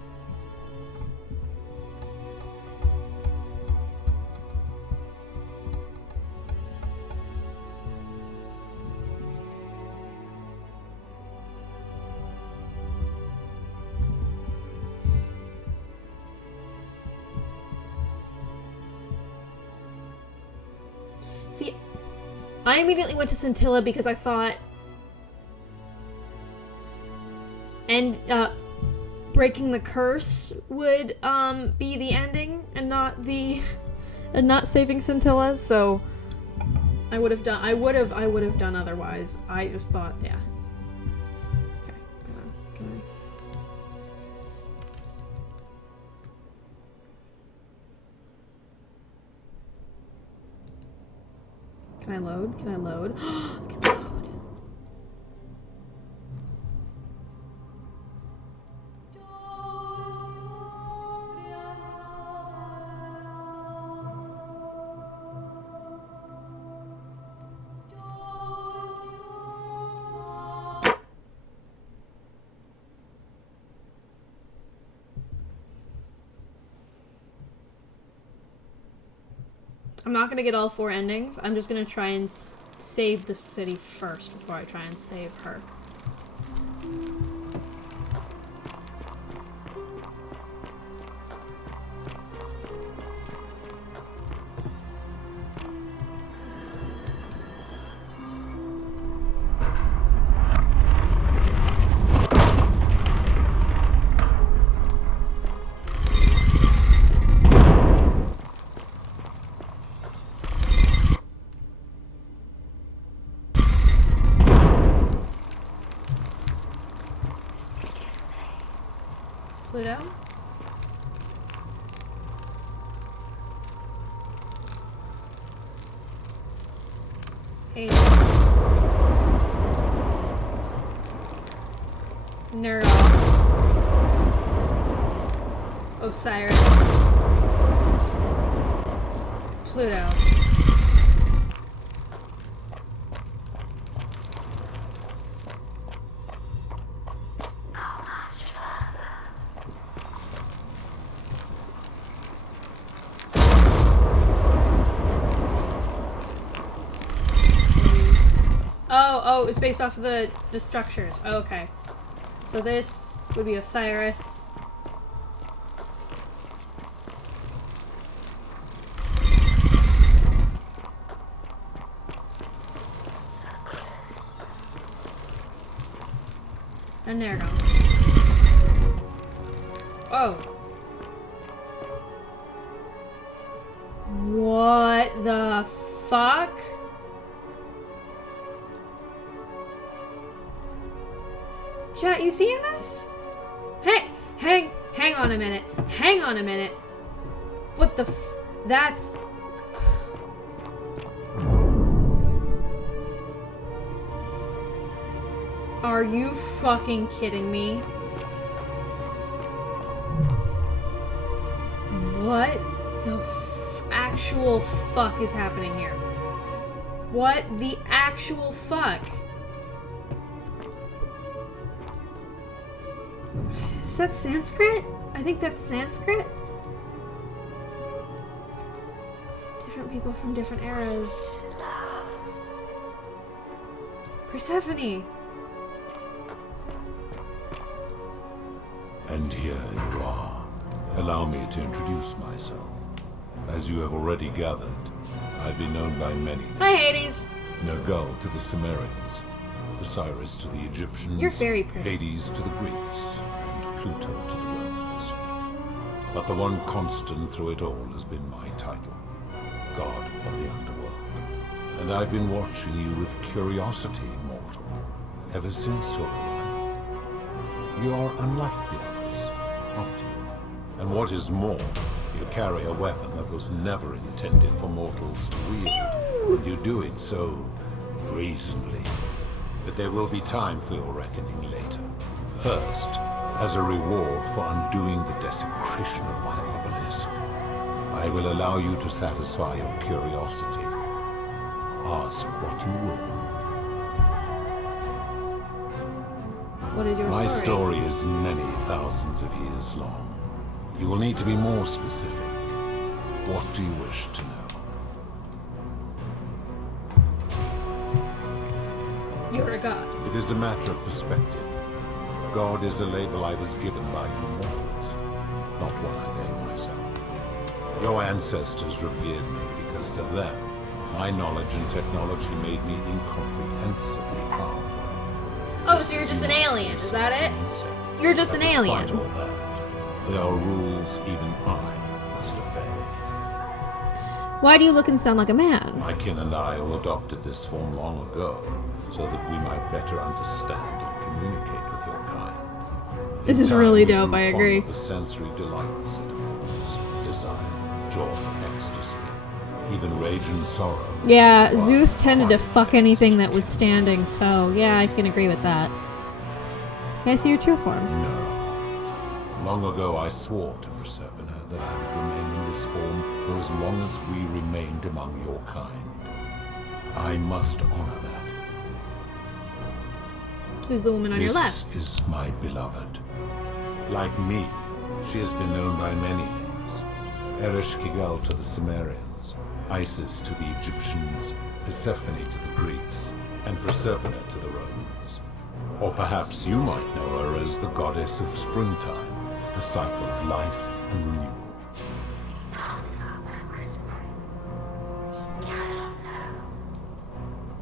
See, I immediately went to Scintilla because I thought breaking the curse would be the ending and not saving Scintilla, so I would have done otherwise. I just thought, yeah. Okay, come on. Can I load? Can I load? Can I load? I'm not gonna get all 4 endings. I'm just gonna try and save the city first before I try and save her. Pluto? Hey. Nero. Osiris. Pluto. Oh, it was based off of the structures. Oh, okay. So this would be Osiris. And there go. Oh. What the fuck? Chat, you seeing this? Hang on a minute. Hang on a minute. What the that's... Are you fucking kidding me? What the actual fuck is happening here? What the actual fuck? Is that Sanskrit? I think that's Sanskrit. Different people from different eras. Persephone. And here you are. Allow me to introduce myself. As you have already gathered, I've been known by many. Hi, Hades. Nergal to the Sumerians, Osiris to the Egyptians, You're very pretty. Hades to the Greeks, and Pluto to the Romans. But the one constant through it all has been my title, God of the Underworld. And I've been watching you with curiosity, mortal, ever since your arrival. You are unlike the others, aren't you? And what is more, you carry a weapon that was never intended for mortals to wield, and you do it so gracefully. But there will be time for your reckoning later. First, as a reward for undoing the desecration of my obelisk, I will allow you to satisfy your curiosity. Ask what you will. What is your My story is many thousands of years long. You will need to be more specific. What do you wish to know? You're a god. It is a matter of perspective. God is a label I was given by you mortals, not one I gave myself. Your ancestors revered me because to them, my knowledge and technology made me incomprehensibly powerful. Oh, so you're just an alien, is that it? You're just an alien. Despite all that, there are rules even I must obey. Why do you look and sound like a man? My kin and I all adopted this form long ago, so that we might better understand and communicate with your kind. This is In really time, we dope, grew I fond agree. of the sensory delights it affords: desire, joy, ecstasy, even rage and sorrow. Yeah, Zeus tended to fuck anything that was standing, so yeah, I can agree with that. Can I see your true form? No. Long ago I swore to Persephone that I would remain in this form for as long as we remained among your kind. I must honor that. Who's the woman on your left? This is my beloved. Like me, she has been known by many names. Ereshkigal to the Sumerians, Isis to the Egyptians, Persephone to the Greeks, and Proserpina to the Romans. Or perhaps you might know her as the goddess of springtime, the cycle of life and renewal.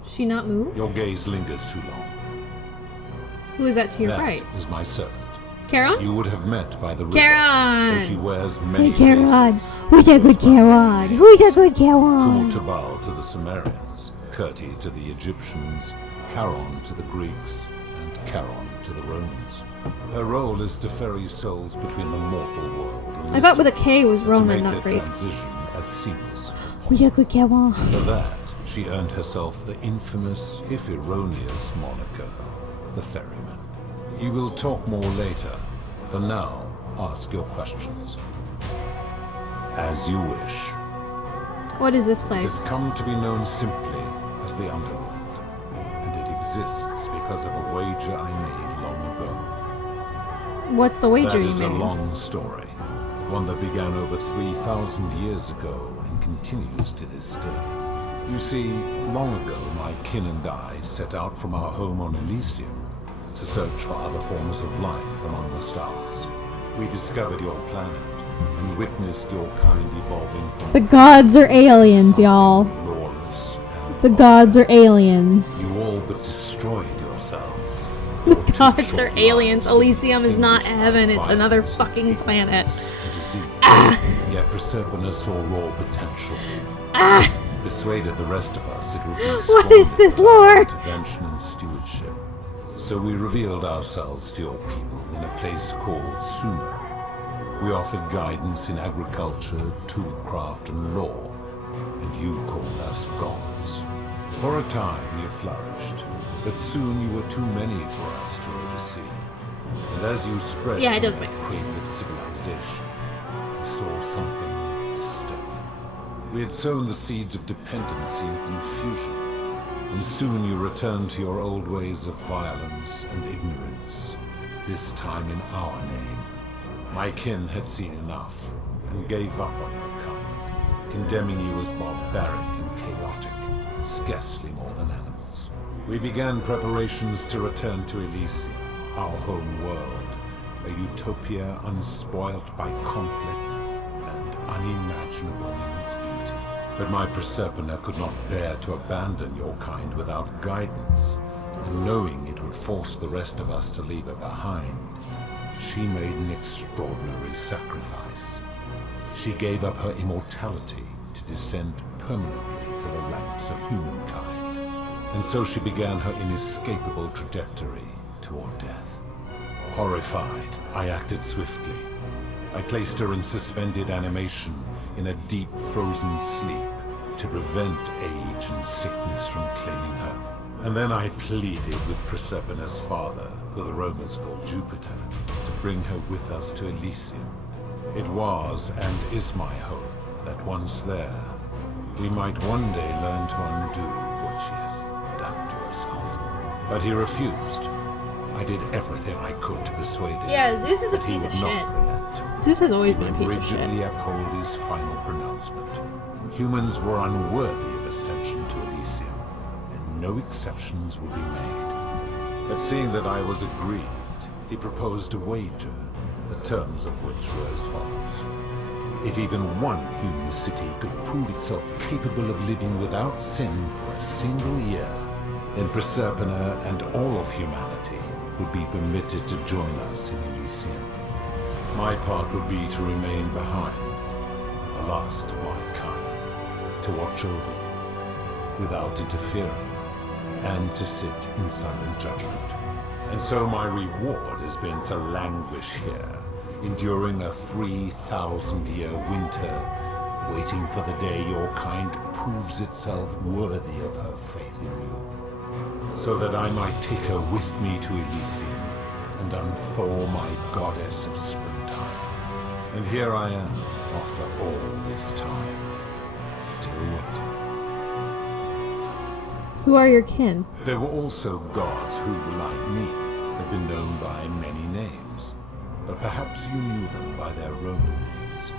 Does she not move? Your gaze lingers too long. Who is that to your That right? is my servant. Charon? You would have met by the river. Charon! Though she wears many Hey, Charon! faces. Who's a good Charon? Who's a good Charon? Kumutabal to the Sumerians, Kirti to the Egyptians, Charon to the Greeks, and Charon to the Romans. Her role is to ferry souls between the mortal world and I thought with a K was to Roman, make not their Greek. transition as seamless as Who's a good Charon? For that, she earned herself the infamous, if erroneous, moniker, the Ferryman. You will talk more later. For now, ask your questions. As you wish. What is this It place? has come to be known simply as the Underworld, and it exists because of a wager I made long ago. What's the wager That you is a made? long story, one that began over 3,000 years ago and continues to this day. You see, long ago my kin and I set out from our home on Elysium to search for other forms of life among the stars. We discovered your planet and witnessed your kind evolving from The gods are aliens, y'all. lawless. The gods are aliens. You all but destroyed your ourselves. The gods are aliens. Elysium is not heaven, it's another fucking planet. Yet Proserpina saw raw potential. Persuaded the rest of us it would be What is this, Lord? intervention and stewardship. So we revealed ourselves to your people in a place called Sumer. We offered guidance in agriculture, toolcraft, and law, and you called us gods. For a time you flourished, but soon you were too many for us to oversee. And as you spread Yeah, it does from make that sense. cradle of civilization, we saw something disturbing. We had sown the seeds of dependency and confusion, and soon you returned to your old ways of violence and ignorance, this time in our name. My kin had seen enough, and gave up on your kind, condemning you as barbaric and chaotic, scarcely more than animals. We began preparations to return to Elysium, our home world, a utopia unspoilt by conflict and unimaginable in its beauty. But my Proserpina could not bear to abandon your kind without guidance, and knowing it would force the rest of us to leave her behind, she made an extraordinary sacrifice. She gave up her immortality to descend permanently to the ranks of humankind. And so she began her inescapable trajectory toward death. Horrified, I acted swiftly. I placed her in suspended animation in a deep frozen sleep to prevent age and sickness from claiming her. And then I pleaded with Proserpina's father, who the Romans called Jupiter, to bring her with us to Elysium. It was and is my hope that once there, we might one day learn to undo what she has done to herself. But he refused. I did everything I could to persuade him. Yeah, Zeus is a that he piece of would not shit. relent. Zeus has always He been a would piece of shit. rigidly uphold his final pronouncement. Humans were unworthy of ascension to Elysium, and no exceptions would be made. But seeing that I was aggrieved, he proposed a wager, the terms of which were as follows. If even one human city could prove itself capable of living without sin for a single year, then Proserpina and all of humanity would be permitted to join us in Elysium. My part would be to remain behind, the last of my kind, to watch over you, without interfering, and to sit in silent judgment. And so my reward has been to languish here, enduring a 3,000-year winter, waiting for the day your kind proves itself worthy of her faith in you, so that I might take her with me to Elysium and unthaw my goddess of springtime. And here I am, after all this time, still waiting. Who are your kin? There were also gods who, like me, have been known by many names, but perhaps you knew them by their Roman names.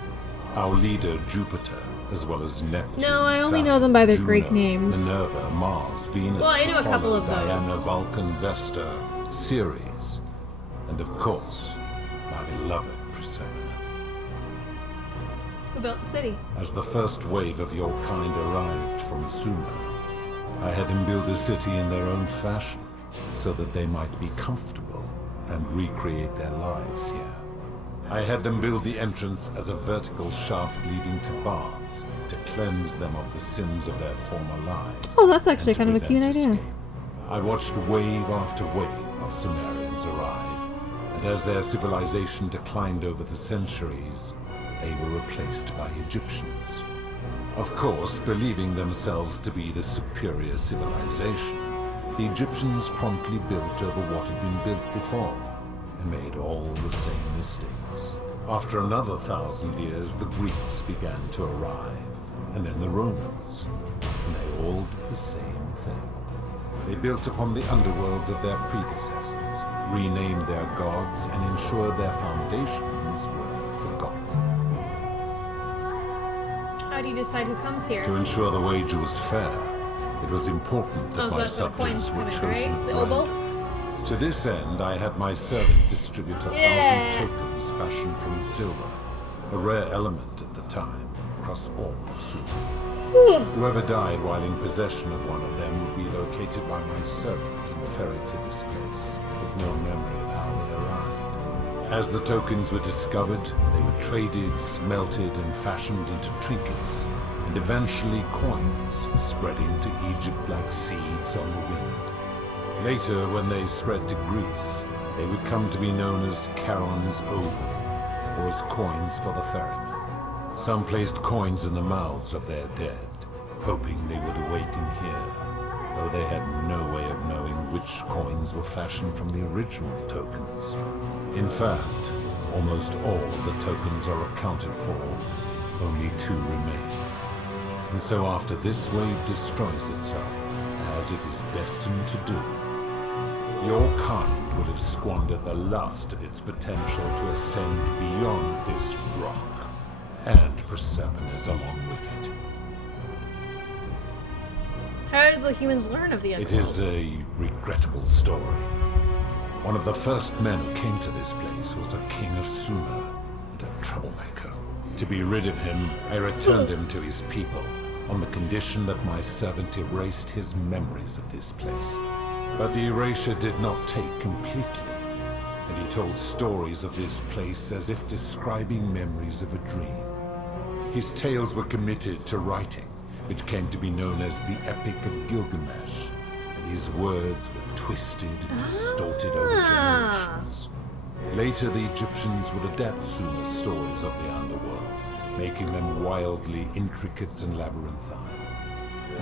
Our leader, Jupiter, as well as Neptune, No, I only Saturn, know them by their Juno, Greek names. Minerva, Mars, Venus, Well, I know a couple Apollo, of those. Diana, Vulcan, Vesta, Ceres, and of course, my beloved Proserpina. Who built the city? As the first wave of your kind arrived from Sumer, I had them build a city in their own fashion, so that they might be comfortable and recreate their lives here. I had them build the entrance as a vertical shaft leading to baths, to cleanse them of the sins of their former lives. Oh, that's actually and to kind of a cute prevent idea. escape. I watched wave after wave of Sumerians arrive, and as their civilization declined over the centuries, they were replaced by Egyptians. Of course, believing themselves to be the superior civilization, the Egyptians promptly built over what had been built before, and made all the same mistakes. After another 1,000 years, the Greeks began to arrive, and then the Romans, and they all did the same thing. They built upon the underworlds of their predecessors, renamed their gods, and ensured their foundations were forgotten. How do you decide who comes here? To ensure the wager was fair, it was important that Oh, so my that's where the coins subjects were come in, chosen right? at The oboe? random. To this end, I had my servant distribute 1,000 tokens fashioned from silver, a rare element at the time, across all of Sumer. Whoever died while in possession of one of them would be located by my servant and ferried to this place, with no memory of how they arrived. As the tokens were discovered, they were traded, smelted, and fashioned into trinkets, and eventually coins, spreading to Egypt like seeds on the wind. Later, when they spread to Greece, they would come to be known as Charon's obol, or as coins for the ferrymen. Some placed coins in the mouths of their dead, hoping they would awaken here, though they had no way of knowing which coins were fashioned from the original tokens. In fact, almost all of the tokens are accounted for, only 2 remain. And so after this wave destroys itself, as it is destined to do, your kind would have squandered the last of its potential to ascend beyond this rock, and Persephone is along with it. How did the humans learn of the It underworld? is a regrettable story. One of the first men who came to this place was a king of Sumer, and a troublemaker. To be rid of him, I returned him to his people, on the condition that my servant erased his memories of this place. But the erasure did not take completely, and he told stories of this place as if describing memories of a dream. His tales were committed to writing, which came to be known as the Epic of Gilgamesh, and his words were twisted and distorted over generations. Later, the Egyptians would adapt Sumer's stories of the underworld, making them wildly intricate and labyrinthine.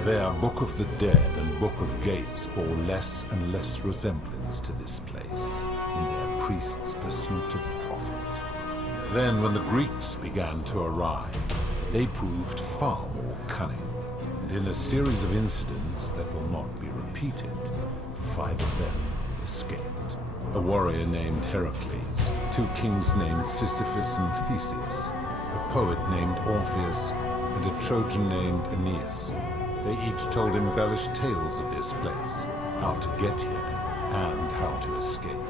Their Book of the Dead and Book of Gates bore less and less resemblance to this place in their priests' pursuit of profit. Then, when the Greeks began to arrive, they proved far more cunning, and in a series of incidents that will not be repeated, 5 of them escaped. A warrior named Heracles, 2 kings named Sisyphus and Theseus, a poet named Orpheus, and a Trojan named Aeneas. They each told embellished tales of this place, how to get here, and how to escape.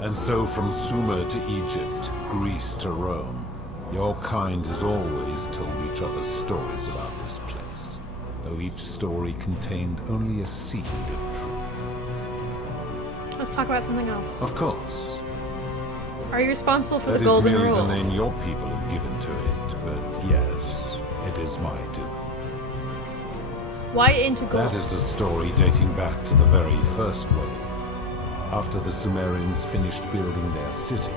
And so from Sumer to Egypt, Greece to Rome, your kind has always told each other stories about this place, though each story contained only a seed of truth. Let's talk about something else. Of course. Are you responsible for That the is golden merely rule? the name your people have given to it, but yes, it is my doing. Why into gold? That is a story dating back to the very first wave. After the Sumerians finished building their city,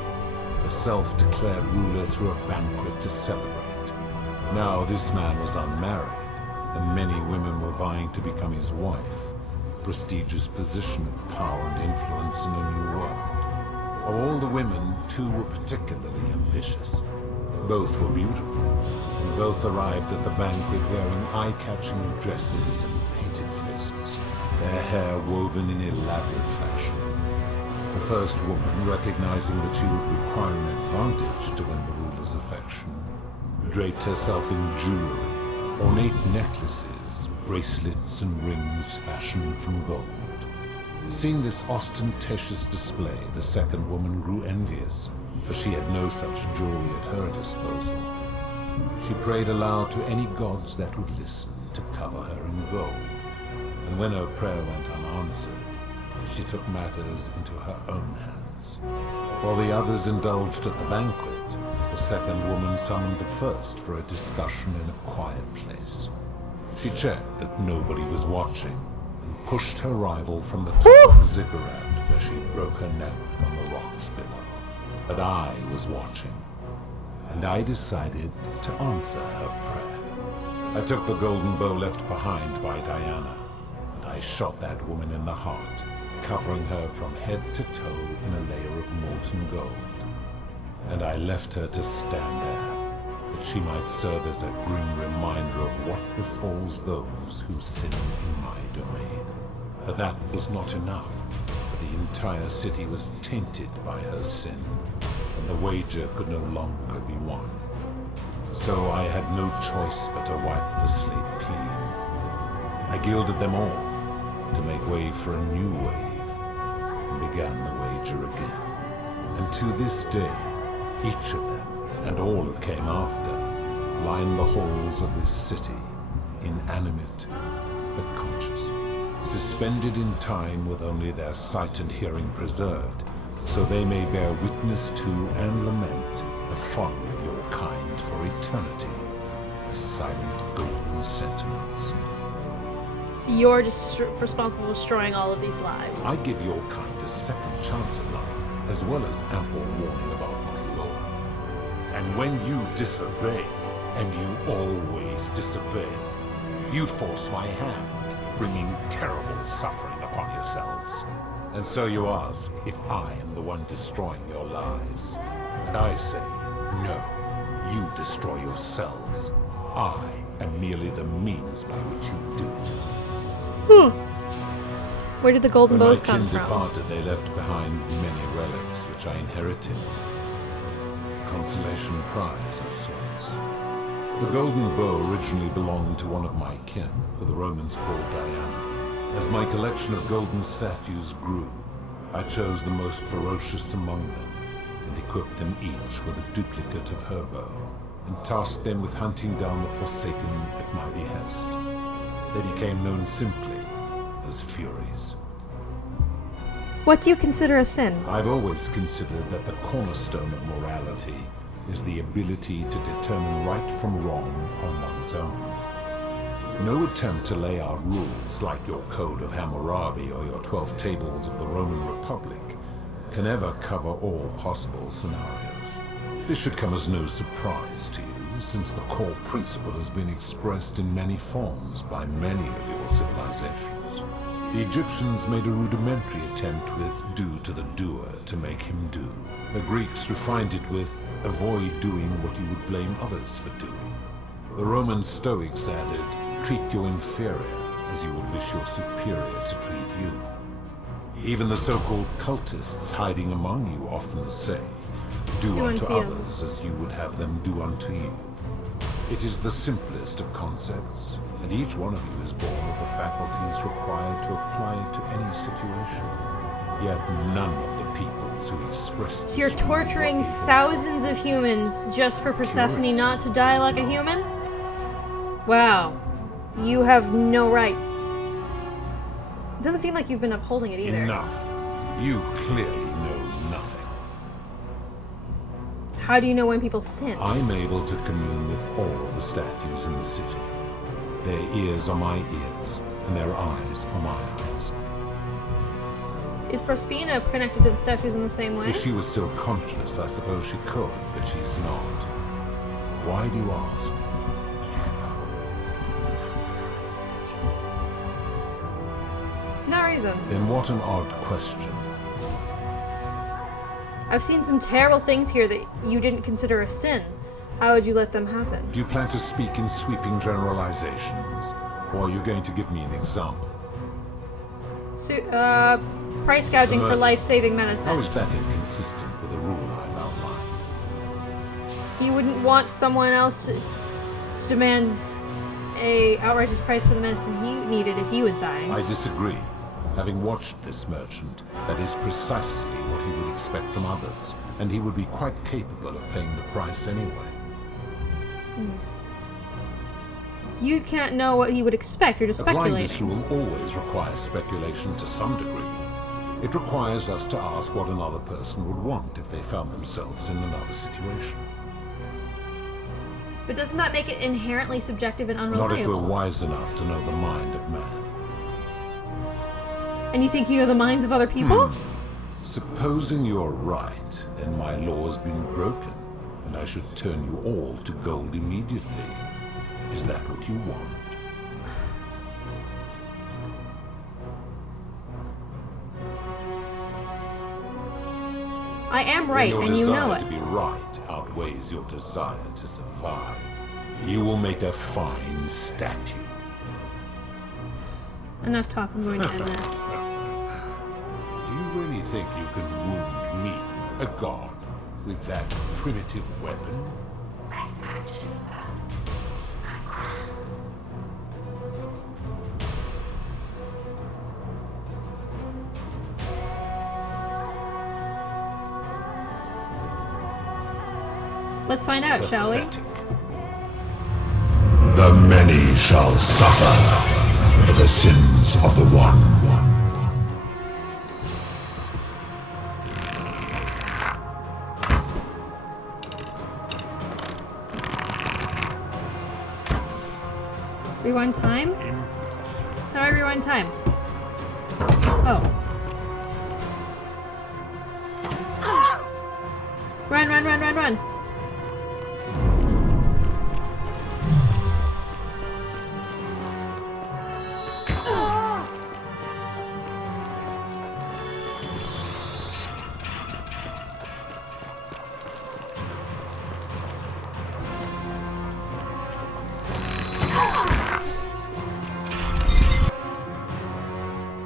a self-declared ruler threw a banquet to celebrate. Now this man was unmarried, and many women were vying to become his wife, a prestigious position of power and influence in a new world. Of all the women, 2 were particularly ambitious. Both were beautiful, and both arrived at the banquet wearing eye-catching dresses and painted faces, their hair woven in elaborate fashion. The first woman, recognizing that she would require an advantage to win the ruler's affection, draped herself in jewelry, ornate necklaces, bracelets, and rings fashioned from gold. Seeing this ostentatious display, the second woman grew envious, for she had no such jewelry at her disposal. She prayed aloud to any gods that would listen to cover her in gold, and when her prayer went unanswered, she took matters into her own hands. While the others indulged at the banquet, the second woman summoned the first for a discussion in a quiet place. She checked that nobody was watching, and pushed her rival from the top of the ziggurat, where she broke her neck on the rocks below. But I was watching, and I decided to answer her prayer. I took the golden bow left behind by Diana, and I shot that woman in the heart, covering her from head to toe in a layer of molten gold. And I left her to stand there, that she might serve as a grim reminder of what befalls those who sin in my domain. But that was not enough, for the entire city was tainted by her sin, and the wager could no longer be won. So I had no choice but to wipe the slate clean. I gilded them all to make way for a new wave, and began the wager again. And to this day, each of them, and all who came after, line the halls of this city, inanimate but conscious, suspended in time with only their sight and hearing preserved, so they may bear witness to and lament the folly of your kind for eternity, the silent golden sentinels. So you're just responsible for destroying all of these lives. I give your kind a second chance at life, as well as ample warning about my law. And when you disobey, and you always disobey, you force my hand, bringing terrible suffering upon yourselves. And so you ask if I am the one destroying your lives. And I say, no, you destroy yourselves. I am merely the means by which you do it. Where did the golden bows When my come kin from? departed, they left behind many relics which I inherited. Consolation prize of sorts. The golden bow originally belonged to one of my kin, who the Romans called Diana. As my collection of golden statues grew, I chose the most ferocious among them, and equipped them each with a duplicate of her bow, and tasked them with hunting down the Forsaken at my behest. They became known simply as Furies. What do you consider a sin? I've always considered that the cornerstone of morality is the ability to determine right from wrong on one's own. No attempt to lay out rules like your Code of Hammurabi or your 12 Tables of the Roman Republic can ever cover all possible scenarios. This should come as no surprise to you, since the core principle has been expressed in many forms by many of your civilizations. The Egyptians made a rudimentary attempt with do to the doer to make him do. The Greeks refined it with avoid doing what you would blame others for doing. The Roman Stoics added, treat your inferior as you would wish your superior to treat you. Even the so-called cultists hiding among you often say, do unto others as you would have them do unto you. It is the simplest of concepts, and each one of you is born with the faculties required to apply it to any situation. Yet none of the peoples who express this So you're torturing thousands of humans just for Persephone not to die like a human? Wow. You have no right. It doesn't seem like you've been upholding it either. Enough. You clearly know nothing. How do you know when people sin? I'm able to commune with all of the statues in the city. Their ears are my ears, and their eyes are my eyes. Is Prospina connected to the statues in the same way? If she was still conscious, I suppose she could, but she's not. Why do you ask? No reason. Then what an odd question. I've seen some terrible things here that you didn't consider a sin. How would you let them happen? Do you plan to speak in sweeping generalizations, or are you going to give me an example? Price gouging for Merchant. life-saving medicine. How is that inconsistent with the rule I've outlined? You wouldn't want someone else to demand a outrageous price for the medicine he needed if he was dying. I disagree. Having watched this merchant, that is precisely what he would expect from others, and he would be quite capable of paying the price anyway. You can't know what he would expect. You're just Applying this speculating. rule always requires speculation to some degree. It requires us to ask what another person would want if they found themselves in another situation. But doesn't that make it inherently subjective and unreliable? Not if we're wise enough to know the mind of man. And you think you know the minds of other people? Supposing you're right, then my law has been broken, and I should turn you all to gold immediately. Is that what you want? I am right, When and you know your it. desire to be right outweighs your desire to survive, you will make a fine statue. Enough talk, I'm going to end this. Do you really think you can wound me, a god, with that primitive weapon? Let's find out, shall we? Pathetic. The many shall suffer for the sins of the one. Rewind time? How do I rewind time? Oh. Run, run, run, run, run!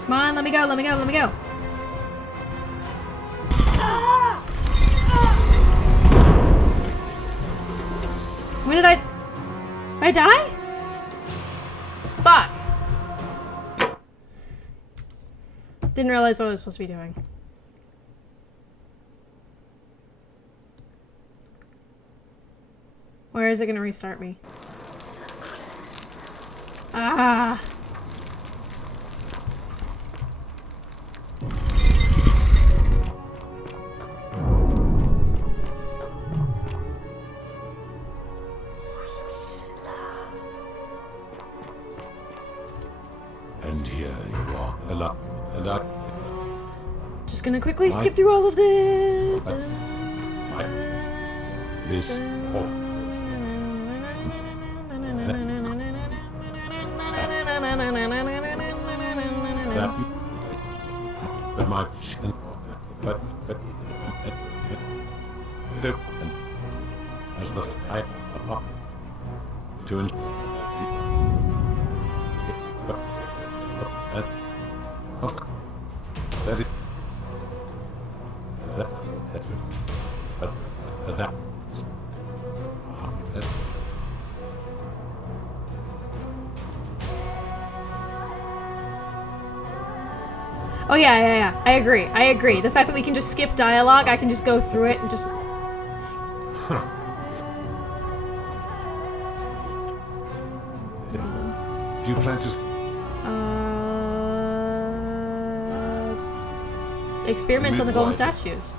Come on, let me go, let me go, let me go. When did I die? Fuck. Didn't realize what I was supposed to be doing. Where is it gonna restart me? Ah. And here you are, and I... Just gonna quickly skip through all of this. This... But my... But... As the... To... That is... That... Oh yeah. I agree. The fact that we can just skip dialogue, I can just go through it and just... Do you plan to... Experiments on the golden statues.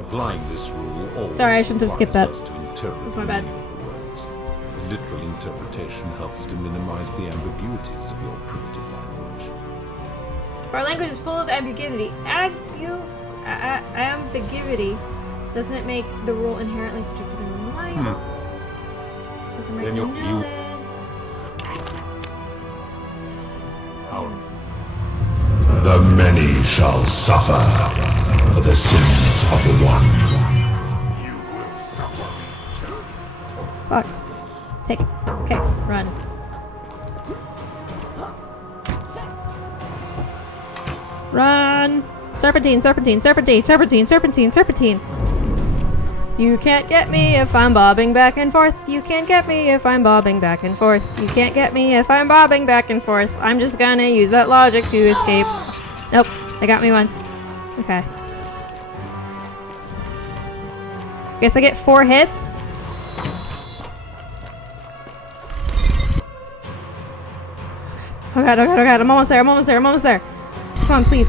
Applying this rule always Sorry, I shouldn't have skipped that. requires us to interpret That's my the bad. meaning of the words. The literal interpretation helps to minimize the ambiguities of your primitive language. Our language is full of ambiguity. Ambiguity. Doesn't it make the rule inherently stricter than reliable? Doesn't make Then me you... know it. The many shall suffer for the sins of the one. Fuck. Take it. Okay, run. Run! Serpentine, serpentine, serpentine, serpentine, serpentine, serpentine! You can't get me if I'm bobbing back and forth. You can't get me if I'm bobbing back and forth. You can't get me if I'm bobbing back and forth. I'm just gonna use that logic to escape. Nope, they got me once. Okay. Guess I get 4 hits. Oh god, I'm almost there, I'm almost there. Come on, please.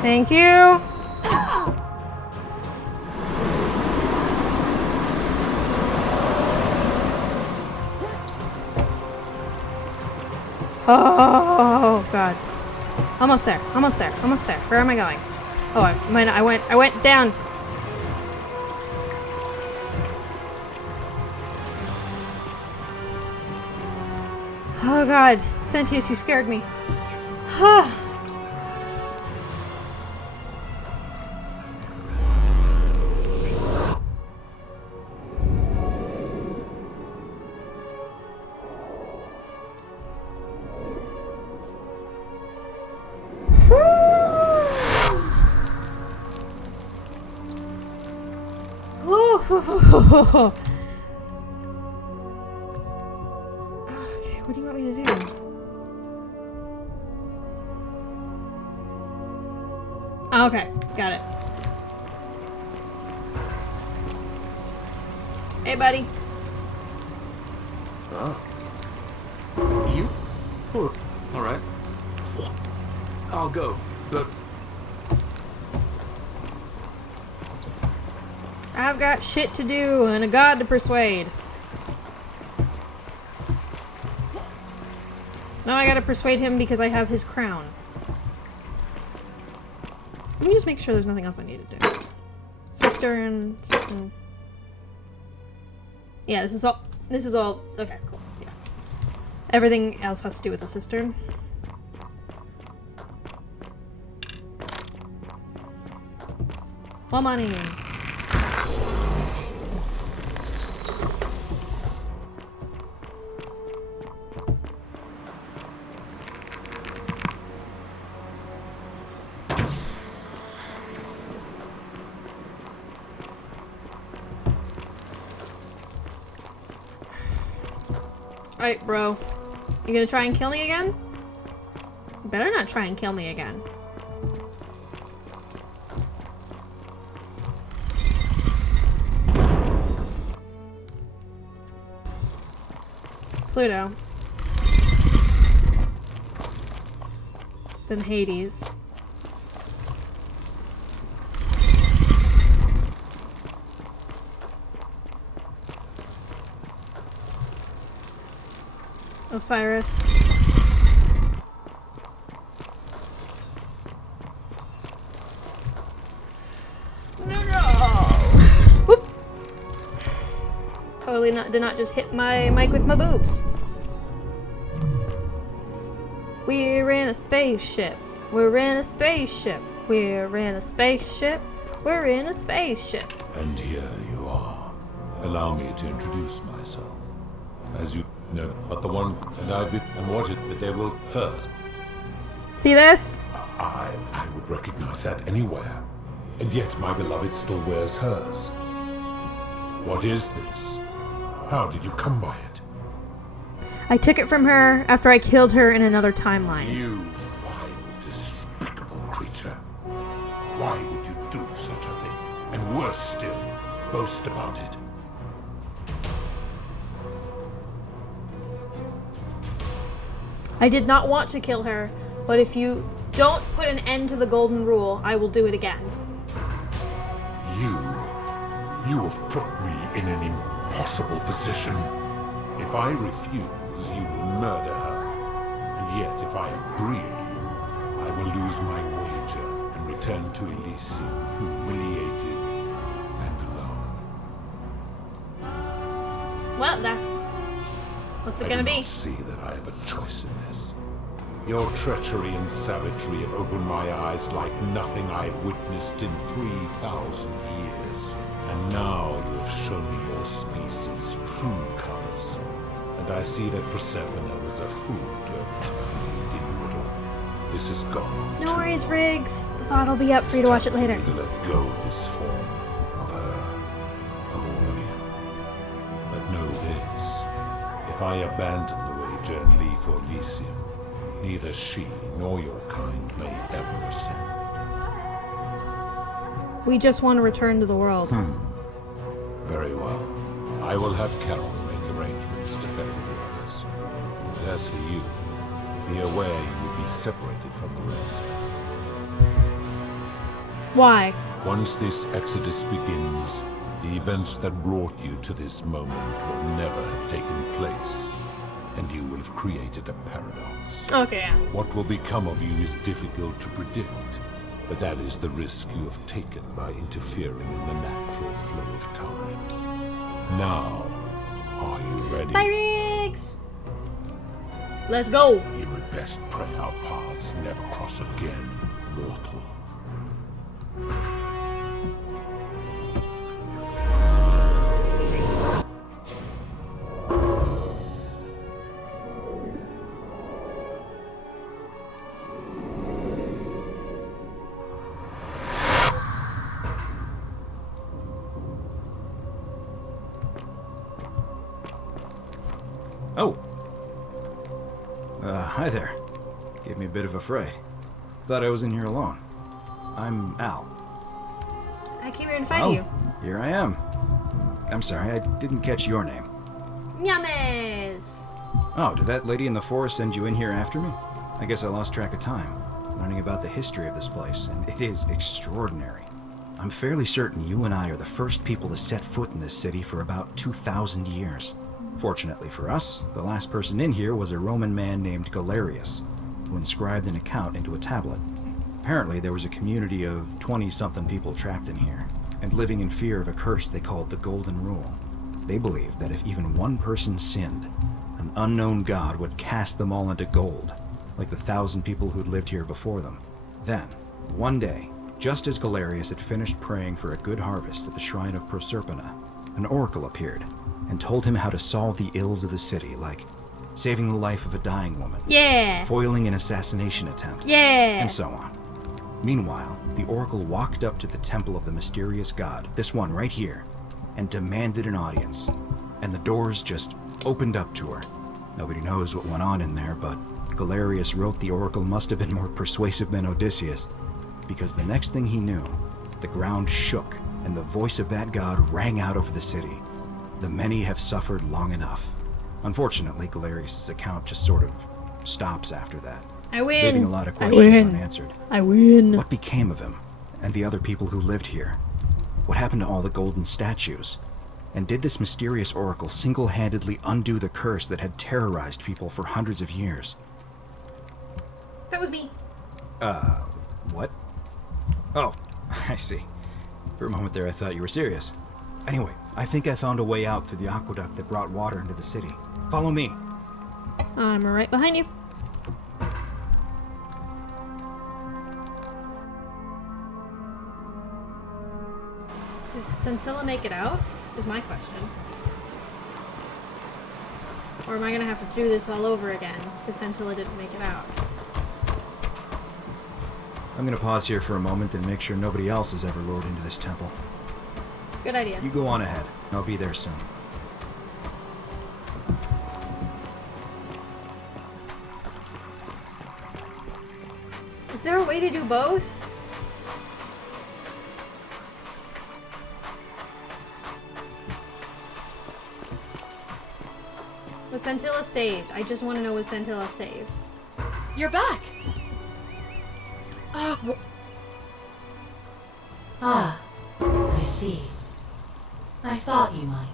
Thank you. Oh god. Almost there. Where am I going? Oh, I went down. Oh god, Sentius, you scared me. Okay, what do you want me to do? Okay, got it. Hey, buddy. Oh. You? Alright. I'll go, but... I've got shit to do and a god to persuade. Now I gotta persuade him because I have his crown. Let me just make sure there's nothing else I need to do. Cistern. Yeah, this is all. Okay, cool. Yeah. Everything else has to do with the cistern. More money. Alright, bro. You gonna try and kill me again? You better not try and kill me again. It's Pluto. Then Hades. Osiris. No! Whoop! Totally did not just hit my mic with my boobs. We're in a spaceship. We're in a spaceship. We're in a spaceship. We're in a spaceship. And here you are. Allow me to introduce myself. As you know, but the one, and what it that they will first. See this? I would recognize that anywhere. And yet my beloved still wears hers. What is this? How did you come by it? I took it from her after I killed her in another timeline. You vile, despicable creature. Why would you do such a thing? And worse still, boast about it. I did not want to kill her, but if you don't put an end to the golden rule, I will do it again. You have put me in an impossible position. If I refuse, you will murder her. And yet, if I agree, I will lose my wager and return to Elysium, humiliated and alone. Well, what's it gonna be? I do not see that I have a choice in this. Your treachery and savagery have opened my eyes like nothing I've witnessed in 3,000 years. And now you have shown me your species' true colors. And I see that Persephone was a fool to have believed in you at all. This is gone. No worries, Riggs. The thought will be up for you to watch it later. It's time for me to let go of this form of her, of all of you. But know this. If I abandon the wager and leave for Elysium, neither she nor your kind may ever ascend. We just want to return to the world. Very well. I will have Carol make arrangements to ferry the others. But as for you, be aware you will be separated from the rest. Why? Once this exodus begins, the events that brought you to this moment will never have taken place, and you will have created a paradox. Okay, yeah. What will become of you is difficult to predict, but that is the risk you have taken by interfering in the natural flow of time. Now, are you ready? Bye, Riggs! Let's go! You had best pray our paths never cross again, mortal. Oh. Hi there. Gave me a bit of a fright. Thought I was in here alone. I'm Al. I came here to find you. Here I am. I'm sorry, I didn't catch your name. Miyamaze! Oh, did that lady in the forest send you in here after me? I guess I lost track of time, learning about the history of this place, and it is extraordinary. I'm fairly certain you and I are the first people to set foot in this city for about 2,000 years. Fortunately for us, the last person in here was a Roman man named Galerius, who inscribed an account into a tablet. Apparently, there was a community of 20-something people trapped in here, and living in fear of a curse they called the Golden Rule. They believed that if even one person sinned, an unknown god would cast them all into gold, like the 1,000 people who'd lived here before them. Then, one day, just as Galerius had finished praying for a good harvest at the shrine of Proserpina, an oracle appeared and told him how to solve the ills of the city, like saving the life of a dying woman, foiling an assassination attempt, and so on. Meanwhile, the oracle walked up to the temple of the mysterious god, this one right here, and demanded an audience. And the doors just opened up to her. Nobody knows what went on in there, but Galerius wrote the oracle must have been more persuasive than Odysseus, because the next thing he knew, the ground shook and the voice of that god rang out over the city. The many have suffered long enough. Unfortunately, Galerius' account just sort of stops after that. I win. Leaving a lot of questions unanswered. I win. What became of him and the other people who lived here? What happened to all the golden statues? And did this mysterious oracle single-handedly undo the curse that had terrorized people for hundreds of years? That was me. What? Oh, I see. For a moment there I thought you were serious. Anyway, I think I found a way out through the aqueduct that brought water into the city. Follow me. I'm right behind you. Did Scintilla make it out? Is my question. Or am I gonna have to do this all over again because Scintilla didn't make it out? I'm gonna pause here for a moment and make sure nobody else has ever lured into this temple. Good idea. You go on ahead. I'll be there soon. Is there a way to do both? Was Scintilla saved? I just want to know, was Scintilla saved? You're back! I see. I thought you might.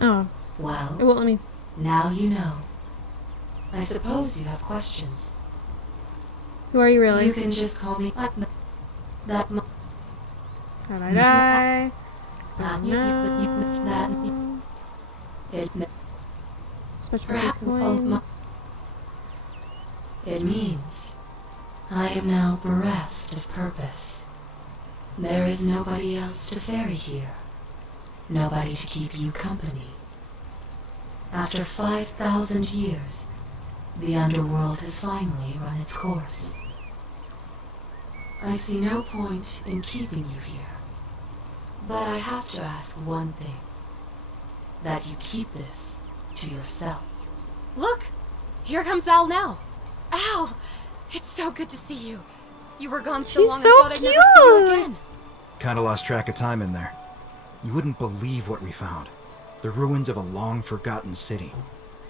Oh. Well, It won't let me. now you know. I suppose you have questions. Who are you really? You can just call me that. How'd I die? It means I am now bereft of purpose. There is nobody else to ferry here. Nobody to keep you company. After 5,000 years, the underworld has finally run its course. I see no point in keeping you here. But I have to ask one thing. That you keep this to yourself. Look! Here comes Al now. Al! It's so good to see you. You were gone so She's long so I thought I'd never see you again. Kinda lost track of time in there. You wouldn't believe what we found. The ruins of a long-forgotten city.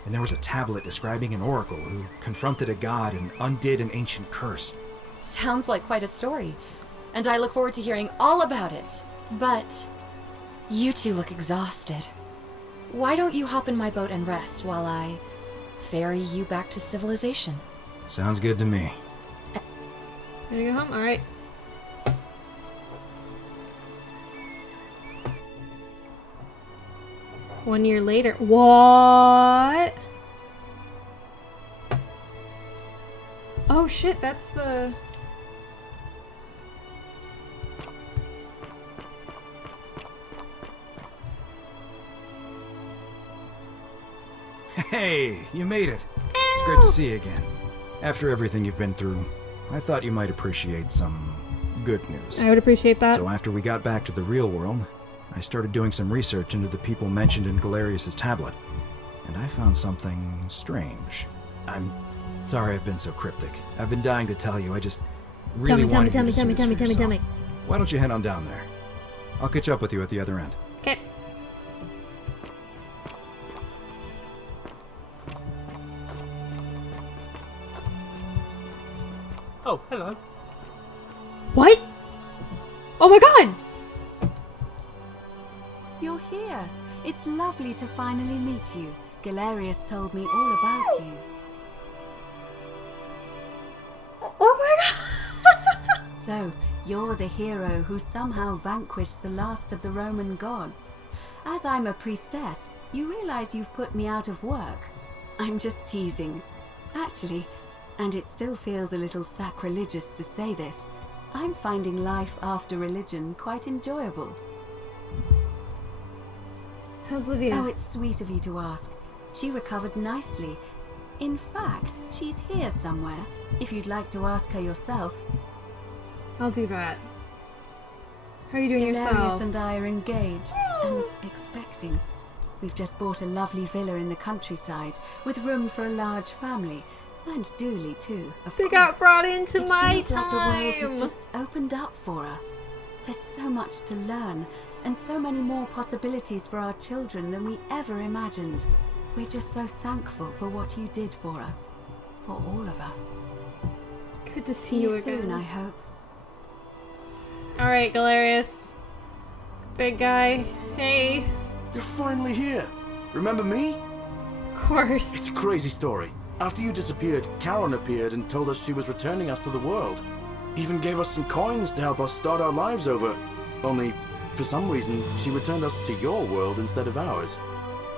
And there was a tablet describing an oracle who confronted a god and undid an ancient curse. Sounds like quite a story. And I look forward to hearing all about it. But you two look exhausted. Why don't you hop in my boat and rest while I ferry you back to civilization? Sounds good to me. Ready to go home? Alright. One year later. What? Oh shit, that's the... Hey, you made it. It's great to see you again. After everything you've been through, I thought you might appreciate some good news. I would appreciate that. So after we got back to the real world, I started doing some research into the people mentioned in Galerius' tablet, and I found something strange. I'm sorry I've been so cryptic. I've been dying to tell you, really wanting you to see this for tell yourself. me. Why don't you head on down there? I'll catch up with you at the other end. Okay. Oh, hello. What? Oh my god! You're here. It's lovely to finally meet you. Galerius told me all about you. Oh my god! So, you're the hero who somehow vanquished the last of the Roman gods. As I'm a priestess, you realize you've put me out of work. I'm just teasing. Actually, and it still feels a little sacrilegious to say this, I'm finding life after religion quite enjoyable. How's Livia? Oh, it's sweet of you to ask. She recovered nicely. In fact, she's here somewhere, if you'd like to ask her yourself. I'll do that. How are you doing Galerius yourself? and I are engaged and expecting. We've just bought a lovely villa in the countryside with room for a large family. And Dooley too, of They course. got brought into my It feels like the world time. has just opened up for us. There's so much to learn, and so many more possibilities for our children than we ever imagined. We're just so thankful for what you did for us. For all of us. Good to see you again. soon, I hope. Alright, Galerius. Big guy. Hey. You're finally here. Remember me? Of course. It's a crazy story. After you disappeared, Karen appeared and told us she was returning us to the world. Even gave us some coins to help us start our lives over. Only, for some reason, she returned us to your world instead of ours.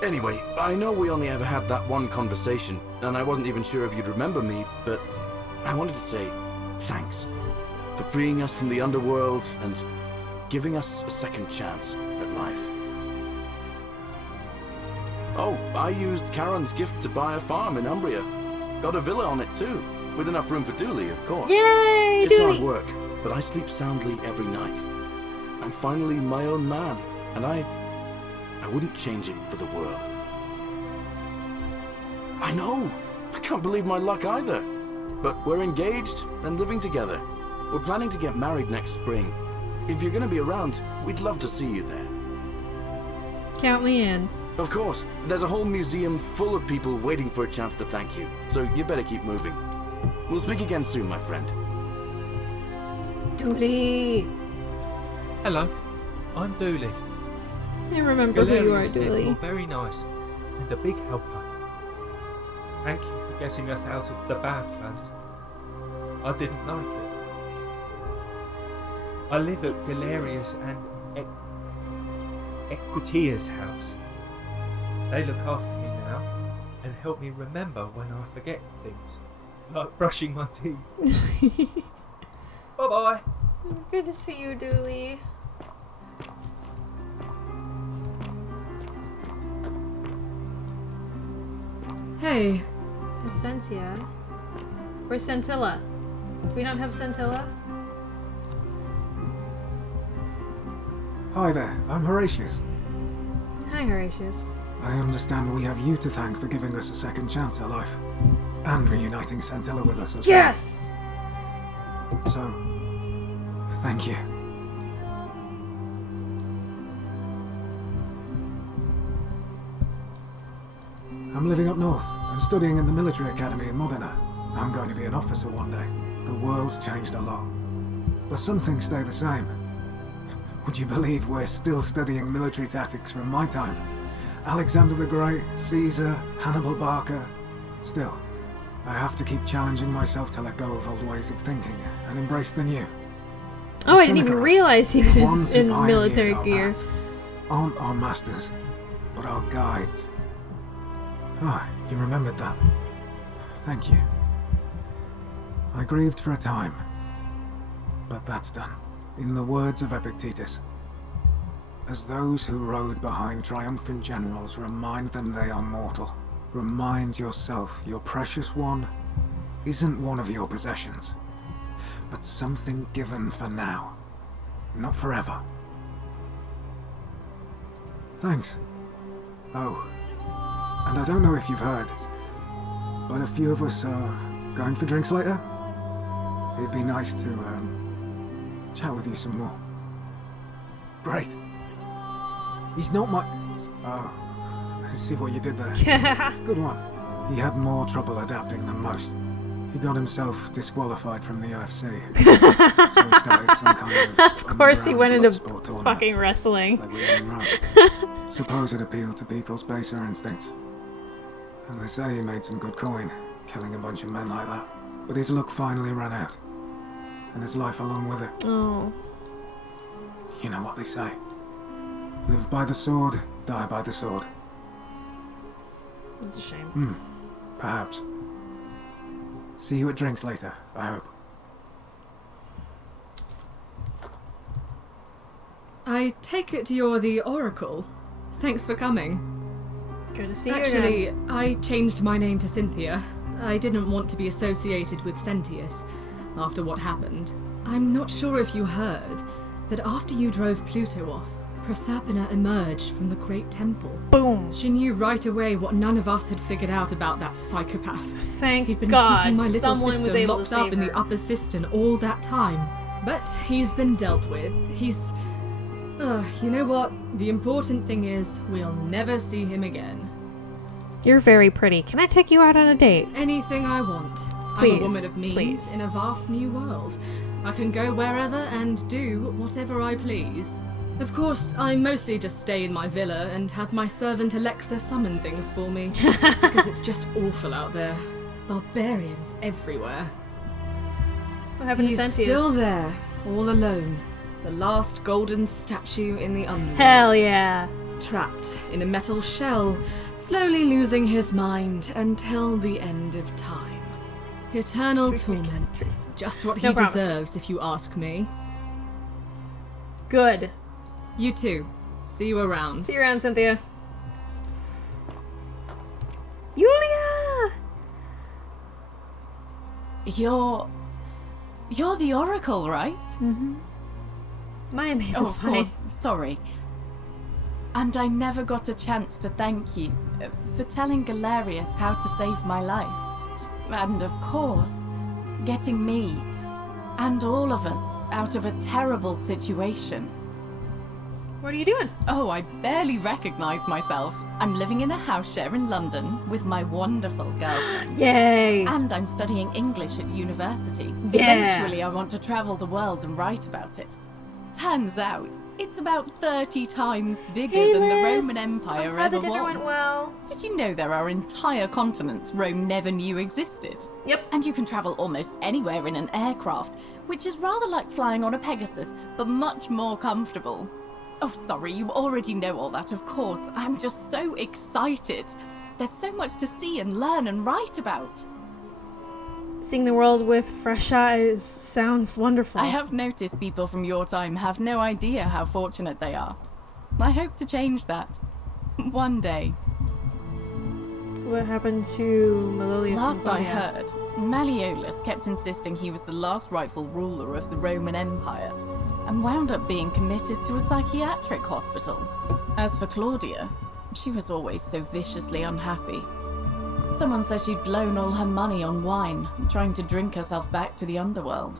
Anyway, I know we only ever had that one conversation, and I wasn't even sure if you'd remember me, but I wanted to say thanks for freeing us from the underworld and giving us a second chance at life. Oh, I used Karen's gift to buy a farm in Umbria. Got a villa on it too, with enough room for Dooley, of course. Yay, It's Dooley! hard work, but I sleep soundly every night. I'm finally my own man, and I wouldn't change it for the world. I know! I can't believe my luck either. But we're engaged and living together. We're planning to get married next spring. If you're gonna be around, we'd love to see you there. Count me in. Of course, there's a whole museum full of people waiting for a chance to thank you, so you better keep moving. We'll speak again soon, my friend. Dooley. Hello, I'm Dooley. I remember who you are, Galerius said Dooley. you're very nice and a big helper. Thank you for getting us out of the bad place. I didn't like it. I live at Galerius and Equitia's house. They look after me now and help me remember when I forget things, like brushing my teeth. Bye-bye. Good to see you, Dooley. Hey. Essentia. Where's Centilla? Do we not have Centilla? Hi there, I'm Horatius. Hi, Horatius. I understand we have you to thank for giving us a second chance at life. And reuniting Centilla with us as Yes! well. So, thank you. I'm living up north and studying in the military academy in Modena. I'm going to be an officer one day. The world's changed a lot. But some things stay the same. Would you believe we're still studying military tactics from my time? Alexander the Great, Caesar, Hannibal Barca. Still, I have to keep challenging myself to let go of old ways of thinking and embrace the new. Oh, I didn't even realize he was in pioneered military our gear. paths aren't our masters, but our guides. Ah, you remembered that. Thank you. I grieved for a time, but that's done. In the words of Epictetus, as those who rode behind triumphant generals remind them they are mortal, remind yourself your precious one isn't one of your possessions, but something given for now, not forever. Thanks. Oh, and I don't know if you've heard, but a few of us are going for drinks later. It'd be nice to, chat with you some more. Great. He's not my... Oh, I see what you did there. Good one. He had more trouble adapting than most. He got himself disqualified from the UFC. So he started some kind of... Of course he went into sport tournament, fucking wrestling. like we had in Rome. Suppose it appealed to people's baser instincts. And they say he made some good coin, killing a bunch of men like that. But his luck finally ran out. And his life along with it. Oh. You know what they say. Live by the sword, die by the sword. It's a shame. Perhaps. See you at drinks later, I hope. I take it you're the Oracle. Thanks for coming. Good to see you Actually, again. I changed my name to Cynthia. I didn't want to be associated with Sentius after what happened. I'm not sure if you heard, but after you drove Pluto off, Proserpina emerged from the Great Temple. Boom! She knew right away what none of us had figured out about that psychopath. Thank He'd been God keeping my little someone sister was able to locked up save in her. the upper cistern all that time. But he's been dealt with. He's... you know what? The important thing is, we'll never see him again. You're very pretty. Can I take you out on a date? Anything I want. Please, I'm a woman of means please. in a vast new world. I can go wherever and do whatever I please. Of course, I mostly just stay in my villa and have my servant Alexa summon things for me. Because it's just awful out there. Barbarians everywhere. What happened He's to Sentius? still there, all alone. The last golden statue in the underworld. Hell yeah. Trapped in a metal shell, slowly losing his mind until the end of time. Eternal torment. Just what he No promises. deserves, if you ask me. Good. You too. See you around. See you around, Cynthia. Yulia! You're the Oracle, right? Mm-hmm. Miyamaze Oh, is of funny. course. Sorry. And I never got a chance to thank you for telling Galerius how to save my life. And of course, getting me and all of us out of a terrible situation. What are you doing? Oh, I barely recognize myself. I'm living in a house share in London with my wonderful girlfriend. Yay! And I'm studying English at university. Yeah! Eventually, I want to travel the world and write about it. Turns out, it's about 30 times bigger than the Roman Empire I'm glad ever the dinner was. went well. Did you know there are entire continents Rome never knew existed? Yep. And you can travel almost anywhere in an aircraft, which is rather like flying on a Pegasus, but much more comfortable. Oh, sorry, you already know all that, of course. I'm just so excited. There's so much to see and learn and write about. Seeing the world with fresh eyes sounds wonderful. I have noticed people from your time have no idea how fortunate they are. I hope to change that. One day. What happened to Malolius? Last I heard, Malleolus kept insisting he was the last rightful ruler of the Roman Empire, and wound up being committed to a psychiatric hospital. As for Claudia, she was always so viciously unhappy. Someone said she'd blown all her money on wine, trying to drink herself back to the underworld.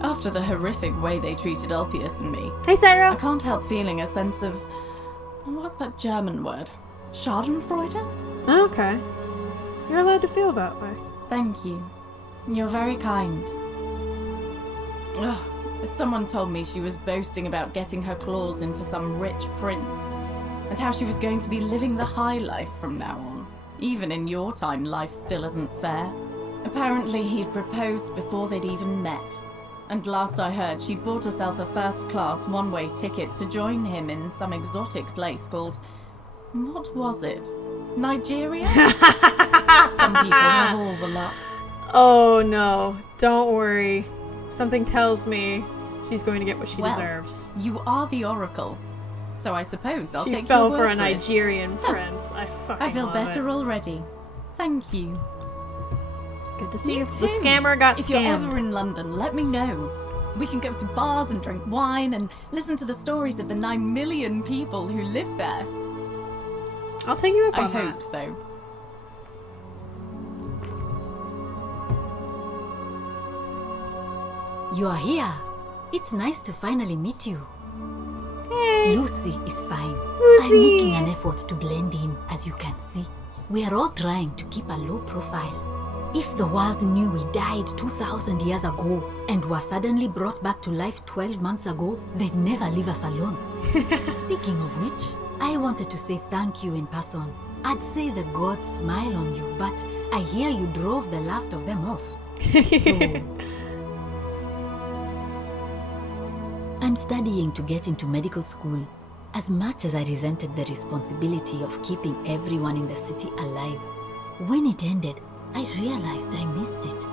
After the horrific way they treated Ulpius and me, hey Sarah, I can't help feeling a sense of... what's that German word? Schadenfreude? Okay. You're allowed to feel that way. Thank you. You're very kind. Ugh. Someone told me she was boasting about getting her claws into some rich prince, and how she was going to be living the high life from now on. Even in your time, life still isn't fair. Apparently, he'd proposed before they'd even met. And last I heard, she'd bought herself a first-class one-way ticket to join him in some exotic place called... what was it? Nigeria? Some people have all the luck. Oh no, don't worry. Something tells me she's going to get what she deserves. You are the Oracle, so I suppose I'll She take fell your for word a for it. Nigerian prince. I fucking I feel love better it. already. Thank you. Good to see you. too. The scammer got If scammed. you're ever in London, let me know. We can go to bars and drink wine and listen to the stories of the 9 million people who live there. I'll take you up I on that. hope so. You are here. It's nice to finally meet you. Hey. Lucy is fine. Lucy. I'm making an effort to blend in, as you can see. We are all trying to keep a low profile. If the world knew we died 2,000 years ago and were suddenly brought back to life 12 months ago, they'd never leave us alone. Speaking of which, I wanted to say thank you in person. I'd say the gods smile on you, but I hear you drove the last of them off. So, I'm studying to get into medical school. As much as I resented the responsibility of keeping everyone in the city alive, when it ended, I realized I missed it.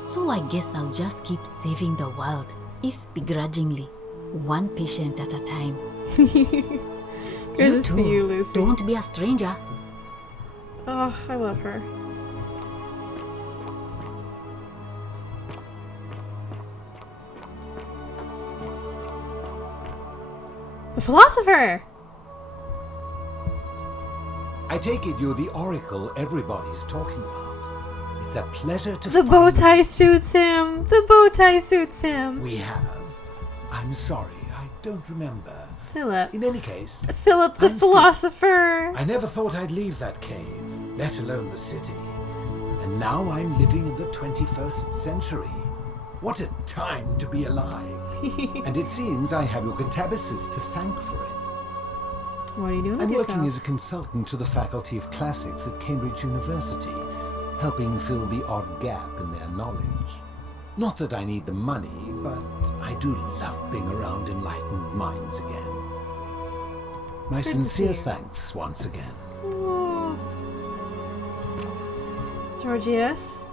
So I guess I'll just keep saving the world, if begrudgingly, one patient at a time. Good to see you, Lucy. Don't be a stranger. Oh, I love her. The philosopher! I take it you're the oracle everybody's talking about. It's a pleasure to The bow tie suits him! The bow tie suits him! We have. I'm sorry, I don't remember. Philip. In any case... Philip the philosopher! I never thought I'd leave that cave, let alone the city. And now I'm living in the 21st century. What a time to be alive. And it seems I have your catabasis to thank for it. What are you doing I'm with working yourself? as a consultant to the Faculty of Classics at Cambridge University, helping fill the odd gap in their knowledge. Not that I need the money, but I do love being around enlightened minds again. My sincere thanks once again. Oh. Georgius?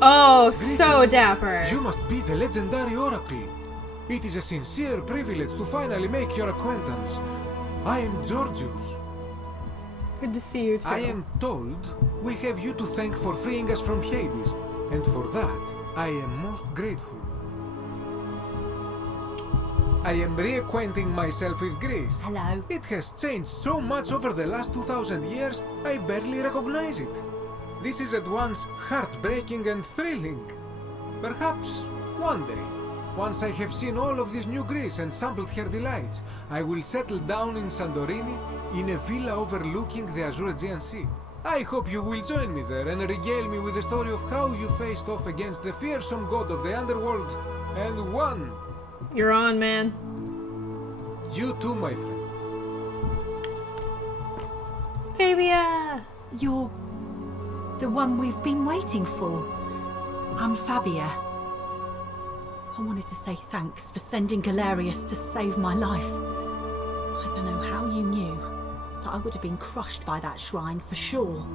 Oh, so dapper. You must be the legendary oracle. It is a sincere privilege to finally make your acquaintance. I am Georgius. Good to see you too. I am told we have you to thank for freeing us from Hades, and for that I am most grateful. I am reacquainting myself with Greece. Hello. It has changed so much over the last 2,000 years, I barely recognize it. This is at once heartbreaking and thrilling. Perhaps one day, once I have seen all of this new Greece and sampled her delights, I will settle down in Santorini in a villa overlooking the Azure Aegean Sea. I hope you will join me there and regale me with the story of how you faced off against the fearsome god of the underworld and won. You're on, man. You too, my friend. Fabia! You're the one we've been waiting for. I'm Fabia. I wanted to say thanks for sending Galerius to save my life. I don't know how you knew, but I would have been crushed by that shrine for sure.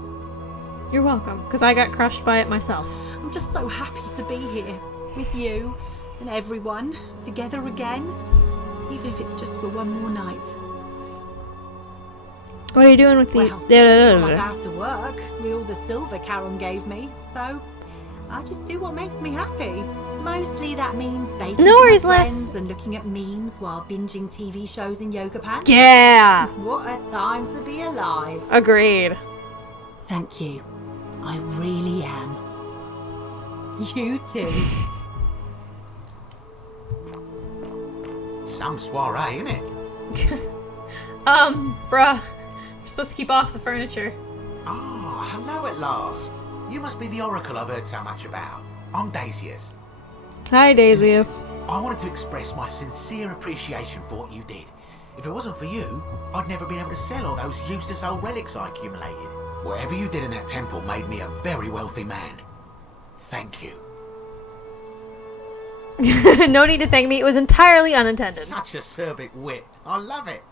You're welcome, because I got crushed by it myself. I'm just so happy to be here with you and everyone together again, even if it's just for one more night. What are you doing with the... Well, like after work, with all the silver Karen gave me, so I just do what makes me happy. Mostly that means baking No worries, with my Les. friends and looking at memes while binging TV shows in yoga pants. Yeah! What a time to be alive. Agreed. Thank you. I really am. You too. Some soiree, innit? Bruh. You're supposed to keep off the furniture. Oh, hello at last. You must be the oracle I've heard so much about. I'm Daisius. Hi, Daisius. I wanted to express my sincere appreciation for what you did. If it wasn't for you, I'd never been able to sell all those useless old relics I accumulated. Whatever you did in that temple made me a very wealthy man. Thank you. No need to thank me. It was entirely unintended. Such acerbic wit. I love it.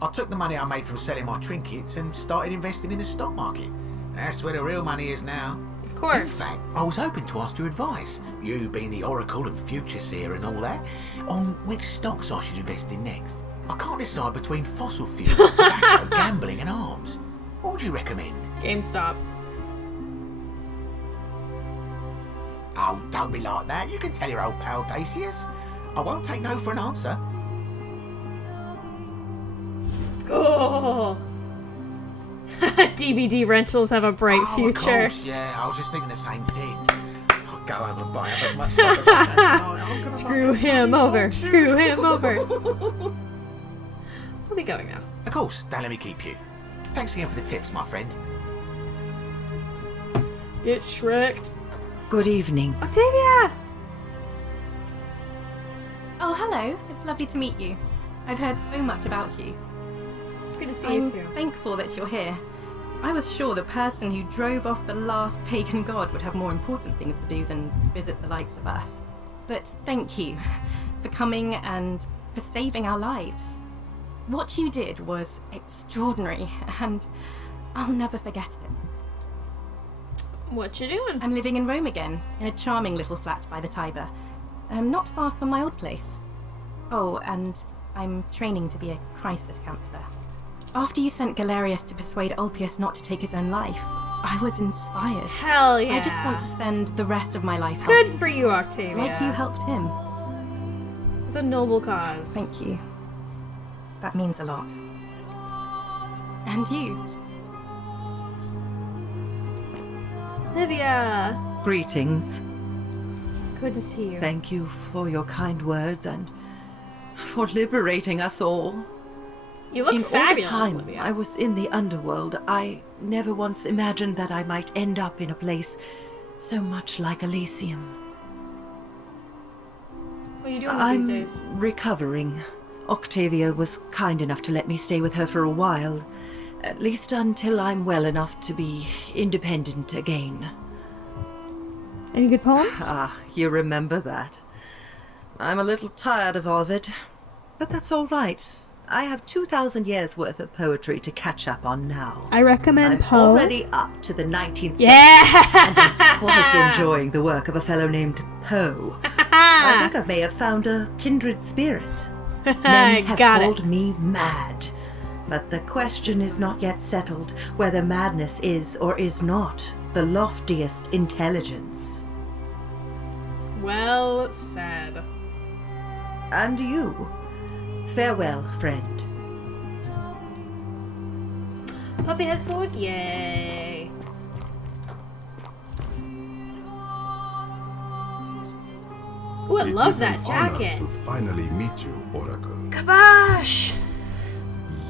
I took the money I made from selling my trinkets and started investing in the stock market. That's where the real money is now. Of course. In fact, I was hoping to ask your advice, you being the oracle and future seer and all that, on which stocks I should invest in next. I can't decide between fossil fuels, tobacco, gambling and arms. What would you recommend? GameStop. Oh, don't be like that. You can tell your old pal Dacius. I won't take no for an answer. Oh. DVD rentals have a bright future. Of course, yeah, I was just thinking the same thing. go home and buy up as much stuff as I can tonight. I'm gonna Screw him over. Screw him over. I'll be going now. Of course, don't let me keep you. Thanks again for the tips, my friend. Get shreked. Good evening. Octavia! Oh, hello. It's lovely to meet you. I've heard so much about you. Good to see I'm you too. thankful that you're here. I was sure the person who drove off the last pagan god would have more important things to do than visit the likes of us. But thank you for coming and for saving our lives. What you did was extraordinary, and I'll never forget it. What you doing? I'm living in Rome again, in a charming little flat by the Tiber. Not far from my old place. Oh, and I'm training to be a crisis counsellor. After you sent Galerius to persuade Ulpius not to take his own life, I was inspired. Hell yeah. I just want to spend the rest of my life Good helping. for you, Octavia. Like you helped him. It's a noble cause. Thank you. That means a lot. And you. Livia! Greetings. Good to see you. Thank you for your kind words and for liberating us all. You look in fabulous, all the time Livia. I was in the underworld, I never once imagined that I might end up in a place so much like Elysium. What are you doing I'm these days? recovering. Octavia was kind enough to let me stay with her for a while, at least until I'm well enough to be independent again. Any good poems? Ah, you remember that. I'm a little tired of Ovid, but that's all right. I have 2,000 years worth of poetry to catch up on now. I recommend I'm Poe. already up to the 19th Yeah! century, and I'm quite enjoying the work of a fellow named Poe. I think I may have found a kindred spirit. Men have called me mad, but the question is not yet settled whether madness is or is not the loftiest intelligence. Well said. And you. Farewell, friend. Puppy has food? Yay. Ooh, I love that jacket. To finally meet you, Oracle. Kabosh!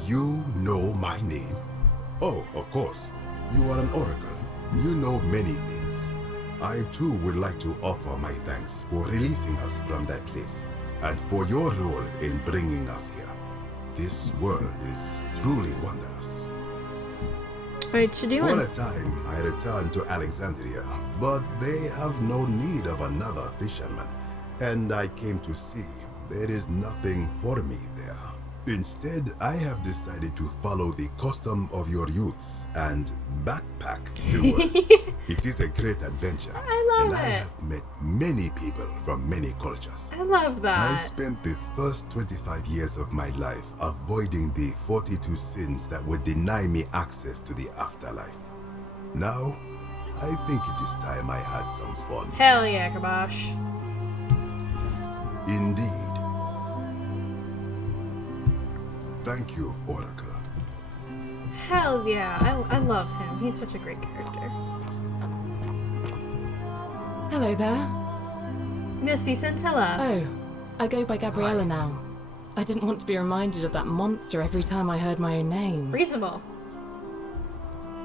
You know my name. Oh, of course. You are an oracle. You know many things. I too would like to offer my thanks for releasing us from that place and for your role in bringing us here. This world is truly wondrous. What you doing? For a time, I returned to Alexandria, but they have no need of another fisherman, and I came to see there is nothing for me there. Instead, I have decided to follow the custom of your youths and backpack the world. It is a great adventure, and I have met many people from many cultures. I love that. I spent the first 25 years of my life avoiding the 42 sins that would deny me access to the afterlife. Now, I think it is time I had some fun. Hell yeah, Kabosh. Indeed. Thank you, Oracle. Hell yeah, I love him. He's such a great character. Hello there. Miss Vicentella. Oh, I go by Gabriella now. I didn't want to be reminded of that monster every time I heard my own name. Reasonable.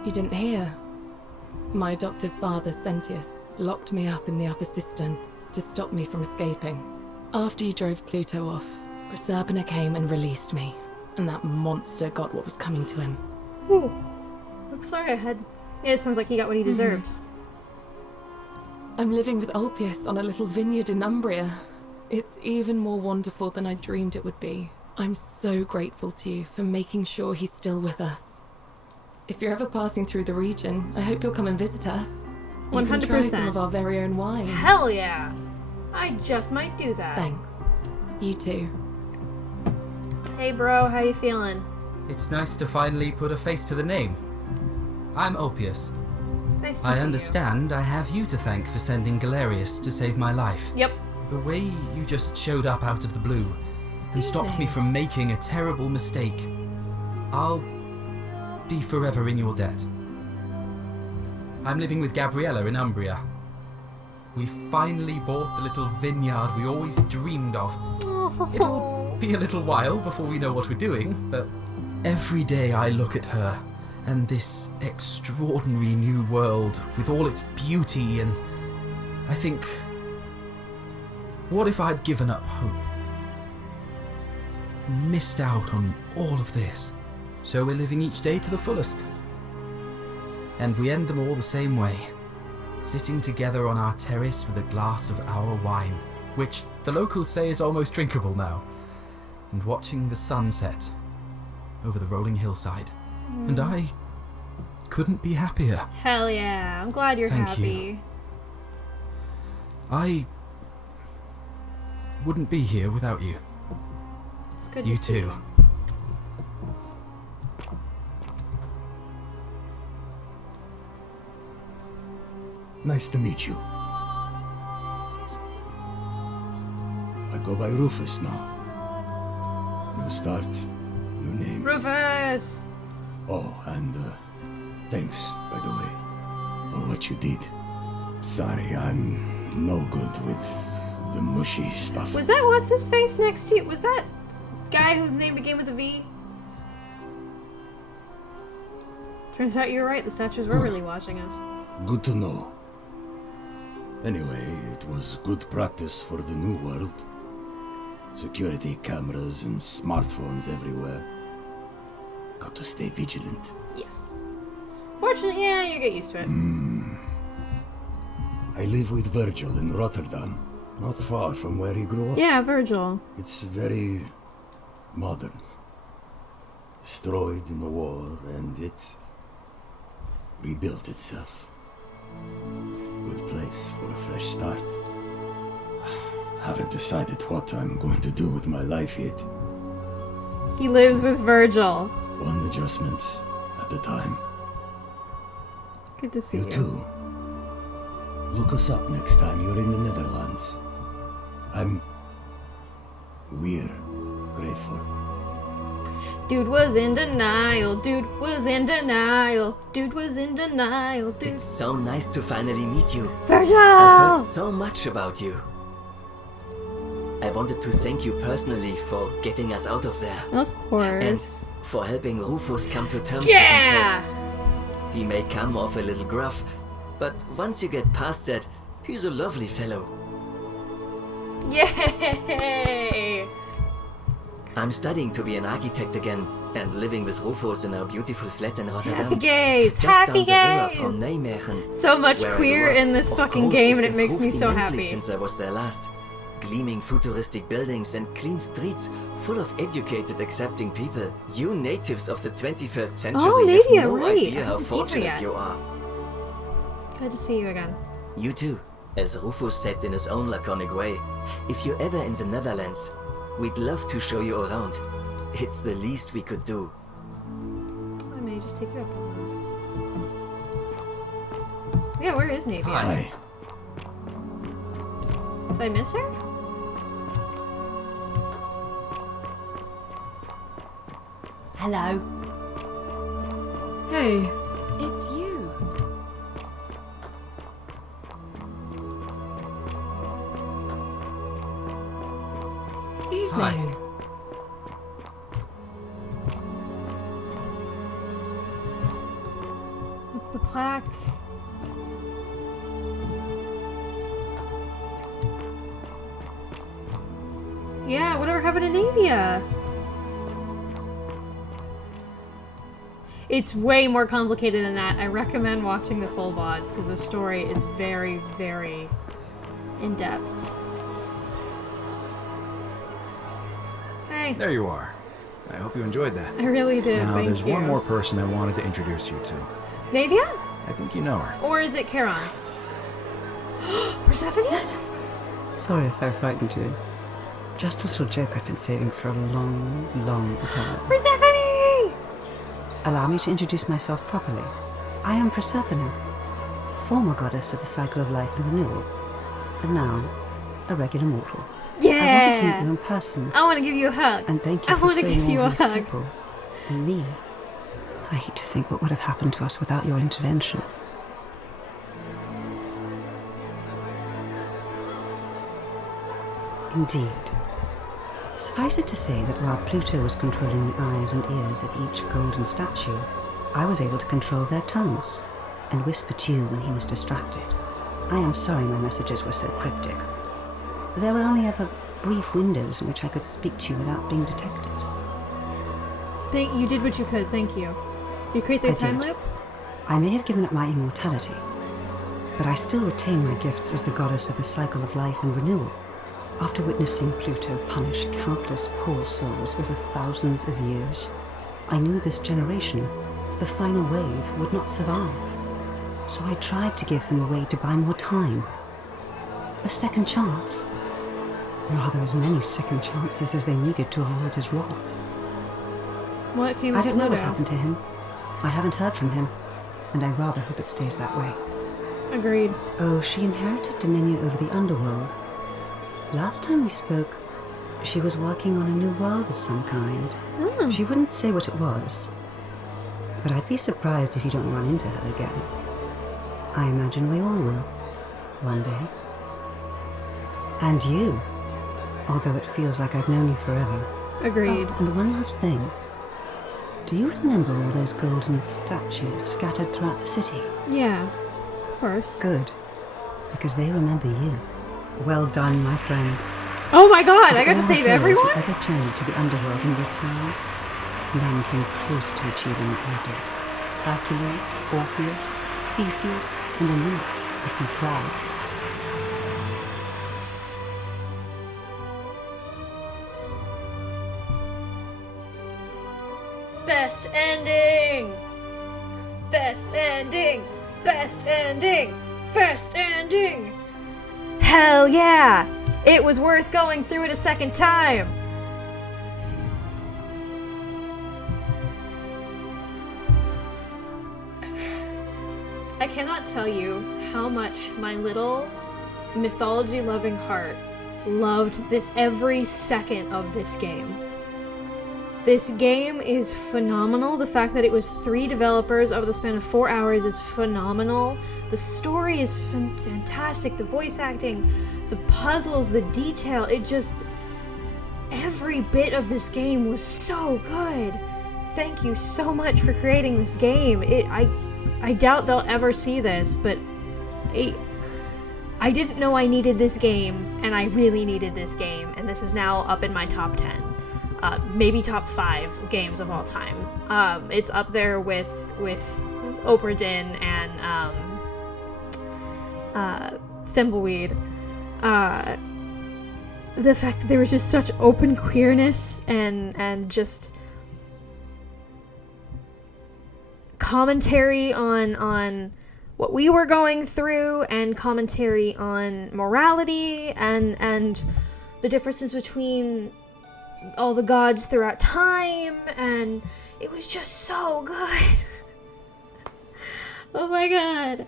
You didn't hear? My adoptive father, Sentius, locked me up in the upper cistern to stop me from escaping. After you drove Pluto off, Proserpina came and released me, and that monster got what was coming to him. Ooh. Looks like I had... Yeah, it sounds like he got what he deserved. I'm living with Ulpius on a little vineyard in Umbria. It's even more wonderful than I dreamed it would be. I'm so grateful to you for making sure he's still with us. If you're ever passing through the region, I hope you'll come and visit us. 100%. You can try some of our very own wine. Hell yeah! I just might do that. Thanks. You too. Hey bro, how you feeling? It's nice to finally put a face to the name. I'm Ulpius. Nice to I see understand I have you to thank for sending Galerius to save my life. Yep. The way you just showed up out of the blue and stopped me from making a terrible mistake, I'll be forever in your debt. I'm living with Gabriella in Umbria. We finally bought the little vineyard we always dreamed of. It'll be a little while before we know what we're doing, but every day I look at her and this extraordinary new world with all its beauty, and I think, what if I'd given up hope and missed out on all of this? So we're living each day to the fullest. And we end them all the same way, sitting together on our terrace with a glass of our wine, which the locals say is almost drinkable now, and watching the sunset over the rolling hillside. And I couldn't be happier. Hell yeah, I'm glad you're Thank happy. you. I wouldn't be here without you. It's good You to see too. Nice to meet you. I go by Rufus now. New start, new name. Rufus! Oh, and thanks, by the way, for what you did. Sorry, I'm no good with the mushy stuff. Was that what's his face next to you? Was that guy whose name began with a V? Turns out you're right, the statues were really watching us. Good to know. Anyway, it was good practice for the new world. Security cameras and smartphones everywhere. Got to stay vigilant. Yes. Fortunately, yeah, you get used to it. I live with Virgil in Rotterdam, not far from where he grew up. Yeah, Virgil. It's very modern. Destroyed in the war, and it rebuilt itself. Good place for a fresh start. Haven't decided what I'm going to do with my life yet. He lives with Virgil. One adjustment at a time. Good to see you. You too. Look us up next time you're in the Netherlands. We're grateful. Dude was in denial. Dude was in denial. Dude was in denial. Dude. It's so nice to finally meet you. Virgil! I've heard so much about you. I wanted to thank you personally for getting us out of there. Of course. And for helping Rufus come to terms with Yeah! himself. He may come off a little gruff, but once you get past that, he's a lovely fellow. Yay! I'm studying to be an architect again, and living with Rufus in our beautiful flat in Rotterdam. Happy gays! Just Happy down the gays! river from Nijmegen. So much where I queer grew up. in this Of fucking course, game, it's and it makes me improved so immensely happy. Since I was there last. Gleaming futuristic buildings and clean streets full of educated, accepting people. You natives of the 21st century Oh, have Lydia, no right. idea I how haven't seen her fortunate yet. you are. Good to see you again. You too, as Rufus said in his own laconic way. If you're ever in the Netherlands, we'd love to show you around. It's the least we could do. I may just take you up on that. Yeah, where is Navia? Hi. Did I miss her? Hello. Hey. It's you. Evening. It's the plaque. Yeah, whatever happened to Navia? It's way more complicated than that. I recommend watching the full VODs because the story is very, very in-depth. Hey. There you are. I hope you enjoyed that. I really did, Now, thank there's you. one more person I wanted to introduce you to. Navia? I think you know her. Or is it Charon? Persephone? Sorry if I frightened you. Just a little joke I've been saving for a long, long time. Persephone! Allow me to introduce myself properly. I am Persephone, former goddess of the cycle of life and renewal, and now a regular mortal. I wanted to meet you in person. I want to give you a hug. And thank you I for want to freeing give you all a these hug. people. And me. I hate to think what would have happened to us without your intervention. Indeed. Suffice it to say that while Pluto was controlling the eyes and ears of each golden statue, I was able to control their tongues and whisper to you when he was distracted. I am sorry my messages were so cryptic. There were only ever brief windows in which I could speak to you without being detected. You did what you could, thank you. You create the time loop? I may have given up my immortality, but I still retain my gifts as the goddess of the cycle of life and renewal. After witnessing Pluto punish countless poor souls over thousands of years, I knew this generation, the final wave, would not survive. So I tried to give them a way to buy more time. A second chance. Rather, as many second chances as they needed to avoid his wrath. What came I of don't know what Pluto? happened to him. I haven't heard from him, and I rather hope it stays that way. Agreed. Oh, she inherited dominion over the underworld. Last time we spoke, she was working on a new world of some kind. She wouldn't say what it was, but I'd be surprised if you don't run into her again. I imagine we all will, one day. And you, although it feels like I've known you forever. Agreed. Oh, and one last thing. Do you remember all those golden statues scattered throughout the city? Yeah, of course. Good, because they remember you. Well done, my friend. Oh my god, Of I got to all save the heroes everyone? who ever journeyed to the underworld and returned, none came close to achieving what you did. Hercules, Orpheus, Theseus, and Aeneas would be proud. Best ending! Best ending! Best ending! Best ending! Hell yeah! It was worth going through it a second time! I cannot tell you how much my little mythology-loving heart loved this every second of this game. This game is phenomenal. The fact that it was 3 developers over the span of 4 hours is phenomenal. The story is fantastic. The voice acting, the puzzles, the detail, it just... Every bit of this game was so good. Thank you so much for creating this game. I doubt they'll ever see this, but I didn't know I needed this game, and I really needed this game, and this is now up in my top 10. Maybe top 5 games of all time. It's up there with Oprah Din and Thimbleweed. The fact that there was just such open queerness and just commentary on what we were going through, and commentary on morality and the differences between all the gods throughout time, and it was just so good. Oh my god.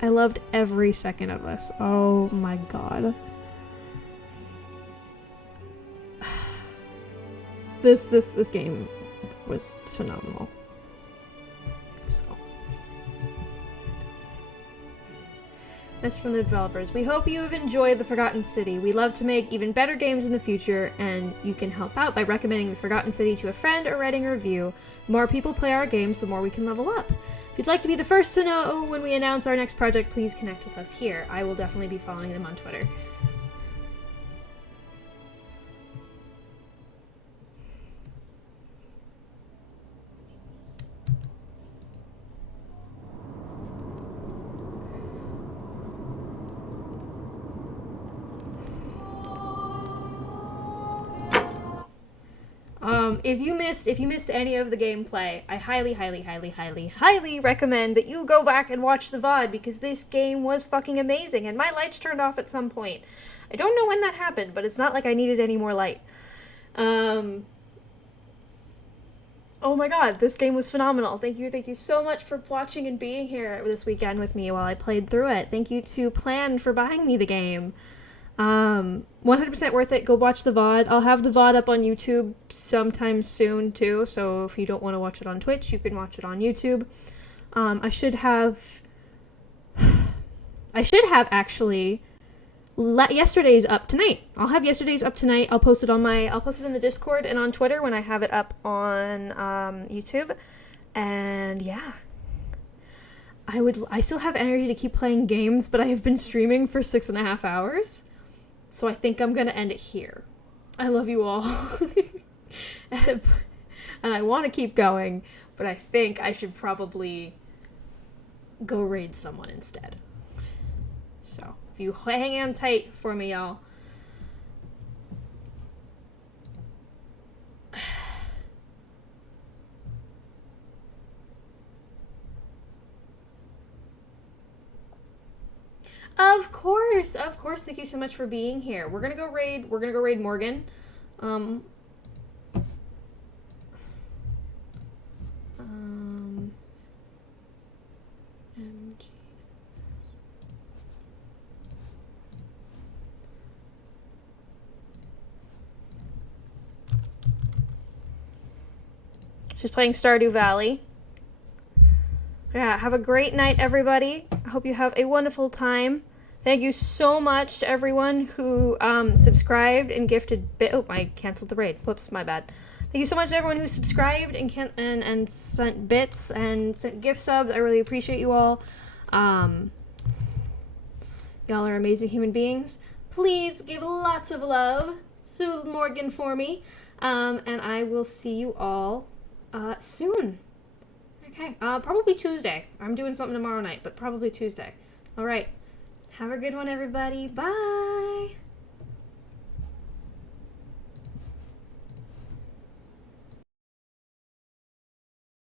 I loved every second of this. Oh my god. This game was phenomenal. So. That's from the developers. We hope you have enjoyed The Forgotten City. We love to make even better games in the future, and you can help out by recommending The Forgotten City to a friend or writing a review. The more people play our games, the more we can level up. If you'd like to be the first to know when we announce our next project, please connect with us here. I will definitely be following them on Twitter. If you missed any of the gameplay, I highly recommend that you go back and watch the VOD, because this game was fucking amazing, and my lights turned off at some point. I don't know when that happened, but it's not like I needed any more light. Oh my god, this game was phenomenal. Thank you so much for watching and being here this weekend with me while I played through it. Thank you to Plan for buying me the game. 100% worth it. Go watch the VOD. I'll have the VOD up on YouTube sometime soon too, so if you don't want to watch it on Twitch, you can watch it on YouTube. I should have I should have actually yesterday's up tonight. I'll have yesterday's up tonight. I'll post it in the Discord and on Twitter when I have it up on YouTube. And yeah. I still have energy to keep playing games, but I have been streaming for 6.5 hours. So I think I'm gonna end it here. I love you all. And I want to keep going, but I think I should probably go raid someone instead. So, if you hang on tight for me, y'all. Of course. Thank you so much for being here. We're gonna go raid Morgan. MG. She's playing Stardew Valley. Yeah, have a great night, everybody. I hope you have a wonderful time. Thank you so much to everyone who subscribed and gifted I canceled the raid. Whoops, my bad. Thank you so much to everyone who subscribed and sent bits and sent gift subs. I really appreciate you all. Y'all are amazing human beings. Please give lots of love to Morgan for me. And I will see you all soon. Okay, probably Tuesday. I'm doing something tomorrow night, but probably Tuesday. All right. Have a good one, everybody. Bye.